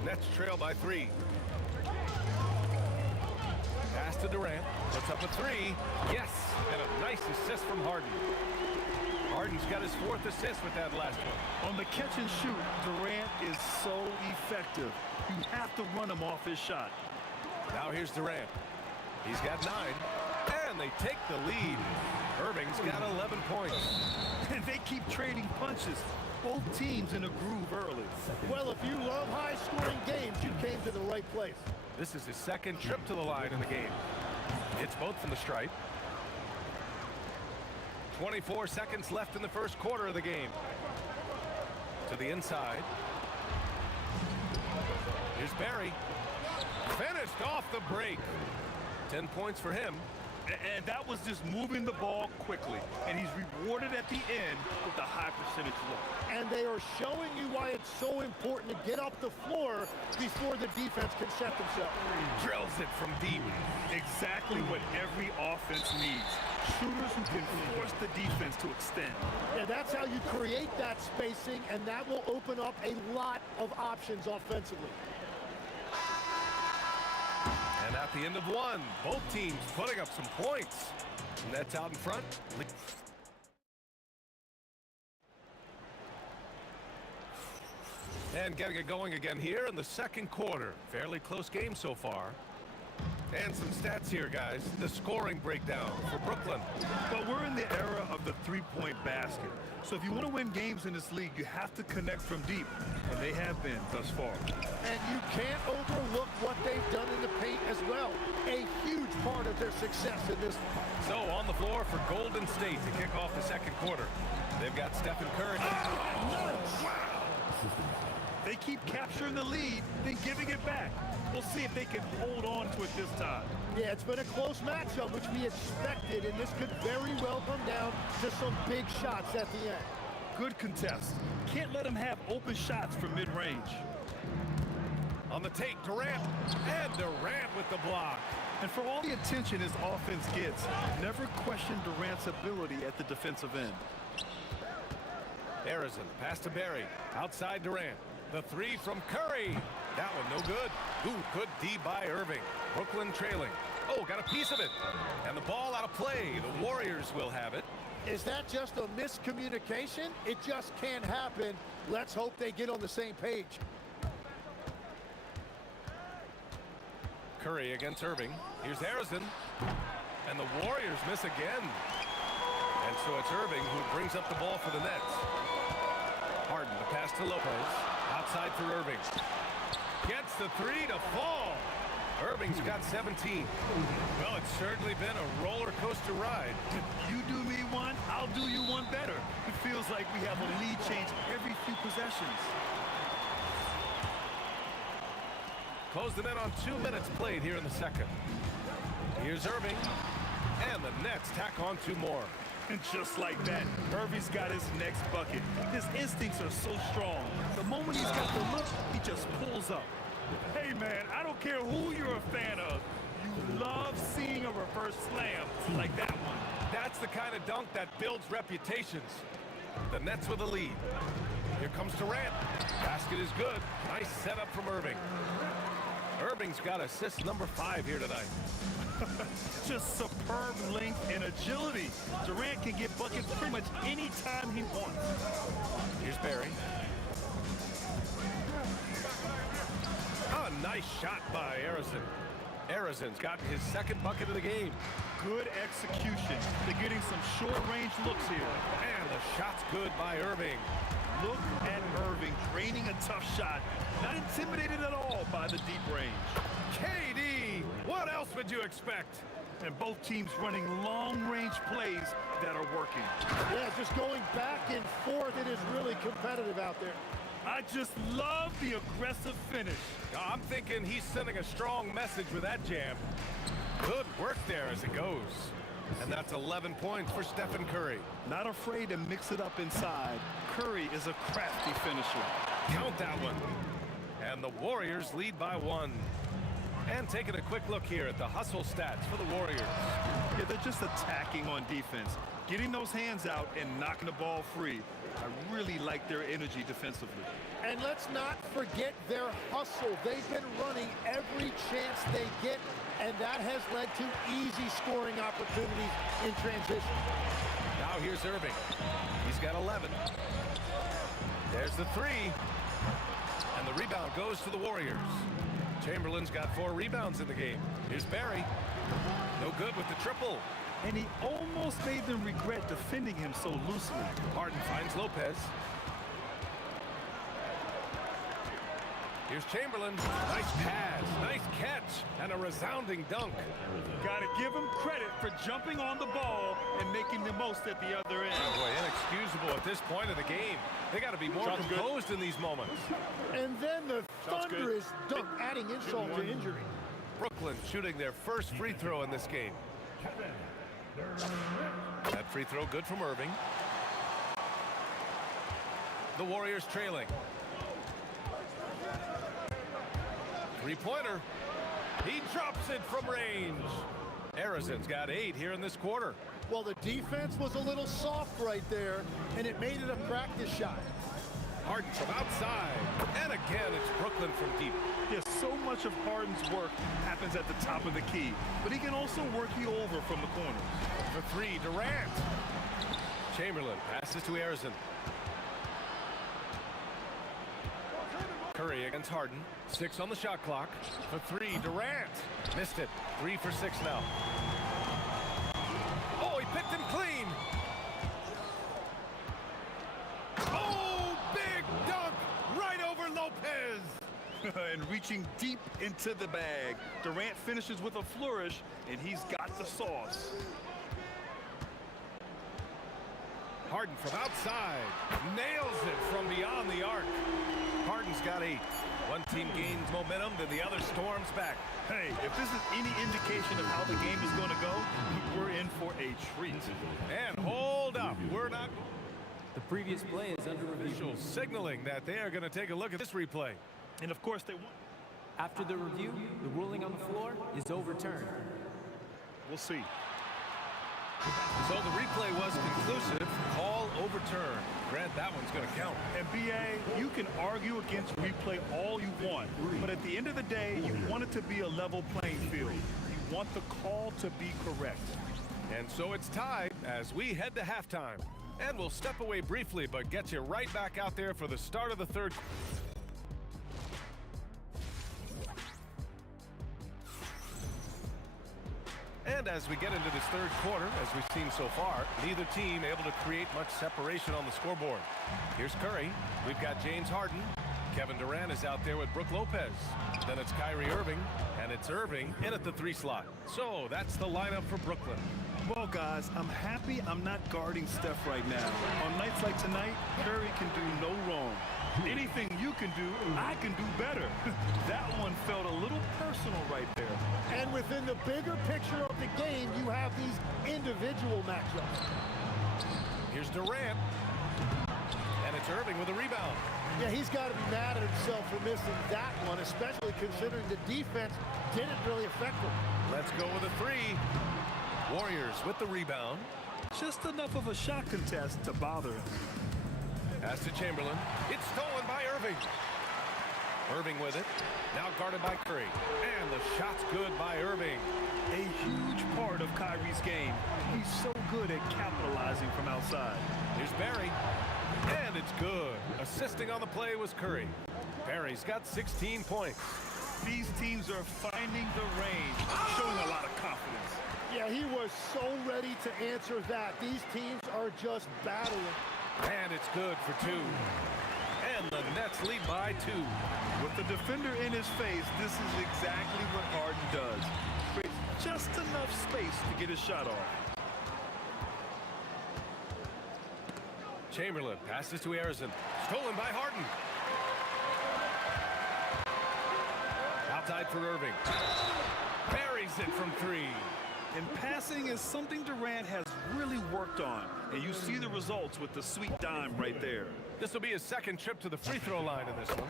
Nets trail by 3. Pass to Durant. Puts up a 3. Yes! And a nice assist from Harden. Harden's got his 4th assist with that last one. On the catch and shoot, Durant is so effective. You have to run him off his shot. Now here's Durant. He's got 9. And they take the lead. Irving's got 11 points. And they keep trading punches. Both teams in a groove early. Well, if you love high-scoring games, you came to the right place. This is his 2nd trip to the line in the game. It's both from the stripe. 24 seconds left in the first quarter of the game. To the inside. Here's Barry. Finished off the break. 10 points for him. And that was just moving the ball quickly. And he's rewarded at the end with a high percentage look. And they are showing you why it's so important to get up the floor before the defense can set themselves. Drills it from deep. Exactly what every offense needs. Shooters who can force the defense to extend. Yeah, that's how you create that spacing, and that will open up a lot of options offensively. And at the end of 1, both teams putting up some points. Nets out in front. And getting it going again here in the second quarter. Fairly close game so far. And some stats here, guys. The scoring breakdown for Brooklyn. But we're in the era of the three-point basket. So if you want to win games in this league, you have to connect from deep. And they have been thus far. And you can't overlook what they've done in the paint as well. A huge part of their success in this one. So on the floor for Golden State to kick off the second quarter. They've got Stephen Curry. Nice. Wow. They keep capturing the lead, then giving it back. We'll see if they can hold on to it this time. Yeah, it's been a close matchup, which we expected, and this could very well come down to some big shots at the end. Good contest. Can't let him have open shots from mid-range. On the take, Durant. And Durant with the block. And for all the attention his offense gets, never question Durant's ability at the defensive end. Harrison, pass to Barry. Outside Durant. The 3 from Curry. That one no good. Ooh, good D by Irving. Brooklyn trailing. Oh, got a piece of it. And the ball out of play. The Warriors will have it. Is that just a miscommunication? It just can't happen. Let's hope they get on the same page. Curry against Irving. Here's Harrison. And the Warriors miss again. And so it's Irving who brings up the ball for the Nets. Harden, the pass to Lopez. outside for Irving. Gets the three to fall. Irving's got 17. Well, it's certainly been a roller coaster ride. You do me one, I'll do you one better. It feels like we have a lead change every few possessions. Close them in on 2 minutes played here in the second. Here's Irving. And the Nets tack on 2 more. And just like that, Irving's got his next bucket. His instincts are so strong. The moment he's got the look, he just pulls up. Hey, man, I don't care who you're a fan of. You love seeing a reverse slam like that one. That's the kind of dunk that builds reputations. The Nets with a lead. Here comes Durant. Basket is good. Nice setup from Irving. Irving's got assist number 5 here tonight. Just superb length and agility. Durant can get buckets pretty much any time he wants. Here's Barry. A nice shot by Arison. Arison's gotten his second bucket of the game. Good execution. They're getting some short-range looks here. And the shot's good by Irving. Look at Irving draining a tough shot. Not intimidated at all by the deep range. KD, what else would you expect? And both teams running long-range plays that are working. Yeah, just going back and forth. It is really competitive out there. I just love the aggressive finish. I'm thinking he's sending a strong message with that jam. Good work there as it goes. And that's 11 points for Stephen Curry. Not afraid to mix it up inside. Curry is a crafty finisher. Count that one. And the Warriors lead by 1. And taking a quick look here at the hustle stats for the Warriors. Yeah, they're just attacking on defense. Getting those hands out and knocking the ball free. I really like their energy defensively. And let's not forget their hustle. They've been running every chance they get, and that has led to easy scoring opportunities in transition. Now here's Irving. He's got 11. There's the 3. And the rebound goes to the Warriors. Chamberlain's got 4 rebounds in the game. Here's Barry. No good with the triple. And he almost made them regret defending him so loosely. Harden finds Lopez. Here's Chamberlain. Nice pass, nice catch, and a resounding dunk. Gotta give him credit for jumping on the ball and making the most at the other end. Oh boy, inexcusable at this point of the game. They got to be more composed in these moments. And then the thunderous dunk, adding insult to injury. Brooklyn shooting their first free throw in this game. That free throw good from Irving. The Warriors trailing. Three-pointer. He drops it from range. Arison's got 8 here in this quarter. Well, the defense was a little soft right there, and it made it a practice shot. Harden from outside. And again, it's Brooklyn from deep. Yes, so much of Harden's work happens at the top of the key, but he can also work you over from the corners. For 3, Durant. Chamberlain passes to Arison. Curry against Harden. 6 on the shot clock. For 3, Durant. Missed it. 3 for 6 now. Oh, he picked him clean. Oh, big dunk right over Lopez. And reaching deep into the bag. Durant finishes with a flourish, and he's got the sauce. Harden from outside. Nails it from beyond the arc. Harden's got 8. One team gains momentum, then the other storms back. Hey, if this is any indication of how the game is going to go, we're in for a treat. And hold up. We're not... The previous play is under review. Signaling that they are going to take a look at this replay. And of course they want... After the review, the ruling on the floor is overturned. We'll see. So the replay was conclusive. Call overturned. Grant, that one's going to count. And BA, you can argue against replay all you want, but at the end of the day, you want it to be a level playing field. You want the call to be correct. And so it's tied as we head to halftime. And we'll step away briefly, but get you right back out there for the start of the third. And as we get into this third quarter, as we've seen so far, neither team able to create much separation on the scoreboard. Here's Curry. We've got James Harden. Kevin Durant is out there with Brook Lopez. Then it's Kyrie Irving, and it's Irving in at the 3 slot. So that's the lineup for Brooklyn. Well, guys, I'm happy I'm not guarding Steph right now. On nights like tonight, Curry can do no wrong. Anything you can do, I can do better. That one felt a little personal right there. And within the bigger picture of the game, you have these individual matchups. Here's Durant. And it's Irving with a rebound. Yeah, he's got to be mad at himself for missing that one, especially considering the defense didn't really affect him. Let's go with a 3. Warriors with the rebound. Just enough of a shot contest to bother him. Pass to Chamberlain. It's stolen by Irving. Irving with it. Now guarded by Curry. And the shot's good by Irving. A huge part of Kyrie's game. He's so good at capitalizing from outside. Here's Barry. And it's good. Assisting on the play was Curry. Barry's got 16 points. These teams are finding the range, showing a lot of confidence. Yeah, he was so ready to answer that. These teams are just battling. And it's good for 2. And the Nets lead by 2. With the defender in his face, this is exactly what Harden does. Creates just enough space to get his shot off. Chamberlain passes to Harrison. Stolen by Harden. Outside for Irving. Buries it from 3. And passing is something Durant has really worked on. And you see the results with the sweet dime right there. This will be his second trip to the free throw line in this one.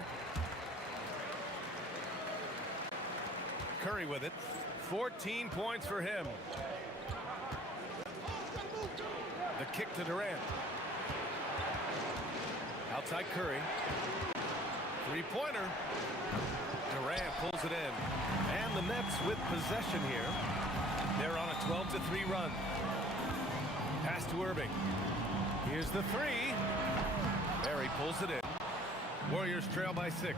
Curry with it. 14 points for him. The kick to Durant. Outside Curry. 3-pointer. Durant pulls it in. And the Nets with possession here. They're on a 12-3 run. Pass to Irving. Here's the 3. Barry pulls it in. Warriors trail by 6.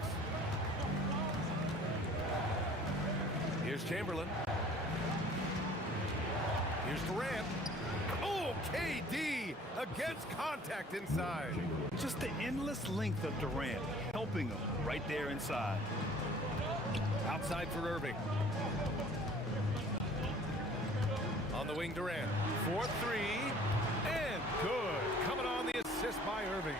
Here's Chamberlain. Here's Durant. Oh, KD against contact inside. Just the endless length of Durant, helping him right there inside. Outside for Irving. On the wing, Durant. 4-3. And good. Coming on the assist by Irving.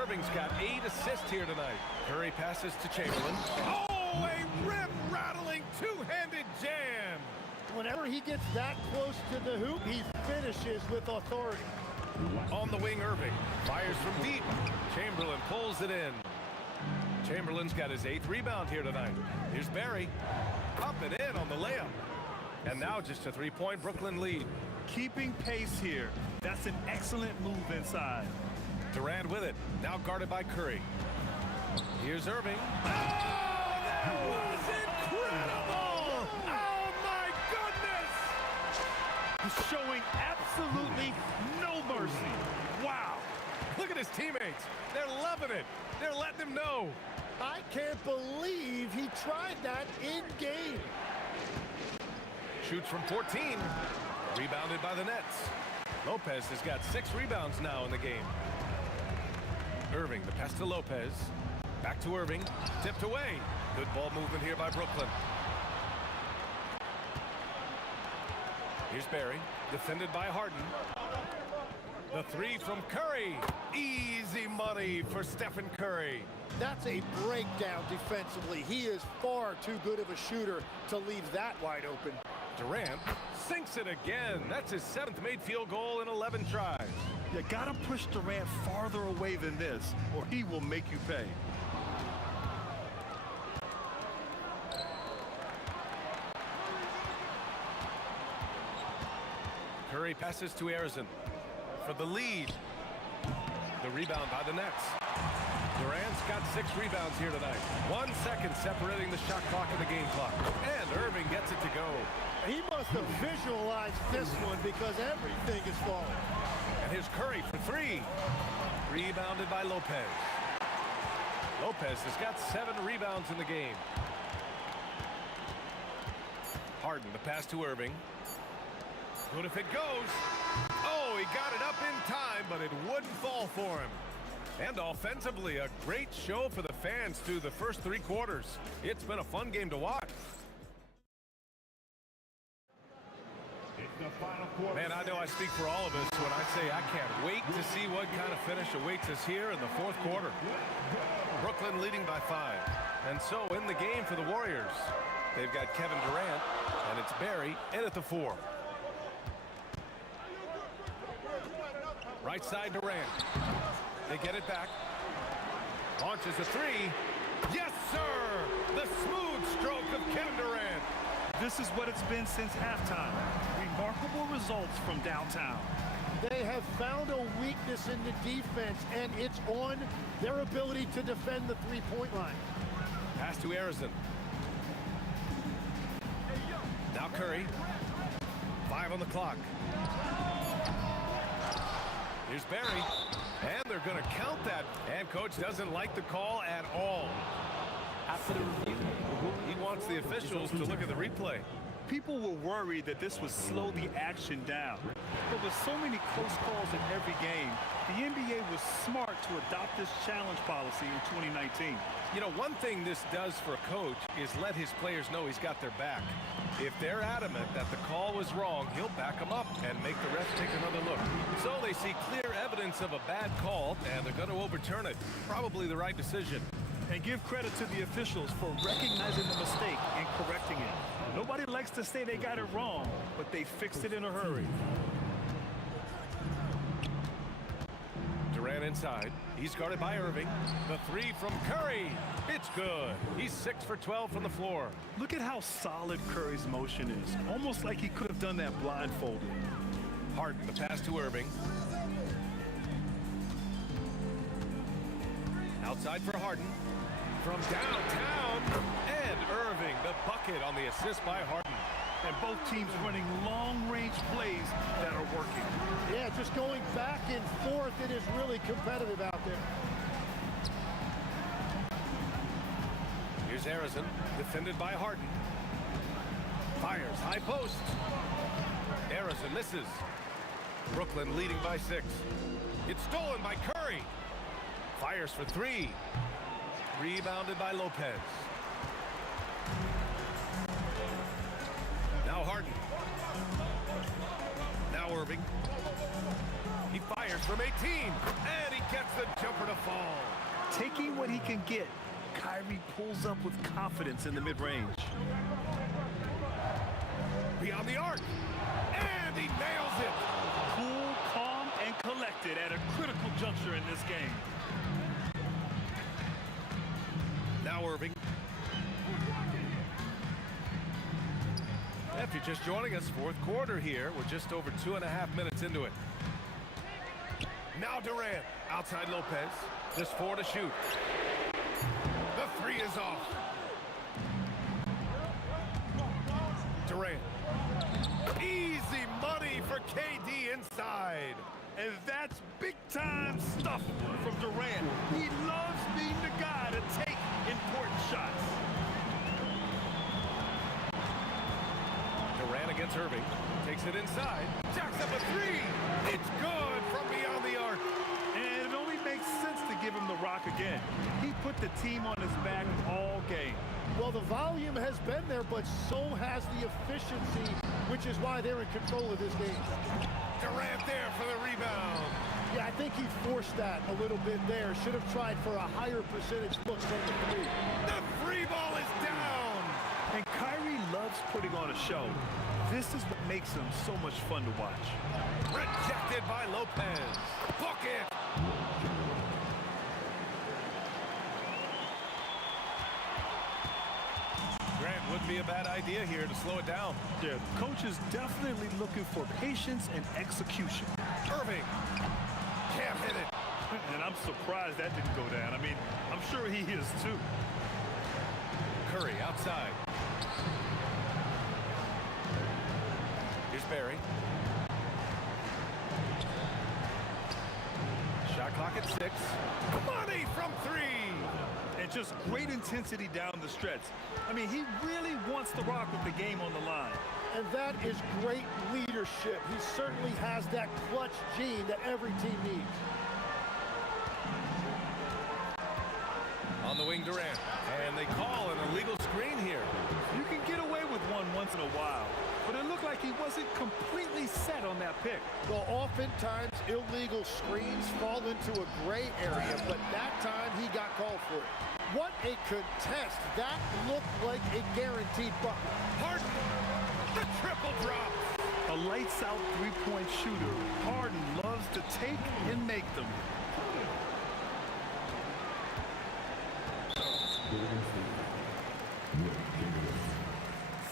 Irving's got 8 assists here tonight. Curry passes to Chamberlain. Oh, a rim-rattling two-handed jam. Whenever he gets that close to the hoop, he finishes with authority. On the wing, Irving fires from deep. Chamberlain pulls it in. Chamberlain's got his 8th rebound here tonight. Here's Barry. Up and in on the layup. And now just a 3-point Brooklyn lead. Keeping pace here. That's an excellent move inside. Durant with it. Now guarded by Curry. Here's Irving. Oh, that was incredible! Oh, my goodness! He's showing absolutely no mercy. Wow. Look at his teammates. They're loving it. They're letting him know. I can't believe he tried that in game. Shoots from 14. Rebounded by the Nets. Lopez has got 6 rebounds now in the game. Irving, the pass to Lopez. Back to Irving. Tipped away. Good ball movement here by Brooklyn. Here's Barry. Defended by Harden. The 3 from Curry. Easy money for Stephen Curry. That's a breakdown defensively. He is far too good of a shooter to leave that wide open. Durant sinks it again. That's his 7th made field goal in 11 tries. You gotta push Durant farther away than this, or he will make you pay. Curry passes to Harrison for the lead. The rebound by the Nets. Durant's got 6 rebounds here tonight. 1 second separating the shot clock and the game clock. And Irving gets it to go. He must have visualized this one because everything is falling. And here's Curry for 3. Rebounded by Lopez. Lopez has got 7 rebounds in the game. Harden, the pass to Irving. Good if it goes. Oh, he got it up in time, but it wouldn't fall for him. And offensively, a great show for the fans through the first 3 quarters. It's been a fun game to watch. Man, I know I speak for all of us when I say I can't wait to see what kind of finish awaits us here in the 4th quarter. Brooklyn leading by 5. And so in the game for the Warriors, they've got Kevin Durant, and it's Barry in at the 4. Right side Durant. They get it back. Launches a 3. Yes, sir! The smooth stroke of Kevin Durant. This is what it's been since halftime. Remarkable results from downtown. They have found a weakness in the defense, and it's on their ability to defend the three-point line. Pass to Harrison. Now Curry. 5 on the clock. Here's Barry. And they're going to count that. And coach doesn't like the call at all. After the review, he wants the officials to look at the replay. People were worried that this would slow the action down. But with so many close calls in every game, the NBA was smart to adopt this challenge policy in 2019. You know, one thing this does for a coach is let his players know he's got their back. If they're adamant that the call was wrong, he'll back them up and make the refs take another look. So they see clear evidence of a bad call, and they're going to overturn it. Probably the right decision. And give credit to the officials for recognizing the mistake and correcting it. Nobody likes to say they got it wrong, but they fixed it in a hurry. Durant inside. He's guarded by Irving. The 3 from Curry. It's good. He's 6 for 12 from the floor. Look at how solid Curry's motion is. Almost like he could have done that blindfolded. Harden, the pass to Irving. Outside for Harden. From downtown. And Irving, the bucket on the assist by Harden. And both teams running long-range plays that are working. Yeah, just going back and forth. It is really competitive out there. Here's Harrison, defended by Harden. Fires, high post. Harrison misses. Brooklyn leading by 6. It's stolen by Curry. Fires for 3. Rebounded by Lopez. Now Harden. Now Irving. He fires from 18. And he gets the jumper to fall. Taking what he can get, Kyrie pulls up with confidence in the mid-range. Beyond the arc. And he nails it. Cool, calm, and collected at a critical juncture in this game. Now Irving. If you're just joining us, 4th quarter here. We're just over 2.5 minutes into it. Now Durant. Outside Lopez. Just 4 to shoot. The 3 is off. Durant. Easy money for KD inside. And that's big-time stuff from Durant. He loves being the guy to take important shots. Durant against Irving. Takes it inside. Jacks up a 3. It's good from beyond the arc. And it only makes sense to give him the rock again. He put the team on his back all game. Well, the volume has been there, but so has the efficiency, which is why they're in control of this game. Durant there for the rebound. Yeah, I think he forced that a little bit there. Should have tried for a higher percentage look from the 3. The 3 ball is down. And Kyrie loves putting on a show. This is what makes him so much fun to watch. Rejected by Lopez. Bucket. Grant, wouldn't be a bad idea here to slow it down. Yeah, coach is definitely looking for patience and execution. Irving can't hit it. And I'm surprised that didn't go down. I mean, I'm sure he is too. Curry outside. Here's Barry. Shot clock at 6. Money from 3. And just great intensity down the stretch. I mean, he really wants to rock with the game on the line. And that is great leadership. He certainly has that clutch gene that every team needs. On the wing, Durant. And they call an illegal screen here. You can get away with one once in a while, but it looked like he wasn't completely set on that pick. Well, oftentimes illegal screens fall into a gray area, but that time he got called for it. What a contest. That looked like a guaranteed bucket. Harden, the triple drop. A lights-out three-point shooter. Harden loves to take and make them.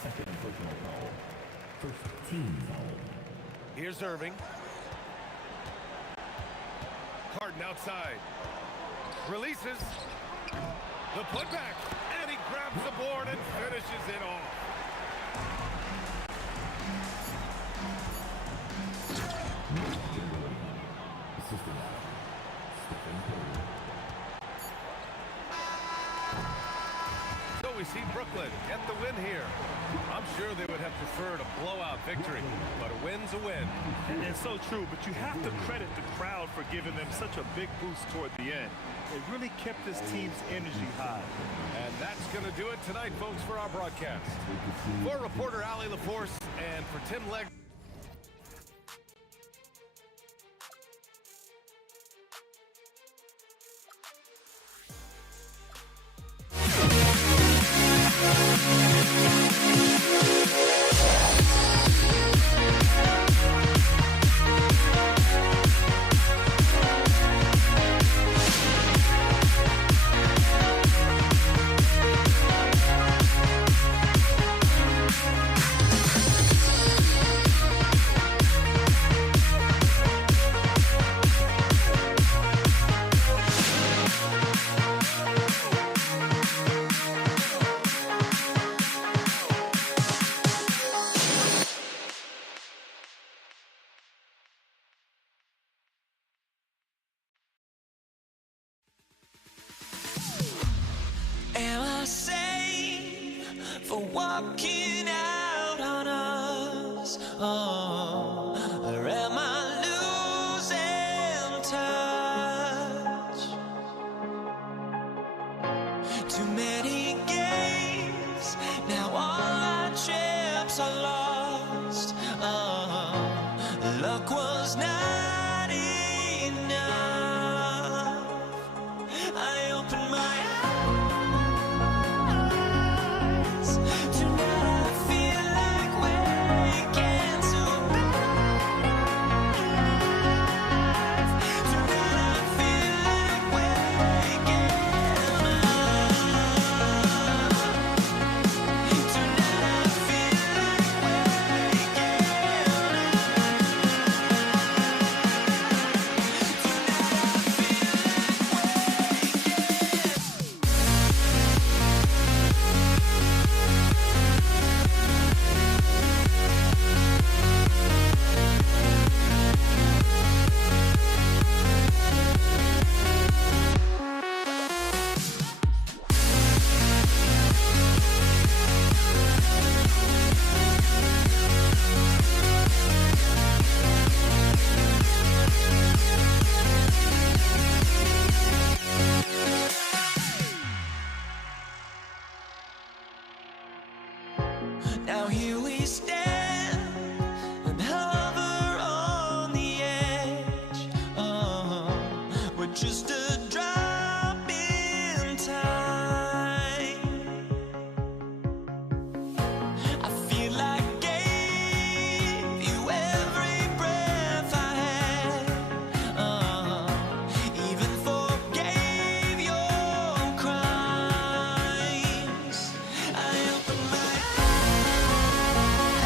Second personal foul. First team foul. Here's Irving. Harden outside. Releases. The putback. And he grabs the board and finishes it off. So we see Brooklyn get the win here. I'm sure they would have preferred a blowout victory, but a win's a win. And it's so true, but you have to credit the crowd for giving them such a big boost toward the end. It really kept this team's energy high. And that's going to do it tonight, folks, for our broadcast. For reporter Allie LaForce and for Tim Legg. Am I safe for walking out on us? Oh, or am I losing touch? Too many games, now all our chips are lost. Oh, luck was not enough. I opened my eyes. Now here we stand and hover on the edge. We're just a drop in time. I feel like I gave you every breath I had. Even forgave your crimes. I opened my eyes.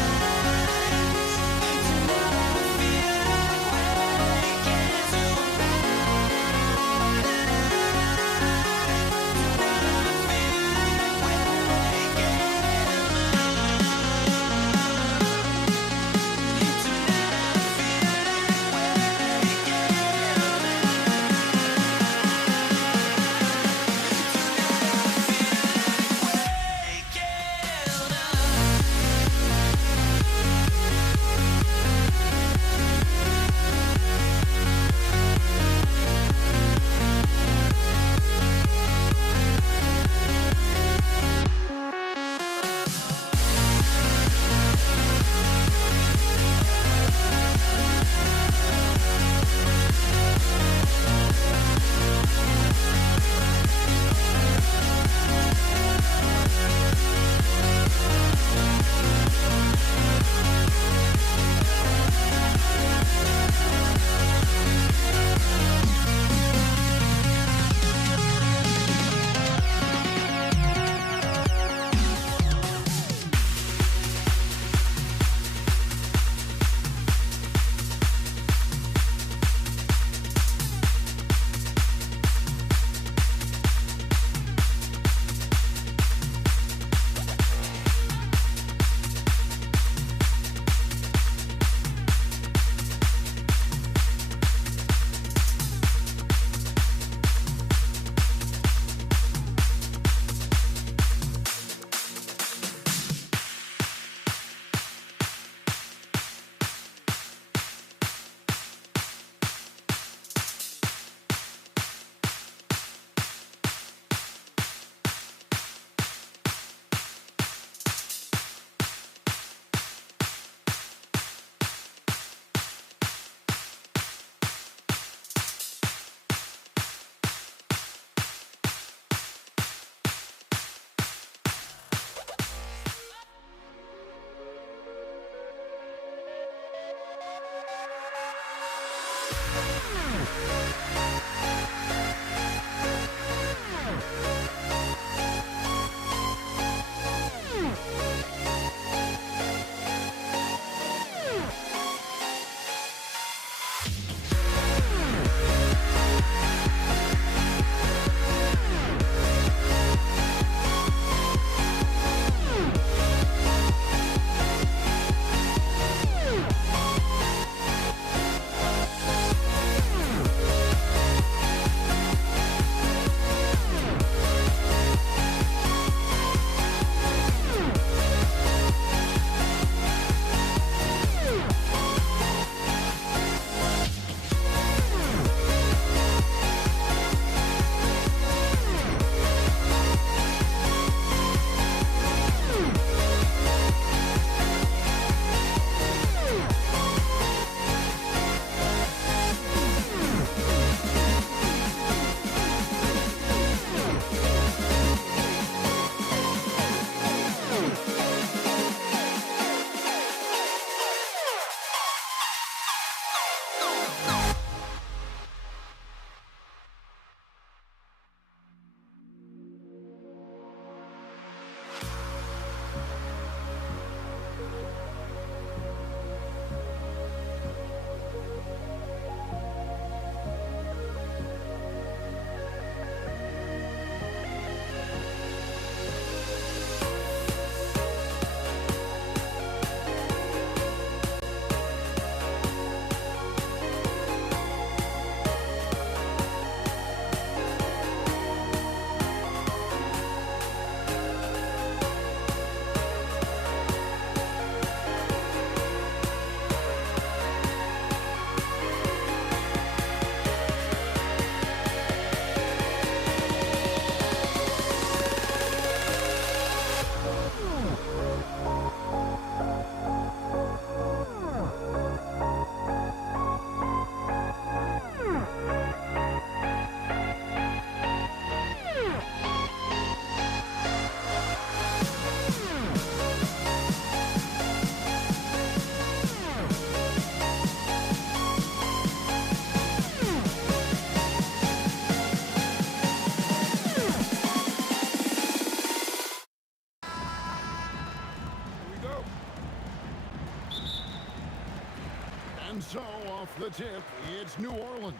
And so off the tip, it's New Orleans.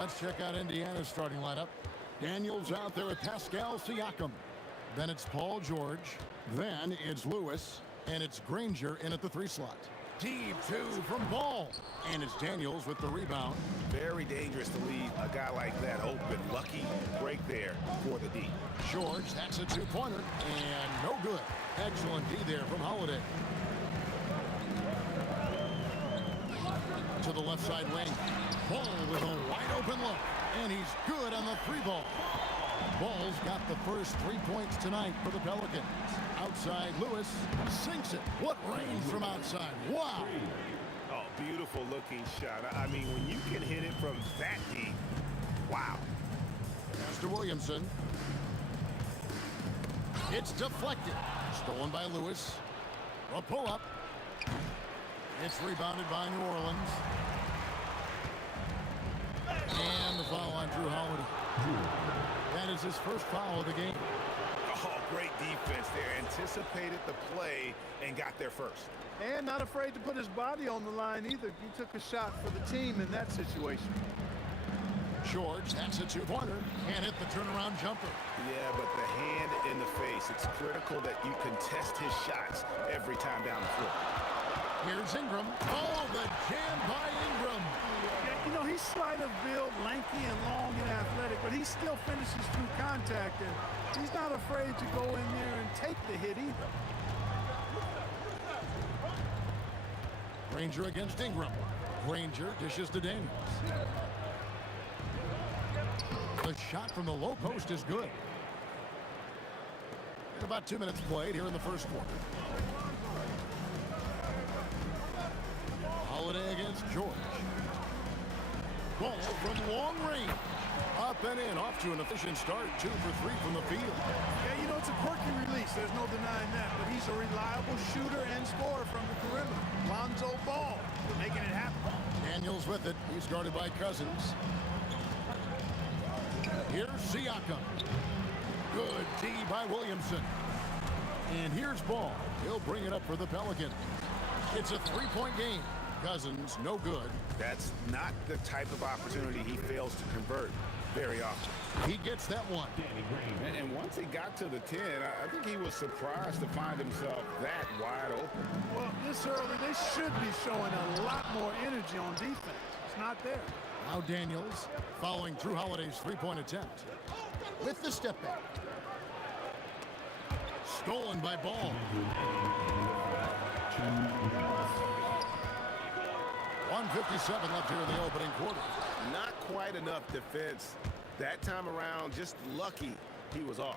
Let's check out Indiana's starting lineup. Daniels out there with Pascal Siakam. Then it's Paul George. Then it's Lewis. And it's Granger in at the 3 slot. Deep 2 from Ball. And it's Daniels with the rebound. Very dangerous to leave a guy like that open. Lucky break there for the D. George, that's a 2-pointer. And no good. Excellent D there from Holiday. To the left side wing. Ball with a wide open look. And he's good on the 3-ball. Ball's got the first 3 points tonight for the Pelicans. Outside, Lewis sinks it. What range from outside. Wow. Oh, beautiful looking shot. I mean, when you can hit it from that deep, wow. Pass to Williamson. It's deflected. Stolen by Lewis. A pull-up. It's rebounded by New Orleans. And the foul on Drew Holiday. That is his first foul of the game. Oh, great defense there. Anticipated the play and got there first. And not afraid to put his body on the line either. He took a shot for the team in that situation. George, that's a 2-pointer. And hit the turnaround jumper. Yeah, but the hand in the face. It's critical that you contest his shots every time down the floor. Here's Ingram. Oh, the jam by Ingram. Yeah, you know, he's slight of build, lanky and long and athletic, but he still finishes through contact, and he's not afraid to go in there and take the hit either. Granger against Ingram. Granger dishes to Daniels. The shot from the low post is good. And about 2 minutes played here in the first quarter. Holiday against George. Ball from long range. Up and in, off to an efficient start. 2 for 3 from the field. Yeah, you know, it's a quirky release. There's no denying that. But he's a reliable shooter and scorer from the perimeter. Lonzo Ball making it happen. Daniels with it. He's guarded by Cousins. Here's Siakam. Good D by Williamson. And here's Ball. He'll bring it up for the Pelicans. It's a 3-point game. Cousins, no good. That's not the type of opportunity he fails to convert very often. He gets that one. And once he got to the 10, I think he was surprised to find himself that wide open. Well, this early, they should be showing a lot more energy on defense. It's not there. Now Daniels following Drew Holiday's 3-point attempt. With the step back. Stolen by Ball. 1:57 left here in the opening quarter. Not quite enough defense. That time around, just lucky he was off.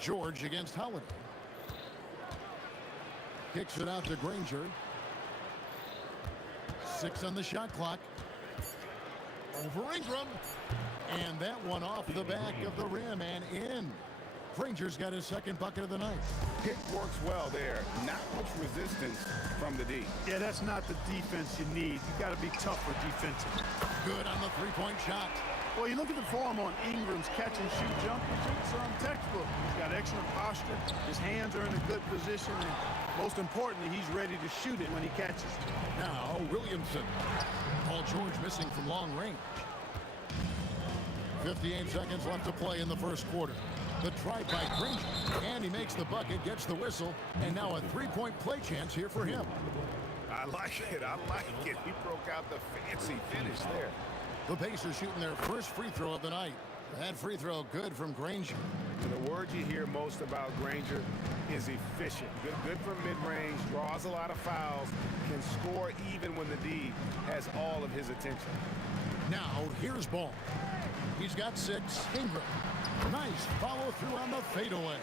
George against Holiday. Kicks it out to Granger. 6 on the shot clock. Over Ingram. And that one off the back of the rim and in. Granger's got his second bucket of the night. It works well there. Not much resistance from the D. Yeah, that's not the defense you need. You got to be tougher defensively. Good on the 3-point shot. Well, you look at the form on Ingram's catch-and-shoot jumpers. It's textbook. He's got excellent posture. His hands are in a good position. And most importantly, he's ready to shoot it when he catches it. Now, Williamson. Paul George missing from long range. 58 seconds left to play in the first quarter. The try by Granger, and he makes the bucket, gets the whistle, and now a 3-point play chance here for him. I like it. I like it. He broke out the fancy finish there. The Pacers shooting their first free throw of the night. That free throw good from Granger. And the word you hear most about Granger is efficient. Good from mid-range, draws a lot of fouls, can score even when the D has all of his attention. Now, here's Ball. He's got 6. Ingram. Nice follow through on the fadeaway.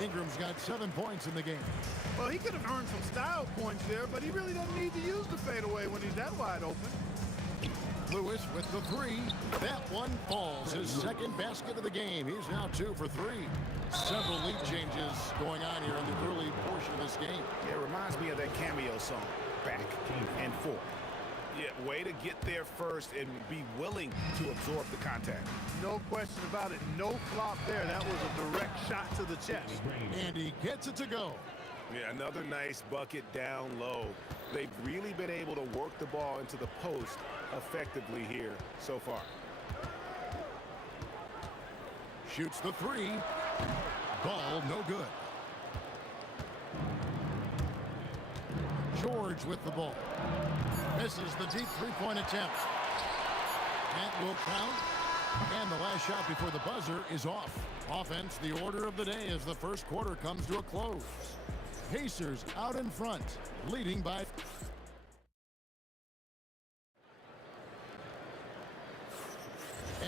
Ingram's got 7 points in the game. Well, he could have earned some style points there, but he really doesn't need to use the fadeaway when he's that wide open. Lewis with the 3. That one falls. His second basket of the game. He's now 2 for 3. Several lead changes going on here in the early portion of this game. It reminds me of that cameo song, Back and Forth. Yeah, way to get there first and be willing to absorb the contact. No question about it. No flop there. That was a direct shot to the chest. And he gets it to go. Yeah, another nice bucket down low. They've really been able to work the ball into the post effectively here so far. Shoots the three. Ball no good. George with the ball. Misses the deep three-point attempt. That will count. And the last shot before the buzzer is off. Offense, the order of the day as the first quarter comes to a close. Pacers out in front, leading by...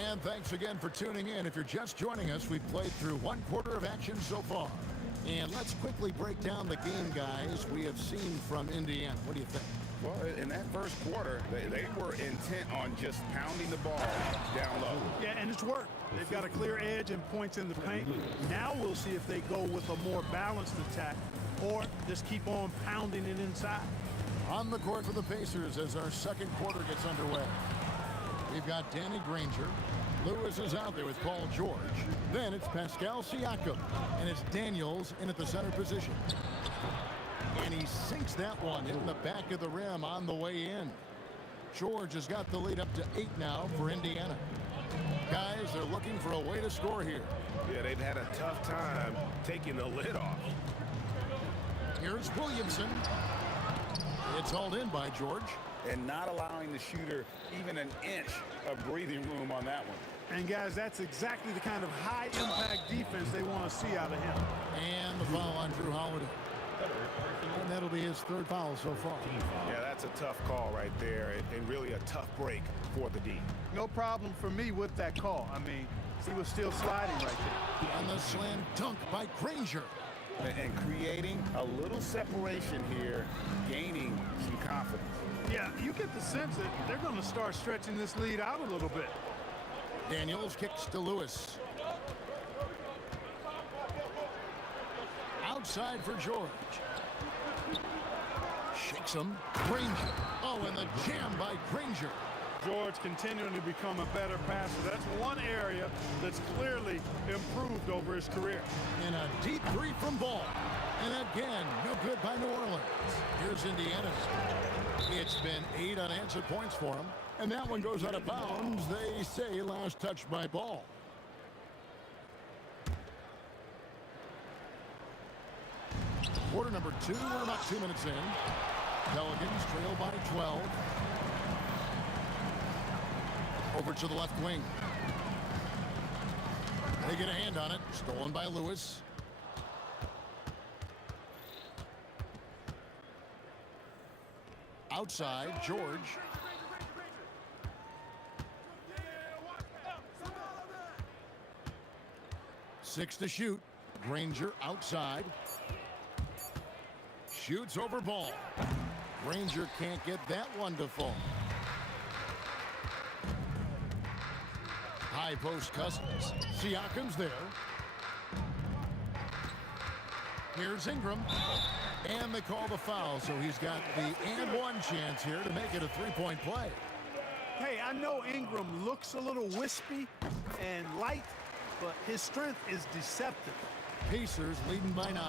And thanks again for tuning in. If you're just joining us, we've played through one quarter of action so far. And let's quickly break down the game, guys, we have seen from Indiana. What do you think? Well, in that first quarter, they were intent on just pounding the ball down low. Yeah, and it's worked. They've got a clear edge and points in the paint. Now we'll see if they go with a more balanced attack or just keep on pounding it inside. On the court for the Pacers as our second quarter gets underway. We've got Danny Granger. Lewis is out there with Paul George. Then it's Pascal Siakam. And it's Daniels in at the center position. And he sinks that one in the back of the rim on the way in. George has got the lead up to 8 now for Indiana. Guys, they're looking for a way to score here. Yeah, they've had a tough time taking the lid off. Here's Williamson. It's hauled in by George. And not allowing the shooter even an inch of breathing room on that one. And guys, that's exactly the kind of high-impact defense they want to see out of him. And the foul on Drew Holiday. And that'll be his third foul so far. Yeah, that's a tough call right there, and really a tough break for the D. No problem for me with that call. I mean, he was still sliding right there. On the slam dunk by Granger. And creating a little separation here, gaining some confidence. Yeah, you get the sense that they're going to start stretching this lead out a little bit. Daniels kicks to Lewis. Outside for George. Shakes him. Granger. Oh, and the jam by Granger. George continuing to become a better passer. That's one area that's clearly improved over his career. And a deep three from Ball. And again, no good by New Orleans. Here's Indiana. It's been 8 unanswered points for him. And that one goes out of bounds. They say last touch by Ball. Quarter number 2. We're about 2 minutes in. Pelicans trail by 12. Over to the left wing. They get a hand on it. Stolen by Lewis. Outside, George. Six to shoot. Granger outside. Shoots over Ball. Granger can't get that one to fall. High post Cousins. Siakam's there. Here's Ingram. And they call the foul, so he's got the and one chance here to make it a three-point play. Hey, I know Ingram looks a little wispy and light, but his strength is deceptive. Pacers leading by 9.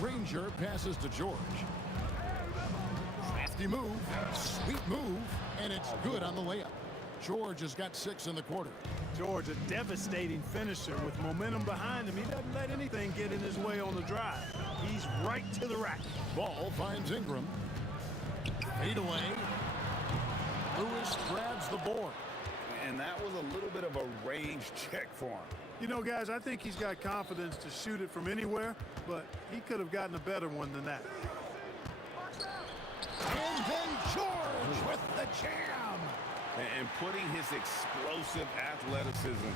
Granger passes to George. Crafty move, sweet move, and it's good on the layup. George has got 6 in the quarter. George, a devastating finisher with momentum behind him. He doesn't let anything get in his way on the drive. He's right to the rack. Ball finds Ingram. Fade away. Lewis grabs the board. And that was a little bit of a range check for him. You know, guys, I think he's got confidence to shoot it from anywhere, but he could have gotten a better one than that. And then George with the jam. And putting his explosive athleticism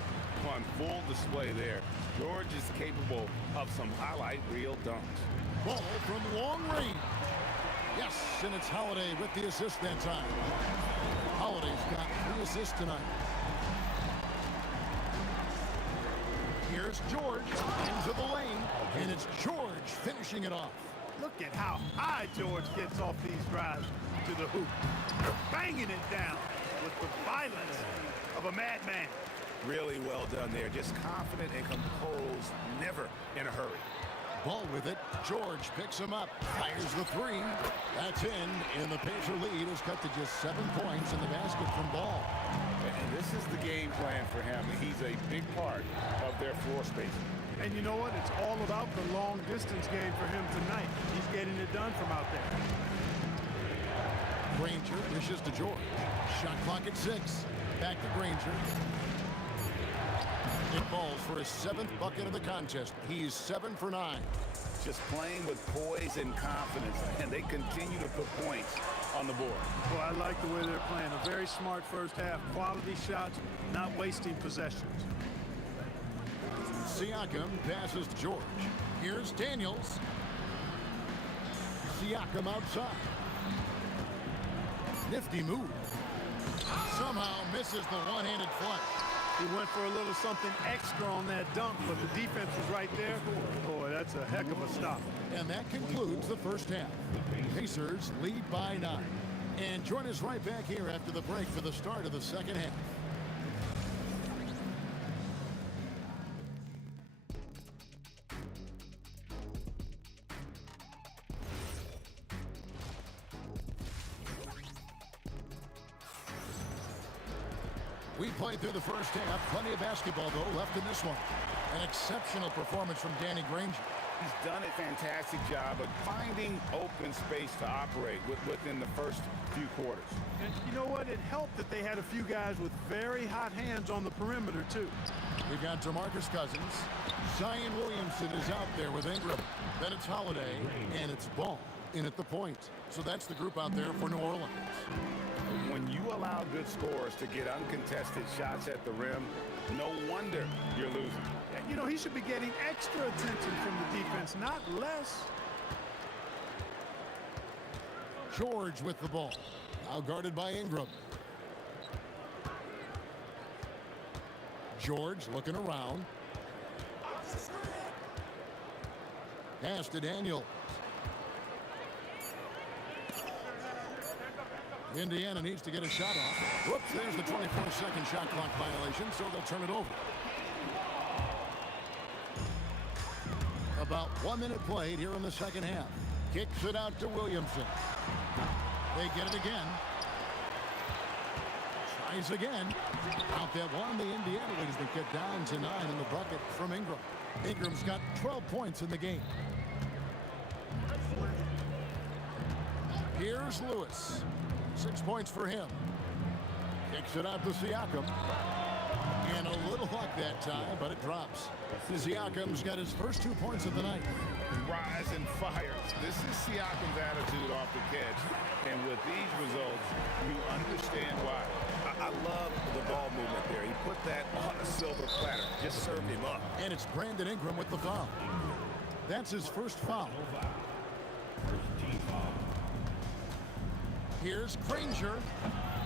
on full display there. George is capable of some highlight reel dunks. Ball from long range. Yes, and it's Holiday with the assist that time. Holiday's got 3 assists tonight. Here's George into the lane, and it's George finishing it off. Look at how high George gets off these drives to the hoop. Banging it down with the violence of a madman. Really well done there. Just confident and composed, never in a hurry. Ball with it. George picks him up. Fires the three. That's in. And the Pacer lead is cut to just 7 points in the basket from Ball. And this is the game plan for him. He's a big part of their floor spacing. And you know what? It's all about the long distance game for him tonight. He's getting it done from out there. Granger dishes to George. Shot clock at 6. Back to Granger. It falls for his 7th bucket of the contest. He's 7 for 9. Just playing with poise and confidence, and they continue to put points on the board. Well, I like the way they're playing. A very smart first half. Quality shots, not wasting possessions. Siakam passes to George. Here's Daniels. Siakam outside. Nifty move. Somehow misses the one-handed flush. He went for a little something extra on that dunk, but the defense was right there. Boy, that's a heck of a stop. And that concludes the first half. Pacers lead by 9. And join us right back here after the break for the start of the second half. We played through the first half. Plenty of basketball, though, left in this one. An exceptional performance from Danny Granger. He's done a fantastic job of finding open space to operate within the first few quarters. And you know what? It helped that they had a few guys with very hot hands on the perimeter, too. We've got DeMarcus Cousins. Zion Williamson is out there with Ingram. Then it's Holiday, and it's Ball in at the point. So that's the group out there for New Orleans. When you allow good scorers to get uncontested shots at the rim, no wonder you're losing. You know, he should be getting extra attention from the defense, not less. George with the ball. Now guarded by Ingram. George looking around. Pass to Daniel. Indiana needs to get a shot off. Whoops, there's the 24-second shot clock violation, so they'll turn it over. About 1 minute played here in the second half. Kicks it out to Williamson. They get it again. Tries again. Out that one, the Indiana lead has been cut down to 9 in the bucket from Ingram. Ingram's got 12 points in the game. Here's Lewis. 6 points for him. Kicks it out to Siakam. And a little luck that time, but it drops. Siakam's got his first 2 points of the night. Rise and fires. This is Siakam's attitude off the catch. And with these results, you understand why. I love the ball movement there. He put that on a silver platter. Just served him up. And it's Brandon Ingram with the foul. That's his first foul. Here's Granger.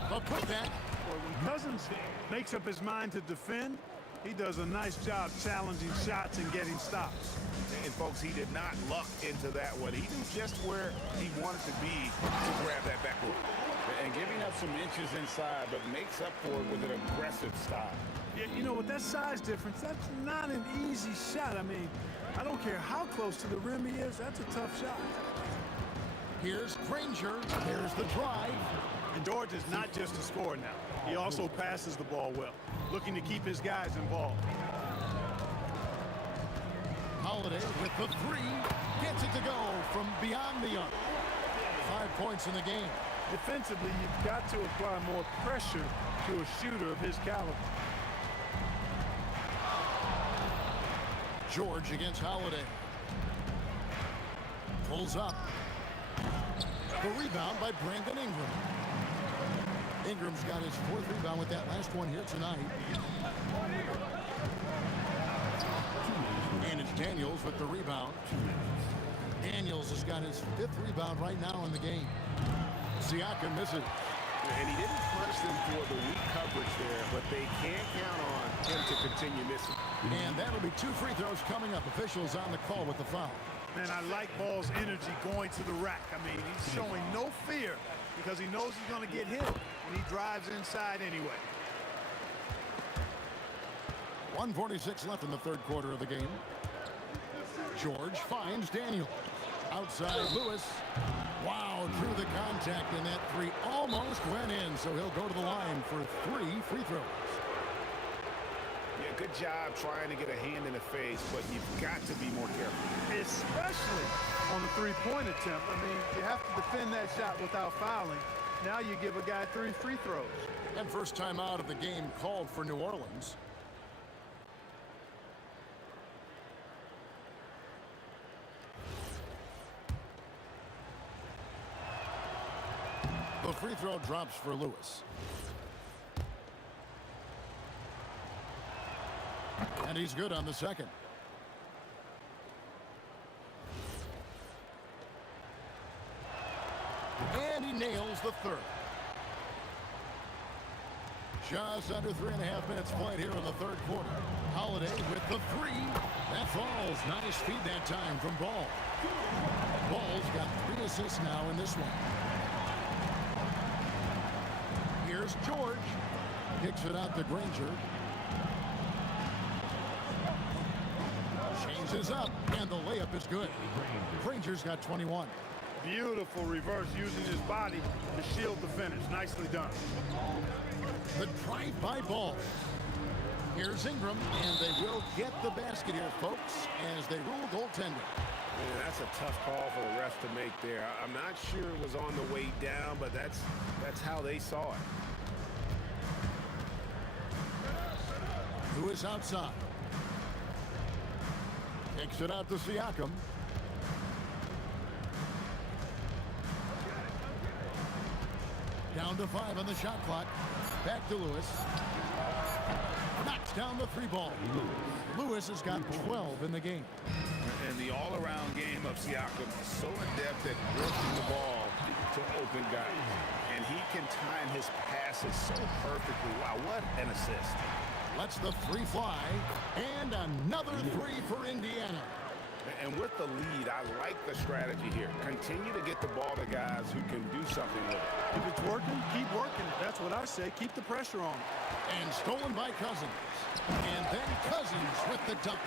The putback. When Cousins makes up his mind to defend, he does a nice job challenging shots and getting stops. And folks, he did not luck into that one. He knew just where he wanted to be to grab that backboard. And giving up some inches inside, but makes up for it with an aggressive style. Yeah, you know, with that size difference, that's not an easy shot. I mean, I don't care how close to the rim he is, that's a tough shot. Here's Granger. Here's the drive. And George is not just a scorer now. He also passes the ball well, looking to keep his guys involved. Holiday with the three. Gets it to go from beyond the arc. 5 points in the game. Defensively, you've got to apply more pressure to a shooter of his caliber. George against Holiday. Pulls up. The rebound by Brandon Ingram. Ingram's got his 4th rebound with that last one here tonight. And it's Daniels with the rebound. Daniels has got his 5th rebound right now in the game. Siakam misses. And he didn't punish them for the weak coverage there, but they can't count on him to continue missing. And that'll be 2 free throws coming up. Officials on the call with the foul. Man, I like Ball's energy going to the rack. I mean, he's showing no fear because he knows he's going to get hit, and he drives inside anyway. 1:46 left in the third quarter of the game. George finds Daniel. Outside Lewis. Wow, drew the contact, and that three almost went in, so he'll go to the line for 3 free throws. Yeah, good job trying to get a hand in the face, but you've got to be more careful. Especially on the three-point attempt. I mean, you have to defend that shot without fouling. Now you give a guy 3 free throws. And first time out of the game called for New Orleans. The free throw drops for Lewis. And he's good on the second. And he nails the third. Just under 3.5 minutes played here in the third quarter. Holiday with the three. That falls. Nice feed that time from Ball. Ball's got 3 assists now in this one. Here's George. Kicks it out to Granger. Changes up, and the layup is good. Granger's got 21. Beautiful reverse using his body to shield the finish. Nicely done. The drive-by Ball. Here's Ingram, and they will get the basket here, folks, as they rule goaltending. Man, that's a tough call for the refs to make there. I'm not sure it was on the way down, but that's how they saw it. Lewis outside. Kicks it out to Siakam. Down to 5 on the shot clock. Back to Lewis. Knocks down the 3 ball. Lewis has got 12 in the game. And the all-around game of Siakam is so adept at working the ball to open guys. And he can time his passes so perfectly. Wow, what an assist. Lets the 3 fly. And another 3 for Indiana. And with the lead, I like the strategy here. Continue to get the ball to guys who can do something with it. If it's working, keep working it. That's what I say. Keep the pressure on. And stolen by Cousins. And then Cousins with the dunk.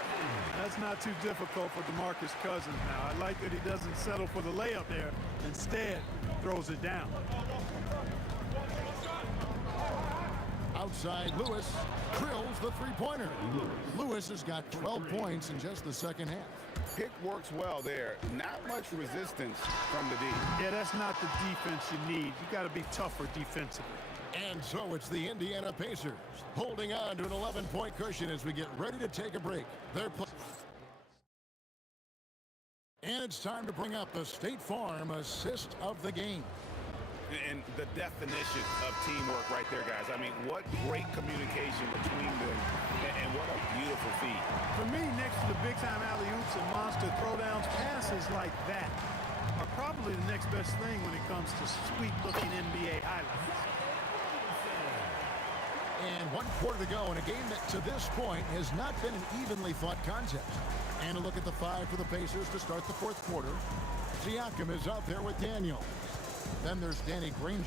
That's not too difficult for DeMarcus Cousins now. I like that he doesn't settle for the layup there. Instead, throws it down. Outside Lewis drills the 3-pointer. Lewis has got 12 points in just the second half. Pick works well there. Not much resistance from the D. Yeah, that's not the defense you need. You got to be tougher defensively. And so it's the Indiana Pacers holding on to an 11-point cushion as we get ready to take a break. And it's time to bring up the State Farm assist of the game. And the definition of teamwork right there, guys. I mean, what great communication between them, and what a beautiful feed. For me, next to the big-time alley-oops and monster throwdowns, passes like that are probably the next best thing when it comes to sweet-looking NBA highlights. And 1 quarter to go in a game that, to this point, has not been an evenly fought contest. And a look at the 5 for the Pacers to start the fourth quarter. Siakam is out there with Daniel. Then there's Danny Granger.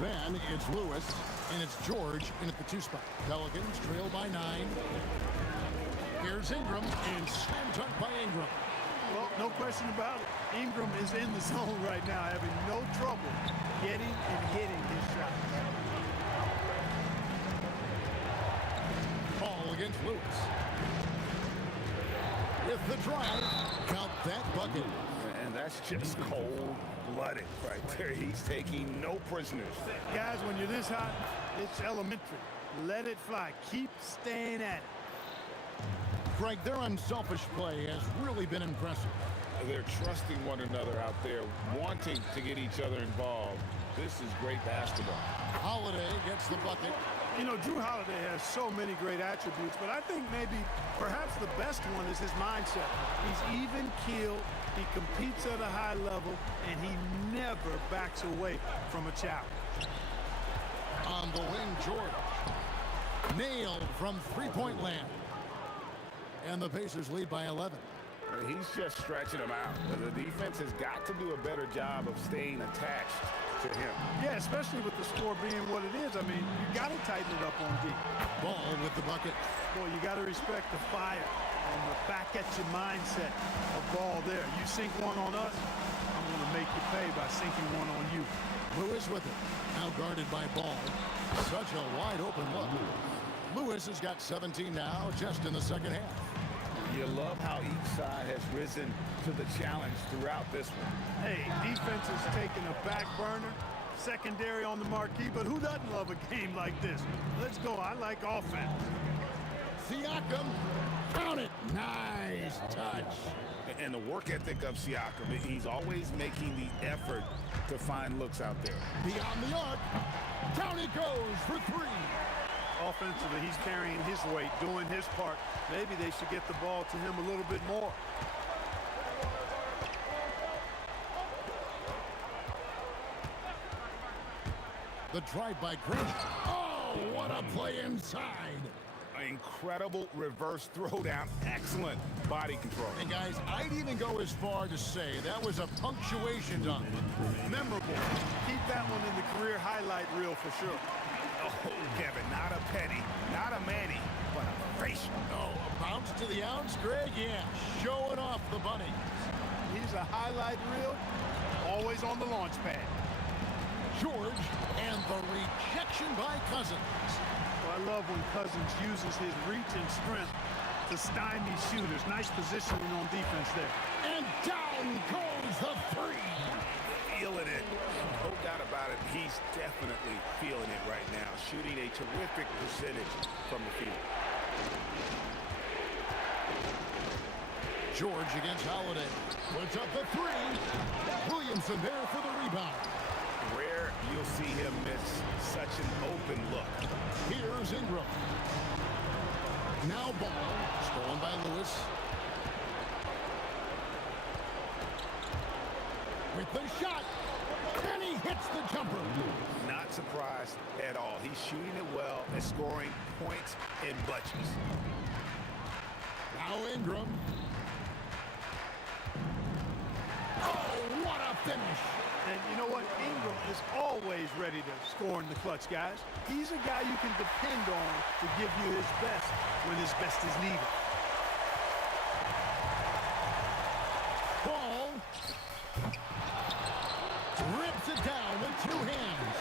Then it's Lewis, and it's George in at the 2 spot. Pelicans trail by 9. Here's Ingram, and slam dunk by Ingram. Well, no question about it. Ingram is in the zone right now, having no trouble getting and hitting his shots. Ball against Lewis. With the drive, count that bucket. And that's just cold-blooded right there. He's taking no prisoners. Guys, when you're this hot, it's elementary. Let it fly. Keep staying at it. Greg, their unselfish play has really been impressive. They're trusting one another out there, wanting to get each other involved. This is great basketball. Holiday gets the bucket. You know, Drew Holiday has so many great attributes, but I think maybe perhaps the best one is his mindset. He's even-keeled, he competes at a high level, and he never backs away from a challenge. On the wing, George. Nailed from 3-point land. And the Pacers lead by 11. He's just stretching them out. The defense has got to do a better job of staying attached to him. Yeah, especially with the score being what it is. I mean, you got to tighten it up on D. Ball with the bucket. Boy, you got to respect the fire and the back-at-you mindset of Ball there. You sink one on us, I'm going to make you pay by sinking one on you. Lewis with it. Now guarded by Ball. Such a wide-open look. Lewis has got 17 now, just in the second half. You love how each side has risen to the challenge throughout this one. Hey, defense is taking a back burner, secondary on the marquee, but who doesn't love a game like this? Let's go. I like offense. Siakam, count it. Nice touch. And the work ethic of Siakam, he's always making the effort to find looks out there. Beyond the arc, down it goes for three. Offensively, he's carrying his weight, doing his part. Maybe they should get the ball to him a little bit more. The drive by Green. Oh, what a play inside. Incredible reverse throwdown. Excellent body control. And guys, I'd even go as far to say that was a punctuation dunk. Memorable. Keep that one in the career highlight reel for sure. Oh, Kevin, not a penny, not a manny, but a face. Oh, a bounce to the ounce, Greg? Yeah, showing off the bunny. He's a highlight reel, always on the launch pad. George, and the rejection by Cousins. Well, I love when Cousins uses his reach and strength to stymie shooters. Nice positioning on defense there. And down goes the three. Feeling it. No doubt about it. He's definitely feeling it right now. Shooting a terrific percentage from the field. George against Holiday. Puts up the three. Williamson there for the rebound. Rare you'll see him miss such an open look. Here's Ingram. Now Ball. Stolen by Lewis. With the shot. And he hits the jumper. Not surprised at all. He's shooting it well and scoring points in bunches. Now Ingram. Oh, what a finish. And you know what? Ingram is always ready to score in the clutch, guys. He's a guy you can depend on to give you his best when his best is needed. Ball. Rips it down with two hands.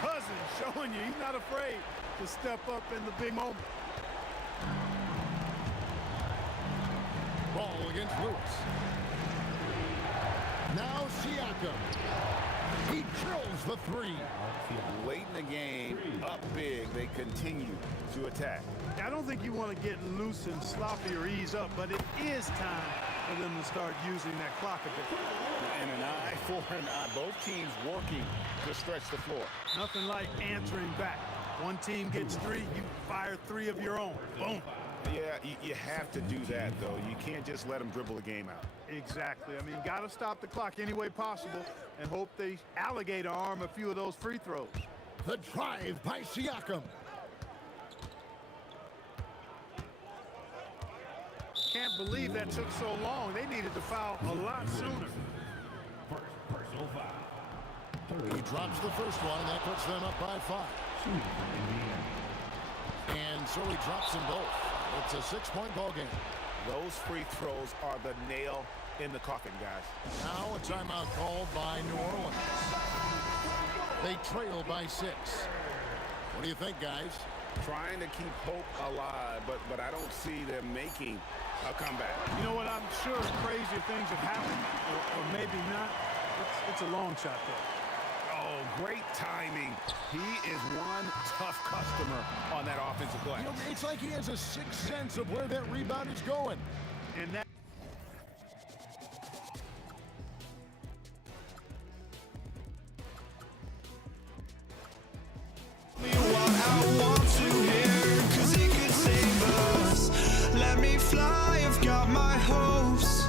Cousins showing you he's not afraid to step up in the big moment. Ball against Lewis. Now Siakam. He drills the three. Late in the game, up big, they continue to attack. I don't think you want to get loose and sloppy or ease up, but it is time for them to start using that clock a bit. And an eye for an eye. Both teams working to stretch the floor. Nothing like answering back. One team gets three, you fire three of your own. Boom. Yeah, you have to do that, though. You can't just let them dribble the game out. Exactly. I mean, got to stop the clock any way possible and hope they alligator arm a few of those free throws. The drive by Siakam. Can't believe that took so long. They needed to foul a lot sooner. Personal foul. He drops the first one. That puts them up by 5. And so he drops them both. It's a 6-point ball game. Those free throws are the nail in the coffin, guys. Now a timeout called by New Orleans. They trail by 6. What do you think, guys? Trying to keep hope alive, but I don't see them making a comeback. You know what? I'm sure crazier things have happened, or maybe not. It's a long shot, though. Oh, great timing. He is one tough customer on that offensive play. You know, it's like he has a sixth sense of where that rebound is going. And that let me fly, I've got my hopes,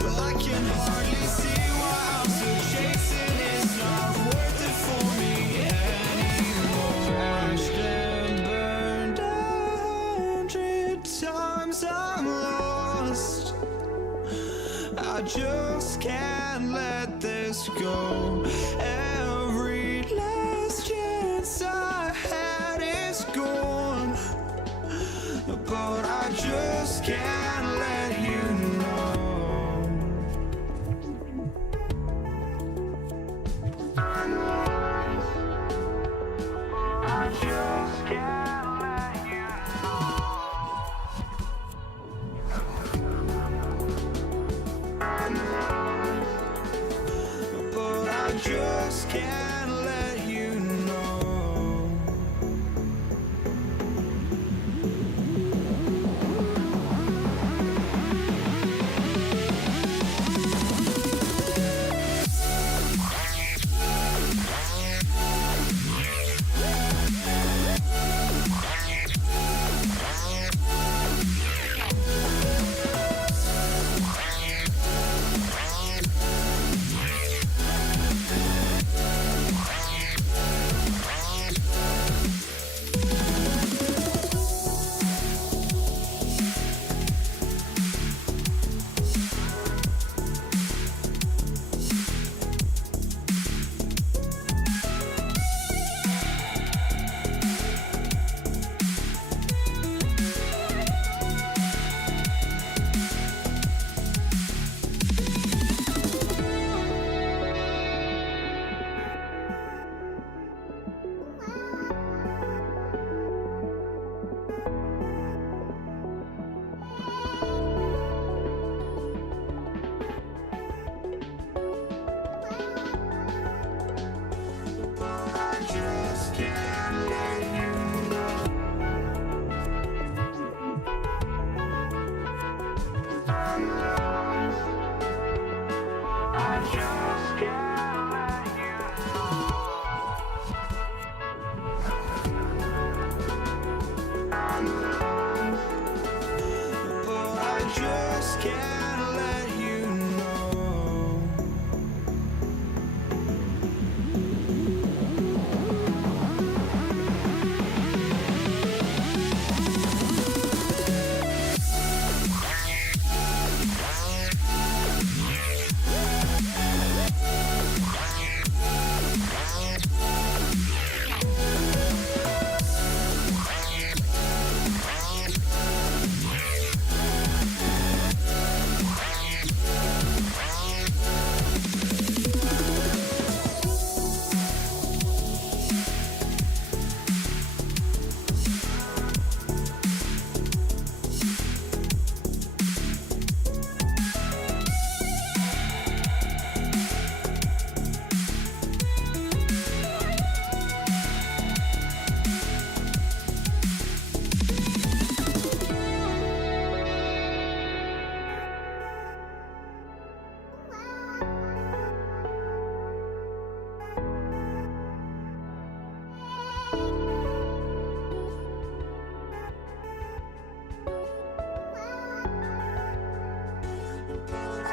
but I can hardly see why I'm still chasing. It's not worth it for me anymore. Crashed and burned 100 times, I'm lost. I just can't let this go. Every just can't let you know. I just can't let you know. But I just can't let you know.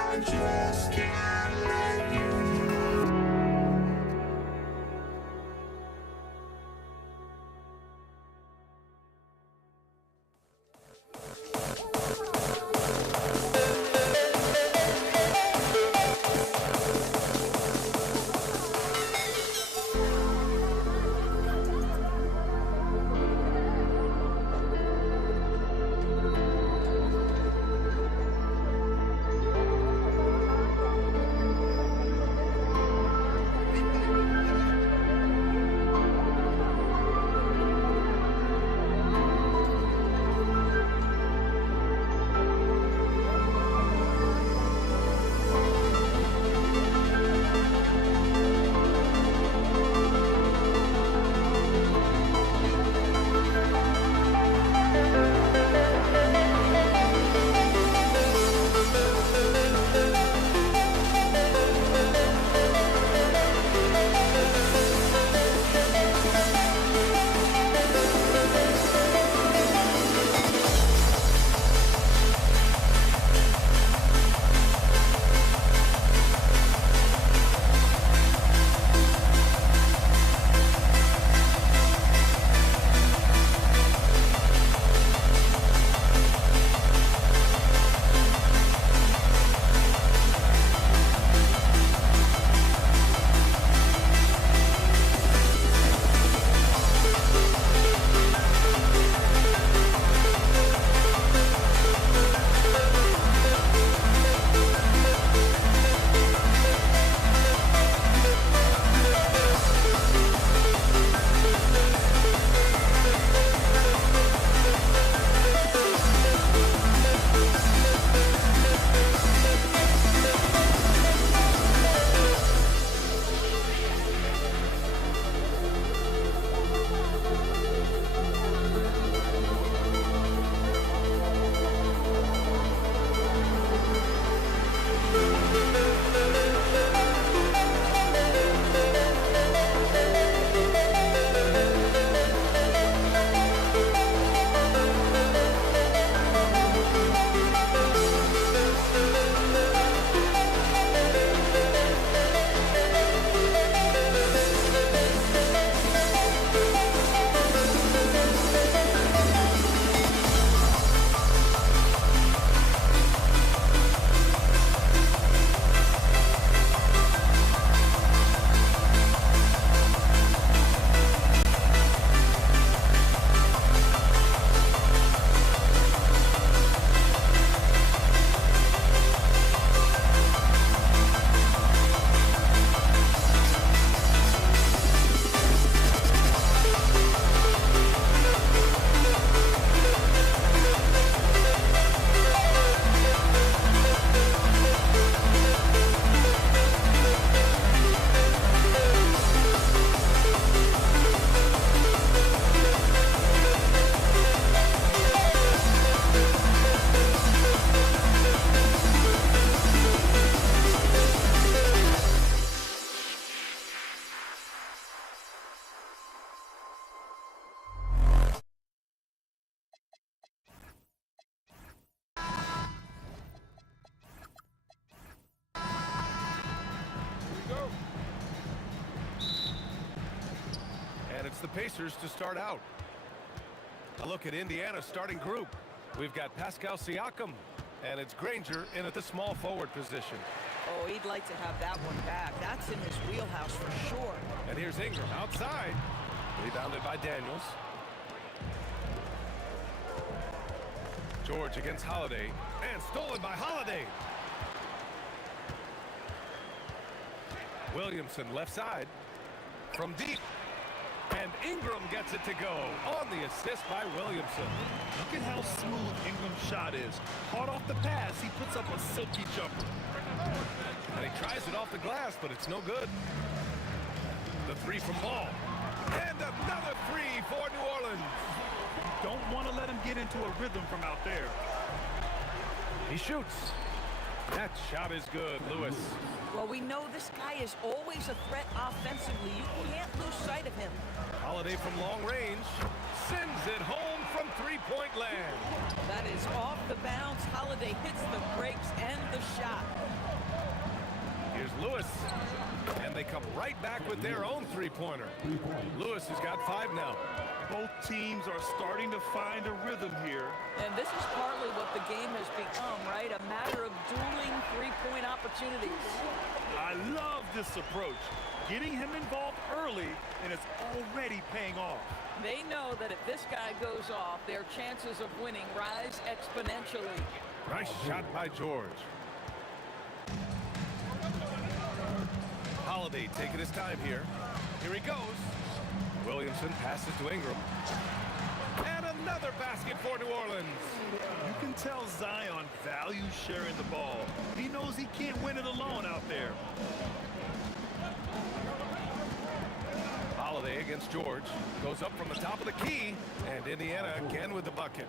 I just can't let you know. Pacers to start out. A look at Indiana's starting group. We've got Pascal Siakam, and it's Granger in at the small forward position. Oh, he'd like to have that one back. That's in his wheelhouse for sure. And here's Ingram outside. Rebounded by Daniels. George against Holiday, and stolen by Holiday. Williamson left side from deep. And Ingram gets it to go on the assist by Williamson. Look at how smooth Ingram's shot is. Hard off the pass, he puts up a silky jumper. And he tries it off the glass, but it's no good. The three from Ball. And another three for New Orleans. Don't want to let him get into a rhythm from out there. He shoots. That shot is good, Lewis. Well, we know this guy is always a threat offensively. You can't lose sight of him. Holiday from long range sends it home from three-point land. That is off the bounce. Holiday hits the brakes and the shot. Here's Lewis. And they come right back with their own three-pointer. Lewis has got 5 now. Both teams are starting to find a rhythm here. And this is partly what the game has become, right? A matter of dueling three-point opportunities. I love this approach. Getting him involved early, and it's already paying off. They know that if this guy goes off, their chances of winning rise exponentially. Nice shot by George. Holiday taking his time here. Here he goes. Williamson passes to Ingram. And another basket for New Orleans. You can tell Zion values sharing the ball. He knows he can't win it alone out there. Holiday against George. Goes up from the top of the key. And Indiana again with the bucket.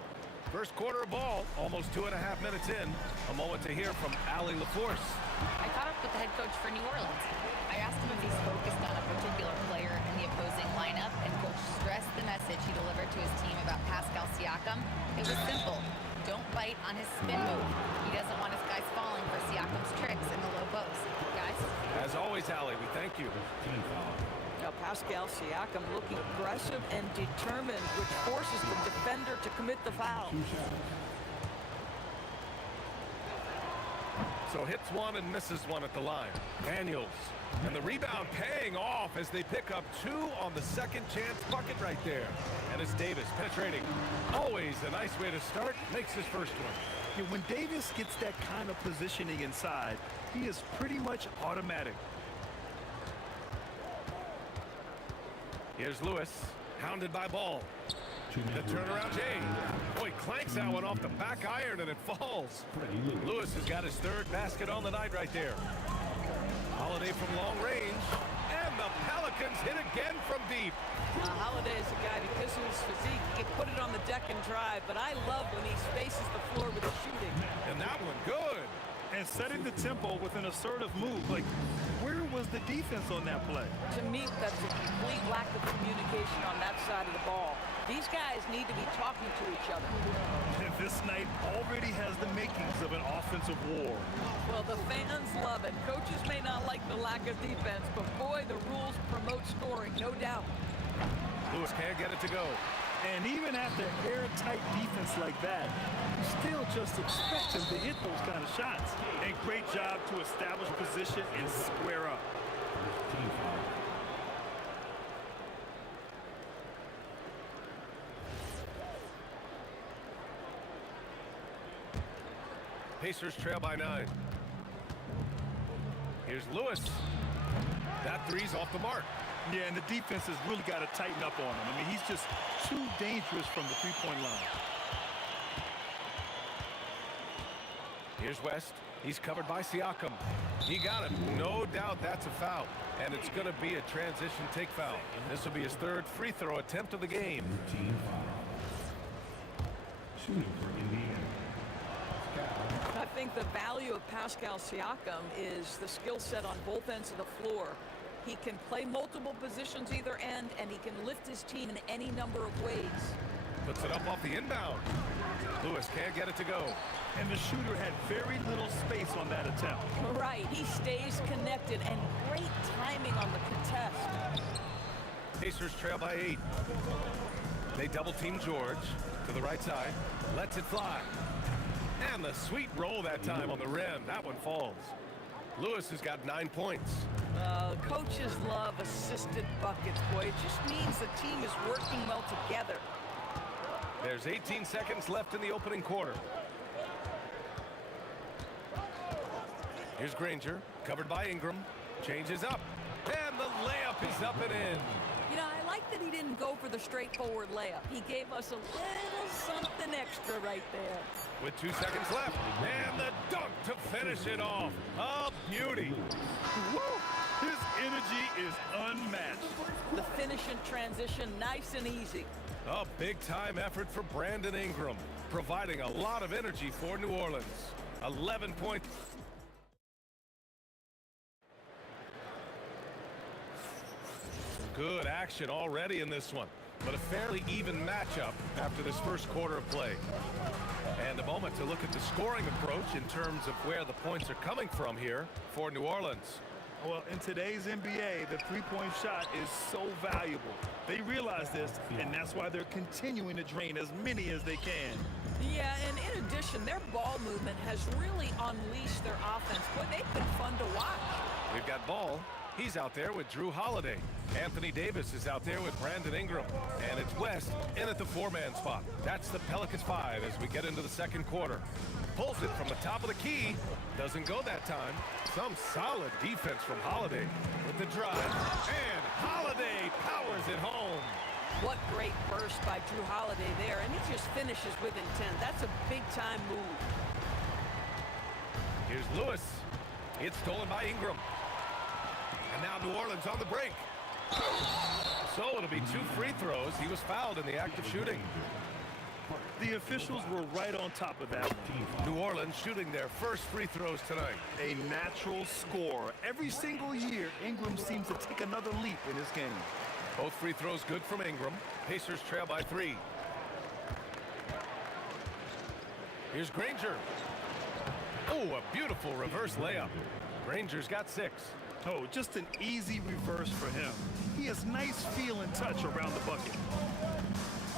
First quarter of ball, almost 2.5 minutes in. A moment to hear from Allie LaForce. I caught up with the head coach for New Orleans. I asked him if he's focused on a particular player in the opposing lineup, and coach stressed the message he delivered to his team about Pascal Siakam. It was simple. Don't bite on his spin move. He doesn't want his guys falling for Siakam's tricks in the low post. Guys? As always, Allie, we thank you. Now Pascal Siakam looking aggressive and determined, which forces the defender to commit the foul. So hits one and misses one at the line. Daniels. And the rebound paying off as they pick up 2 on the second chance bucket right there. And it's Davis penetrating. Always a nice way to start. Makes his first one. Yeah, when Davis gets that kind of positioning inside, he is pretty much automatic. Here's Lewis. Hounded by Ball. The turnaround Jay. Boy, clanks that one off the back iron and it falls. Lewis has got his 3rd basket on the night right there. Holiday from long range. And the Pelicans hit again from deep. Holiday is a guy, because of his physique, he can put it on the deck and drive, but I love when he spaces the floor with his shooting. And that one good. And setting the tempo with an assertive move. Like, where was the defense on that play? To me, that's a complete lack of communication on that side of the ball. These guys need to be talking to each other. And this night already has the makings of an offensive war. Well, the fans love it. Coaches may not like the lack of defense, but boy, the rules promote scoring, no doubt. Lewis can't get it to go. And even after airtight defense like that, you still just expect him to hit those kind of shots. And great job to establish position and square up. Pacers trail by 9. Here's Lewis. That three's off the mark. Yeah, and the defense has really got to tighten up on him. I mean, he's just too dangerous from the three-point line. Here's West. He's covered by Siakam. He got him. No doubt that's a foul. And it's going to be a transition take foul. This will be his 3rd free throw attempt of the game. Shooting for Indiana. I think the value of Pascal Siakam is the skill set on both ends of the floor. He can play multiple positions either end, and he can lift his team in any number of ways. Puts it up off the inbound. Lewis can't get it to go. And the shooter had very little space on that attempt. Right, he stays connected, and great timing on the contest. Pacers trail by 8. They double-team George to the right side. Lets it fly. And the sweet roll that time on the rim. That one falls. Lewis has got 9 points. Coaches love assisted buckets, boy. It just means the team is working well together. There's 18 seconds left in the opening quarter. Here's Granger, covered by Ingram. Changes up. And the layup is up and in. You know, I like that he didn't go for the straightforward layup. He gave us a little something extra right there. With 2 seconds left. And the dunk to finish it off. A beauty. Woo! His energy is unmatched. The finish in transition, nice and easy. A big-time effort for Brandon Ingram, providing a lot of energy for New Orleans. 11 points. Good action already in this one, but a fairly even matchup after this first quarter of play. And a moment to look at the scoring approach in terms of where the points are coming from here for New Orleans. Well, in today's NBA, the three-point shot is so valuable. They realize this, and that's why they're continuing to drain as many as they can. Yeah, and in addition, their ball movement has really unleashed their offense. Boy, they've been fun to watch. We've got Ball. He's out there with Drew Holiday. Anthony Davis is out there with Brandon Ingram. And it's West in at the 4-man spot. That's the Pelicans 5 as we get into the second quarter. Pulls it from the top of the key. Doesn't go that time. Some solid defense from Holiday with the drive. And Holiday powers it home. What great burst by Drew Holiday there. And he just finishes with intent. That's a big-time move. Here's Lewis. It's stolen by Ingram. And now New Orleans on the break. So it'll be 2 free throws. He was fouled in the act of shooting. The officials were right on top of that one. New Orleans shooting their first free throws tonight. A natural scorer. Every single year, Ingram seems to take another leap in his game. Both free throws good from Ingram. Pacers trail by 3. Here's Granger. Oh, a beautiful reverse layup. Granger's got 6. Oh, just an easy reverse for him. He has nice feel and touch around the bucket.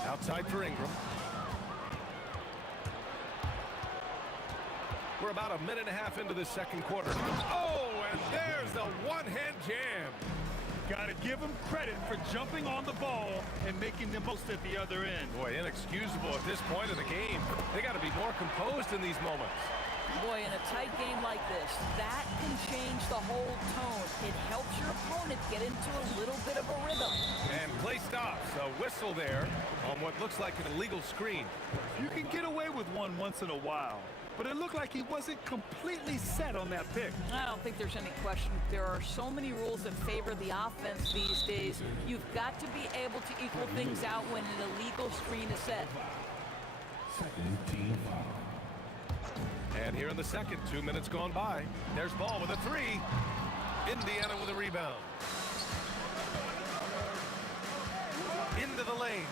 Outside for Ingram. We're about a minute and a half into the second quarter. Oh, and there's the one-hand jam. Got to give him credit for jumping on the ball and making the most at the other end. Boy, inexcusable at this point in the game. They got to be more composed in these moments. Boy, in a tight game like this, that can change the whole tone. It helps your opponent get into a little bit of a rhythm. And play stops. A whistle there on what looks like an illegal screen. You can get away with one once in a while, but it looked like he wasn't completely set on that pick. I don't think there's any question. There are so many rules that favor the offense these days. You've got to be able to equal things out when an illegal screen is set. Second team foul. And here in the second, 2 minutes gone by. There's Ball with a 3. Indiana with a rebound. Into the lane.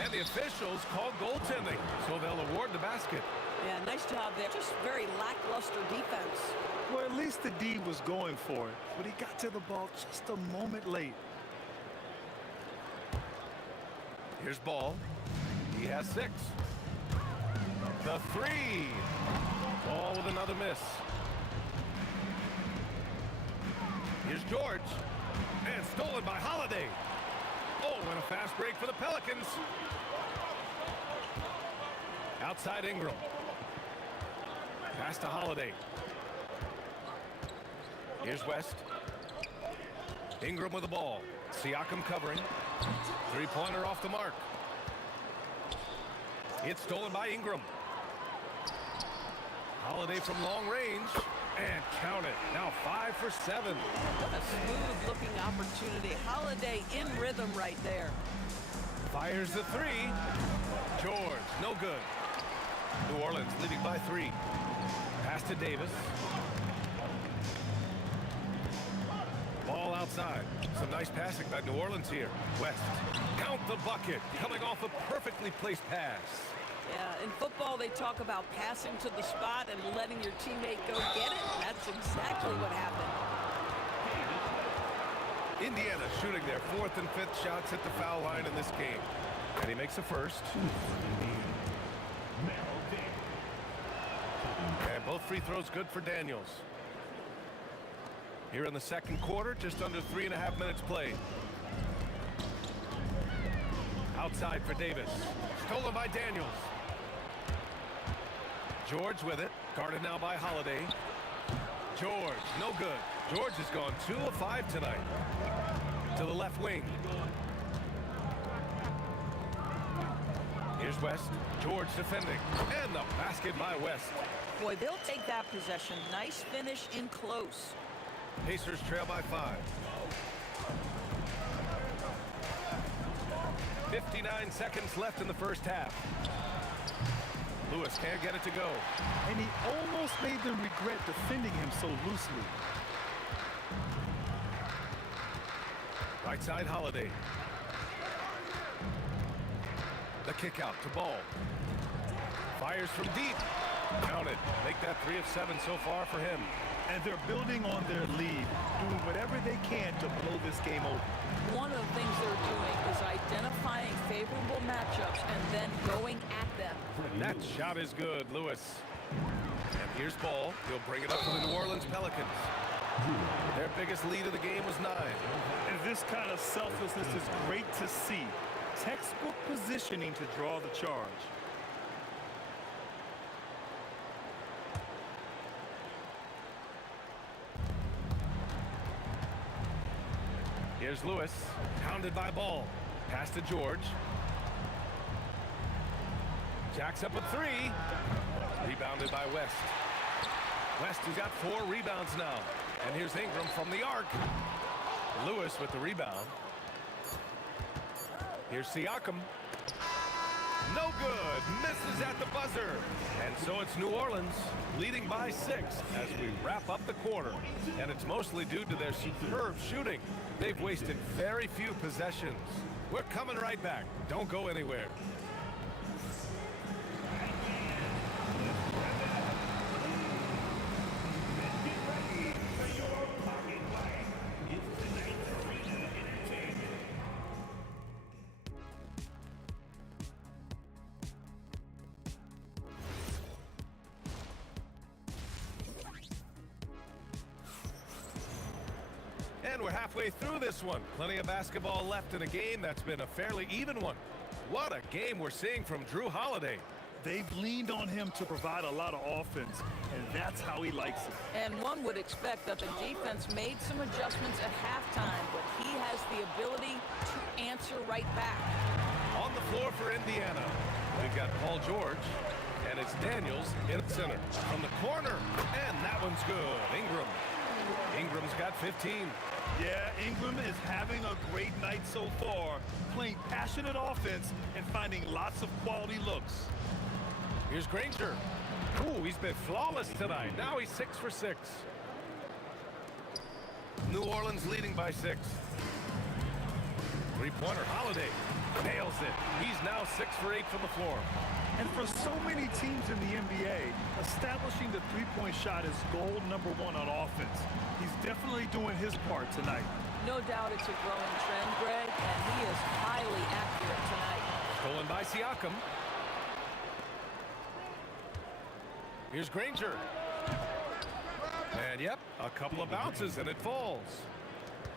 And the officials call goaltending, so they'll award the basket. Yeah, nice job there. Just very lackluster defense. Well, at least the D was going for it, but he got to the ball just a moment late. Here's Ball. He has 6. The 3. Ball with another miss. Here's George. And stolen by Holiday. Oh, and a fast break for the Pelicans. Outside Ingram. Pass to Holiday. Here's West. Ingram with the ball. Siakam covering. 3-pointer off the mark. It's stolen by Ingram. Holiday from long range. And count it. Now 5 for 7. What a smooth-looking opportunity. Holiday in rhythm right there. Fires the 3. George, no good. New Orleans leading by 3. Pass to Davis. Ball outside. Some nice passing by New Orleans here. West. Count the bucket. Coming off a perfectly placed pass. Yeah, in football, they talk about passing to the spot and letting your teammate go get it. That's exactly what happened. Indiana shooting their 4th and 5th shots at the foul line in this game. And he makes a first. And both free throws good for Daniels. Here in the second quarter, just under 3.5 minutes played. Outside for Davis. Stolen by Daniels. George with it. Guarded now by Holiday. George, no good. George has gone 2 of 5 tonight. To the left wing. Here's West. George defending. And the basket by West. Boy, they'll take that possession. Nice finish in close. Pacers trail by 5. 59 seconds left in the first half. Lewis can't get it to go. And he almost made them regret defending him so loosely. Right side, Holiday. The kick out to Ball. Fires from deep. Counted. Make that 3 of 7 so far for him. And they're building on their lead, doing whatever they can to blow this game open. One of the things they're doing is identifying favorable matchups and then going at them. That shot is good, Lewis. And here's Ball. He'll bring it up to the New Orleans Pelicans. Their biggest lead of the game was 9. And this kind of selflessness is great to see. Textbook positioning to draw the charge. Here's Lewis, pounded by Ball. Pass to George. Jacks up a 3. Rebounded by West. West has got 4 rebounds now. And here's Ingram from the arc. Lewis with the rebound. Here's Siakam. No good. Misses at the buzzer. And so it's New Orleans leading by 6 as we wrap up the quarter. And it's mostly due to their superb shooting. They've wasted very few possessions. We're coming right back. Don't go anywhere. And we're halfway through this one. Plenty of basketball left in a game that's been a fairly even one. What a game we're seeing from Drew Holiday. They've leaned on him to provide a lot of offense, and that's how he likes it. And one would expect that the defense made some adjustments at halftime, but he has the ability to answer right back. On the floor for Indiana, we've got Paul George, and it's Daniels in the center. From the corner, and that one's good. Ingram's got 15. Yeah, Ingram is having a great night so far, playing passionate offense and finding lots of quality looks. Here's Granger. Ooh, he's been flawless tonight. Now he's 6 for 6. New Orleans leading by 6. Three-pointer, Holiday nails it. He's now 6 for 8 from the floor. And for so many teams in the NBA, establishing the three-point shot is goal number 1 on offense. He's definitely doing his part tonight. No doubt it's a growing trend, Greg, and he is highly accurate tonight. Stolen by Siakam. Here's Granger. And yep, a couple of bounces and it falls.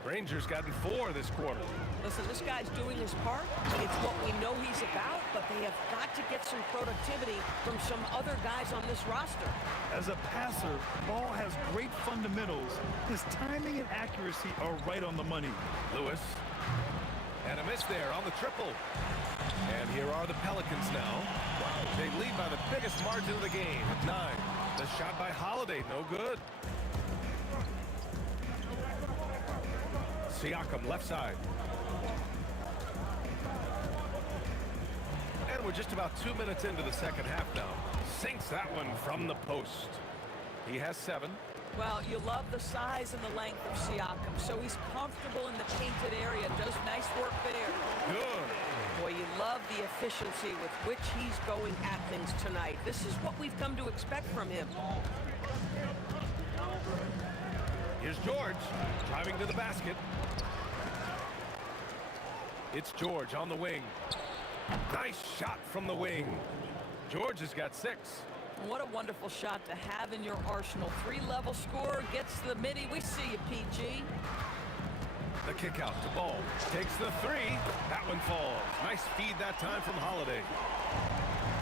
Granger's gotten 4 this quarter. Listen, this guy's doing his part. It's what we know he's about, but they have got to get some productivity from some other guys on this roster. As a passer, Ball has great fundamentals. His timing and accuracy are right on the money. Lewis. And a miss there on the triple. And here are the Pelicans now. They lead by the biggest margin of the game at 9. The shot by Holiday, no good. Siakam, left side. And we're just about 2 minutes into the second half now. Sinks that one from the post. He has 7. Well, you love the size and the length of Siakam, so he's comfortable in the painted area, does nice work there. Good. Boy, you love the efficiency with which he's going at things tonight. This is what we've come to expect from him. Here's George, driving to the basket. It's George on the wing. Nice shot from the wing. George has got 6. What a wonderful shot to have in your arsenal. 3-level scorer gets the midi. We see you, PG. The kick out to Ball. Takes the 3. That one falls. Nice feed that time from Holiday.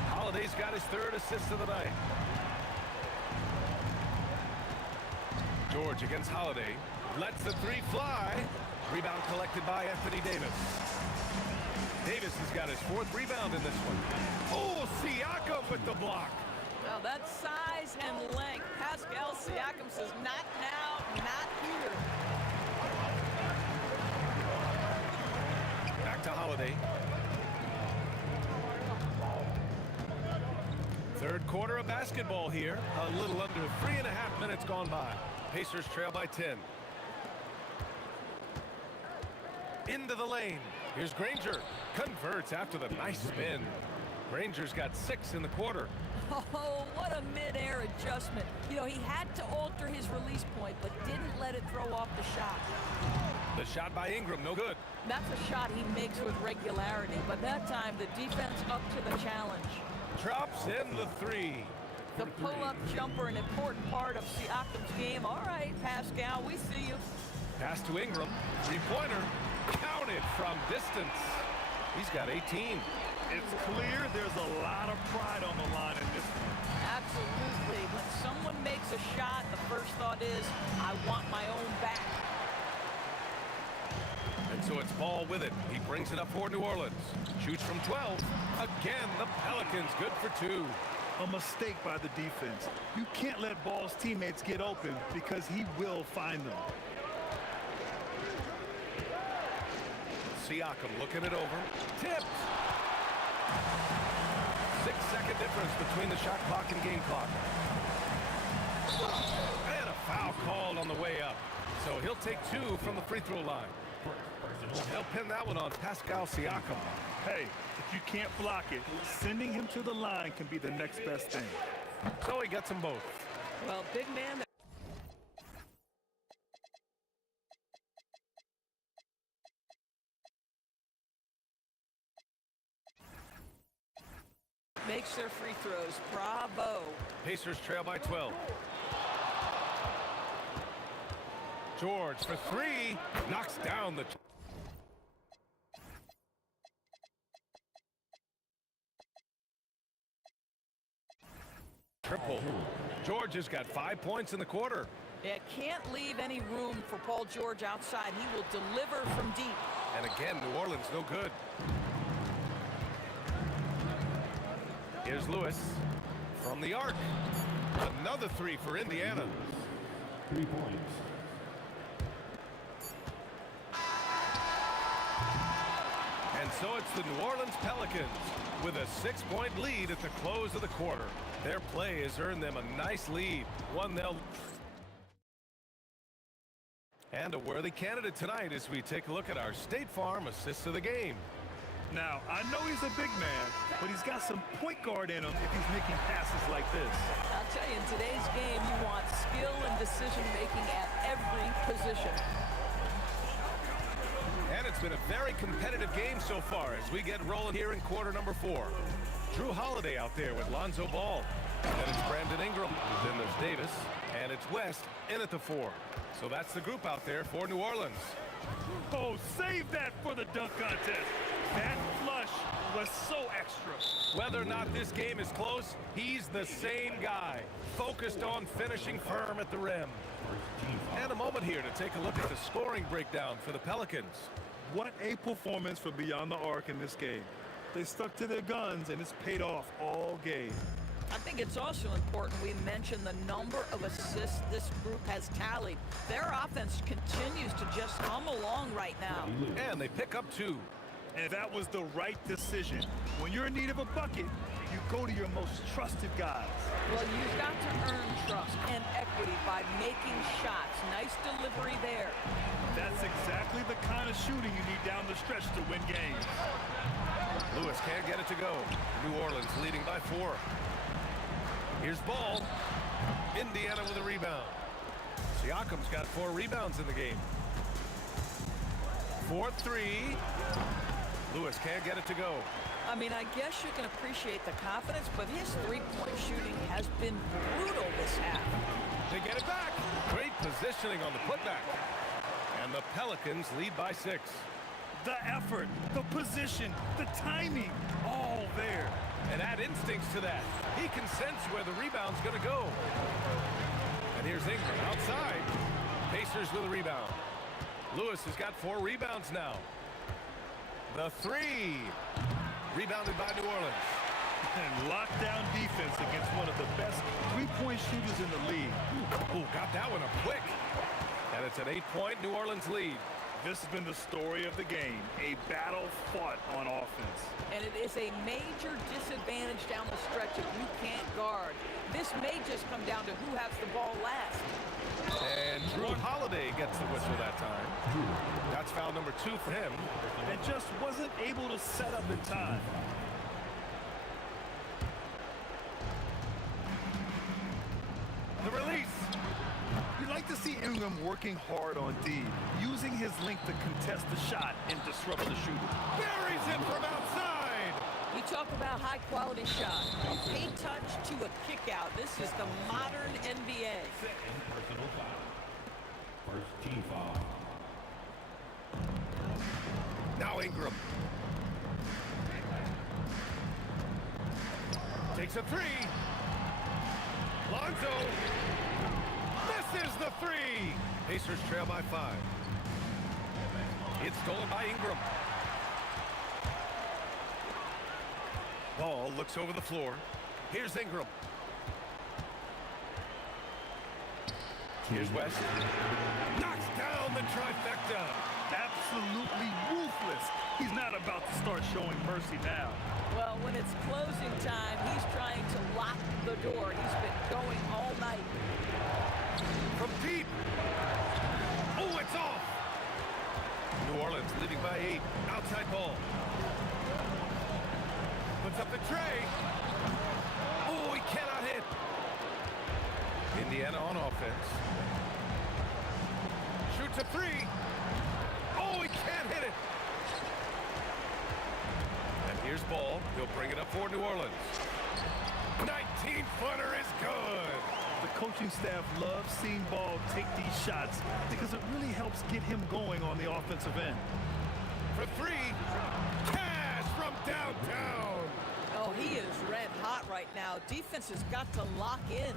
Holiday's got his 3rd assist of the night. George against Holiday. Lets the 3 fly. Rebound collected by Anthony Davis. Davis has got his 4th rebound in this one. Oh, Siakam with the block. Now that's size and length. Pascal Siakam says, not now, not here. Back to Holiday. 3rd quarter of basketball here. A little under 3.5 minutes gone by. Pacers trail by 10. Into the lane. Here's Granger. Converts after the nice spin. Granger's got 6 in the quarter. Oh, what a mid-air adjustment. You know, he had to alter his release point, but didn't let it throw off the shot. The shot by Ingram, no good. That's a shot he makes with regularity, but that time the defense up to the challenge. Drops in the 3. The pull-up jumper, an important part of Siakam's game. All right, Pascal, we see you. Pass to Ingram. 3-pointer. Counted from distance. He's got 18. It's clear there's a lot of pride on the line in this one. Absolutely. When someone makes a shot, the first thought is, I want my own back. And so it's Ball with it. He brings it up for New Orleans. Shoots from 12. Again, the Pelicans good for 2. A mistake by the defense. You can't let Ball's teammates get open because he will find them. Siakam looking it over. Tipped. 6-second difference between the shot clock and game clock. And a foul called on the way up. So he'll take 2 from the free throw line. He'll pin that one on Pascal Siakam. Hey, if you can't block it, sending him to the line can be the next best thing. So he gets them both. Well, big man. Makes their free throws. Bravo. Pacers trail by 12. George for 3. Knocks down the... triple. George has got 5 points in the quarter. Yeah, can't leave any room for Paul George outside. He will deliver from deep. And again, New Orleans no good. Here's Lewis from the arc. Another 3 for Indiana. 3 points. And so it's the New Orleans Pelicans with a 6-point lead at the close of the quarter. Their play has earned them a nice lead. One they'll... And a worthy candidate tonight as we take a look at our State Farm assists of the game. Now, I know he's a big man, but he's got some point guard in him if he's making passes like this. I'll tell you, in today's game, you want skill and decision-making at every position. And it's been a very competitive game so far as we get rolling here in quarter number 4. Drew Holiday out there with Lonzo Ball. Then it's Brandon Ingram. Then there's Davis. And it's West in at the 4. So that's the group out there for New Orleans. Oh, save that for the dunk contest. That flush was so extra. Whether or not this game is close, he's the same guy, focused on finishing firm at the rim. And a moment here to take a look at the scoring breakdown for the Pelicans. What a performance for Beyond the Arc in this game. They stuck to their guns, and it's paid off all game. I think it's also important we mention the number of assists this group has tallied. Their offense continues to just hum along right now. And they pick up 2. And that was the right decision. When you're in need of a bucket, you go to your most trusted guys. Well, you've got to earn trust and equity by making shots. Nice delivery there. That's exactly the kind of shooting you need down the stretch to win games. Lewis can't get it to go. New Orleans leading by 4. Here's Ball. Indiana with a rebound. Siakam's got 4 rebounds in the game. 4-3. Lewis can't get it to go. I mean, I guess you can appreciate the confidence, but his three-point shooting has been brutal this half. They get it back. Great positioning on the putback. And the Pelicans lead by 6. The effort, the position, the timing, all there. And add instincts to that. He can sense where the rebound's going to go. And here's Ingram outside. Pacers with a rebound. Lewis has got 4 rebounds now. The 3. Rebounded by New Orleans. And lockdown defense against one of the best three-point shooters in the league. Oh, got that one up quick. And it's an 8-point New Orleans lead. This has been the story of the game, a battle fought on offense. And it is a major disadvantage down the stretch if you can't guard. This may just come down to who has the ball last. And Drew Holiday gets the whistle that time. That's foul number 2 for him. And just wasn't able to set up in time. The release. You like to see Ingram working hard on D, using his length to contest the shot and disrupt the shooter. Buries him from outside. You talk about high-quality shot. A touch to a kick-out. This is the modern NBA. Personal foul. First team foul. Now Ingram. Takes a 3. Lonzo. Misses the 3. Pacers trail by 5. It's stolen by Ingram. Ball looks over the floor. Here's Ingram. Here's West. Knocks down the trifecta. Absolutely ruthless. He's not about to start showing mercy now. Well, when it's closing time, he's trying to lock the door. He's been going all night. From deep. Oh, it's off. New Orleans leading by 8. Outside ball. Puts up the tray. Oh, he cannot hit. Indiana on offense. Shoots a 3. Oh, he can't hit it. And here's Ball. He'll bring it up for New Orleans. 19-footer is good. The coaching staff loves seeing Ball take these shots because it really helps get him going on the offensive end. For 3. Cash from downtown. Oh, he is red hot right now. Defense has got to lock in.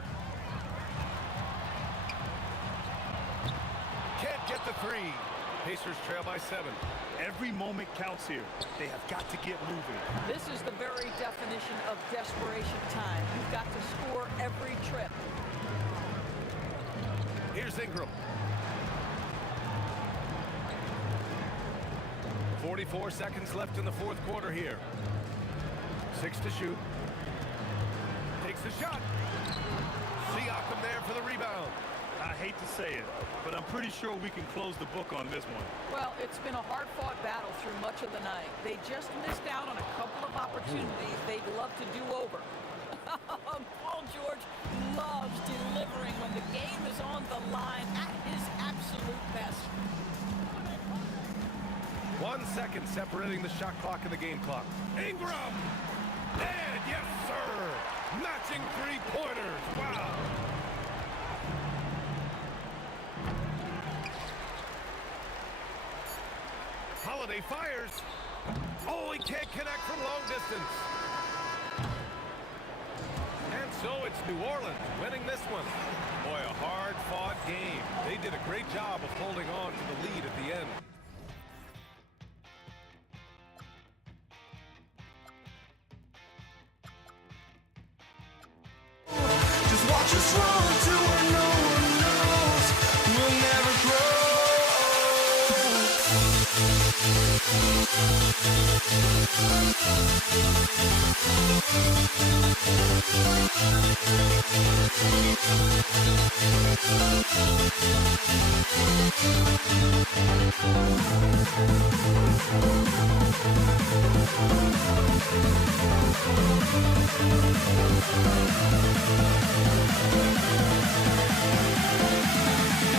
Can't get the 3. Pacers trail by 7. Every moment counts here. They have got to get moving. This is the very definition of desperation time. You've got to score every trip. Here's Ingram. 44 seconds left in the 4th quarter here. 6 to shoot. Takes the shot. Siakam there for the rebound. I hate to say it, but I'm pretty sure we can close the book on this one. Well, it's been a hard-fought battle through much of the night. They just missed out on a couple of opportunities they'd love to do over. Paul George loves delivering when the game is on the line at his absolute best. 1 second separating the shot clock and the game clock. Ingram! And yes, sir! Matching 3-pointers. Wow! Holiday fires. Oh, he can't connect from long distance. And so it's New Orleans winning this one. Boy, a hard-fought game. They did a great job of holding on to the lead at the end. Just watch us run to where no one knows we'll never grow.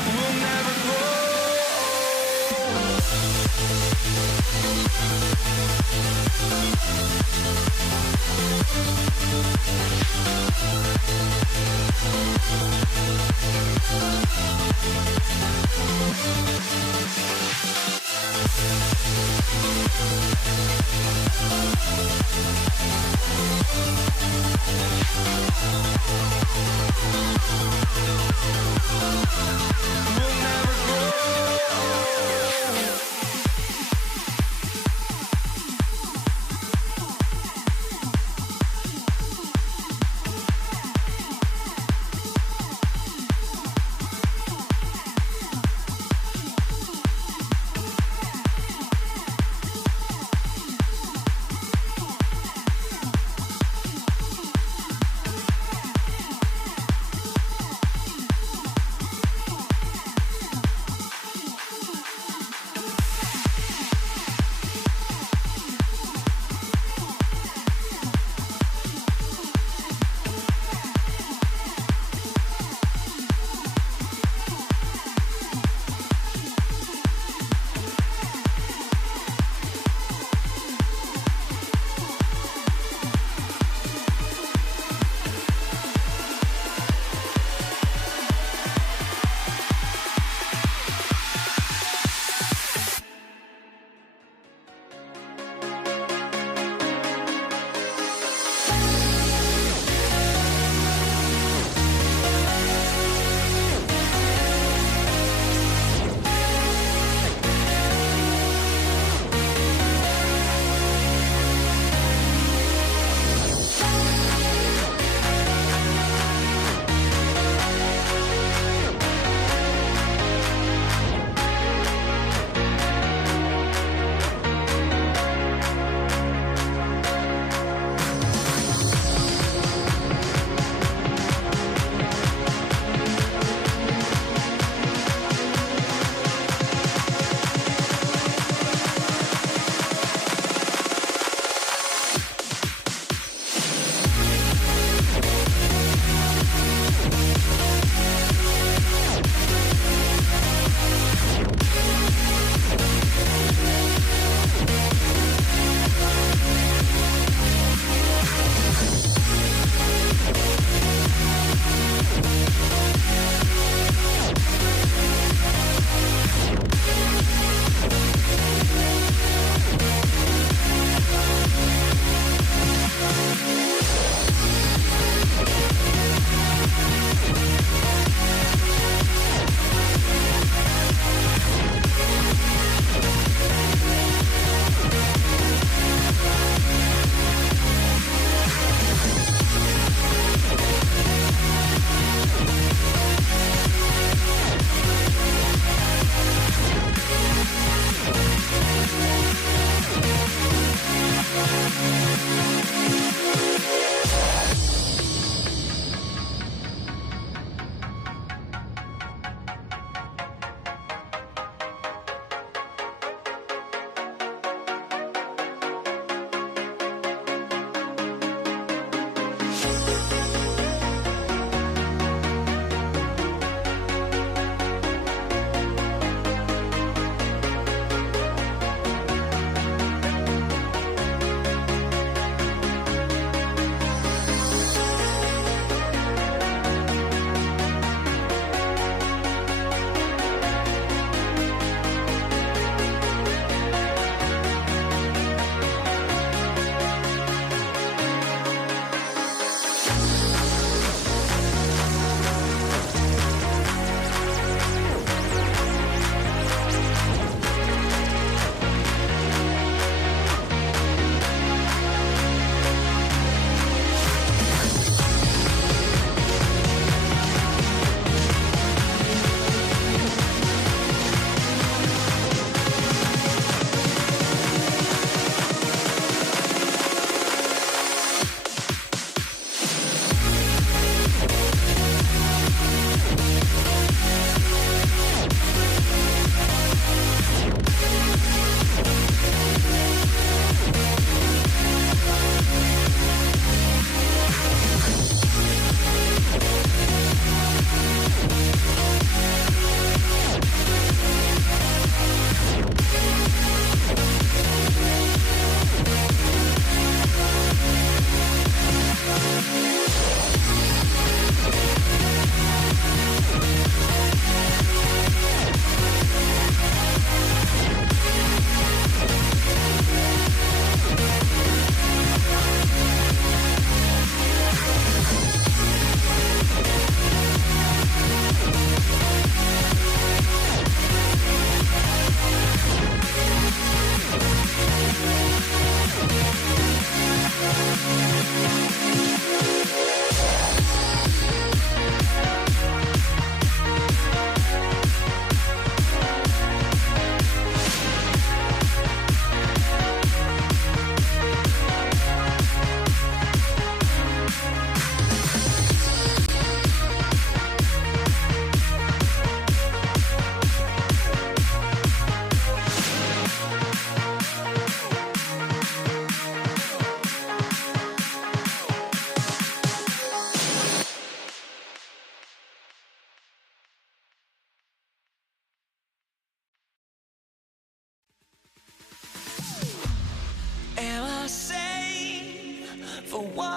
We'll never grow.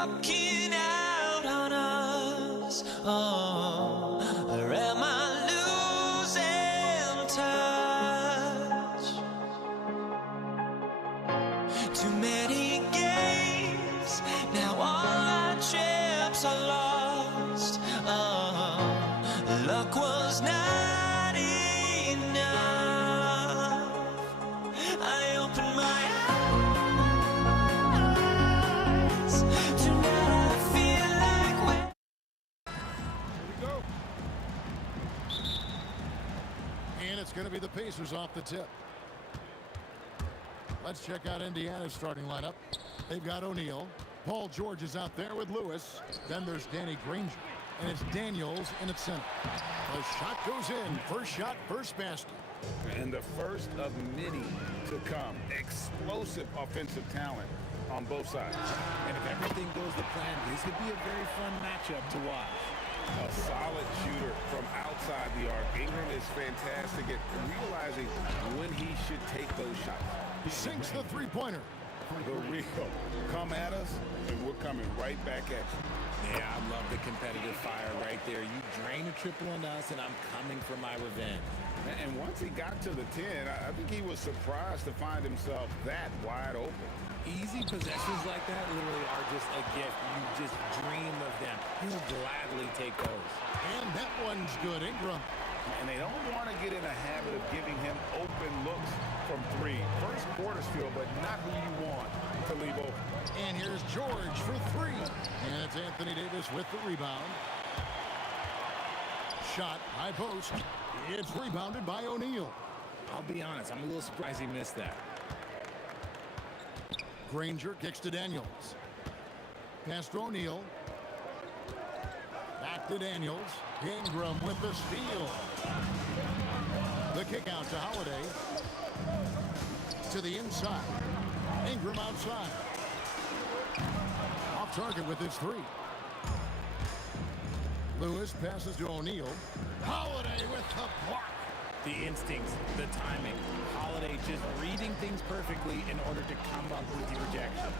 walking out on us. Oh, or am I losing touch? Too many games, now all our chips are lost. Oh, luck was not enough. I opened my eyes. Tonight I feel like we're... And it's going to be the Pacers off the tip. Let's check out Indiana's starting lineup. They've got O'Neal. Paul George is out there with Lewis. Then there's Danny Granger. And it's Daniels in at center. The shot goes in. First shot, first basket. And the first of many to come. Explosive offensive talent on both sides. And if everything goes to plan, this could be a very fun matchup to watch. A solid shooter from outside the arc. Ingram is fantastic at realizing when he should take those shots. He sinks the three-pointer. The real. Come at us, and we're coming right back at you. Yeah, I love the competitive fire right there. You drain a triple on us, and I'm coming for my revenge. And once he got to the 10, I think he was surprised to find himself that wide open. Easy possessions like that literally are just a gift. You just dream of them. He'll gladly take those. And that one's good, Ingram. And they don't want to get in a habit of giving him open looks from three. First quarter steal, but not who you want to leave open. And here's George for three. And it's Anthony Davis with the rebound. Shot, high post. It's rebounded by O'Neal. I'll be honest, I'm a little surprised he missed that. Granger kicks to Daniels. Pass to O'Neal. Back to Daniels. Ingram with the steal. The kick out to Holiday. To the inside. Ingram outside. Off target with his three. Lewis passes to O'Neal. Holiday with the block. The instincts, the timing. Holiday just reading things perfectly in order to come up with the rejection.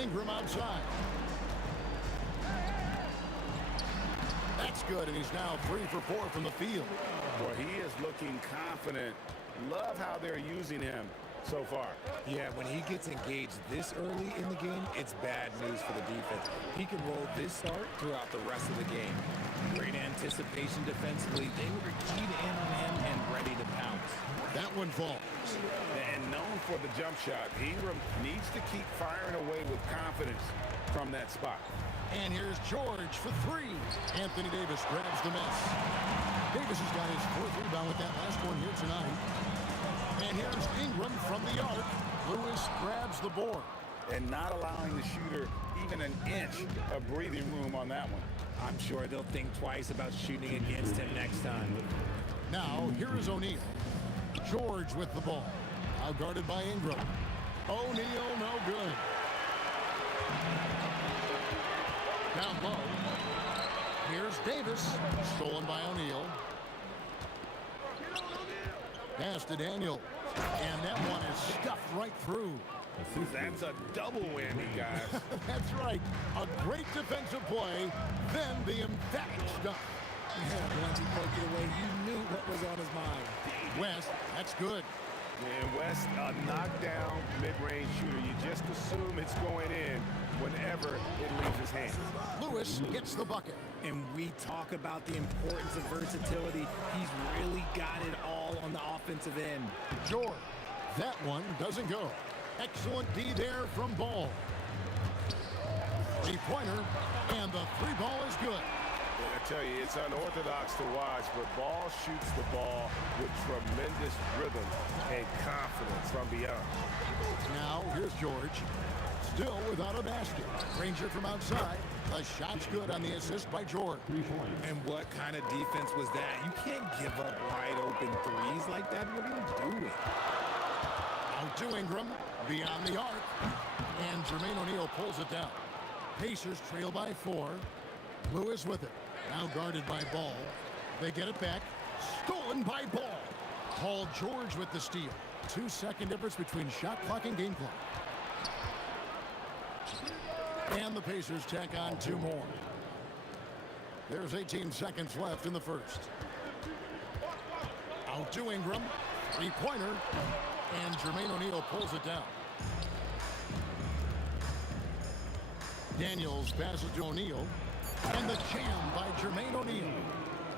Ingram outside. That's good, and he's now 3 for 4 from the field. Boy, he is looking confident. Love how they're using him so far. Yeah, when he gets engaged this early in the game, it's bad news for the defense. He can roll this start throughout the rest of the game. Great anticipation defensively. They were keyed in on him and ready to pounce. That one falls. And known for the jump shot, Ingram needs to keep firing away with confidence from that spot. And here's George for three. Anthony Davis grabs the miss. Davis has got his 4th rebound with that last one here tonight. And here's Ingram from the arc. Lewis grabs the board. And not allowing the shooter even an inch of breathing room on that one. I'm sure they'll think twice about shooting against him next time. Now, here is O'Neal. George with the ball. Now guarded by Ingram. O'Neal, no good. Down low. Here's Davis. Stolen by O'Neal. Pass to Daniel. And that one is stuffed right through. That's a double whammy, guys. That's right. A great defensive play, then the emphatic stuff. Yeah, once he poked it away, you knew what was on his mind. West, that's good. And West, a knockdown mid-range shooter. You just assume it's going in whenever it leaves his hands. Lewis gets the bucket. And we talk about the importance of versatility. He's really got it all on the offensive end. George, that one doesn't go. Excellent D there from Ball. 3-pointer, and the 3-ball is good. I tell you, it's unorthodox to watch, but Ball shoots the ball with tremendous rhythm and confidence from beyond. Now, here's George. Still without a basket. Granger from outside. The shot's good on the assist by George. And what kind of defense was that? You can't give up wide open threes like that. What are you doing? Out to Ingram. Beyond the arc. And Jermaine O'Neal pulls it down. Pacers trail by 4. Lewis with it. Now guarded by Ball. They get it back. Stolen by Ball. Paul George with the steal. 2-second difference between shot clock and game clock. And the Pacers tack on 2 more. There's 18 seconds left in the first. Out to Ingram. 3-pointer. And Jermaine O'Neal pulls it down. Daniels passes to O'Neal. And the jam by Jermaine O'Neal.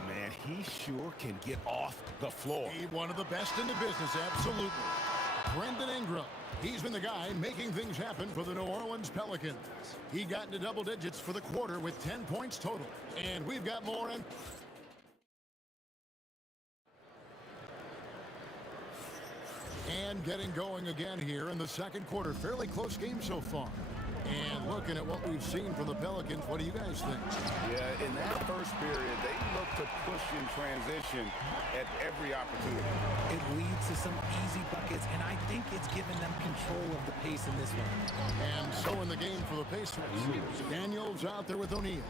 Man, he sure can get off the floor. He one of the best in the business, absolutely. Brendan Ingram. He's been the guy making things happen for the New Orleans Pelicans. He got into double digits for the quarter with 10 points total. And we've got more in. And getting going again here in the second quarter. Fairly close game so far. And looking at what we've seen from the Pelicans, what do you guys think? Yeah, in that first period, they look to push in transition at every opportunity. It leads to some easy buckets, and I think it's given them control of the pace in this one. And so in the game for the Pacers, Daniels out there with O'Neal.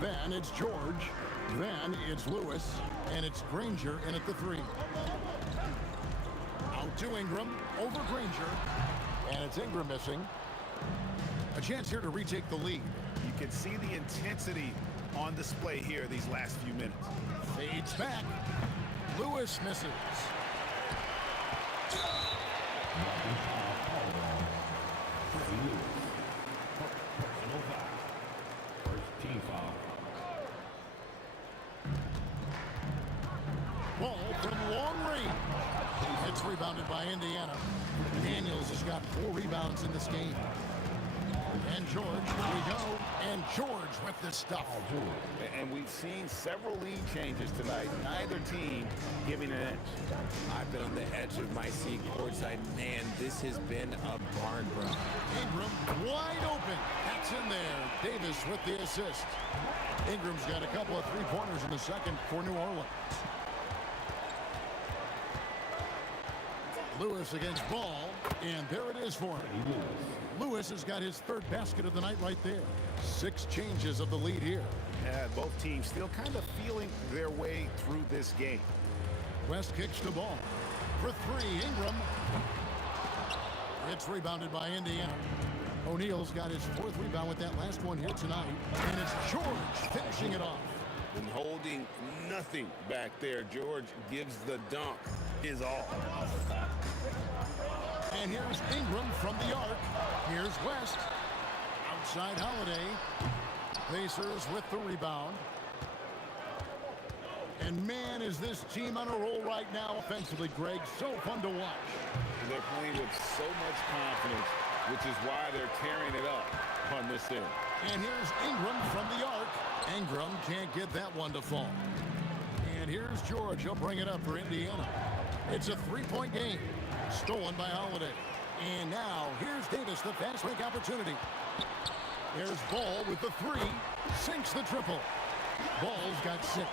Then it's George. Then it's Lewis. And it's Granger in at the 3. Out to Ingram. Over Granger. And it's Ingram missing. A chance here to retake the lead. You can see the intensity on display here these last few minutes. Fades back. Lewis misses. Ball from long range. It's rebounded by Indiana. Daniels has got 4 rebounds in this game. And George, here we go. And George with the stuff. And we've seen several lead changes tonight. Neither team giving an edge. I've been on the edge of my seat courtside. Man, this has been a barn burner. Ingram wide open. That's in there. Davis with the assist. Ingram's got a couple of 3-pointers in the second for New Orleans. Lewis against Ball. And there it is for him. Lewis has got his 3rd basket of the night right there. 6 changes of the lead here. Yeah, both teams still kind of feeling their way through this game. West kicks the ball. For 3, Ingram. It's rebounded by Indiana. O'Neal's got his 4th rebound with that last one here tonight. And it's George finishing it off. And holding nothing back there. George gives the dunk his all. And here's Ingram from the arc. Here's West. Outside Holiday. Pacers with the rebound. And man, is this team on a roll right now offensively, Greg. So fun to watch. They're playing with so much confidence, which is why they're tearing it up on this end. And here's Ingram from the arc. Ingram can't get that one to fall. And here's George. He'll bring it up for Indiana. It's a 3-point game. Stolen by Holiday. And now, here's Davis, the fast break opportunity. There's Ball with the 3. Sinks the triple. Ball's got 6.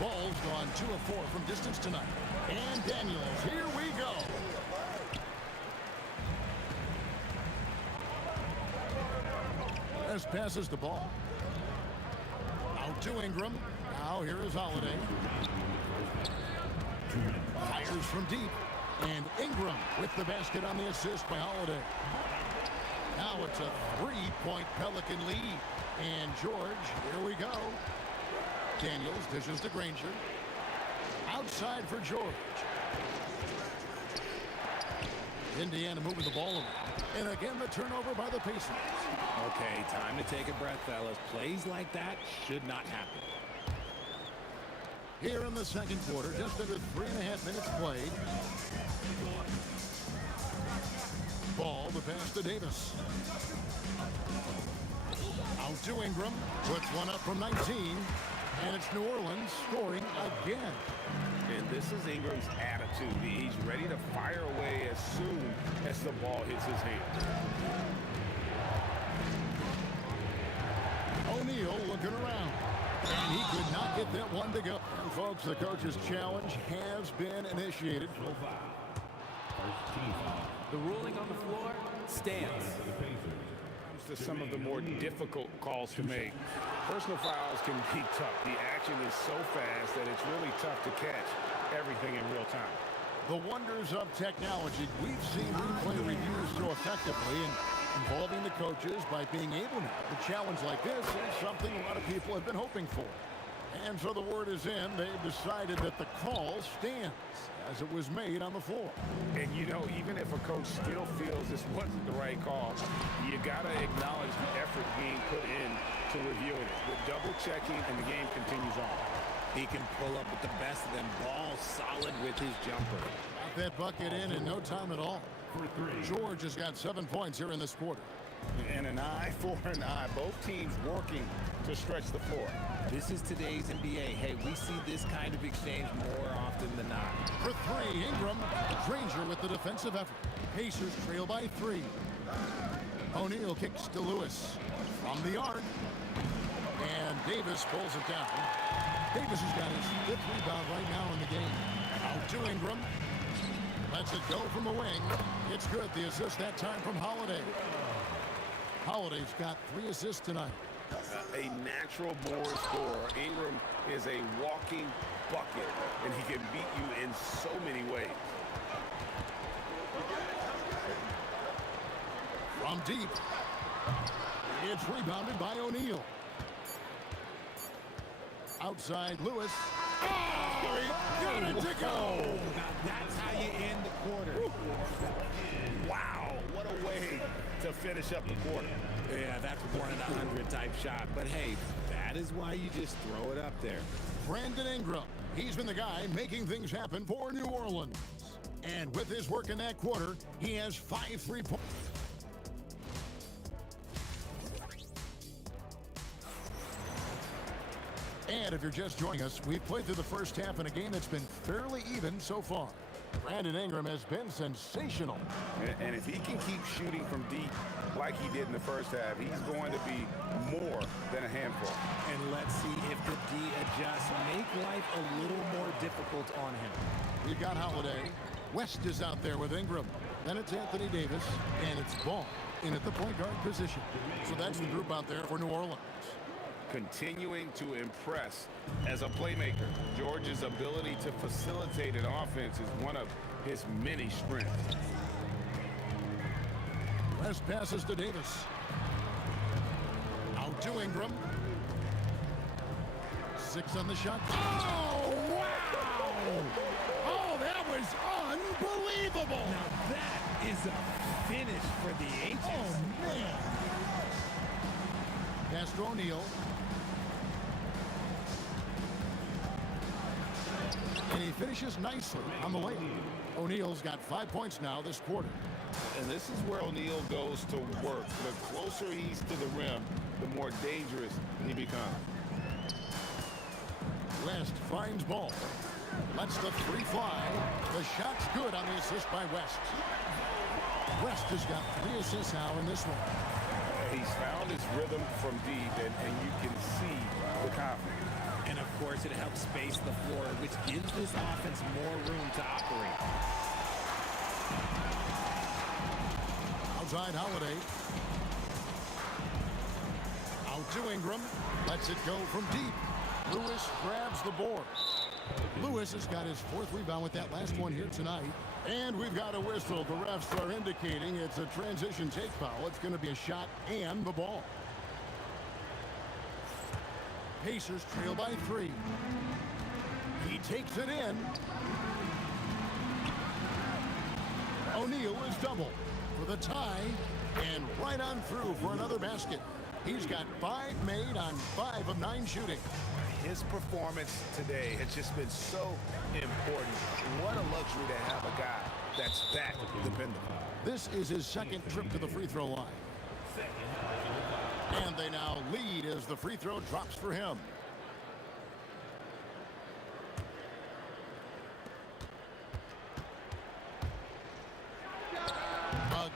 Ball's gone 2 of 4 from distance tonight. And Daniels, here we go. As passes the ball. Out to Ingram. Now here is Holiday. Fires from deep. And Ingram with the basket on the assist by Holiday. Now it's a 3-point Pelican lead. And George, here we go. Daniels dishes to Granger. Outside for George. Indiana moving the ball around. And again, the turnover by the Pacers. Okay, time to take a breath, fellas. Plays like that should not happen. Here in the second quarter, just under 3.5 minutes played. Ball, the pass to Davis. Out to Ingram. Puts one up from 19. And it's New Orleans scoring again. And this is Ingram's attitude. He's ready to fire away as soon as the ball hits his hand. O'Neal looking around. And he could not get that one to go. And folks, the coach's challenge has been initiated. The ruling on the floor stands. Comes to some of the more difficult calls to make. Personal fouls can be tough. The action is so fast that it's really tough to catch everything in real time. The wonders of technology. We've seen replay reviews so effectively, and involving the coaches by being able to challenge like this is something a lot of people have been hoping for. And so the word is in. They've decided that the call stands as it was made on the floor. And you know, even if a coach still feels this wasn't the right call, you got to acknowledge the effort being put in to reviewing it. With double checking, and the game continues on. He can pull up with the best of them. Ball solid with his jumper. Got that bucket in no time at all. George has got 7 points here in this quarter. And an eye for an eye. Both teams working to stretch the floor. This is today's NBA. Hey, we see this kind of exchange more often than not. For three, Ingram. Granger with the defensive effort. Pacers trail by 3. O'Neal kicks to Lewis from the arc. And Davis pulls it down. Davis has got his 5th rebound right now in the game. Out to Ingram. Lets it go from the wing. It's good. The assist that time from Holiday. Holiday's got 3 assists tonight. A natural born scorer. Ingram is a walking bucket, and he can beat you in so many ways. From deep. It's rebounded by O'Neal. Outside Lewis. Oh, he got it to go. That's how you end the quarter. Wow, what a way to finish up the quarter. Yeah, that's 1 in 100 type shot. But hey, that is why you just throw it up there. Brandon Ingram. He's been the guy making things happen for New Orleans. And with his work in that quarter, he has 5 3-points. And if you're just joining us, we've played through the first half in a game that's been fairly even so far. Brandon Ingram has been sensational. And if he can keep shooting from deep like he did in the first half, he's going to be more than a handful. And let's see if the D adjusts, make life a little more difficult on him. We've got Holiday. West is out there with Ingram. Then it's Anthony Davis, and it's Ball in at the point guard position. So that's the group out there for New Orleans. Continuing to impress as a playmaker. George's ability to facilitate an offense is one of his many strengths. West passes to Davis. Out to Ingram. 6 on the shot. Oh, wow! Oh, that was unbelievable! Now that is a finish for the ages. Oh, man! Pass to O'Neal. And he finishes nicely on the layup. O'Neal's got 5 points now this quarter. And this is where O'Neal goes to work. The closer he's to the rim, the more dangerous he becomes. West finds Ball. Lets the 3 fly. The shot's good on the assist by West. West has got 3 assists now in this one. He's found his rhythm from deep, and you can see the confidence. And, of course, it helps space the floor, which gives this offense more room to operate. Outside Holiday. Out to Ingram. Lets it go from deep. Lewis grabs the board. Lewis has got his 4th rebound with that last one here tonight. And we've got a whistle. The refs are indicating it's a transition take foul. It's going to be a shot and the ball. Pacers trail by 3. He takes it in. O'Neal is double for the tie and right on through for another basket. He's got 5 made on 5 of 9 shooting. His performance today has just been so important. What a luxury to have a guy that's that dependable. This is his 2nd trip to the free throw line. And they now lead as the free throw drops for him.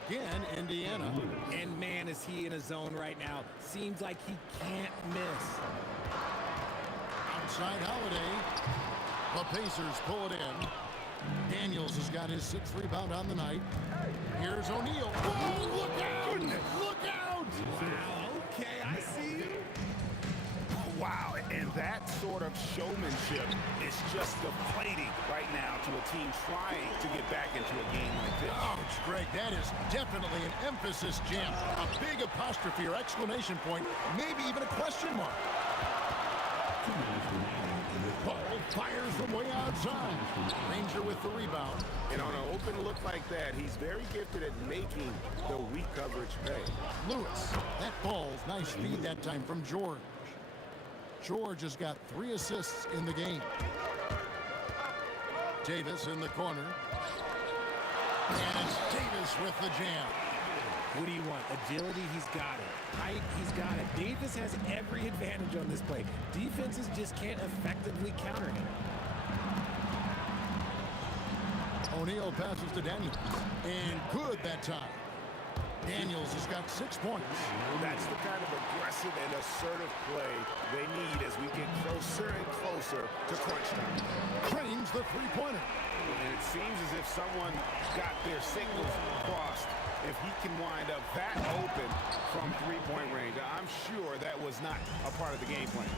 Again, Indiana. And man, is he in a zone right now. Seems like he can't miss. Outside Holiday. The Pacers pull it in. Daniels has got his 6th rebound on the night. Here's O'Neal. Oh, look out! Look out! Wow, okay, I see you. Wow, And that sort of showmanship is just deflating right now to a team trying to get back into a game like this. Ouch, Greg, that is definitely an emphasis jam. A big apostrophe or exclamation point, maybe even a question mark. Ball fires from way outside. Ranger with the rebound. And on an open look like that, he's very gifted at making the weak coverage pay. Lewis, that ball's nice feed that time from George. George has got 3 assists in the game. Davis in the corner. And it's Davis with the jam. What do you want? Agility, he's got it. Height, he's got it. Davis has every advantage on this play. Defenses just can't effectively counter him. O'Neal passes to Daniels. And good that time. Daniels has got 6 points. That's the kind of aggressive and assertive play they need as we get closer and closer to crunch time. Trains the three-pointer. And it seems as if someone got their signals crossed. If he can wind up that open from three-point range, I'm sure that was not a part of the game plan.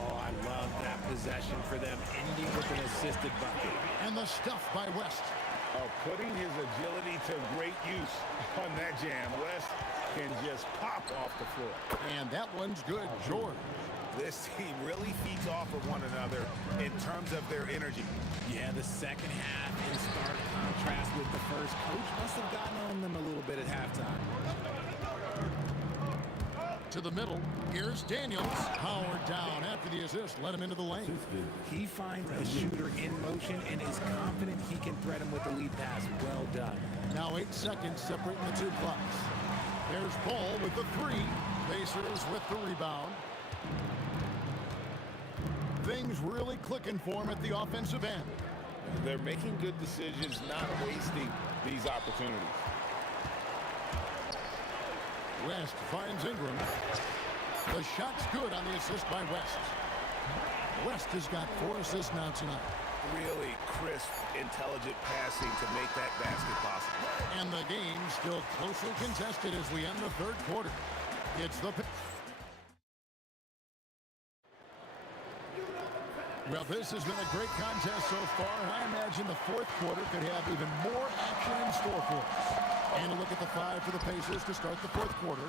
Oh, I love that possession for them, ending with an assisted bucket. And the stuff by West. Putting his agility to great use on that jam. West can just pop off the floor. And that one's good, George. This team really feeds off of one another in terms of their energy. Yeah, the second half in stark contrast with the first. Coach must have gotten on them a little bit at halftime. To the middle. Here's Daniels. Howard down after the assist. Let him into the lane. He finds a shooter in motion and is confident he can thread him with the lead pass. Well done. Now 8 seconds separating the 2 clocks. There's Ball with the 3. Pacers with the rebound. Things really clicking for him at the offensive end. They're making good decisions, not wasting these opportunities. West finds Ingram. The shot's good on the assist by West. West has got 4 assists now tonight. Really crisp, intelligent passing to make that basket possible. And the game's still closely contested as we end the 3rd quarter. It's the... Well, this has been a great contest so far, and I imagine the 4th quarter could have even more action in store for us. And a look at the 5 for the Pacers to start the 4th quarter.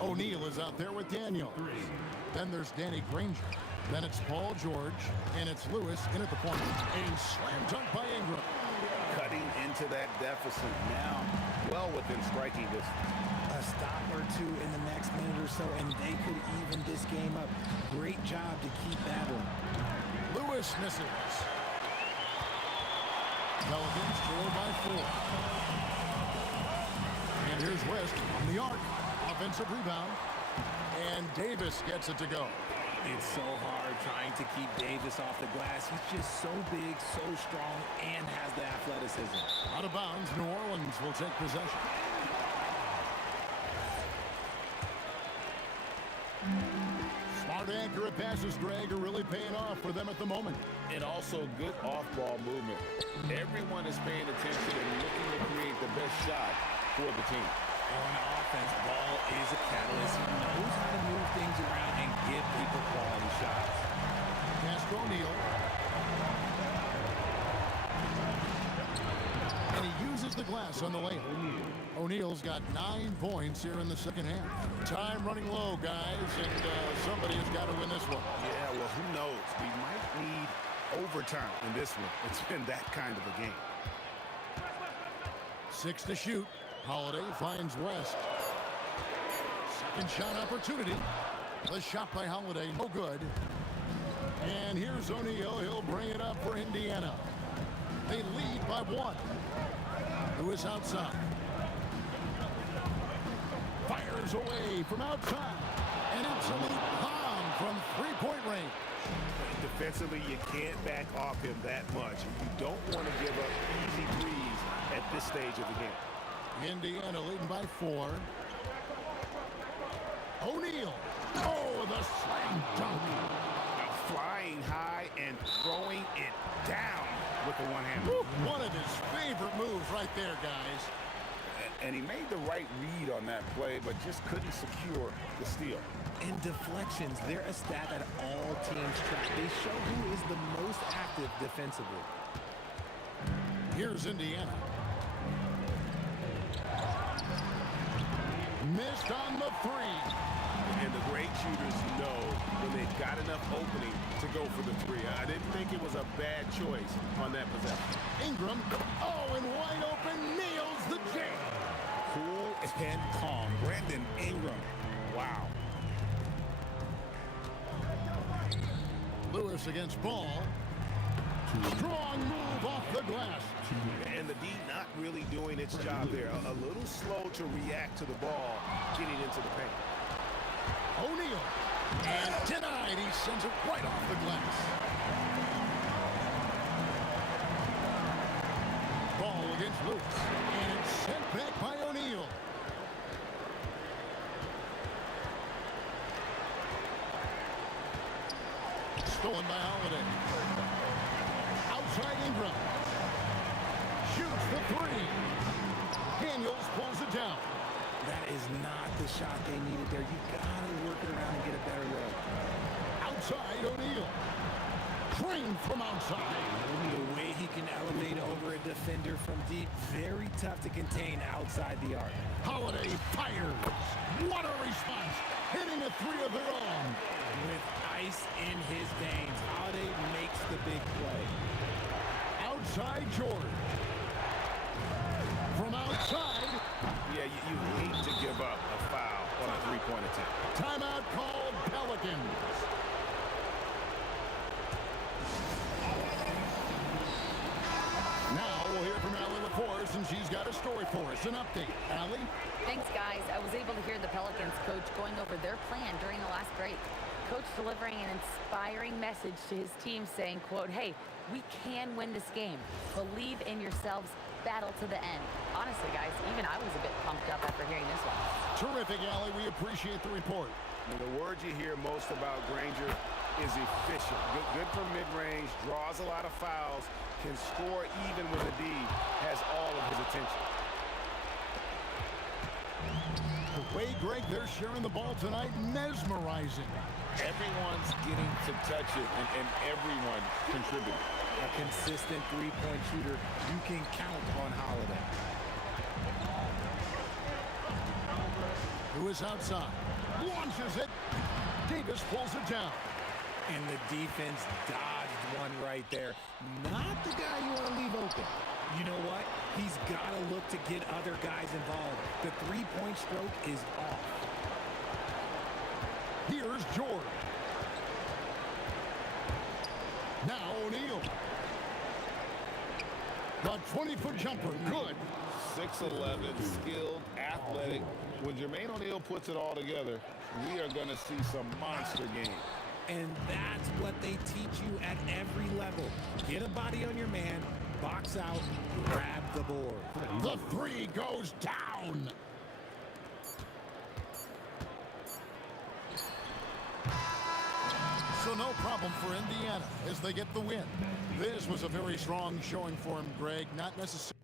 O'Neal is out there with Daniels. Then there's Danny Granger. Then it's Paul George, and it's Lewis in at the point. A slam dunk by Ingram. Cutting into that deficit now, well within striking distance. A stop or 2 in the next minute or so, and they could even this game up. Great job to keep battling. Lewis misses. Pelicans trail by 4. And here's West on the arc. Offensive rebound. And Davis gets it to go. It's so hard trying to keep Davis off the glass. He's just so big, so strong, and has the athleticism. Out of bounds, New Orleans will take possession. Smart, accurate passes, Greg, are really paying off for them at the moment. And also good off-ball movement. Everyone is paying attention and looking to create the best shot for the team. On offense, Ball is a catalyst. He knows how to move things around and give people quality shots. Pass to O'Neal. And he uses the glass on the layup. O'Neal's got 9 points here in the second half. Time running low, guys, and somebody has got to win this one. Yeah, well, who knows? We might need overtime in this one. It's been that kind of a game. 6 to shoot. Holiday finds West. Second shot opportunity. The shot by Holiday, no good. And here's O'Neal. He'll bring it up for Indiana. They lead by 1. Lewis outside. Fires away from outside. And it's a lead bomb from 3-point range. Defensively, you can't back off him that much. You don't want to give up easy threes at this stage of the game. Indiana leading by 4. O'Neal. Oh, the slam dunk. Flying high and throwing it down with the one-hander. One of his favorite moves right there, guys. And he made the right read on that play, but just couldn't secure the steal. And deflections, they're a stat that all teams track. They show who is the most active defensively. Here's Indiana. Missed on the three. And the great shooters know when they've got enough opening to go for the three. I didn't think it was a bad choice on that possession. Ingram, oh, and wide open, nails the jam. Cool and calm. Brandon Ingram. Wow. Lewis against Ball. Strong move off the glass. And the D not really doing its job there. A little slow to react to the ball getting into the paint. O'Neal. And denied. He sends it right off the glass. Ball against Lewis. And it's sent back by O'Neal. Stolen by Holiday. Outside Ingram. Shoots the three. Daniels pulls it down. That is not the shot they needed there. You gotta work it around and get a better look. Outside O'Neal. Trained from outside. The way he can elevate over a defender from deep, very tough to contain outside the arc. Holiday fires. What a response. Hitting a three of their own. With ice in his veins, Holiday makes the big play. Outside Jordan. From outside. Yeah, you hate to give up a foul on a three-point attempt. Timeout called Pelicans. Now we'll hear from Allie LaForce, and she's got a story for us. An update. Allie? Thanks, guys. I was able to hear the Pelicans coach going over their plan during the last break. Coach delivering an inspiring message to his team saying, quote, "Hey, we can win this game. Believe in yourselves. Battle to the end." Honestly, guys, even I was a bit pumped up after hearing this one. Terrific, Allie. We appreciate the report. And the word you hear most about Granger is efficient. Good from mid-range, draws a lot of fouls, can score even when the D has all of his attention. The way, Greg, they're sharing the ball tonight, mesmerizing. Everyone's getting to touch it, and everyone contributing. A consistent three-point shooter, you can count on Holiday. Lewis outside. Launches it. Davis pulls it down. And the defense dodged one right there. Not the guy you want to leave open. You know what? He's got to look to get other guys involved. The three-point stroke is off. Here's Jordan. Now O'Neal. The 20-foot jumper, good. 6'11", skilled, athletic. When Jermaine O'Neal puts it all together, we are going to see some monster games. And that's what they teach you at every level. Get a body on your man, box out, grab the board. The three goes down. So no problem for Indiana as they get the win. This was a very strong showing for him, Greg. Not necessarily